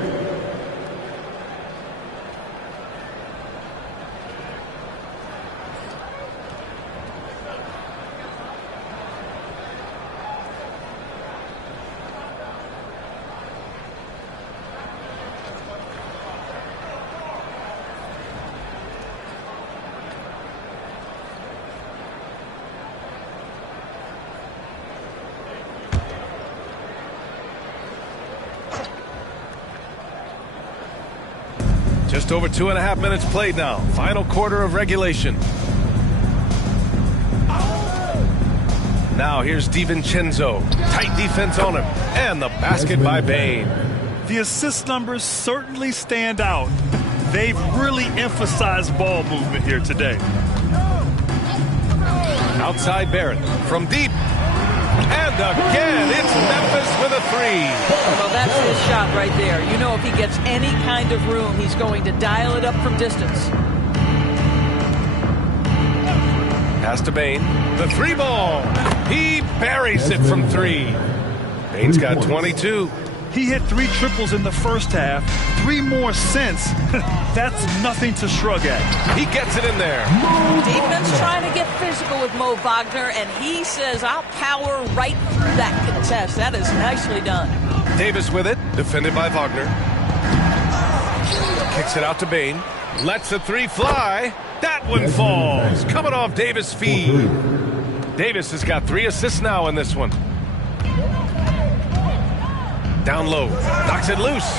Just over 2.5 minutes played now. Final quarter of regulation. Now here's DiVincenzo. Tight defense on him. And the basket by Bain. The assist numbers certainly stand out. They've really emphasized ball movement here today. Outside Barrett from deep. And again, it's Memphis with a 3. Well, that's his shot right there. You know, if he gets any kind of room, he's going to dial it up from distance. Pass to Bain. The 3 ball. He buries it from 3. Bain's got 22. He hit 3 triples in the first half, 3 more since. That's nothing to shrug at. He gets it in there. Defense trying to get physical with Mo Wagner, and he says, I'll power right through that contest. That is nicely done. Davis with it, defended by Wagner. Kicks it out to Bain. Lets the 3 fly. That one falls. Coming off Davis' feed. Davis has got 3 assists now in this one. Down low, knocks it loose.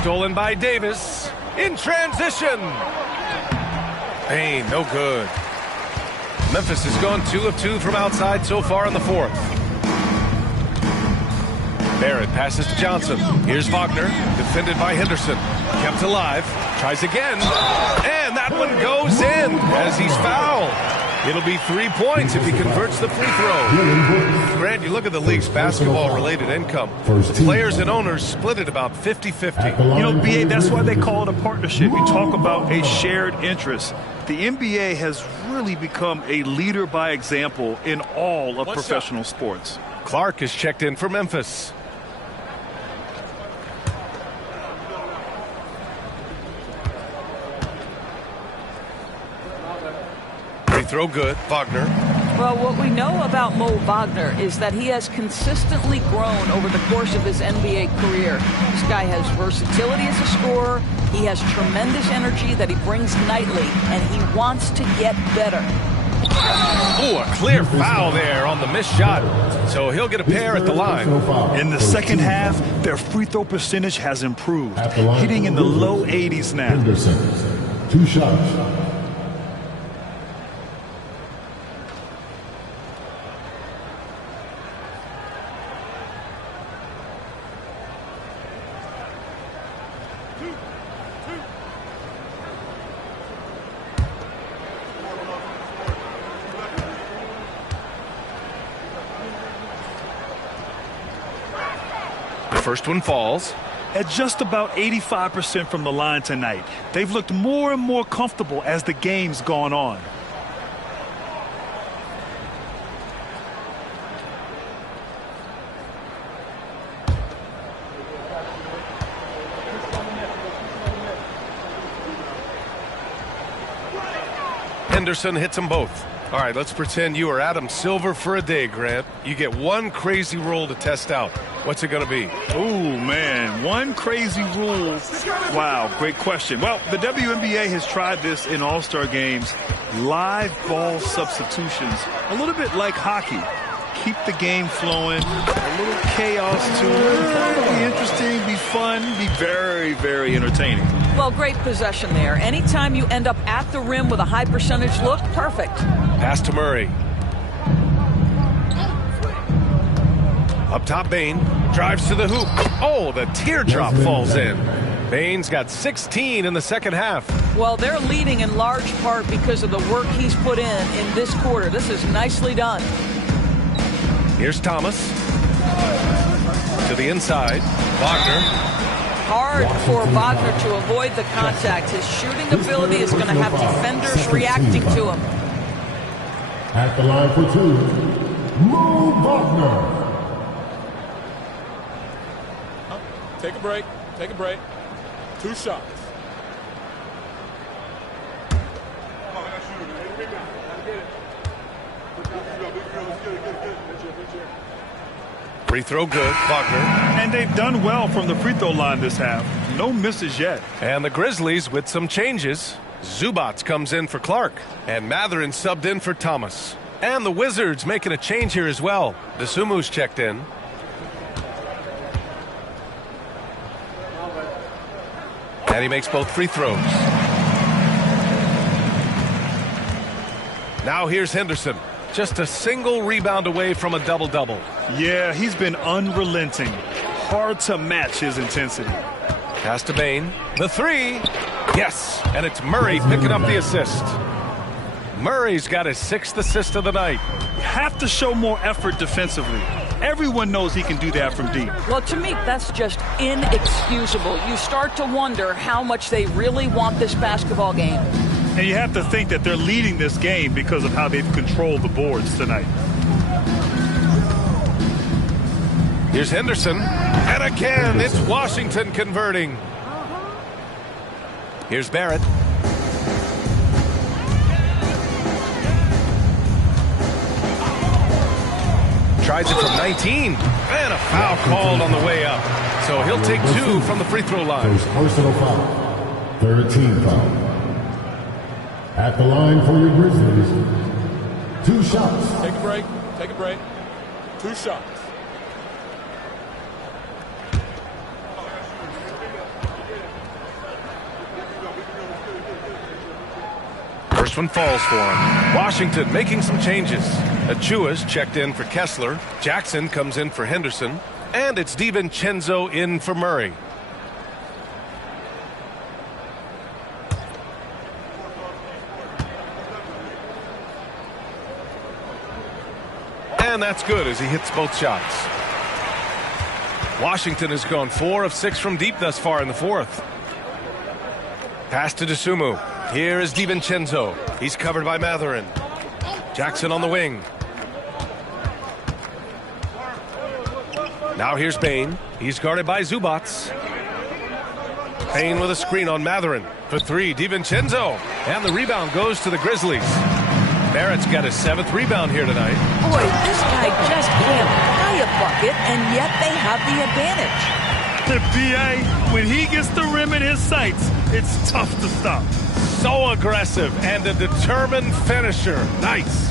Stolen by Davis. In transition. Bain, no good. Memphis has gone 2 of 2 from outside so far in the fourth. Barrett passes to Johnson. Here's Wagner, defended by Henderson. Kept alive, tries again. And that one goes in as he's fouled. It'll be 3 points if he converts the free throw. Grant, you look at the league's basketball-related income. The players and owners split it about 50-50. You know, BA, that's why they call it a partnership. You talk about a shared interest. The NBA has really become a leader by example in all of professional sports. Clark is checked in for Memphis. Throw good. Wagner. Well, what we know about Mo Wagner is that he has consistently grown over the course of his NBA career. This guy has versatility as a scorer. He has tremendous energy that he brings nightly, and he wants to get better. Ooh, a clear foul there on the missed shot. So he'll get a pair at the line. In the second half, their free throw percentage has improved, hitting in the low 80s now. Henderson, 2 shots. First one falls. At just about 85% from the line tonight, they've looked more and more comfortable as the game's gone on. Henderson hits them both. All right, let's pretend you are Adam Silver for a day, Grant. You get one crazy rule to test out. What's it going to be? Oh, man, one crazy rule. Wow, great question. Well, the WNBA has tried this in All-Star games. Live ball substitutions, a little bit like hockey. Keep the game flowing, a little chaos to it. Be interesting, be fun, be very, very entertaining. Well, great possession there. Anytime you end up at the rim with a high percentage look, perfect. Pass to Murray. Up top, Bain drives to the hoop. Oh, the teardrop falls in. Bain's got 16 in the second half. Well, they're leading in large part because of the work he's put in this quarter. This is nicely done. Here's Thomas. To the inside. Wagner. Hard for Wagner to avoid the contact. His shooting ability is going to have defenders reacting to him. At the line for 2, Mo Wagner. Take a break. Take a break. 2 shots. Free throw good, Wagner. And they've done well from the free throw line this half. No misses yet. And the Grizzlies with some changes. Zubats comes in for Clark. And Matherin subbed in for Thomas. And the Wizards making a change here as well. Desumu's checked in. And he makes both free throws. Now here's Henderson. Just a single rebound away from a double-double. Yeah, he's been unrelenting. Hard to match his intensity. Pass to Bain. The 3. Yes. And it's Murray picking up the assist. Murray's got his 6th assist of the night. You have to show more effort defensively. Everyone knows he can do that from deep. Well, to me, that's just inexcusable. You start to wonder how much they really want this basketball game. And you have to think that they're leading this game because of how they've controlled the boards tonight. Here's Henderson. And again, it's Washington converting. Here's Barrett. Tries it from 19. And a foul called on the way up. So he'll take 2 from the free throw line. First personal foul. 13 foul. At the line for your Grizzlies, 2 shots. Take a break. Take a break. 2 shots. First one falls for him. Washington making some changes. Achua's checked in for Kessler. Jackson comes in for Henderson. And it's DiVincenzo in for Murray. And that's good as he hits both shots. Washington has gone 4 of 6 from deep thus far in the 4th. Pass to Desumu. Here is DiVincenzo. He's covered by Matherin. Jackson on the wing. Now here's Bain. He's guarded by Zubats. Bain with a screen on Matherin. For 3, DiVincenzo. And the rebound goes to the Grizzlies. Barrett's got his 7th rebound here tonight. Boy, this guy just can't buy a bucket, and yet they have the advantage. The PA, when he gets the rim in his sights, It's tough to stop. So aggressive and a determined finisher. Nice.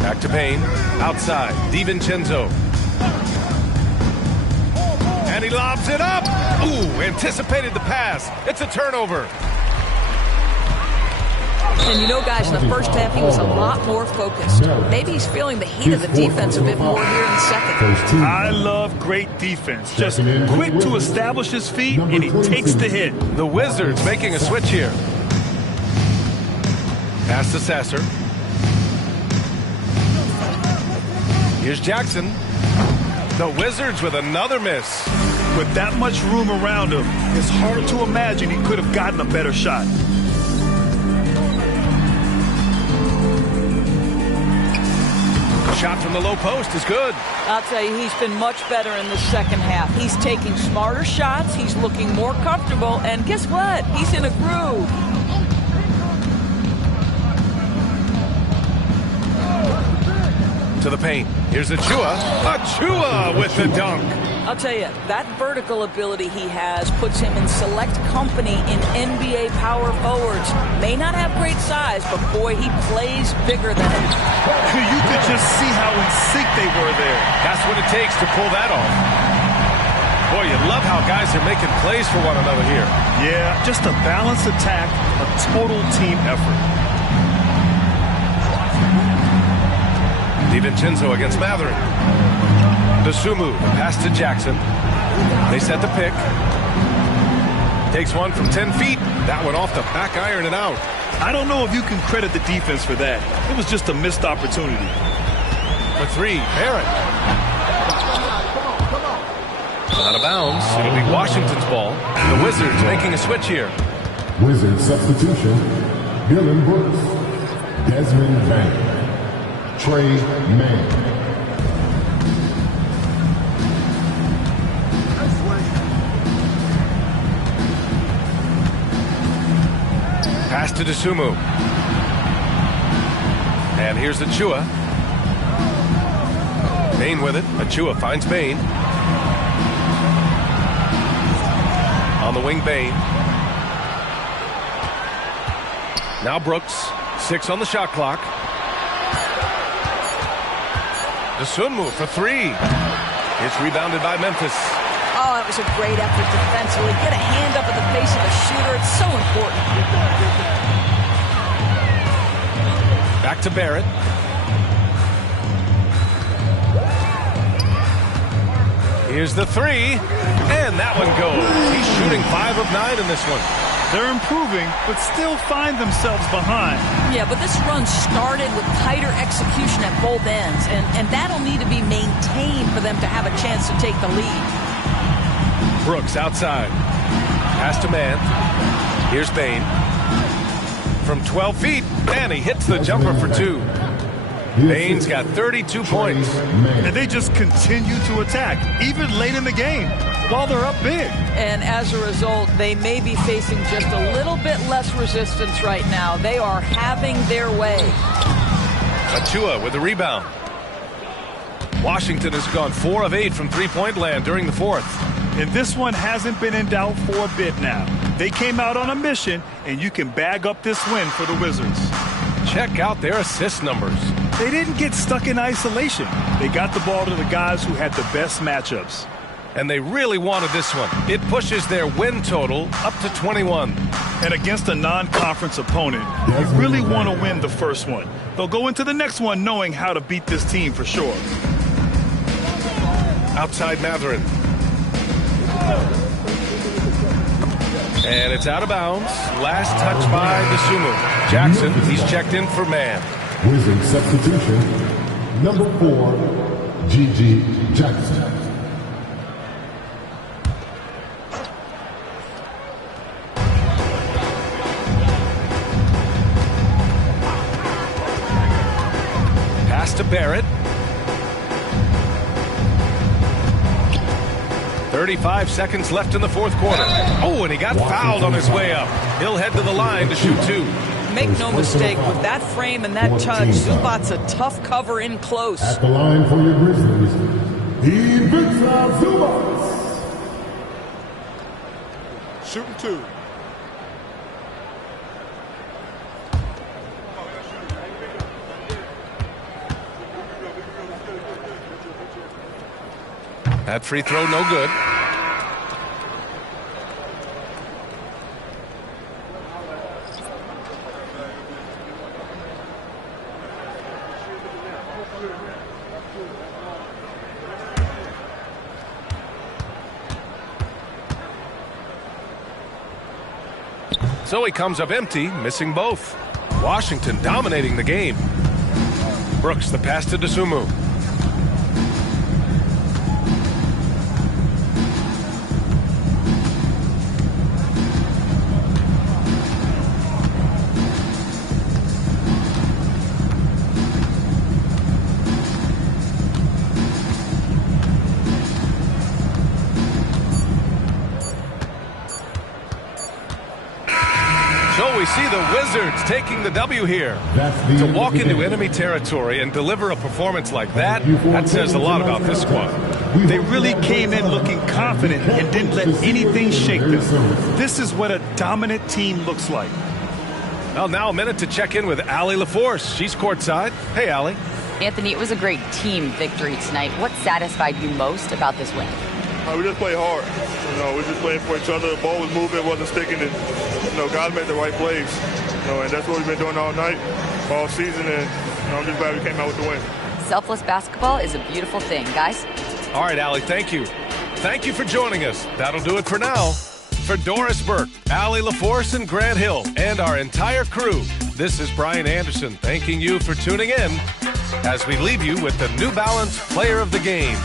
Back to Payne. Outside. DiVincenzo. And he lobs it up. Ooh, anticipated the pass. It's a turnover. And you know, guys, in the first half, he was a lot more focused. Maybe he's feeling the heat of the defense a bit more here in the second. I love great defense. Just quick to establish his feet, and he takes the hit. The Wizards making a switch here. Pass to Sasser. Here's Jackson. The Wizards with another miss. With that much room around him, it's hard to imagine he could have gotten a better shot. Shot from the low post is good. I'll tell you, he's been much better in the second half. He's taking smarter shots. He's looking more comfortable. And guess what? He's in a groove. To the paint. Here's Achua. Achua with the dunk. I'll tell you, that vertical ability he has puts him in select company in NBA power forwards. May not have great size, but boy, he plays bigger than him. You could just see how in sync they were there. That's what it takes to pull that off. Boy, you love how guys are making plays for one another here. Yeah, just a balanced attack, a total team effort. DiVincenzo against Matherin. Dosunmu, pass to Jackson. They set the pick. Takes one from 10 feet. That one off the back iron and out. I don't know if you can credit the defense for that. It was just a missed opportunity. For three, Barrett. Out of bounds. It'll be Washington's ball. The Wizards making a switch here. Wizards substitution. Dylan Brooks. Desmond Bain. Trey Mann. Pass to Dosunmu. And here's Achua. Bain with it. Achua finds Bain. On the wing, Bain. Now Brooks. 6 on the shot clock. Dosunmu for 3. It's rebounded by Memphis. Oh, it was a great effort defensively. Get a hand up in the face of a shooter. It's so important. Back to Barrett. Here's the 3. And that one goes. He's shooting 5 of 9 in this one. They're improving, but still find themselves behind. Yeah, but this run started with tighter execution at both ends, and that'll need to be maintained for them to have a chance to take the lead. Brooks outside. Pass to Mann. Here's Bain. From 12 feet, and he hits the jumper for 2. Bain's got 32 points. And they just continue to attack, even late in the game, while they're up big. And as a result, they may be facing just a little bit less resistance right now. They are having their way. Achua with the rebound. Washington has gone 4 of 8 from three-point land during the fourth. And this one hasn't been in doubt for a bit now. They came out on a mission, and you can bag up this win for the Wizards. Check out their assist numbers. They didn't get stuck in isolation. They got the ball to the guys who had the best matchups. And they really wanted this one. It pushes their win total up to 21. And against a non-conference opponent, you really want to win the first one. They'll go into the next one knowing how to beat this team for sure. Outside Matherin. And it's out of bounds. Last touch by Dosunmu. Jackson, he's checked in for Mann. Wizard substitution. Number 4, G.G. Jackson. Pass to Barrett. 35 seconds left in the fourth quarter. Oh, and he got fouled on his way up. He'll head to the line to shoot 2. Make no mistake, with that frame and that touch, Zubac's a tough cover in close. At the line for your Grizzlies, Ivica Zubac. shooting 2. That free throw, no good. So he comes up empty, missing both. Washington dominating the game. Brooks, the pass to Dosunmu. So we see the Wizards taking the W here. To walk into enemy territory and deliver a performance like that says a lot about this squad. They really came in looking confident and didn't let anything shake them. This is what a dominant team looks like. Well, now a minute to check in with Allie LaForce. She's courtside. Hey, Allie. Anthony, it was a great team victory tonight. What satisfied you most about this win? We just played hard. We just played for each other. The ball was moving, it wasn't sticking. And, guys made the right plays. And that's what we've been doing all night, all season. And I'm just glad we came out with the win. Selfless basketball is a beautiful thing, guys. All right, Allie, thank you. Thank you for joining us. That'll do it for now. For Doris Burke, Allie LaForce, and Grant Hill, and our entire crew, this is Brian Anderson thanking you for tuning in as we leave you with the New Balance Player of the Game.